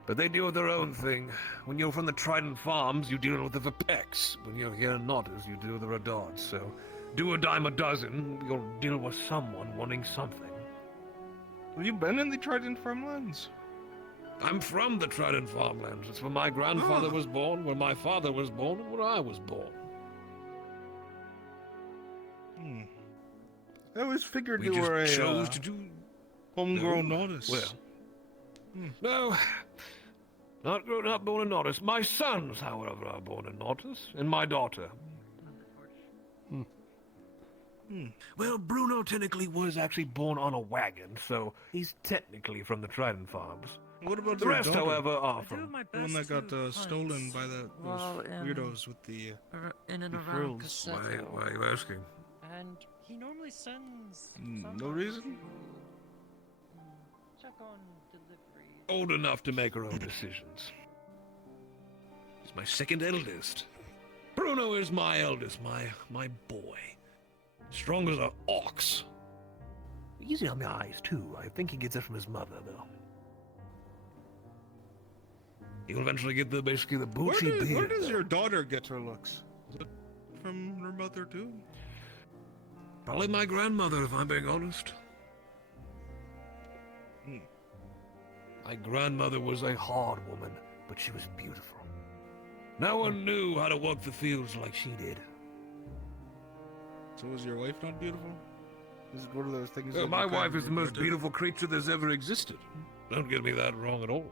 But they deal with their own thing. When you're from the Trident Farms, you deal with the Vepex. When you're here in Nautis, you deal with the Redards. So, do a dime a dozen, you'll deal with someone wanting something. Have you been in the Trident Farmlands? I'm from the Trident Farmlands. It's where my grandfather was born, where my father was born, and where I was born. I always figured We you just were a chose to do homegrown No. Nautis. Well, no, not born in Nautis. My sons, however, are born in Nautis, and my daughter. Well, Bruno technically was actually born on a wagon, so he's technically from the Trident Farms. What about the your rest, daughter? however, are from The one that got stolen by those weirdos with the in and the around frills. Why are you asking? And he normally sends. No reason? Check on delivery. Old enough to make her own decisions. He's my second eldest. Bruno is my eldest, my boy. Strong as an ox. Easy on the eyes, too. I think he gets it from his mother, though. He'll eventually get basically the Bucci beard. Where does your daughter get her looks? Is it from her mother too? Probably my grandmother, if I'm being honest. My grandmother was a hard woman, but she was beautiful. No one knew how to walk the fields like she did. So is your wife not beautiful? Is it one of those things? Well, that my you kind wife of is the most regretted? beautiful creature that's ever existed. Don't get me that wrong at all.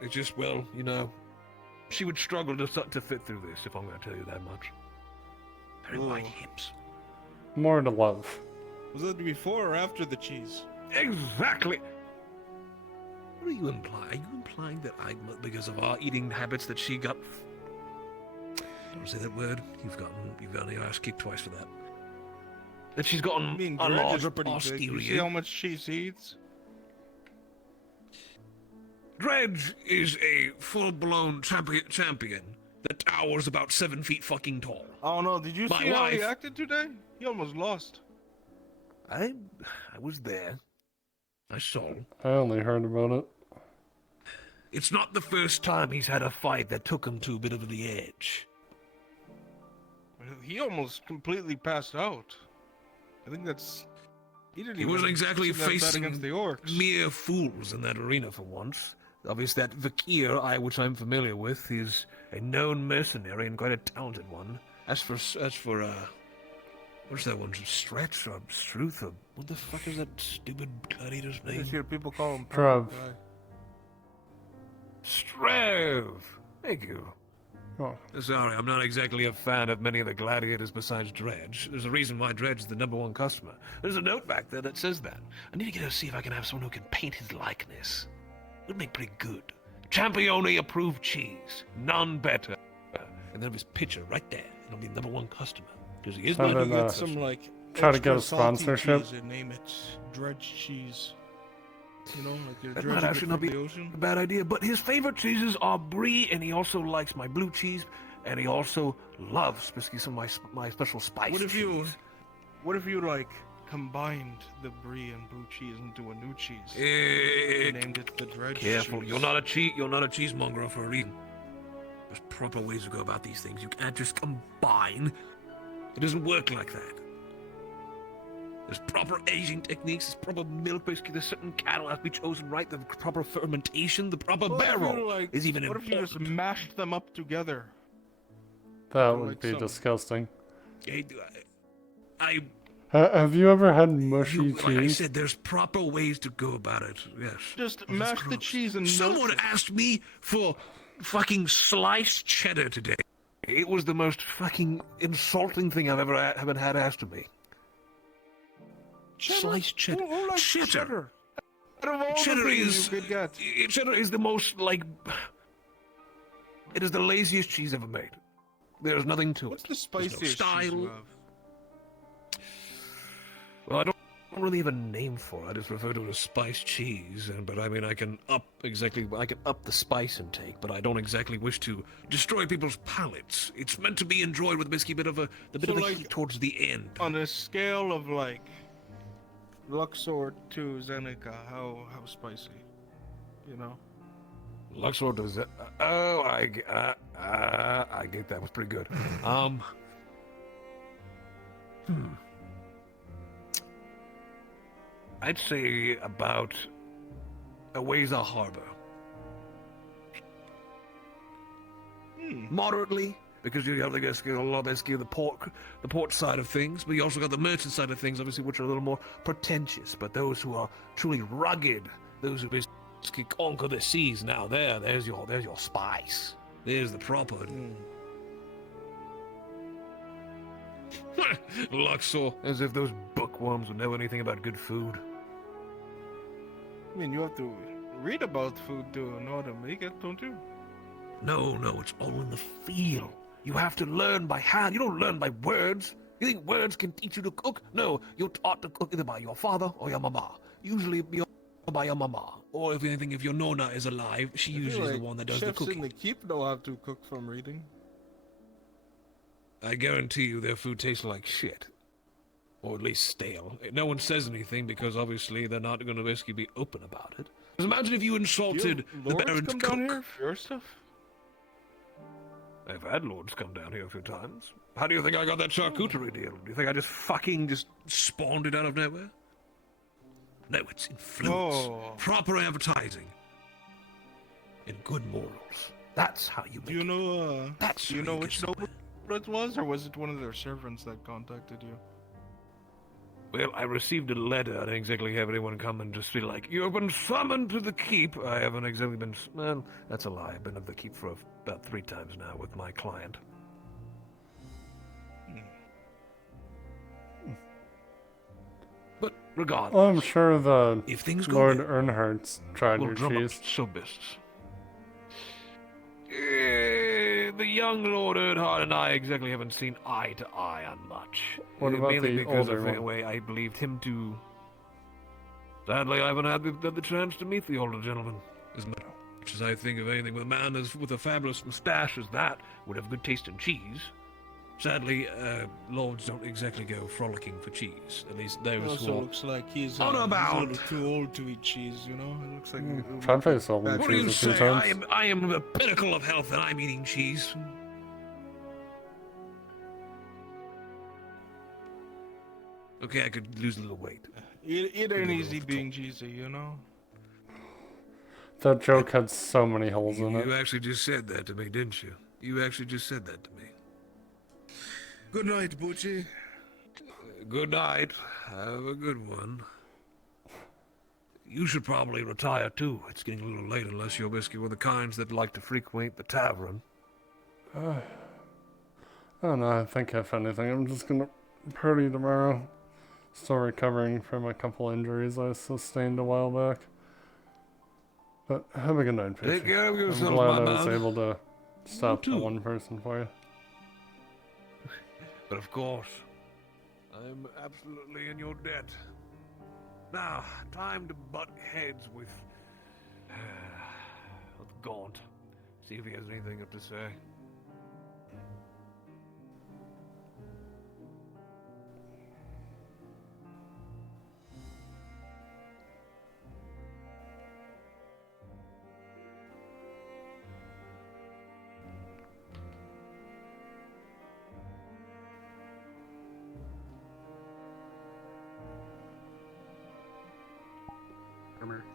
It's just, well, you know, she would struggle to fit through this, if I'm going to tell you that much. Very wide hips. More to love. Was that before or after the cheese? Exactly. What are you implying? Are you implying that because of our eating habits, that she got? Don't say that word. You've gotten your ass kicked twice for that. That she's gotten a Dredge large is pretty big. You see how posterior. much cheese he eats? Dredge is a full-blown champion that towers about 7 feet fucking tall. Oh no! Did you My see how he wife- acted today? He almost lost. I was there. I saw. I only heard about it. It's not the first time he's had a fight that took him to a bit of the edge. He almost completely passed out. I think that's. He didn't He even wasn't exactly seem that bad facing against the orcs. mere fools in that arena for once. Obviously, that Vakir, which I'm familiar with, is a known mercenary and quite a talented one. As for what's that one? Stretch or Struth or what the fuck is that stupid gladiator's I name? just hear people call him Trev. Strev. Thank you. Oh. Sorry, I'm not exactly a fan of many of the gladiators besides Dredge. There's a reason why Dredge is the #1 customer. There's a note back there that says that. I need to see if I can have someone who can paint his likeness. It would make pretty good. Champione approved cheese. None better. And then have his picture right there. It'll be #1 customer. Because he is my And then, new Get customer. some like try to get a extra salty sponsorship. cheese and name it Dredge cheese. You know, like you're That dredging might it actually from not be the ocean. a bad idea, but his favorite cheeses are brie, and he also likes my blue cheese, and he also loves basically some of my special spice What if cheese. you like combined the brie and blue cheese into a new cheese? Eh, Named it the Dredge Careful, cheese. you're not a cheesemonger for a reason. There's proper ways to go about these things. You can't just combine. It doesn't work like that. There's proper aging techniques, there's proper milk whiskey, there's certain cattle have to be chosen right, the proper fermentation, the proper What if you, barrel like, is even what if you important. just mashed them up together? That Like would be some- disgusting. I Have you ever had mushy like I cheese? said, there's proper ways to go about it. Yes. Just Oh, that's mash the gross. cheese and Someone milk. asked me for fucking sliced cheddar today. It was the most fucking insulting thing I've ever haven't had asked of me. Sliced cheddar. Who likes cheddar? Out of all Cheddar the things is you could get. cheddar is the most like. It is the laziest cheese ever made. There's nothing to What's it. the There's no spiciest cheese style. you have? Well, I don't really have a name for it. I just refer to it as spiced cheese. But I mean, I can up the spice intake, but I don't exactly wish to destroy people's palates. It's meant to be enjoyed with the bit of a heat towards the end. On a scale of like Luxor to Zeneca, how spicy? You know? Luxor does it. I get that was pretty good. I'd say about Aweza Harbor. Moderately, because you have the port side of things, but you also got the merchant side of things, obviously, which are a little more pretentious. But those who are truly rugged, those who basically conquer the seas, now there's your spice. There's the proper. Luxor, as if those bookworms would know anything about good food. I mean, you have to read about food to know how to make it, don't you? No, it's all in the feel. You have to learn by hand. You don't learn by words. You think words can teach you to cook? No, you're taught to cook either by your father or your mama. Usually by your mama. Or if anything, if your nonna is alive, she I feel usually is like the one that does the chefs cooking. in the keep know how to cook from reading. I guarantee you their food tastes like shit. Or at least stale. No one says anything because obviously they're not going to basically be open about it. Just imagine if you insulted the Lords Baron's come cook. down here for your stuff? I've had lords come down here a few times. How do you think I got that charcuterie deal? Do you think I just spawned it out of nowhere? No, it's influence. Oh. Proper advertising. And good morals. That's how you make Do you know, That's do you how know you which get noble it was, or was it one of their servants that contacted you? Well, I received a letter. I didn't exactly have anyone come and just be like, "You've been summoned to the keep." I haven't exactly been. Well, that's a lie. I've been at the keep for about 3 times now with my client. But regardless, Well, I'm sure the if things go Lord well, Earnhardt's tried we'll your drum up cheese. some business. The young Lord Earnhardt and I exactly haven't seen eye to eye on much. What about mainly the because older of the one? way I believed him to. Sadly, I haven't had the chance to meet the older gentleman. As much as I think of anything with a man with a fabulous moustache as that would have good taste in cheese. Sadly, lords don't exactly go frolicking for cheese. At least It those who also are looks like he's on a about. little too old to eat cheese, you know? It looks like... it would Tried be to sell bad them What for do you cheese a few say? times. I am the pinnacle of health, and I'm eating cheese. Okay, I could lose a little weight. It ain't easy being cheesy, you know? That joke had so many holes in You it. actually just said that to me, didn't you? You actually just said that to me. Good night, Bucci. Good night. Have a good one. You should probably retire too. It's getting a little late unless you're basically one of the kinds that like to frequent the tavern. I don't know, I think if anything, I'm just gonna party tomorrow. Still recovering from a couple injuries I sustained a while back. But have a good night, Take Fisher. care of I'm yourself, glad my I was man. able to stop too. the one person for you. But of course, I'm absolutely in your debt. Now, time to butt heads with Gaunt. See if he has anything up to say.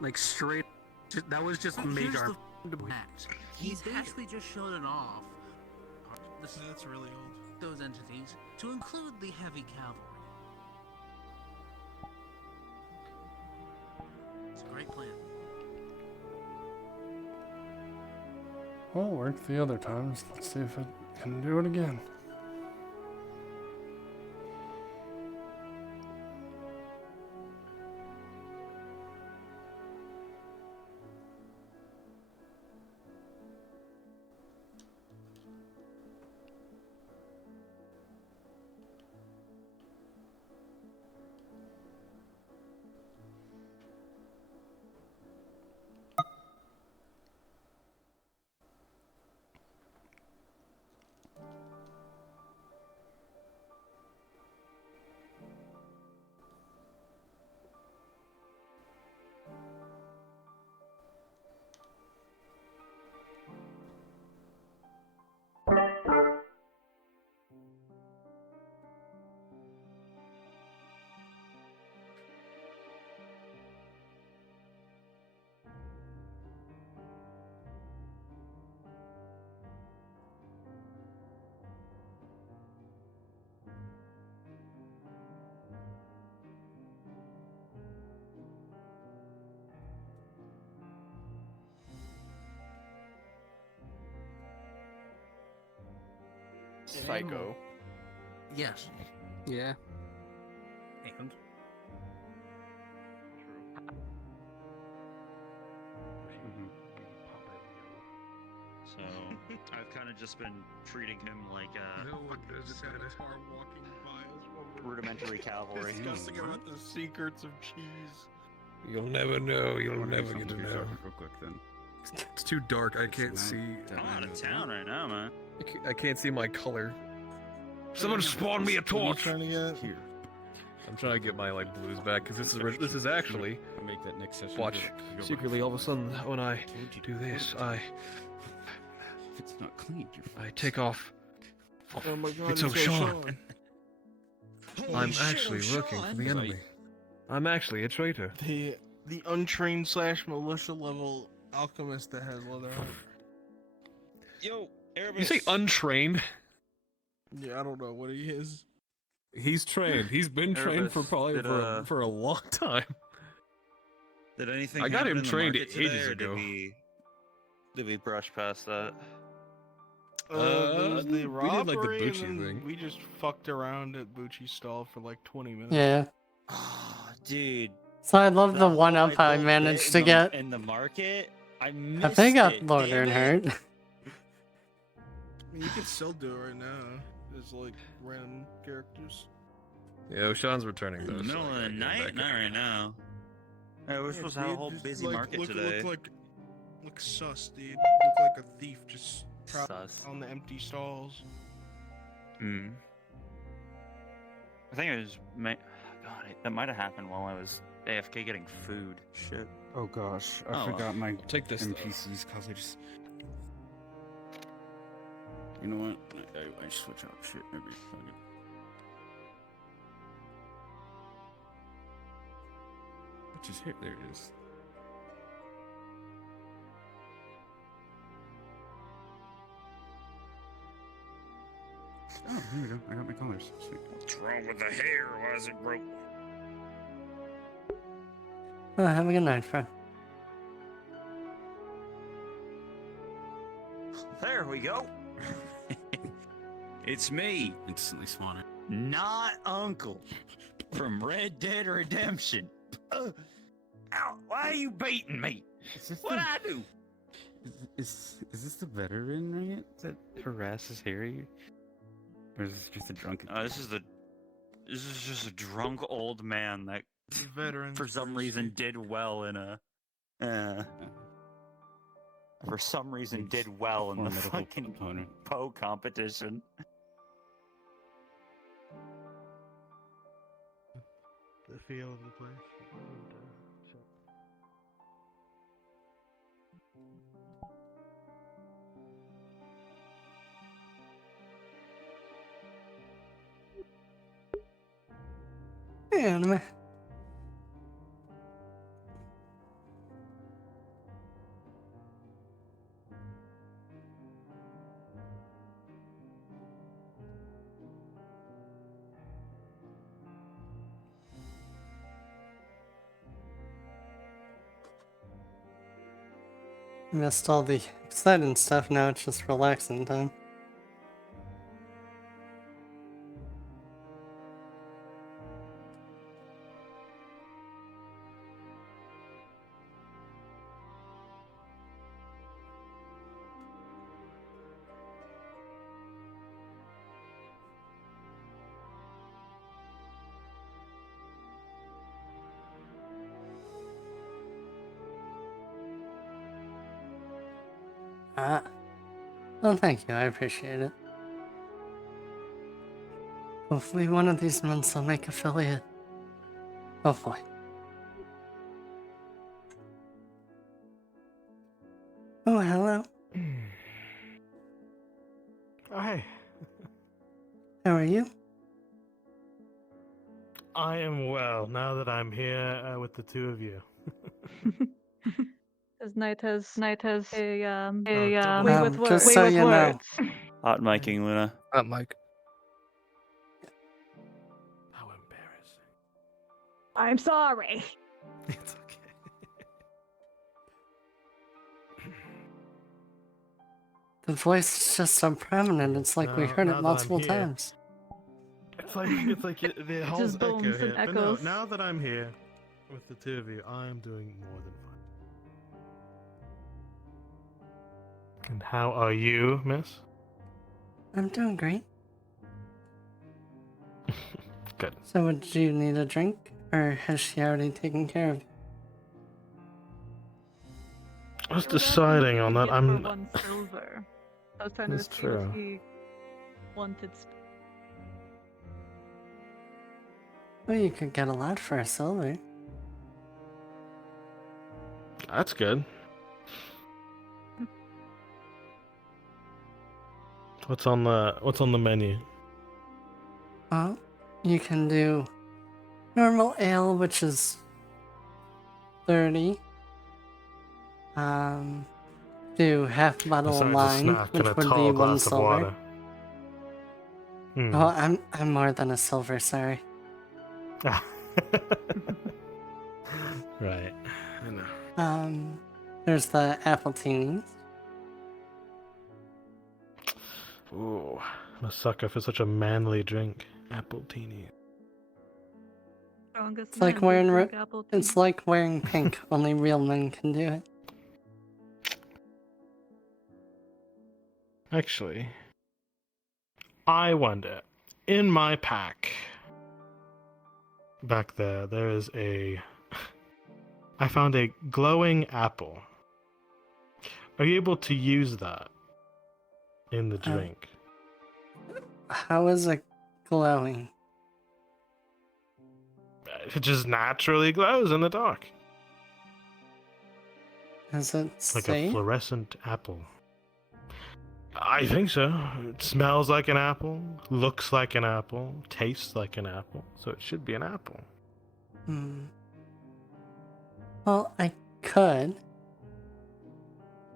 Like straight. That was just made Here's our. the fact. He basically just showed it off. That's really old. Those entities to include the heavy cavalry. It's a great plan. Well, it worked the other times. Let's see if it can do it again. Psycho. Yes. Yeah. And So I've kind of just been treating him like a No one does it at a car walking miles over. rudimentary cavalry. Discussing about the secrets of cheese. You'll never know. You'll never get to know. Real quick then. It's too dark. I can't see. I'm out of town right now, man. I can't see my color. Someone spawn me a What are you torch. trying to get? Here. I'm trying to get my like blues back because this is actually. Make that next session. Watch. go Secretly, all of a sudden, when I do this, If it's not clean, you're I take off. Oh my god, It's so Sean. Sean. I'm actually looking for the enemy. I'm actually a traitor. The untrained / militia level alchemist that has leather armor. Yo, You say untrained? Yeah, I don't know what he is. He's trained. He's been trained for Erebus, probably did, for a long time. Did anything I got happen him in the trained market today, ages or ago. Did we brush past that? There was the we did, like, the robbery, Bucci and then thing. we just fucked around at Bucci's stall for like 20 minutes. Yeah. Dude. So I love the that one whole, up I little managed bit to in get. in the market. I missed Have they got it, Northern damn it. Hurt? I mean, you can still do it right now. There's like random characters. Yeah, Oshan's returning though. In the middle of the night? Not right now. Hey, we're supposed to have a whole Just, busy like, market look, today. Look sus, dude. Look like a thief just Sus. on the empty stalls. Hmm. I think it was. God, that might have happened while I was AFK getting food. Shit. Oh gosh, I Oh, forgot my take this NPCs because I just. You know what? I switch out shit maybe. Fuck it. Which is here. There it is. Oh, here we go. I got my colors. Sweet. What's wrong with the hair? Why is it broke? Oh, have a good night, friend. There we go. It's me, Instantly spawning. not Uncle, from Red Dead Redemption. Ow, why are you beating me? What'd I do? Is this the veteran right that harasses Harry? Or is this just a drunken? This is just a drunk old man that, Veteran. for some reason, did well in a. For some reason, did well in the Formidable fucking opponent. Poe competition. The feel of the place. Anime. Missed all the exciting stuff, now it's just relaxing time. Well, thank you, I appreciate it. Hopefully one of these months I'll make affiliate. Hopefully. Oh, hello. Hi. How are you? I am well, now that I'm here with the two of you. Because Knight has a double way with words. just so you know. Hot miking, Luna. Hot mic. How embarrassing. I'm sorry. It's okay. The voice is just so prominent, it's like we Now- heard now it that I'm multiple here- times. It's like the halls just echo booms here. and But no, echoes. now that I'm here with the two of you, I am doing more than fine. And how are you, miss? I'm doing great. Good. So would you need a drink? Or has she already taken care of you? I was deciding on that. For I'm. 1 silver. I was trying to That's see true. if he wanted. Well, you could get a lot for a silver. That's good. What's on the menu? Well, you can do normal ale, which is 30. Do half bottle of Besides a wine, snack which and a would tall be 1 glass of silver. water. Hmm. Oh, I'm more than a silver, sorry. Right. I know. There's the apple teenies. Ooh, I'm a sucker for such a manly drink. Apple teeny. Strongest It's like man wearing drink apple tea. it's like wearing pink. Only real men can do it. Actually, I wonder, in my pack, back there is I found a glowing apple. Are you able to use that in the drink? How is it glowing? It just naturally glows in the dark. Is it Like a safe? fluorescent apple. I think so. It smells like an apple, looks like an apple, tastes like an apple, so it should be an apple. Well, I could.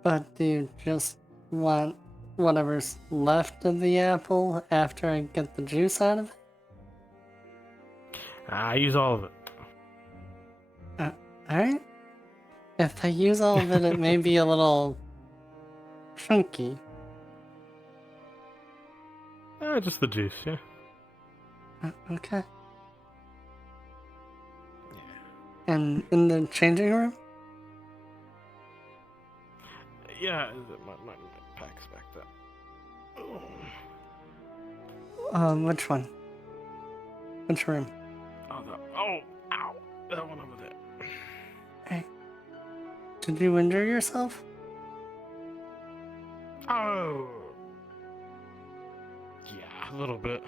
But do you just want whatever's left of the apple after I get the juice out of it? I use all of it. Alright. If I use all of it, it may be a little chunky. Just the juice, yeah. Okay. And in the changing room? Yeah, my pack's back there. Which one? Which room? Ow! That one over there. Hey. Did you injure yourself? Oh! Yeah, a little bit.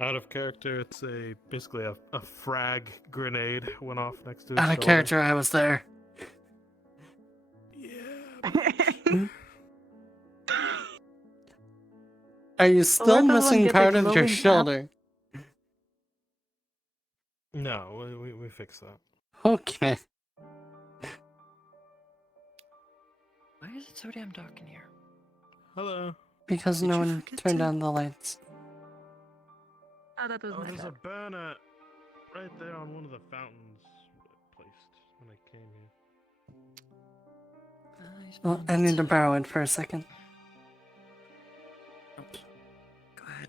Out of character, it's basically a frag grenade went off next to his Out of shoulder. character, I was there. Are you still let everyone missing get the part of your glowing shoulder? No, we fixed that. Okay. Why is it so damn dark in here? Hello. Because no one turned on the lights. Oh, that was my There's bad. a burner right there on one of the fountains placed when I came Well, I need to borrow it for a second. I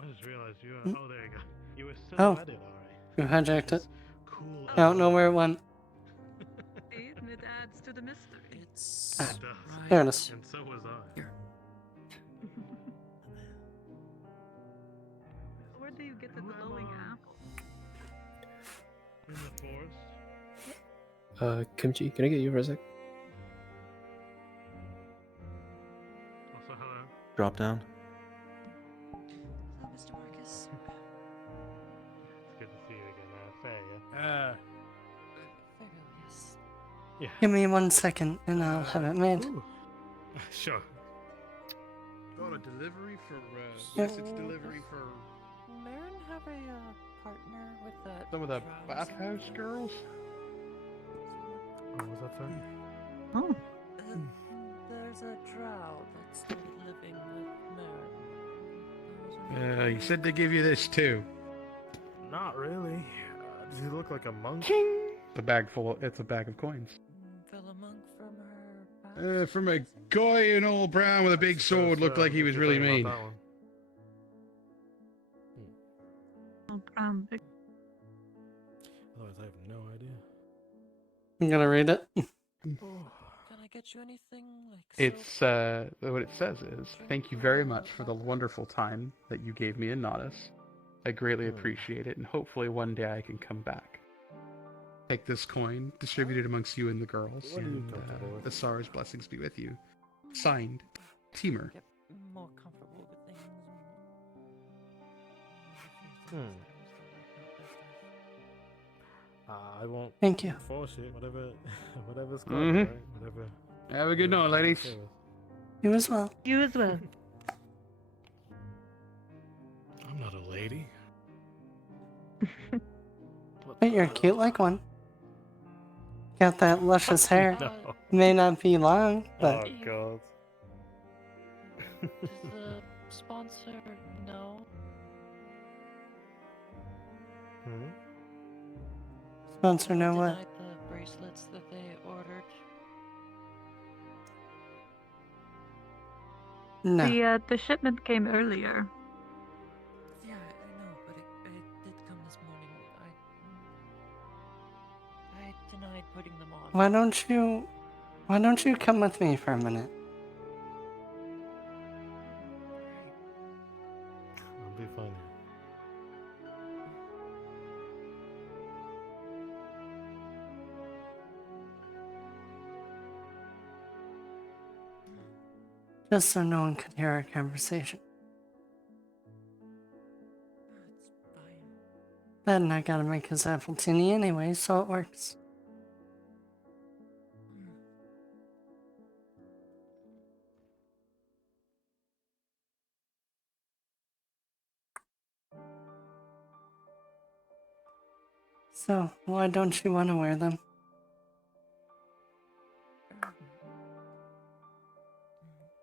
just realized you. Hmm? Oh, there you go. You were Oh. silhouetted, alright. You hijacked it. Cool. I don't know where it went. See, it adds to the mystery. It's Ah, right there it is. And so was I. here. Where do you get the glowing apple? In the forest. Kimchi, can I get you for a sec? Also, hello. Drop down. Hello, Mr. Marcus. It's good to see you again, Faye. Farewell, yes. Yeah. Give me 1 second and I'll have it made. Ooh. Sure. Got a delivery for, Yeah. message delivery for Marin have a partner with that? some of the bathhouse girls? What was that, sir? Oh. There's a drow that started living with Marin. You said they give you this too. Not really. Does he look like a monk? It's a bag full. It's a bag of coins. Philomonk from her. From a guy in all brown with a big sword, looked like he was really mean. Oh, brown big. Otherwise, I have no idea. I'm gonna read it. Can I get you anything like? It's what it says is, thank you very much for the wonderful time that you gave me in Nodus. I greatly appreciate it, and hopefully one day I can come back. Take this coin, distribute it amongst you and the girls, What are you and comfortable with? Asara's blessings be with you. Signed, Teamer. Get more comfortable with things. I won't Thank you. force it. Whatever's good, Mhm. right? Whatever. Have a good night, ladies. okay with. You as well. You as well. I'm not a lady. But you're cute like one. Got that luscious hair. No. May not be long, but Oh god. Does the sponsor know? sponsor know what? Denied the bracelets that they ordered. No. The shipment came earlier. Yeah, I know, but it did come this morning. I denied putting them on. Why don't you come with me for a minute? I'll be fine. Just so no one could hear our conversation. Then I gotta make his appletini anyway, so it works. So, why don't you want to wear them?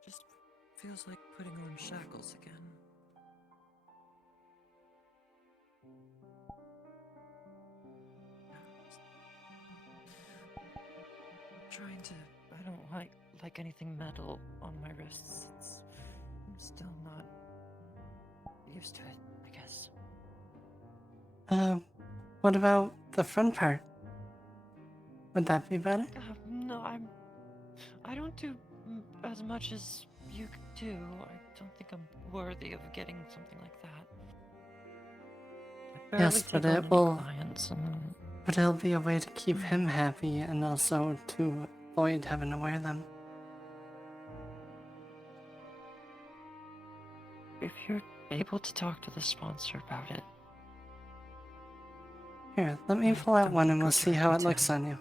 Just feels like putting on shackles again. Trying to. I don't like anything metal on my wrists. I'm still not used to it, I guess. What about the front part? Would that be better? No, I don't do as much as you do. I don't think I'm worthy of getting something like that. I barely Yes, but take on it any will. clients, But it'll be a way to keep him happy and also to avoid having to wear them. if you're able to talk to the sponsor about it. Here, let me pull out one and we'll see how it looks on you.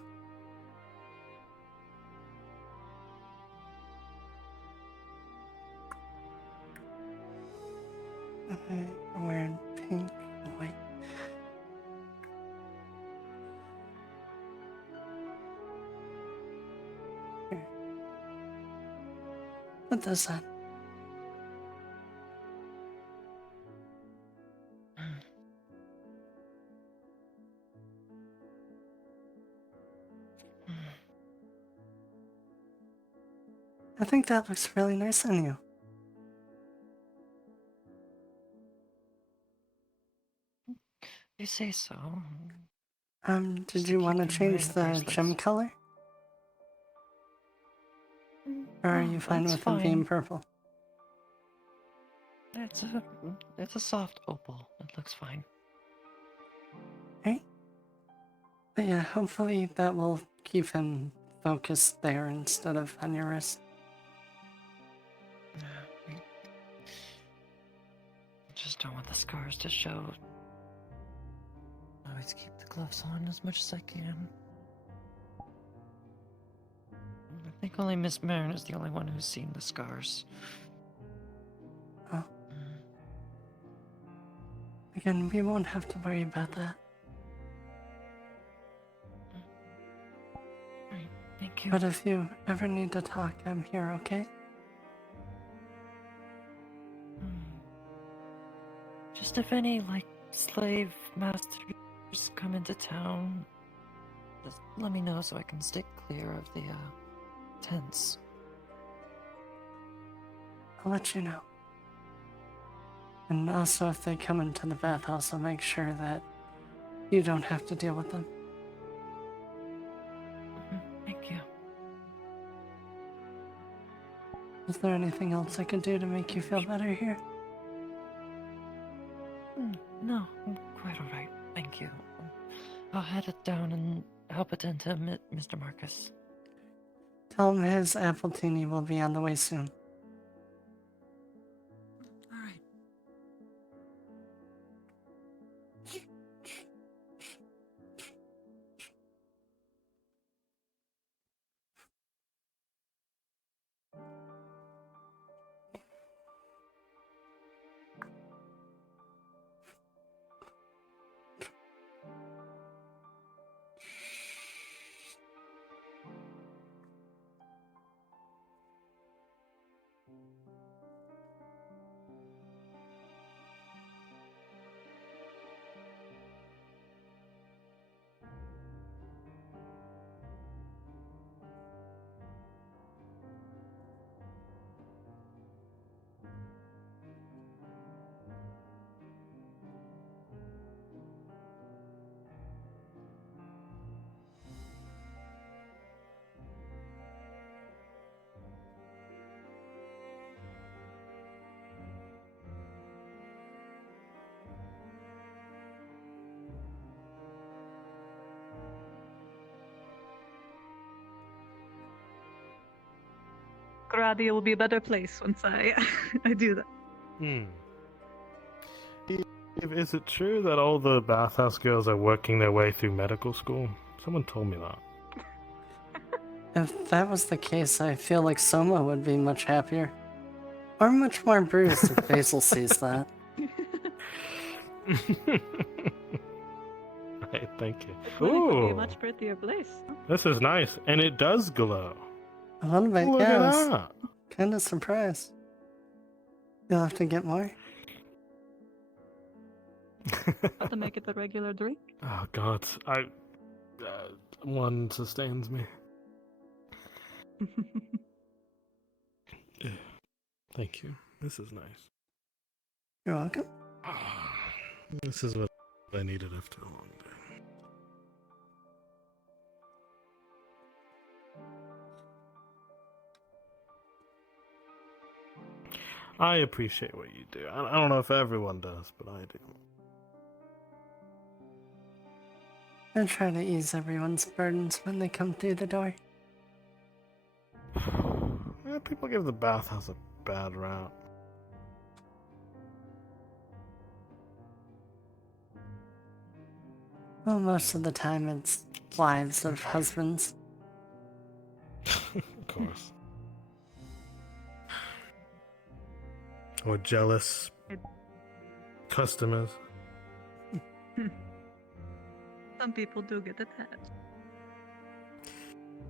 Okay, I'm wearing pink and white. Here. Put this on. think that looks really nice on you. You say so. Did you want to change the gem color? Or are you fine that's with it being fine. purple? It's a soft opal. It looks fine. Right? But yeah, hopefully that will keep him focused there instead of on your wrist. I just don't want the scars to show. Always keep the gloves on as much as I can. I think only Miss Marin is the only one who's seen the scars. Oh. Again, we won't have to worry about that. Right, thank you. But if you ever need to talk, I'm here, okay? Just if any, like, slave masters come into town, just let me know so I can stick clear of the, tents. I'll let you know. And also, if they come into the bathhouse, I'll make sure that you don't have to deal with them. Thank you. Is there anything else I can do to make you feel better here? No, I'm quite alright. Thank you. I'll head it down and help attend to Mr. Marcus. Tell him his Appletini will be on the way soon. Alright. Gradia will be a better place once I I do that. Is it true that all the bathhouse girls are working their way through medical school? Someone told me that. If that was the case, I feel like Soma would be much happier. Or much more bruised if Basil sees that. Right, thank you. It really could be a Ooh, much prettier place. Huh? this is nice, and it does glow. A little bit, Look yeah. at I was that. kind of surprised. You'll have to get more. Have to make it a regular drink. Oh God, one sustains me. Thank you. This is nice. You're welcome. This is what I needed after a long day. I appreciate what you do. I don't know if everyone does, but I do. I try to ease everyone's burdens when they come through the door. Yeah, people give the bathhouse a bad rap. Well, most of the time it's wives of husbands. Of course. Or jealous customers. Some people do get attached.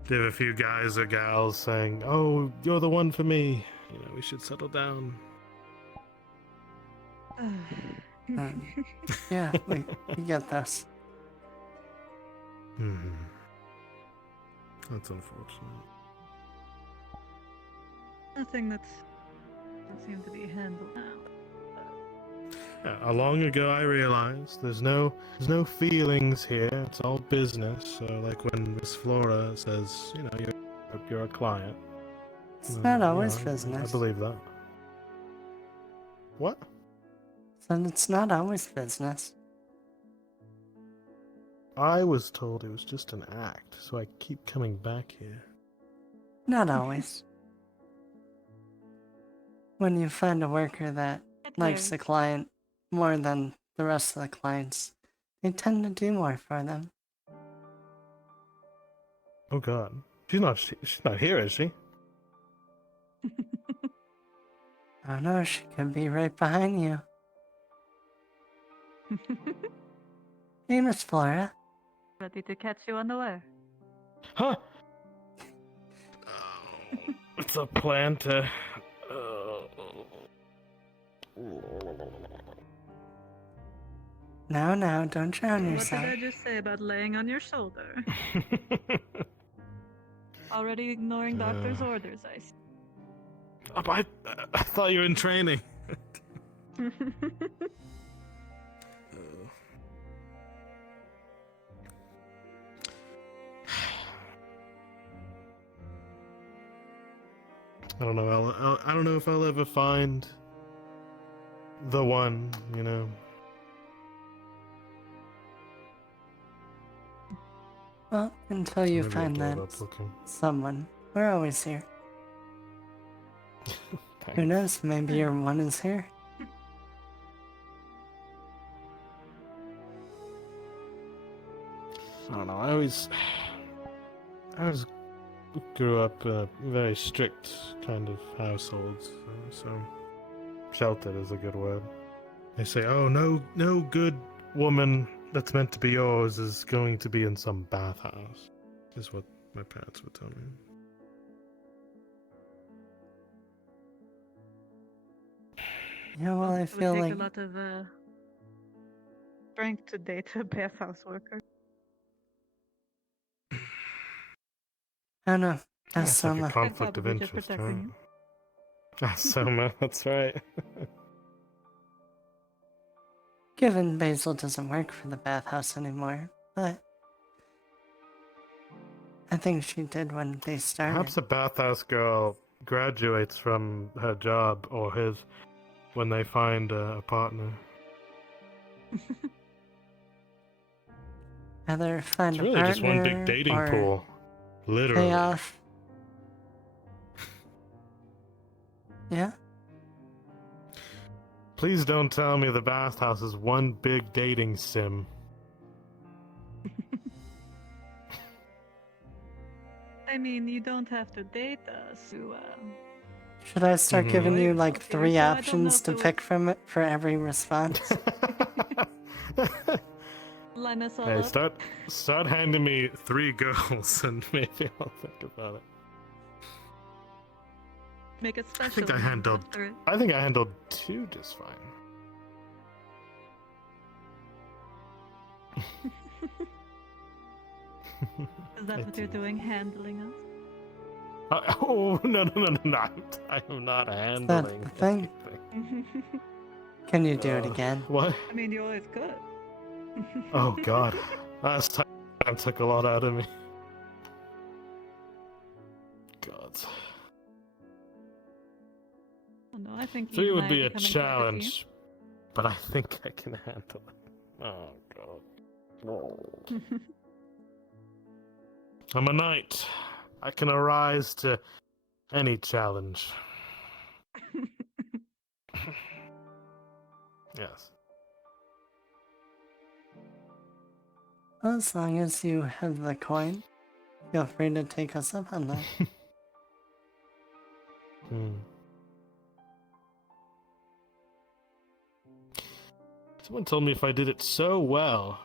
There have a few guys or gals saying, "Oh, you're the one for me. You know, we should settle down." Yeah, we get this. That's unfortunate. Nothing that doesn't seem to be handled now. Long ago, I realized there's no feelings here. It's all business. So, like when Miss Flora says, you know, you're a client. It's not always I business. believe that. What? So it's not always business. I was told it was just an act, so I keep coming back here. Not always. When you find a worker that likes the client more than the rest of the clients, they tend to do more for them. Oh God, she's not here, is she? Oh no, she could be right behind you. Hey, Miss Flora. Ready to catch you unaware. Huh? It's a plan to. Now, don't drown What yourself. did I just say about laying on your shoulder? Already ignoring doctor's orders, I see. I thought you were in training. I don't know. I don't know if I'll ever find the one, you know. Well, until you Maybe I find gave that up looking. someone, we're always here. Who knows? Maybe your one is here. I don't know. I always grew up in a very strict kind of household, so sheltered is a good word. They say, "Oh, no good woman that's meant to be yours is going to be in some bathhouse," is what my parents would tell me. Yeah, well, I It feel would like take a lot of strength to date a bathhouse worker. I don't know. That's like a Asoma. conflict of Probably just interest, protecting right? Asoma, that's right. Given Basil doesn't work for the bathhouse anymore, but I think she did when they started. Perhaps a bathhouse girl graduates from her job or his when they find a partner. Either find It's a really partner just one big dating or pool. Literally. pay off. Yeah? Please don't tell me the bathhouse is one big dating sim. I mean, you don't have to date us to, Should I start giving you like Okay, 3 so I don't know options if to it pick from it for every response? line us all Hey, up. start handing me 3 girls and maybe I'll think about it. Make it special. I think I handled 2 just fine. Is that what you're doing, handling us? Oh no! I am not handling thing? anything. Can you do it again? What? I mean, you always could. Oh God, last time took a lot out of me. God. Oh, no, I think 3 you and would I be are a becoming quite a team. challenge, but I think I can handle it. Oh God. I'm a knight. I can arise to any challenge. Yes. Well, as long as you have the coin, feel free to take us up on that. Someone told me if I did it so well,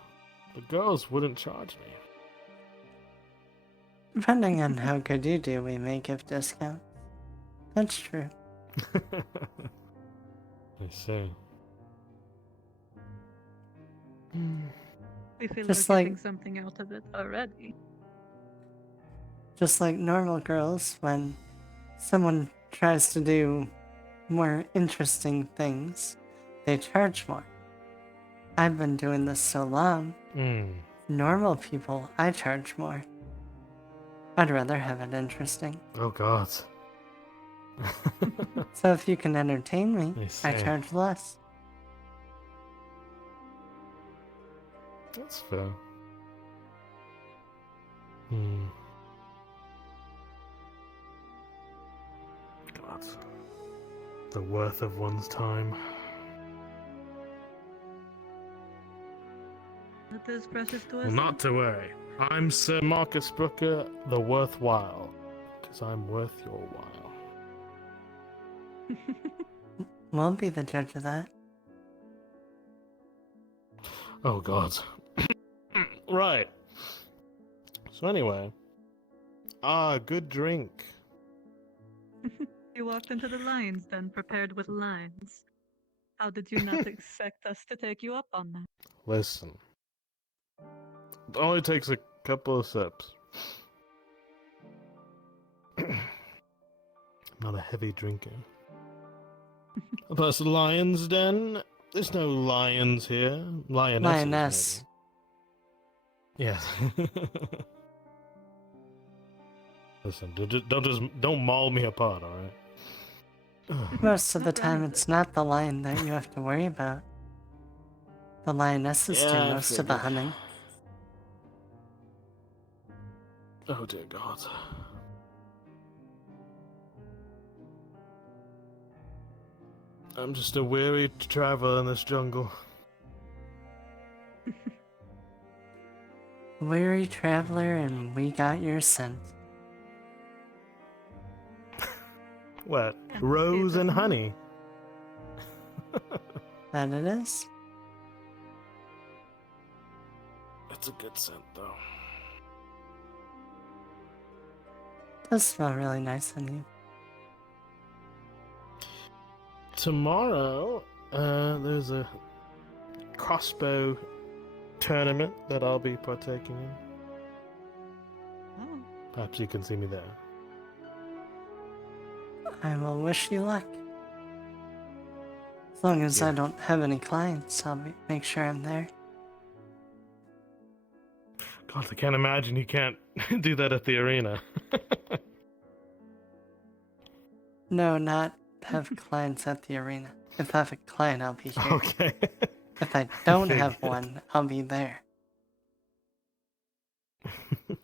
the girls wouldn't charge me. Depending on how good you do, we may give discounts. That's true. I see. We feel Just we're like- getting something out of it already. Just like normal girls, when someone tries to do more interesting things, they charge more. I've been doing this so long. Normal people, I charge more. I'd rather have it interesting. Oh god. So if you can entertain me, I see. charge less. That's fair. God. The worth of one's time. It is precious to us. Well, not to worry. I'm Sir Marcus Brooker, the worthwhile. Because I'm worth your while. Won't be the judge of that. Oh god. Right. So anyway. Good drink. You walked into the lines, then prepared with lines. How did you not expect us to take you up on that? Listen. It only takes a couple of sips. I'm not a heavy drinker. Plus Lion's Den? There's no lions here. Lioness. Yes. Listen, don't maul me apart, alright? Most of the time, it's not the lion that you have to worry about. The lionesses do Yeah, I most of the figured. hunting. Oh dear God. I'm just a weary traveler in this jungle. Weary traveler, and we got your scent. What? Rose and honey. That it is? That's a good scent, though. Does smell really nice on you. Tomorrow, there's a crossbow tournament that I'll be partaking in. Oh. Perhaps you can see me there. I will wish you luck. As long as I don't have any clients, I'll make sure I'm there. God, I can't imagine you can't do that at the arena. No, not have clients at the arena. If I have a client, I'll be here. Okay. If I don't have one, I'll be there.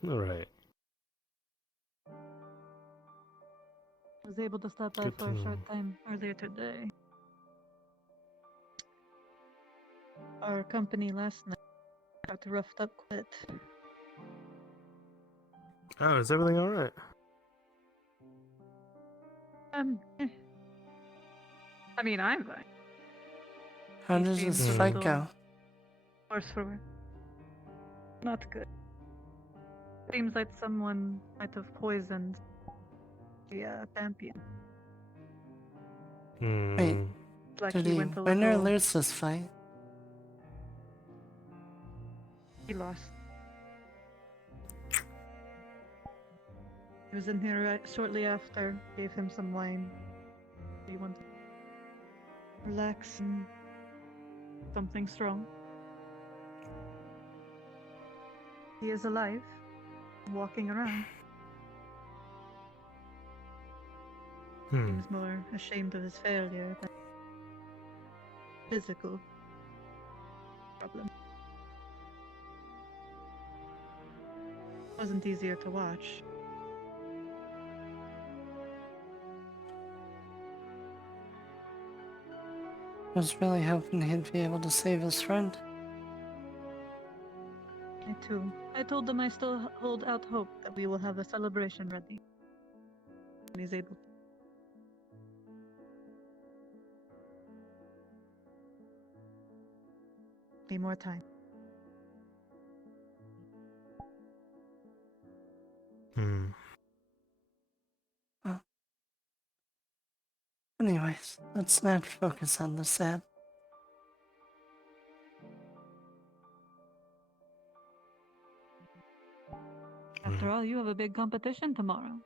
Alright. I was able to stop by Good for to a know. short time earlier today. Our company last night got roughed up quite. Oh, is everything alright? Eh. I mean, I'm fine. How He does seems this a fight little go? Worse for wear. Not good. Seems like someone might have poisoned the champion. Wait, Like did he he went a win or little- lose this fight? He lost. He was in here shortly after. Gave him some wine. He wanted to relax and something strong. He is alive, walking around. Seems more ashamed of his failure than physical problem. Wasn't easier to watch. I was really hoping he'd be able to save his friend. Me too. I told them I still hold out hope that we will have a celebration ready when he's able to. Be more time. Anyways, let's not focus on the sad. After all, you have a big competition tomorrow.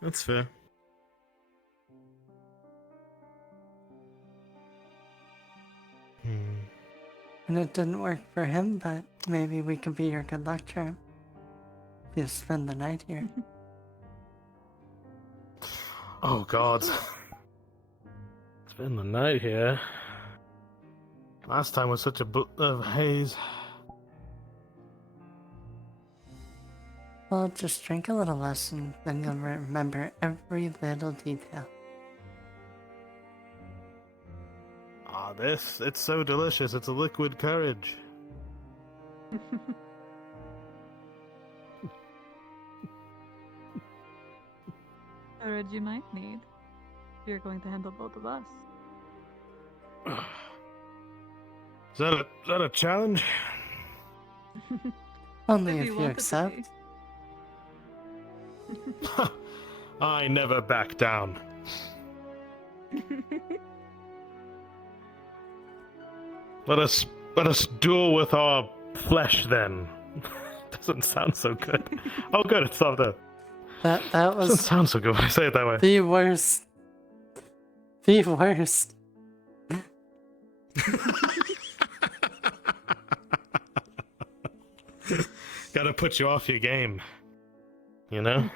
That's fair. And it didn't work for him, but maybe we could be your good luck charm. If you spend the night here. Oh God. Spend the night here. Last time was such a haze. Well, just drink a little less and then you'll remember every little detail. Ah, this, it's so delicious. It's a liquid courage. Courage you might need. You're going to handle both of us. Is that a challenge? Only If if you you want it to accept. I never back down. Let us duel with our flesh then. Doesn't sound so good. Oh good, it's not that. That was Doesn't sound so good when I say it that way. the worst. The worst. Gotta put you off your game. You know?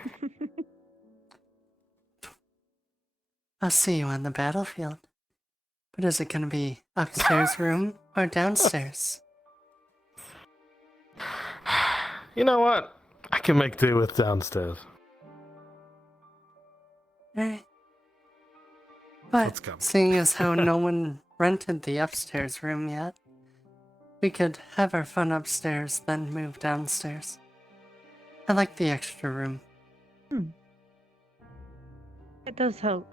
I'll see you on the battlefield. But is it gonna be upstairs room or downstairs? You know what? I can make do with downstairs. Alright. Let's But go. seeing as how no one rented the upstairs room yet, we could have our fun upstairs, then move downstairs. I like the extra room. It does help.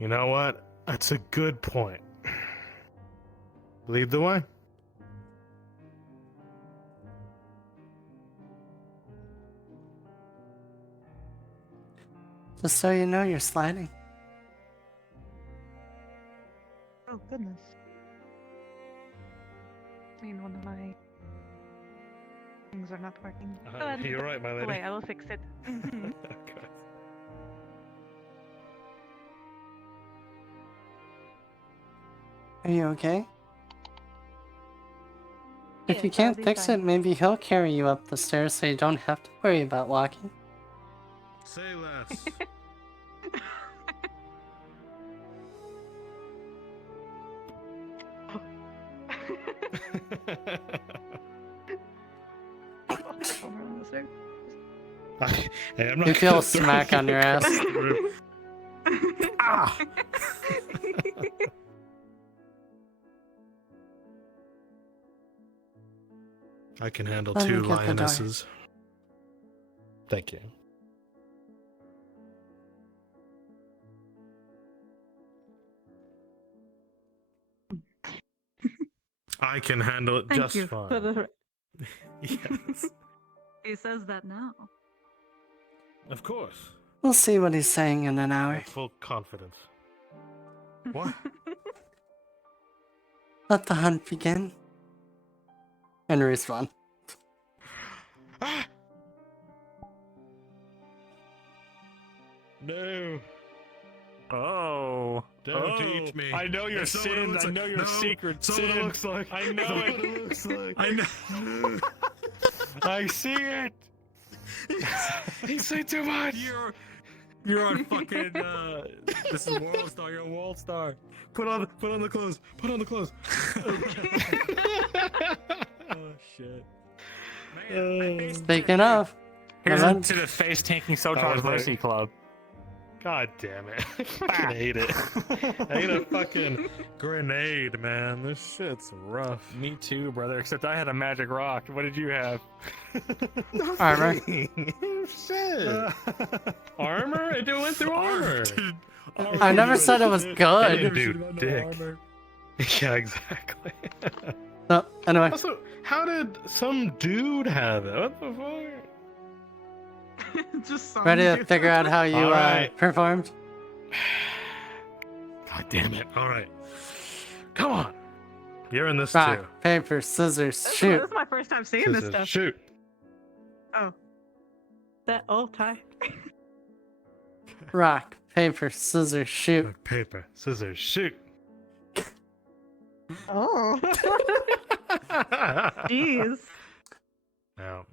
You know what? That's a good point. Lead the way. Just so you know, you're sliding. Oh, goodness. I mean, one of my things are not working. Go ahead. You're right, my lady. Wait, I will fix it. Mhm. Okay. Are you okay? If Yes, you I'll can't be fix fine. it, maybe he'll carry you up the stairs so you don't have to worry about walking. Say less. Hey, I'm not You feel gonna a smack throw on your ass. Ah! I can handle Let me 2 get the door. lionesses. Thank you. I can handle it Thank just you fine. for the... Yes. He says that now. Of course. We'll see what he's saying in an hour. With full confidence. What? Let the hunt begin. And respawn. No. Oh. Don't eat me. I know your That's not what it sins. looks I like. know your No, secret that's not what it sin. looks like. I know That's not it. what it looks like. I know. I see it. You say too much. You're on fucking. This is World Star. You're a World Star. Put on the clothes. Put on the clothes. Oh shit. Man, Speaking of, here's Revenge- to the face tanking Oh, Sotar's is Mercy it? Club. God damn it. I fucking hate it. I hate a fucking grenade, man. This shit's rough. Me too, brother. Except I had a magic rock. What did you have? Armor. Shit. Armor? It went through armor. I never said it was It good. didn't do dick. Yeah, exactly. So, anyway, Also, how did some dude have it? What the fuck? Just ready to figure out how you Alright. performed? God damn it. Alright. Come on. You're in this Rock, too. paper, scissors, This shoot. is my first time seeing this Scissors, stuff. Shoot. Oh. That old tie. Rock, paper, scissors, shoot. Rock, paper, scissors, shoot. Oh. Jeez. Now,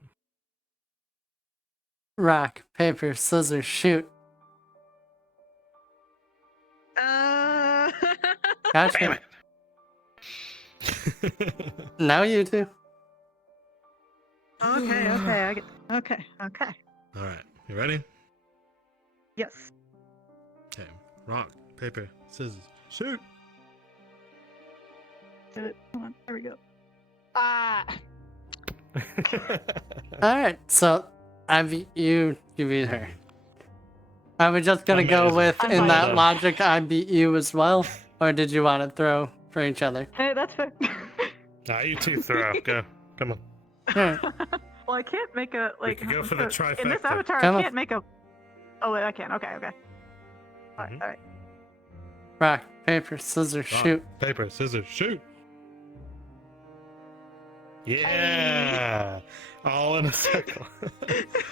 Rock, paper, scissors, shoot. Gotcha. Now you do. Okay, I get. Okay. all right, you ready? Yes. Okay, rock, paper, scissors, shoot. Did it? Come on. There we go. Ah. Alright, so I beat you, you beat her. Are we just gonna go with, in that logic, I beat you as well? Or did you want to throw for each other? Hey, that's fair. Nah, you two throw. Go. Come on. Alright. Well, I can't make a like. can go for the trifecta. In this avatar, Come I on. can't make a. Oh wait, I can. Okay. All right. Rock, paper, scissors, Rock, shoot. paper, scissors, shoot. Yeah. All in a circle.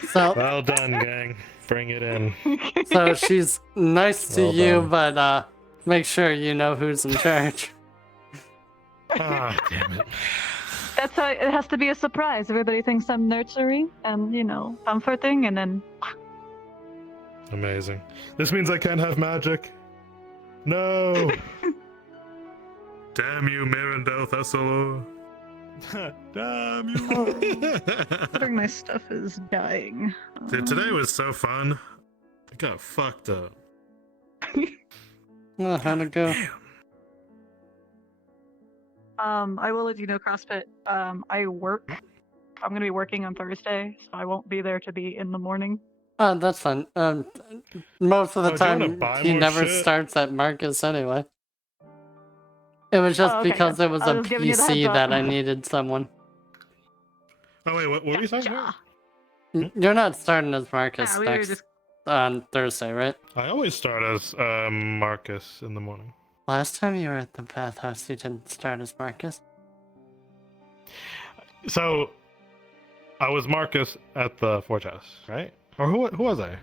So- well done, gang. Bring it in. So she's nice to Well you, done. but make sure you know who's in charge. Ah, damn it. That's how it has to be a surprise. Everybody thinks I'm nurturing and comforting, and then Amazing. This means I can't have magic. No. Damn you, Mirandel Thessalor. Damn you. considering my stuff is dying. Dude, today was so fun. I got fucked up. Oh, how'd it go? I will let you know, CrossFit. I work. I'm gonna be working on Thursday, so I won't be there to be in the morning. Oh, that's fine. Most of the Oh, do you wanna time, buy he more never shit? starts at Marcus anyway. It was just Oh, okay, because yeah. it was I a was giving you the PC heads up. that I needed someone. Oh, wait, what were you saying? You're not starting as Marcus Yeah, we were next just- on Thursday, right? I always start as Marcus in the morning. Last time you were at the bathhouse, you didn't start as Marcus. So, I was Marcus at the Forge House, right? Or who was I?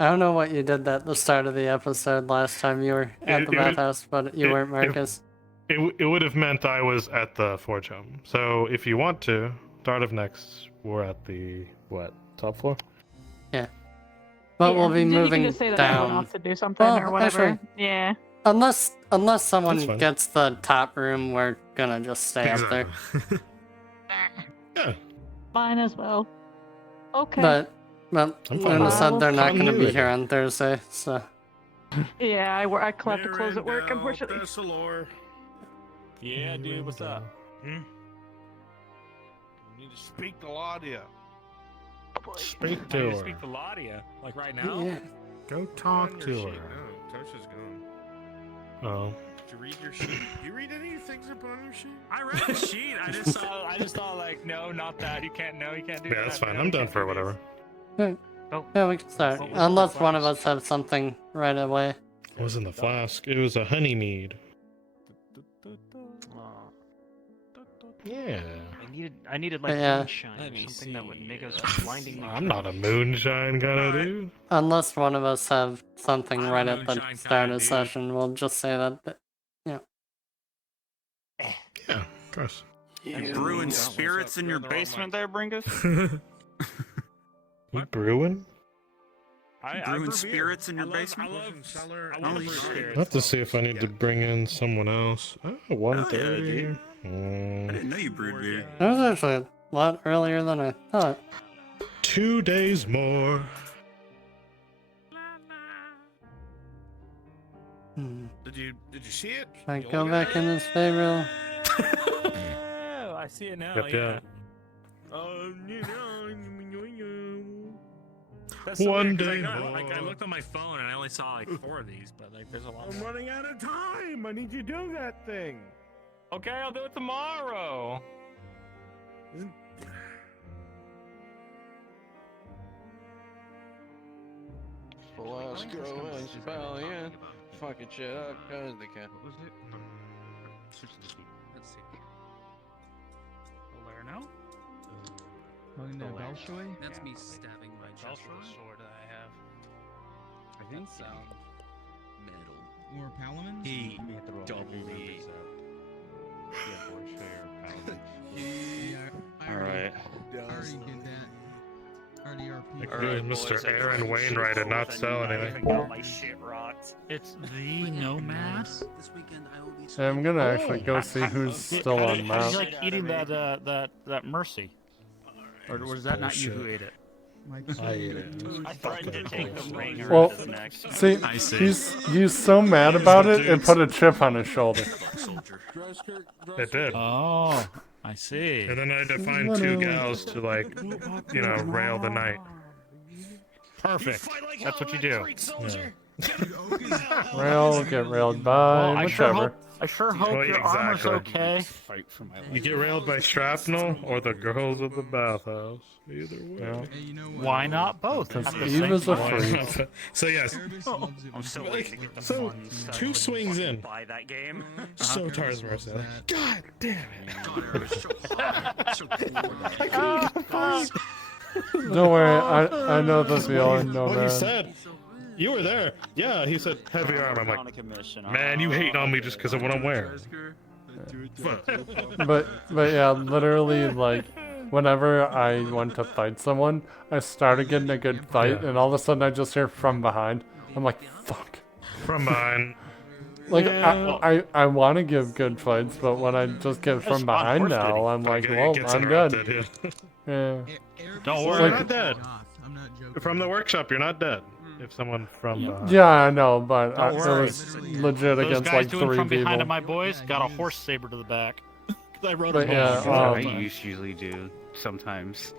I don't know what you did at the start of the episode last time you were at the It- it- bathhouse, but you weren't Marcus. It would have meant I was at the Forge Home. So, if you want to, start of next, we're at the, top floor? Yeah. But we'll be You can moving just say that I'm going down. off to do something Well, or whatever. actually- Yeah. Unless someone That's fine. gets the top room, we're gonna just stay up there. Yeah. Mine as well. Okay. But I'm fine Luna with said that. they're not gonna be Continuity. here on Thursday, so Yeah, I have to close at work, unfortunately. Yeah, dude, what's up? You need to speak to Laudia. Speak I to need to her. speak to Laudia, like right now. yeah. Go talk to her. No, Tosha's gone. Oh. Did you read your sheet? You read any of the things up on your sheet? I read the sheet. I just thought like, no, not that. You can't. No, you can't do that. Yeah, that's fine. no, I'm you done can't for do whatever. Yeah, we can start. What was Unless the one of flask? us have something right away. It was in the flask. It was a honey mead. Yeah. I needed like Yeah. moonshine, something that would make us blindingly. I'm not a moonshine kind of dude. Unless one of us have something I'm right a at the moonshine start kinda of dude. session, we'll just say that. Yeah. Yeah, of course. You brewing spirits in your basement there, Bringus? You brewing? I Brewing brew beer. spirits in your I love- basement? I love Oh, to brew shit. I have to see if I need to bring in someone else. Oh, 1:30. dude. I didn't know you brewed beer. That was actually a lot earlier than I thought. 2 days more. Did you see it? Should I go back in this Favorite? Oh, I see it now. Yep, yeah. That's so One weird, 'cause day I looked on my phone and I only saw like 4 of these, but like there's a lot. I'm more. running out of time. I need you to do that thing. Okay, I'll do it tomorrow. Velasco and Stallion. Fucking shit up because they can. What was it? Let's see. Valerno? That's That's me stabbing my chest with a sword that I I think sound. Metal. Or Palamons? He doubly. Yeah, Alright. I already did that. Already RP. Alright, Mr. Aaron Wainwright did not sell anything. Got my shit rocked. It's the Nomad. This weekend I will be. Yeah, I'm gonna actually go see who's still on How map. do you like eating that Mercy? Or was that not you who ate it? I ate it. I threatened to take the ringer Well, of his neck. see, he's so mad about it, it put a chip on his shoulder. It did. Oh, I see. And then I had to find two gals to, like, you know, rail the night. Perfect. That's what you do. Rail, get railed by, Well, whichever. I sure hope Well, your armor's exactly. okay. You get railed by shrapnel or the girls of the bathhouse. Either way. Why not both? Because at the Eve same is a time? freak. So yes. I'm still waiting to get the So, funds. two swings in. Buy that game. So Tarzan Mercy. God damn it. Don't worry, I know the feeling, no What he man. said. You were there. Yeah, he said heavy arm. I'm like, man, you hating on me just because of what I'm wearing. But yeah, literally, like, whenever I went to fight someone, I started getting a good fight, Yeah. and all of a sudden I just hear from behind. I'm like, fuck. From behind. Like, Yeah. I want to give good fights, but when I just get from behind now, I'm like, well, I'm dead. Yeah. Don't worry, Like- you're not dead. From the workshop, you're not dead. If someone from behind. Yeah, I know, but Don't it worry. was legit Those against guys like doing 3 from people. behind of my boys got a horse saber to the back. I rode But him yeah, home. I usually do sometimes.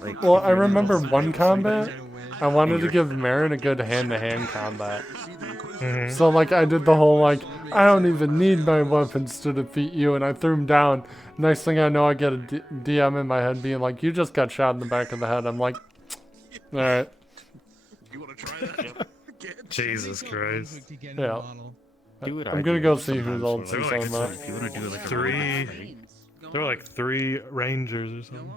Like, Well, if I you're in remember the one combat. I wanted to You're- give Marin a good hand-to-hand combat. Mhm. So like I did the whole like I don't even need my weapons to defeat you, and I threw him down. Next thing I know, I get a DM in my head being like, "You just got shot in the back of the head." I'm like, "All right." You want to try that? Jesus Christ. Yeah. Do what I'm I gonna do go see who's sometimes on when There were some like If you wanna do, like, a three. fight. There were like 3 rangers or something.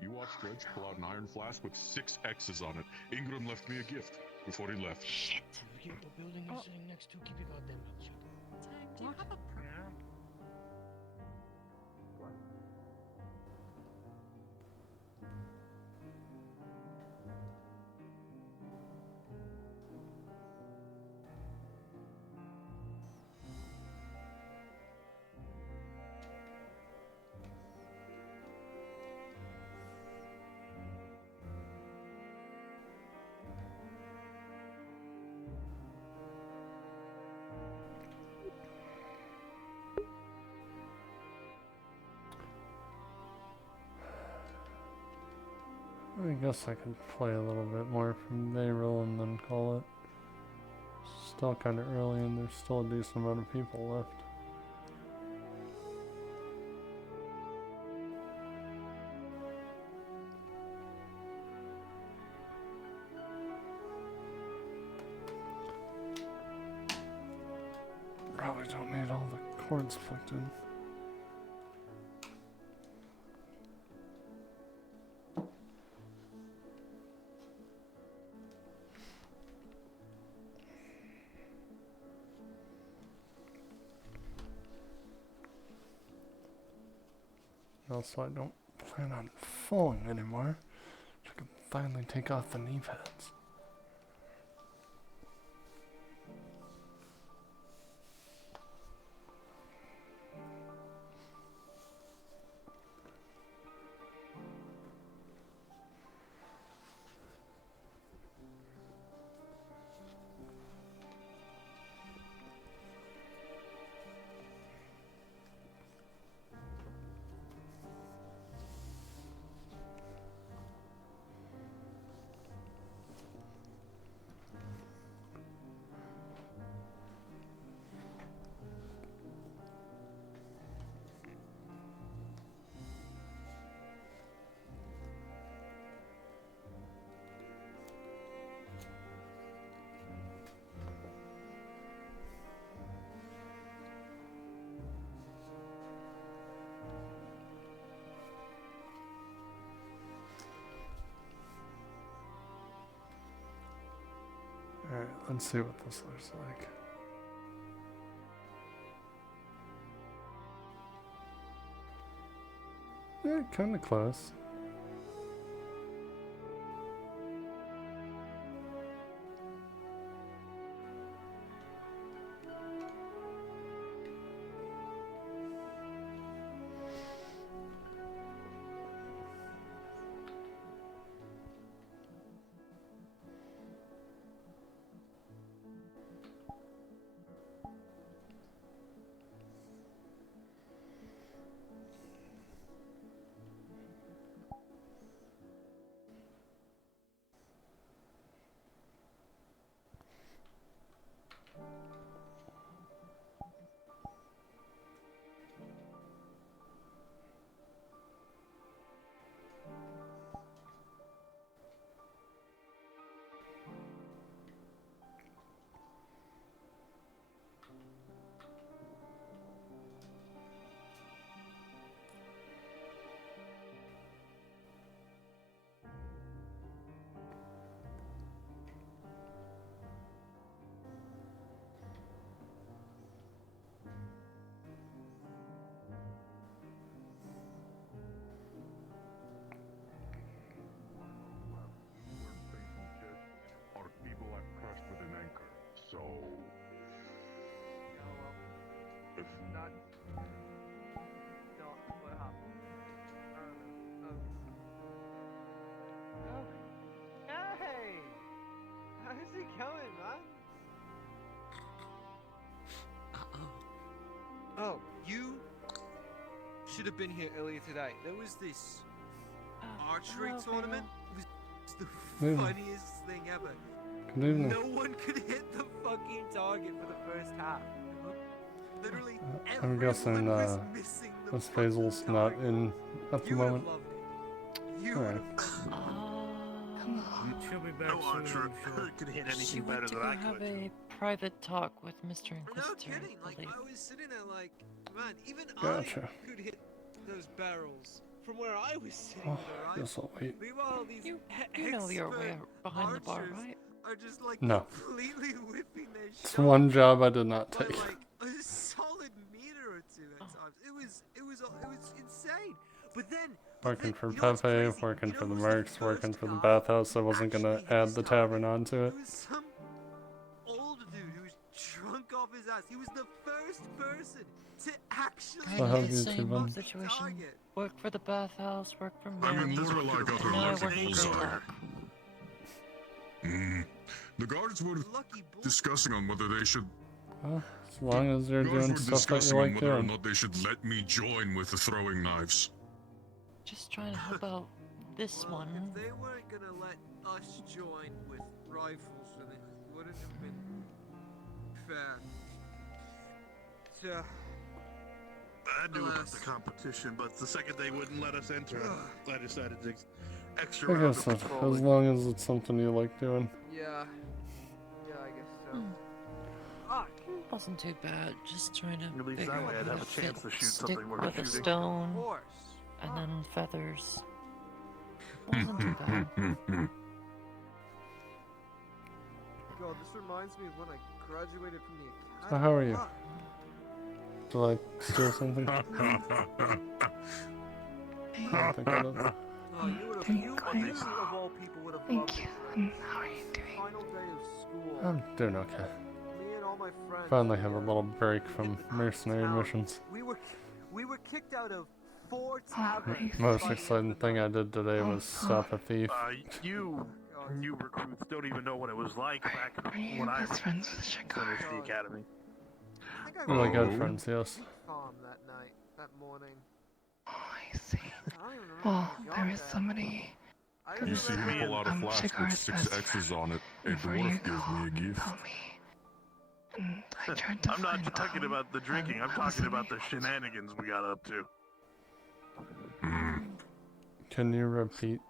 You watched Dredge pull out an iron flask with 6 X's on it. Ingram left me a gift before he left. Shit. The building you're sitting next to, keep your goddamn mouth shut. Do you have a I guess I could play a little bit more from Dayril and then call it. Still kind of early, and there's still a decent amount of people left. Probably don't need all the chords plugged in. Also, I don't plan on falling anymore. I can finally take off the knee pads. Let's see what this looks like. Yeah, kind of close. Are people I've crushed with an anchor. So if What happened? Oh. Hey! How's it going, man? Oh, you should have been here earlier today. There was this archery tournament. It was the Good funniest thing ever. Good evening. No one could hit the fucking target for the first half. Literally, I'm guessing Miss Hazel's not in at the moment. Alright. She'll be back No soon, archer I'm sure. could hit She anything went better to than go I have could. a private talk with Mr. No Inquisitor. kidding. I Like, believe. I was sitting there like, man, even Gotcha. I could hit those barrels from where I was sitting Oh, there, right? guess I'll wait. Meanwhile, these You know your way expert behind the bar, archers right? are just like No. completely whipping their It's shot one job I did not by, take. like a solid meter or two at times. It was insane. But then Working for you know what's Pepe, crazy? working You know for the who's Mercs, working for the bathhouse. I wasn't gonna add the tavern onto it. It was some old dude who was drunk off his ass. He was the first person to actually I'll have hit you the two Same then. situation. target. Work for the bathhouse, work for I'm Merrick. immortal like other Now I lucky work for bulls Greylock. are. The guards were discussing on whether they should. Well, as long as you're Guards doing were stuff that discussing you on like whether or doing. not they should let me join with the throwing knives. Just trying to help out this Well, one. if they weren't gonna let us join with rifles, then it wouldn't have been fair. So, I knew about Alas. the competition, but the second they wouldn't let us enter, I decided to extra I round guess of so. As patrolling. long as it's something you like doing. yeah, I guess so. Hmm. Wasn't too bad. Just trying to At least figure that out way I'd how have to a chance fit to shoot stick something worth with a shooting. stone, Of course. and then feathers. Wasn't too bad. God, this reminds me of when I graduated from the academy. So how are you? Ah, Do I steal something? I don't think I did. Oh, you would have, you of all people would have loved Thank you. this. How are you doing? Final day of school. I'm doing okay. Me and all my friends. Finally have a little break from mercenary missions. We were kicked out of 4 taverns. Most exciting thing I did today was stop a thief. You new recruits don't even know what it was like back Are you when I best friends with Shakar? finished the academy. I think I Really was good friends, yes. farm that night, that morning. Oh, I see. I don't even remember Well, how we got there was there. somebody I who You was see me pull out a flask with Shakar's 6 best X's friend. on it. A Before you dwarf go, gives me a gift. help me. And I tried to I'm find not talking them, about the drinking. I'm and talking about wasn't the shenanigans we got up to. Can you repeat?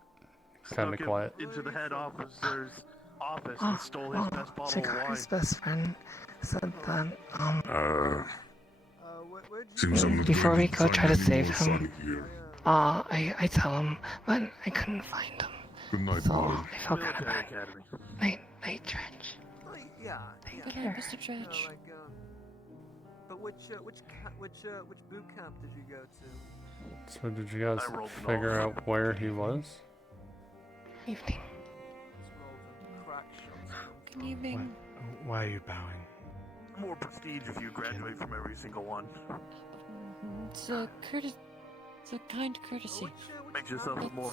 Kinda Snuck in- quiet. into the head officer's office and stole his best bottle of wine. Shakar's best friend said that, Seems I'm not before we going to go find try to any save more him, fun here. I tell him, but I couldn't find him. Good night, So Mother. I felt kind of Military bad. academy. Night, Trench. Yeah. Thank yeah. you. Mr. Dredge. But which boot camp did you go to? So did you guys I rolled an figure all. out where he was? Evening. Good evening. Why are you bowing? More prestige if you graduate from every single one. It's a it's a kind courtesy. Makes yourself more.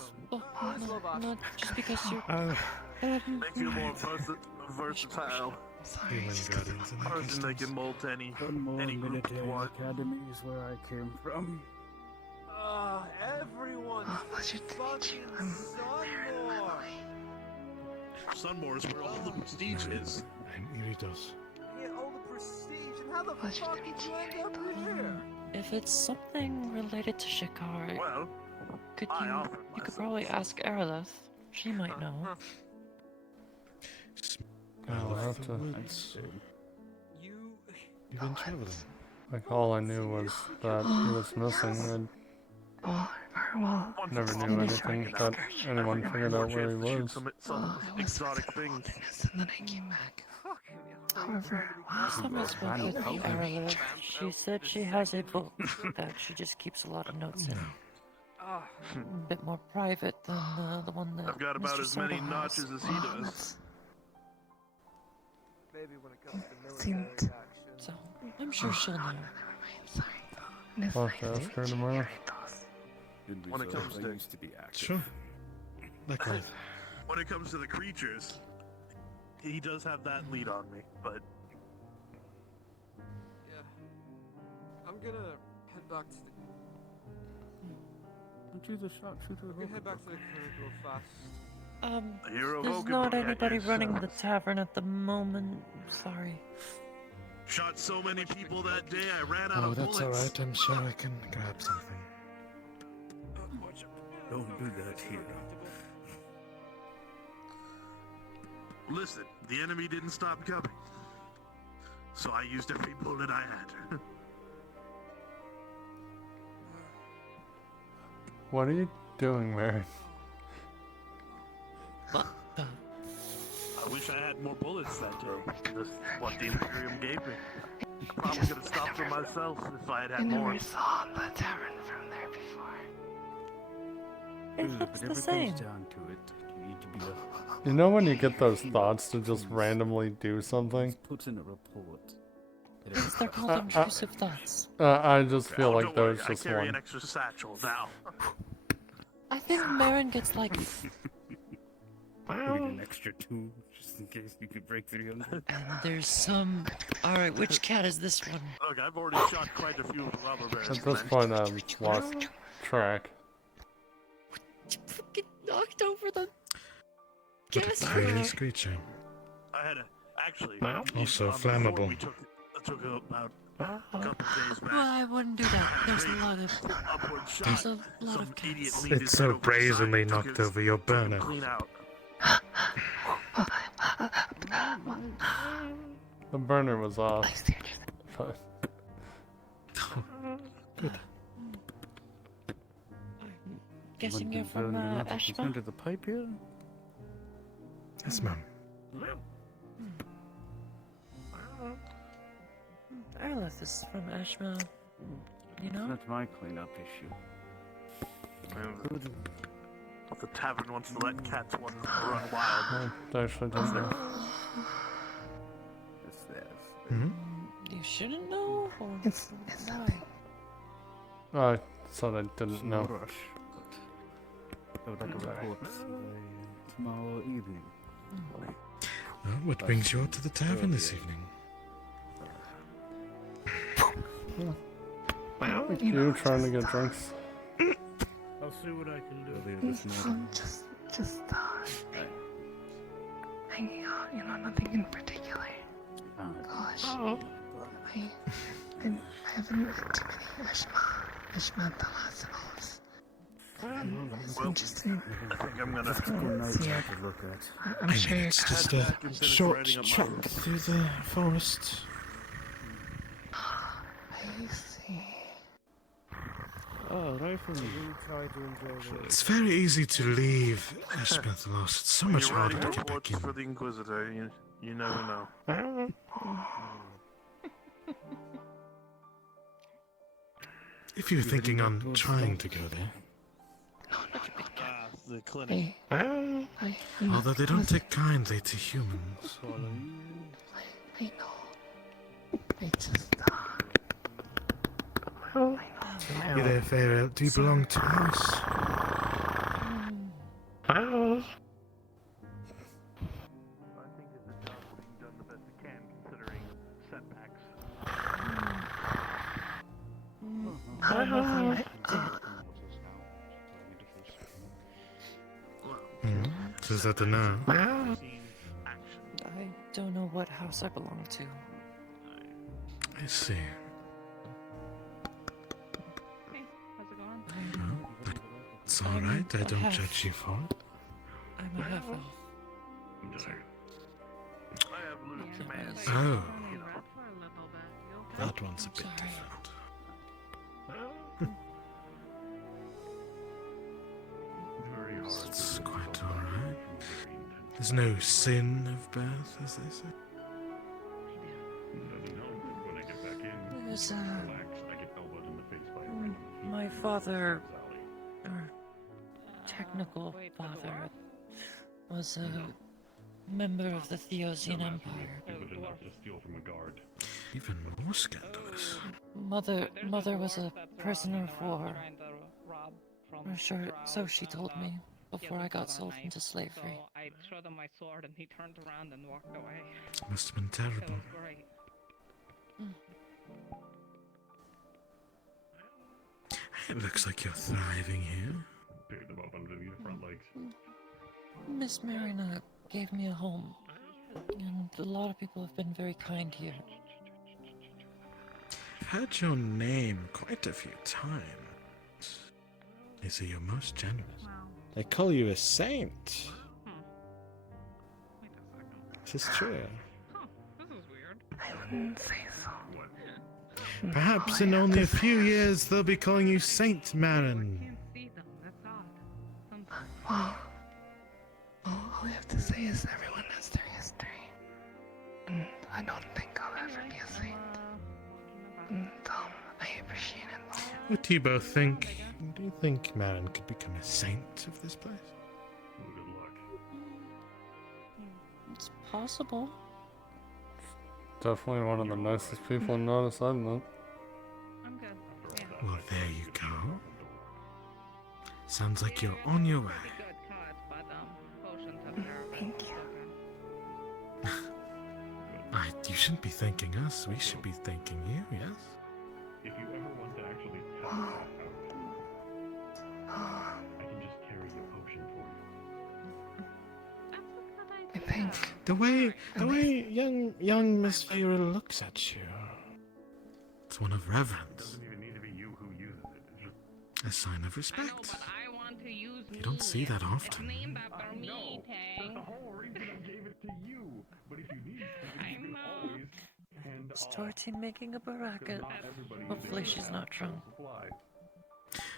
Not just because you're. Makes you more versatile. Human guardians and Person that can mold to any group you want. Academy is where I came from. Everyone. Pleasure to meet you. I'm Sunmore is where all the prestige is. It really does. Get all the prestige, and how the Pleasure fuck to did meet you you. end up here? If it's something related to Shikar, Well, could I you offered could myself. probably ask Aerolith. She might know. I'll have to. You've been traveling. Like, all I knew was that he was missing. well, I never knew anything that anyone figured out where he was. Some exotic things. and then I came back. However, Last time I spoke with Aerolith, she said she has a book that she just keeps a lot of notes in. A bit more private than the one that I've got about Mr. as many Soto has. notches as he does. Maybe when it comes to seemed. military action. So I'm sure she'll know. I'll have to ask her tomorrow. When it comes to used to be active. Sure. Likewise. when it comes to the creatures, he does have that lead on me, but Yeah. I'm gonna head back to the. Aren't you the sharpshooter? I'm gonna head back to the clinic real fast. The hero of There's Oakenburg not at anybody your running the service. tavern at the moment. Sorry. Shot so many people that day, I ran out Oh, of that's bullets. alright. I'm sure I can grab something. Don't do that here. Listen, the enemy didn't stop coming, so I used every bullet I had. What are you doing, Mary? I wish I had more bullets that day. That's what the Imperium gave me. Probably could have stopped for myself if I had I had more. never saw the tavern from there before. It looks the Whatever same. comes down to it, you need to be a You know when you get those thoughts to just randomly do something? puts in a report. Yes, they're called intrusive thoughts. I just feel Oh, like don't worry, there's I just carry one. an extra satchel now. I think Marin gets like. Put in an extra two, just in case you could break 300. And there's some. Alright, which cat is this one? Look, I've already shot quite a few of the robber barons. At this men. point, I've lost track. Fucking knocked over the. What a gas tiny rat. creature. I had a actually. Also on the floor flammable. We took about a couple days back. Well, I wouldn't do that. There's a lot of. Upward shot. There's a lot Some of idiot cats. leaned his It's head so over the side brazenly and took knocked his- over your took him burner. Clean out. The burner was off. But Good. Guessing you're from Ashma? Under the pipe here? Yes, ma'am. Aerolith is from Ashma. You know? That's my cleanup issue. The tavern wants to let cats run wild. I actually don't know. It's theirs. Hmm? You shouldn't know? Or It's why? I thought I didn't know. Rush. I would like a report tomorrow evening. Well, what brings you out to the tavern this evening? You trying to get drinks? I'll see what I can do. Earlier this morning. just hanging out, you know, nothing in particular. Gosh, I haven't read too many Ashma Thalassials. It's interesting. I think I'm gonna. Yeah, to look at. I'm sure you're It's just Head a back and finish short writing up my trek report. through the forest. I see. Oh, rifle. Try to enjoy It's very easy to leave Ashbeth Lost. It's so When much you're harder writing to get back reports in. for the Inquisitor, You never know. If you're thinking on trying to go there, The clinic. although they don't take kindly to humans. I know. I just, You there, Pharaoh? Do you belong to us? So is that a no? I don't know what house I belong to. I see. It's alright, I don't judge you for it. I'm a half elf. Oh. That one's a bit different. It's quite alright. There's no sin of birth, as they say. There's my father, or technical father, was a member of the Theosian Empire. Even more scandalous. Mother was a prisoner of war. Or sure, so she told me before I got sold into slavery. I showed him my sword and he turned around and walked away. Must have been terrible. It was great. It looks like you're thriving here. Pick them up under the front legs. Miss Marina gave me a home, and a lot of people have been very kind here. I've heard your name quite a few times. They say you're most generous. They call you a saint. This is true. I wouldn't say so. Perhaps in only a few years they'll be calling you Saint Marin. Well, all I have to say is everyone has their history. And I don't think I'll ever be a saint. And, I appreciate it though. What do you both think? Do you think Marin could become a saint of this place? Good luck. It's possible. Definitely one of the nicest people in Nodus I've met. Well, there you go. Sounds like you're on your way. Thank you. You shouldn't be thanking us. We should be thanking you, yes? If you ever want to actually test it out, I can just carry your potion for you. I think The way young Miss Feyre looks at you. It's one of reverence. Doesn't even need to be you who uses it. It's just A sign of respect. I want to use You don't see that often. named after me, that's the whole reason I gave it to you. But if you need something, you can always hand Is off. Tortine making a baracket? Not everybody Hopefully uses she's that not drunk. supply.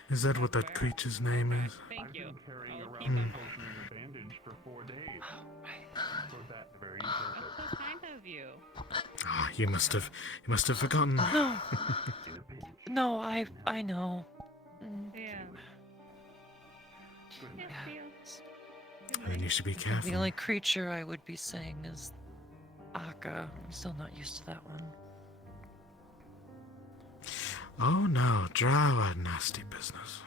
Is that what that creature's name is? Thank you. Carrying around Hmm. the potion as a bandage for 4 days. For that very purpose. That's so kind of you. Ah, you must have forgotten. No, I know. Yeah. Then you should be The careful. only creature I would be saying is Akka. I'm still not used to that one. Oh no, drow are nasty business.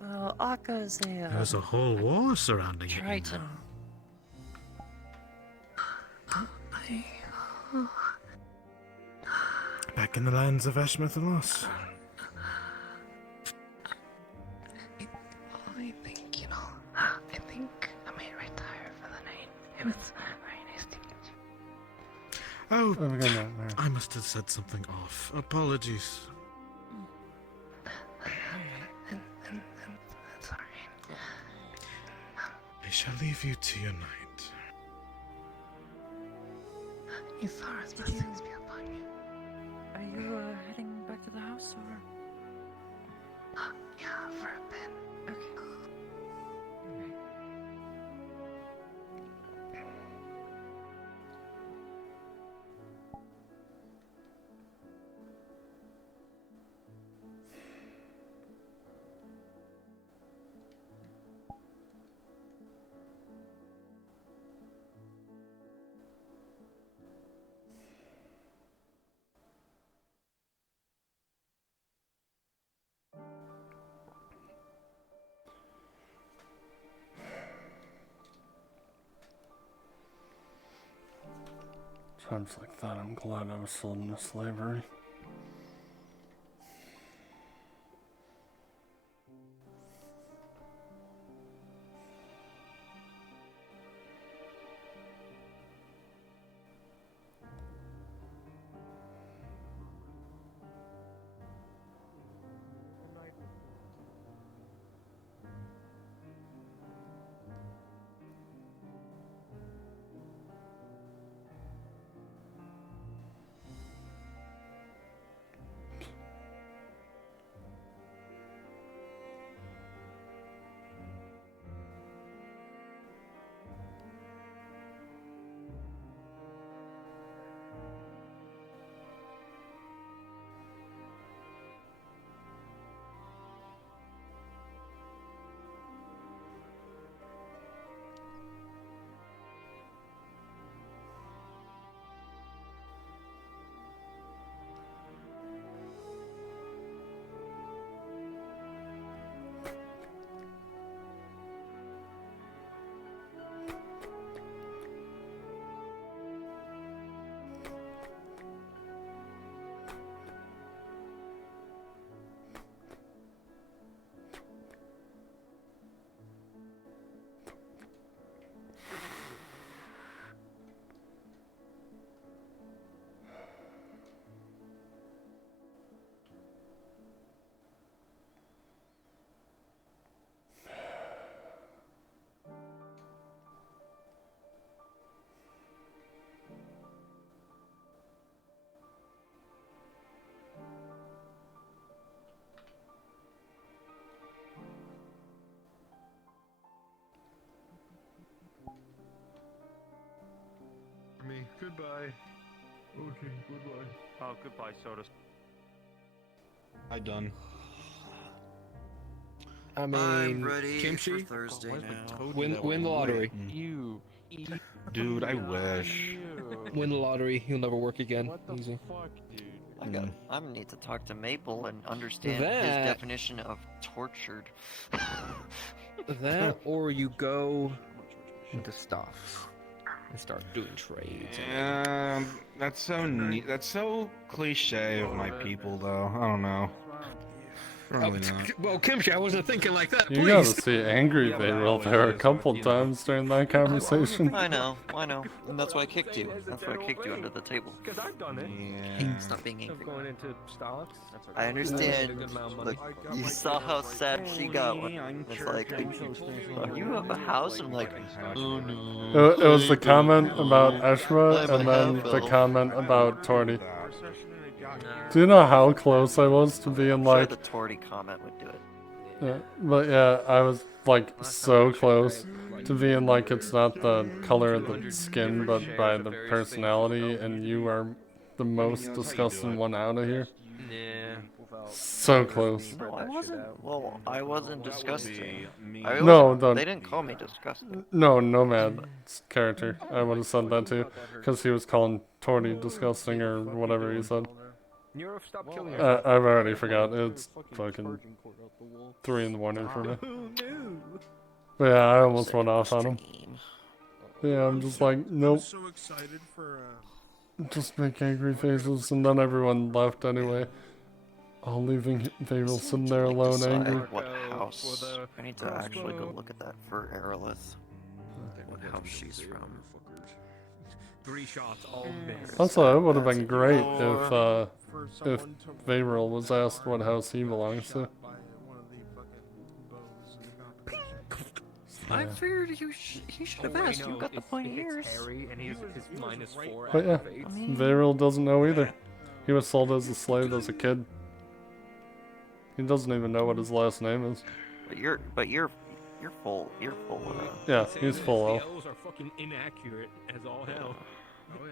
Well, Akka is a There's a whole war surrounding it. Triton. Back in the lands of Ashmethalos. I think, I think I may retire for the night. It was very nice to meet you. Oh, Have a good night, Mary. I must have said something off. Apologies. That's alright. I shall leave you to your night. Isara's blessings be upon you. Are you heading back to the house, or? Yeah, for a bit. Times like that, I'm glad I was sold into slavery. Me. Goodbye. Okay, goodbye. Oh, goodbye, Soda. I done. I mean, I'm ready Kimchi, for Thursday now. win the lottery. You. Dude, I wish. Win the lottery. He'll never work again. Easy. I gonna need to talk to Maple and understand his That- definition of tortured. That, or you go into stuff and start doing trades. That's so neat. That's so cliche of my people, though. I don't know. Probably not. Well, Kimchi, I wasn't thinking like that. You gotta see Angry Vayral there a couple times during that conversation. I know, and that's why I kicked you. That's why I kicked you under the table. Because I've done it. Stop being angry. Going into Stalin. I understand. Look, you saw how sad she got when it's like, oh, you have a house? And I'm like, oh no. It was the comment about Eshra and then the comment about Torty. Do you know how close I was to being like... the Torty comment would do it. Yeah, but yeah, I was like so close to being like it's not the color of the skin but by the personality, and you are the most disgusting one out of here. Yeah. So close. No, I wasn't. Well, I wasn't disgusting. No, they didn't call me disgusting. No, Nomad's character. I would have said that too, because he was calling Torty disgusting or whatever he said. Stop killing I've already forgot. It's fucking 3 in the morning for me. But yeah, I almost went off on him. Yeah, I'm just like, nope. So excited for. Just make angry faces, and then everyone left anyway. All leaving Vayral sitting there alone, angry. What house? I need to actually go look at that for Aerolith. What house she's from. 3 shots, all missed. Also, it would have been great if Vayral was asked what house he belongs to. I figured he should have asked. You got the pointy ears. And he's -4. But yeah, Vayral doesn't know either. He was sold as a slave as a kid. He doesn't even know what his last name is. But you're full. Yeah, he's full elf. The elves are fucking inaccurate as all hell.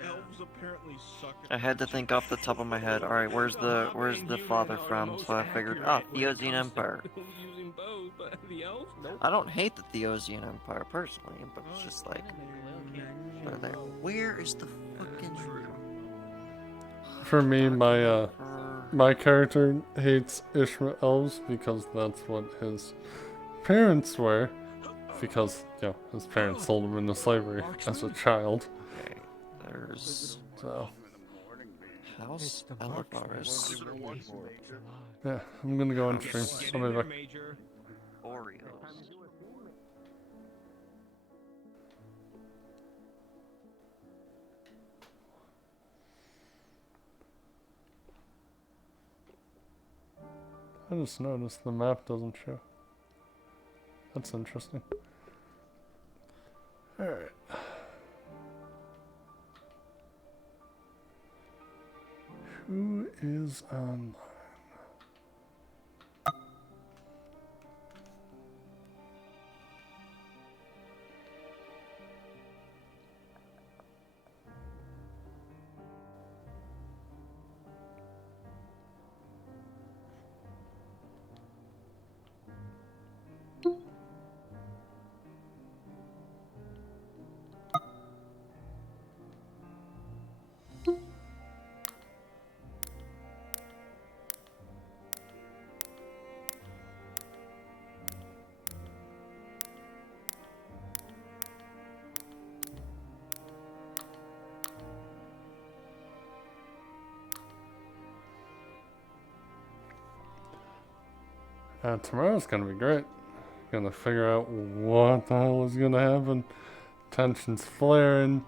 Elves apparently suck. I had to think off the top of my head. All right, where's the father from? So I figured, Theosian Empire. I don't hate the Theosian Empire personally, but it's just like they're there. Where is the fucking For me, my character hates Ishmael elves because that's what his parents were. Because, his parents sold him into slavery as a child. Okay, there's So, House Alvarez. yeah, I'm gonna go and stream. I'll be back. Oreos. I just noticed the map doesn't show. That's interesting. Alright. Who is online? Tomorrow's gonna be great. Gonna figure out what the hell is gonna happen. Tension's flaring.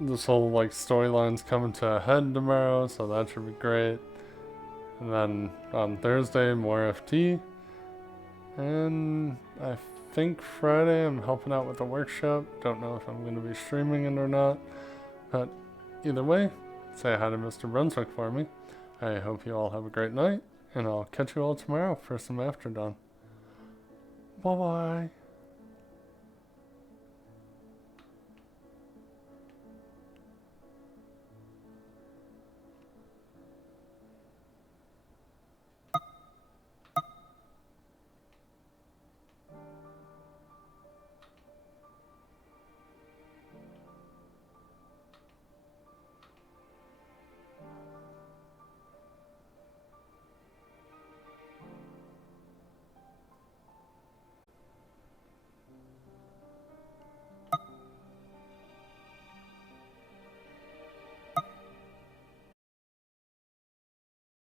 This whole like storyline's coming to a head tomorrow, so that should be great. And then on Thursday, more FT. And I think Friday I'm helping out with a workshop. Don't know if I'm gonna be streaming it or not. But either way, say hi to Mr. Brunswick for me. I hope you all have a great night. And I'll catch you all tomorrow for some After Dawn. Bye-bye.